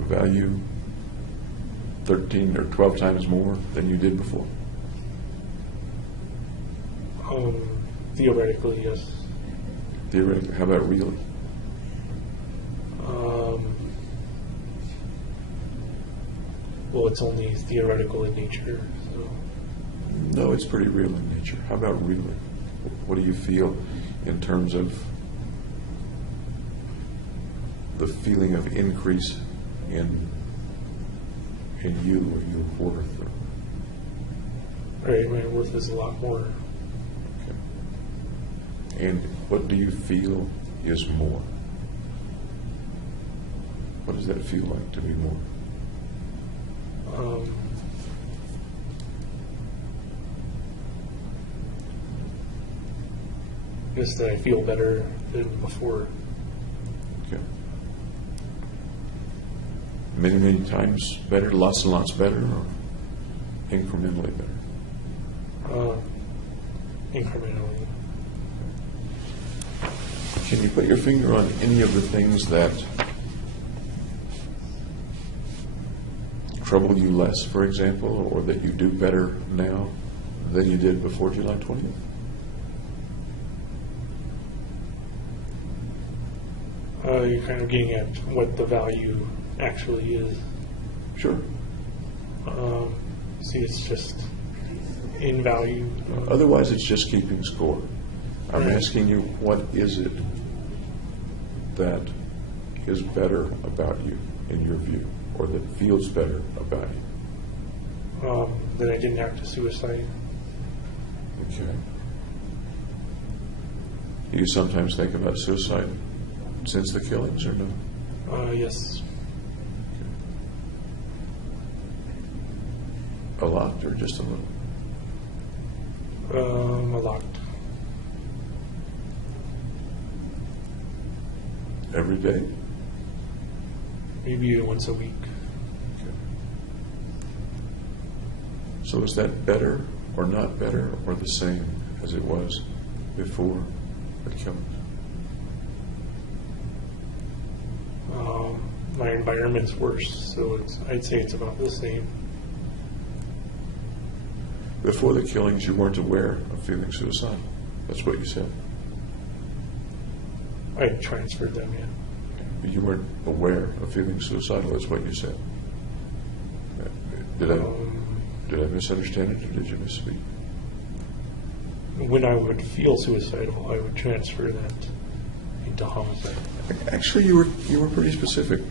value 13 or 12 times more than you did before? Theoretically, yes. Theoretically, how about really? Well, it's only theoretical in nature, so No, it's pretty real in nature. How about really? What do you feel in terms of the feeling of increase in you or your worth? right, my worth is a lot more. Okay. And what do you feel is more? What does that feel like to be more? I guess that I feel better than before. Okay. Many, many times better, lots and lots better, or incrementally better? Incrementally. Can you put your finger on any of the things that trouble you less, for example, or that you do better now than you did before July 20th? You're kind of getting at what the value actually is. Sure. See, it's just in value. Otherwise, it's just keeping score. I'm Right. asking you, what is it that is better about you, in your view, or that feels better about you? That I didn't have to suicide. Okay. Do you sometimes think about suicide since the killings, or no? Yes. A lot, or just a little? A lot. Every day? Maybe once a week. Okay. So is that better, or not better, or the same as it was before the killings? My environment's worse, so I'd say it's about the same. Before the killings, you weren't aware of feeling suicidal. That's what you said. I transferred them in. But you weren't aware of feeling suicidal. That's what you said. Did I misunderstand it, or did you misspeak? When I would feel suicidal, I would transfer that into homicide. Actually, you were pretty specific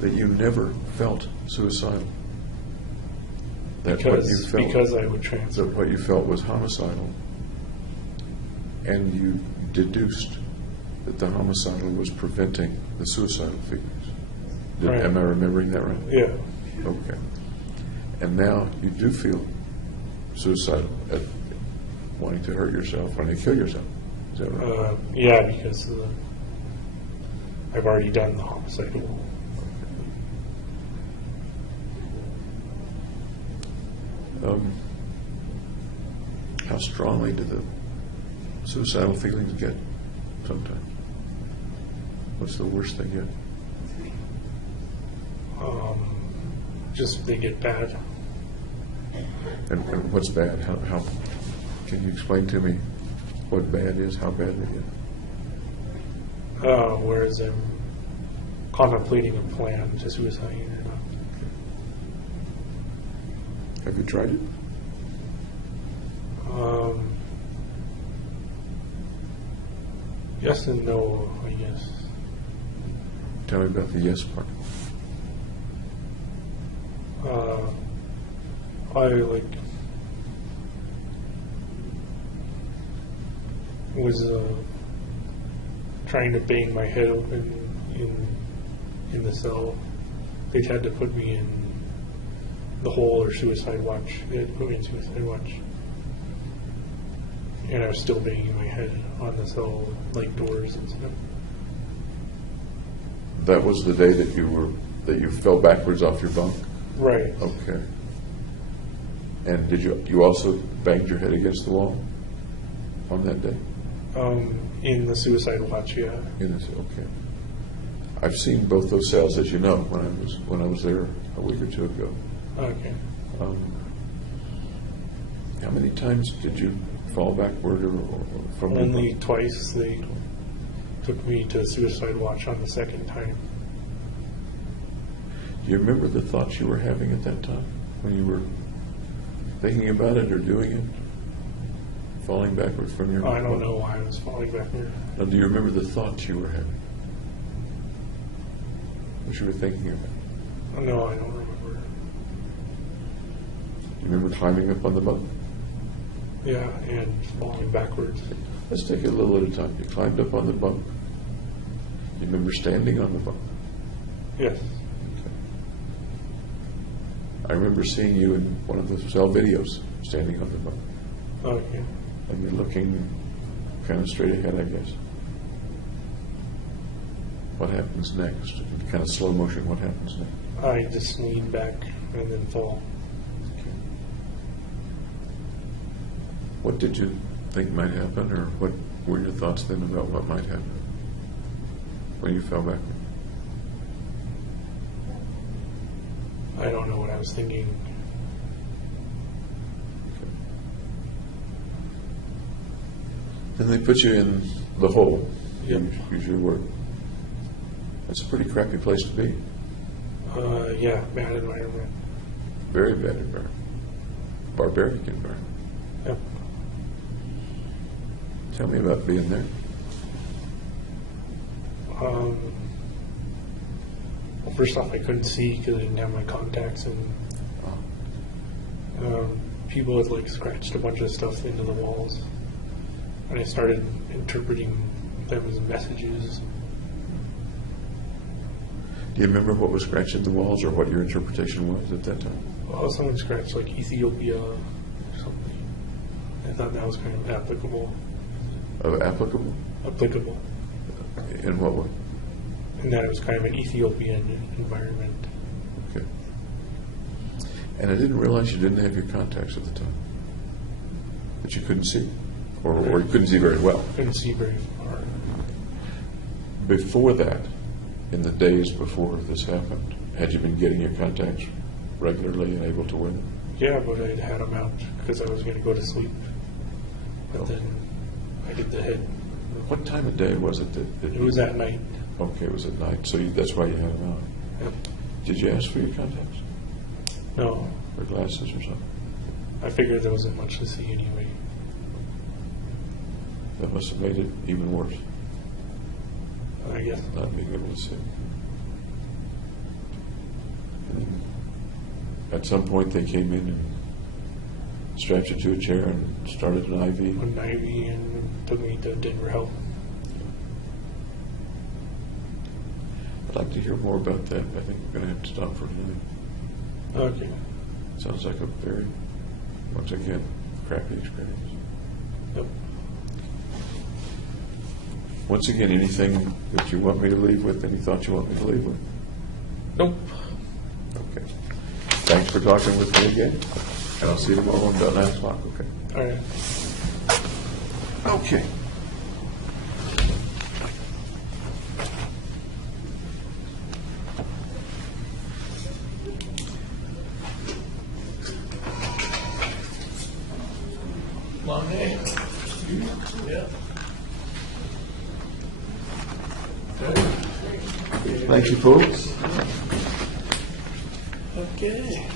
that you never felt suicidal. That Because I would transfer. that what you felt was homicidal, and you deduced that the homicidal was preventing the suicidal feelings. Right. Am I remembering that right? Yeah. Okay. And now you do feel suicidal, at wanting to hurt yourself, wanting to kill yourself. Is that right? Yeah, because I've already done the homicidal. How strongly do the suicidal feelings get sometimes? What's the worst they get? Just they get bad. And what's bad? How can you explain to me what bad is? How bad they get? Whereas I'm contemplating a plan to suicide or not. Have you tried it? Yes and no, I guess. Tell me about the yes part. I was trying to bang my head open in the cell. They had to put me in the hole or suicide watch. They had to put me in suicide watch. And I was still banging my head on the cell, like doors and stuff. That was the day that you fell backwards off your bunk? Right. Okay. And did you also banged your head against the wall on that day? In the suicide watch, yeah. Okay. I've seen both those cells, as you know, when I was there a week or two ago. Okay. How many times did you fall backward or from your Only bunk? twice. They took me to the suicide watch on the second time. Do you remember the thoughts you were having at that time when you were thinking about it or doing it? Falling backward from your I don't know why I was falling backward. Now, do you remember the thoughts you were having? What you were thinking about? No, I don't remember. Do you remember climbing up on the bunk? Yeah, and falling backwards. Let's take it a little at a time. You climbed up on the bunk. You remember standing on the bunk? Yes. I remember seeing you in one of the cell videos, standing on the bunk. Okay. And you're looking kind of straight ahead, I guess. What happens next? In kind of slow motion, what happens next? I just lean back and then fall. What did you think might happen, or what were your thoughts then about what might happen when you fell backward? I don't know what I was thinking. Then they put you in the hole. Yep. Use your word. That's a pretty crappy place to be. Yeah, bad environment. Very bad environment. Barbaric environment. Yep. Tell me about being there. Well, first off, I couldn't see because I didn't have my contacts, and people had like scratched a bunch of stuff into the walls, and I started interpreting them as messages. Do you remember what was scratching the walls, or what your interpretation was at that time? Well, someone scratched like Ethiopia or something. I thought that was kind of applicable. Applicable? Applicable. In what way? And that it was kind of an Ethiopian environment. Okay. And I didn't realize you didn't have your contacts at the time. That you couldn't see. Or you couldn't see very well. Couldn't see very far. Before that, in the days before this happened, had you been getting your contacts regularly and able to wear them? Yeah, but I'd had them out because I was going to go to sleep. But then I did the head. What time of day was it that It was at night. Okay, it was at night, so that's why you had them out. Yep. Did you ask for your contacts? No, Or glasses or something? I figured there wasn't much to see anyway. That must have made it even worse, I guess. not being able to see. And at some point, they came in and strapped you to a chair and started an IV. An IV and took me to Denver Health. I'd like to hear more about that. I think we're going to have to stop for tonight. Okay. Sounds like a very, once again, crappy experience. Yep. Once again, anything that you want me to leave with, any thoughts you want me to leave with? Nope. Okay. Thanks for talking with me again. And I'll see you tomorrow about 9 o'clock, okay? All right. Okay. Long day. Yeah. Thank you, folks. Okay.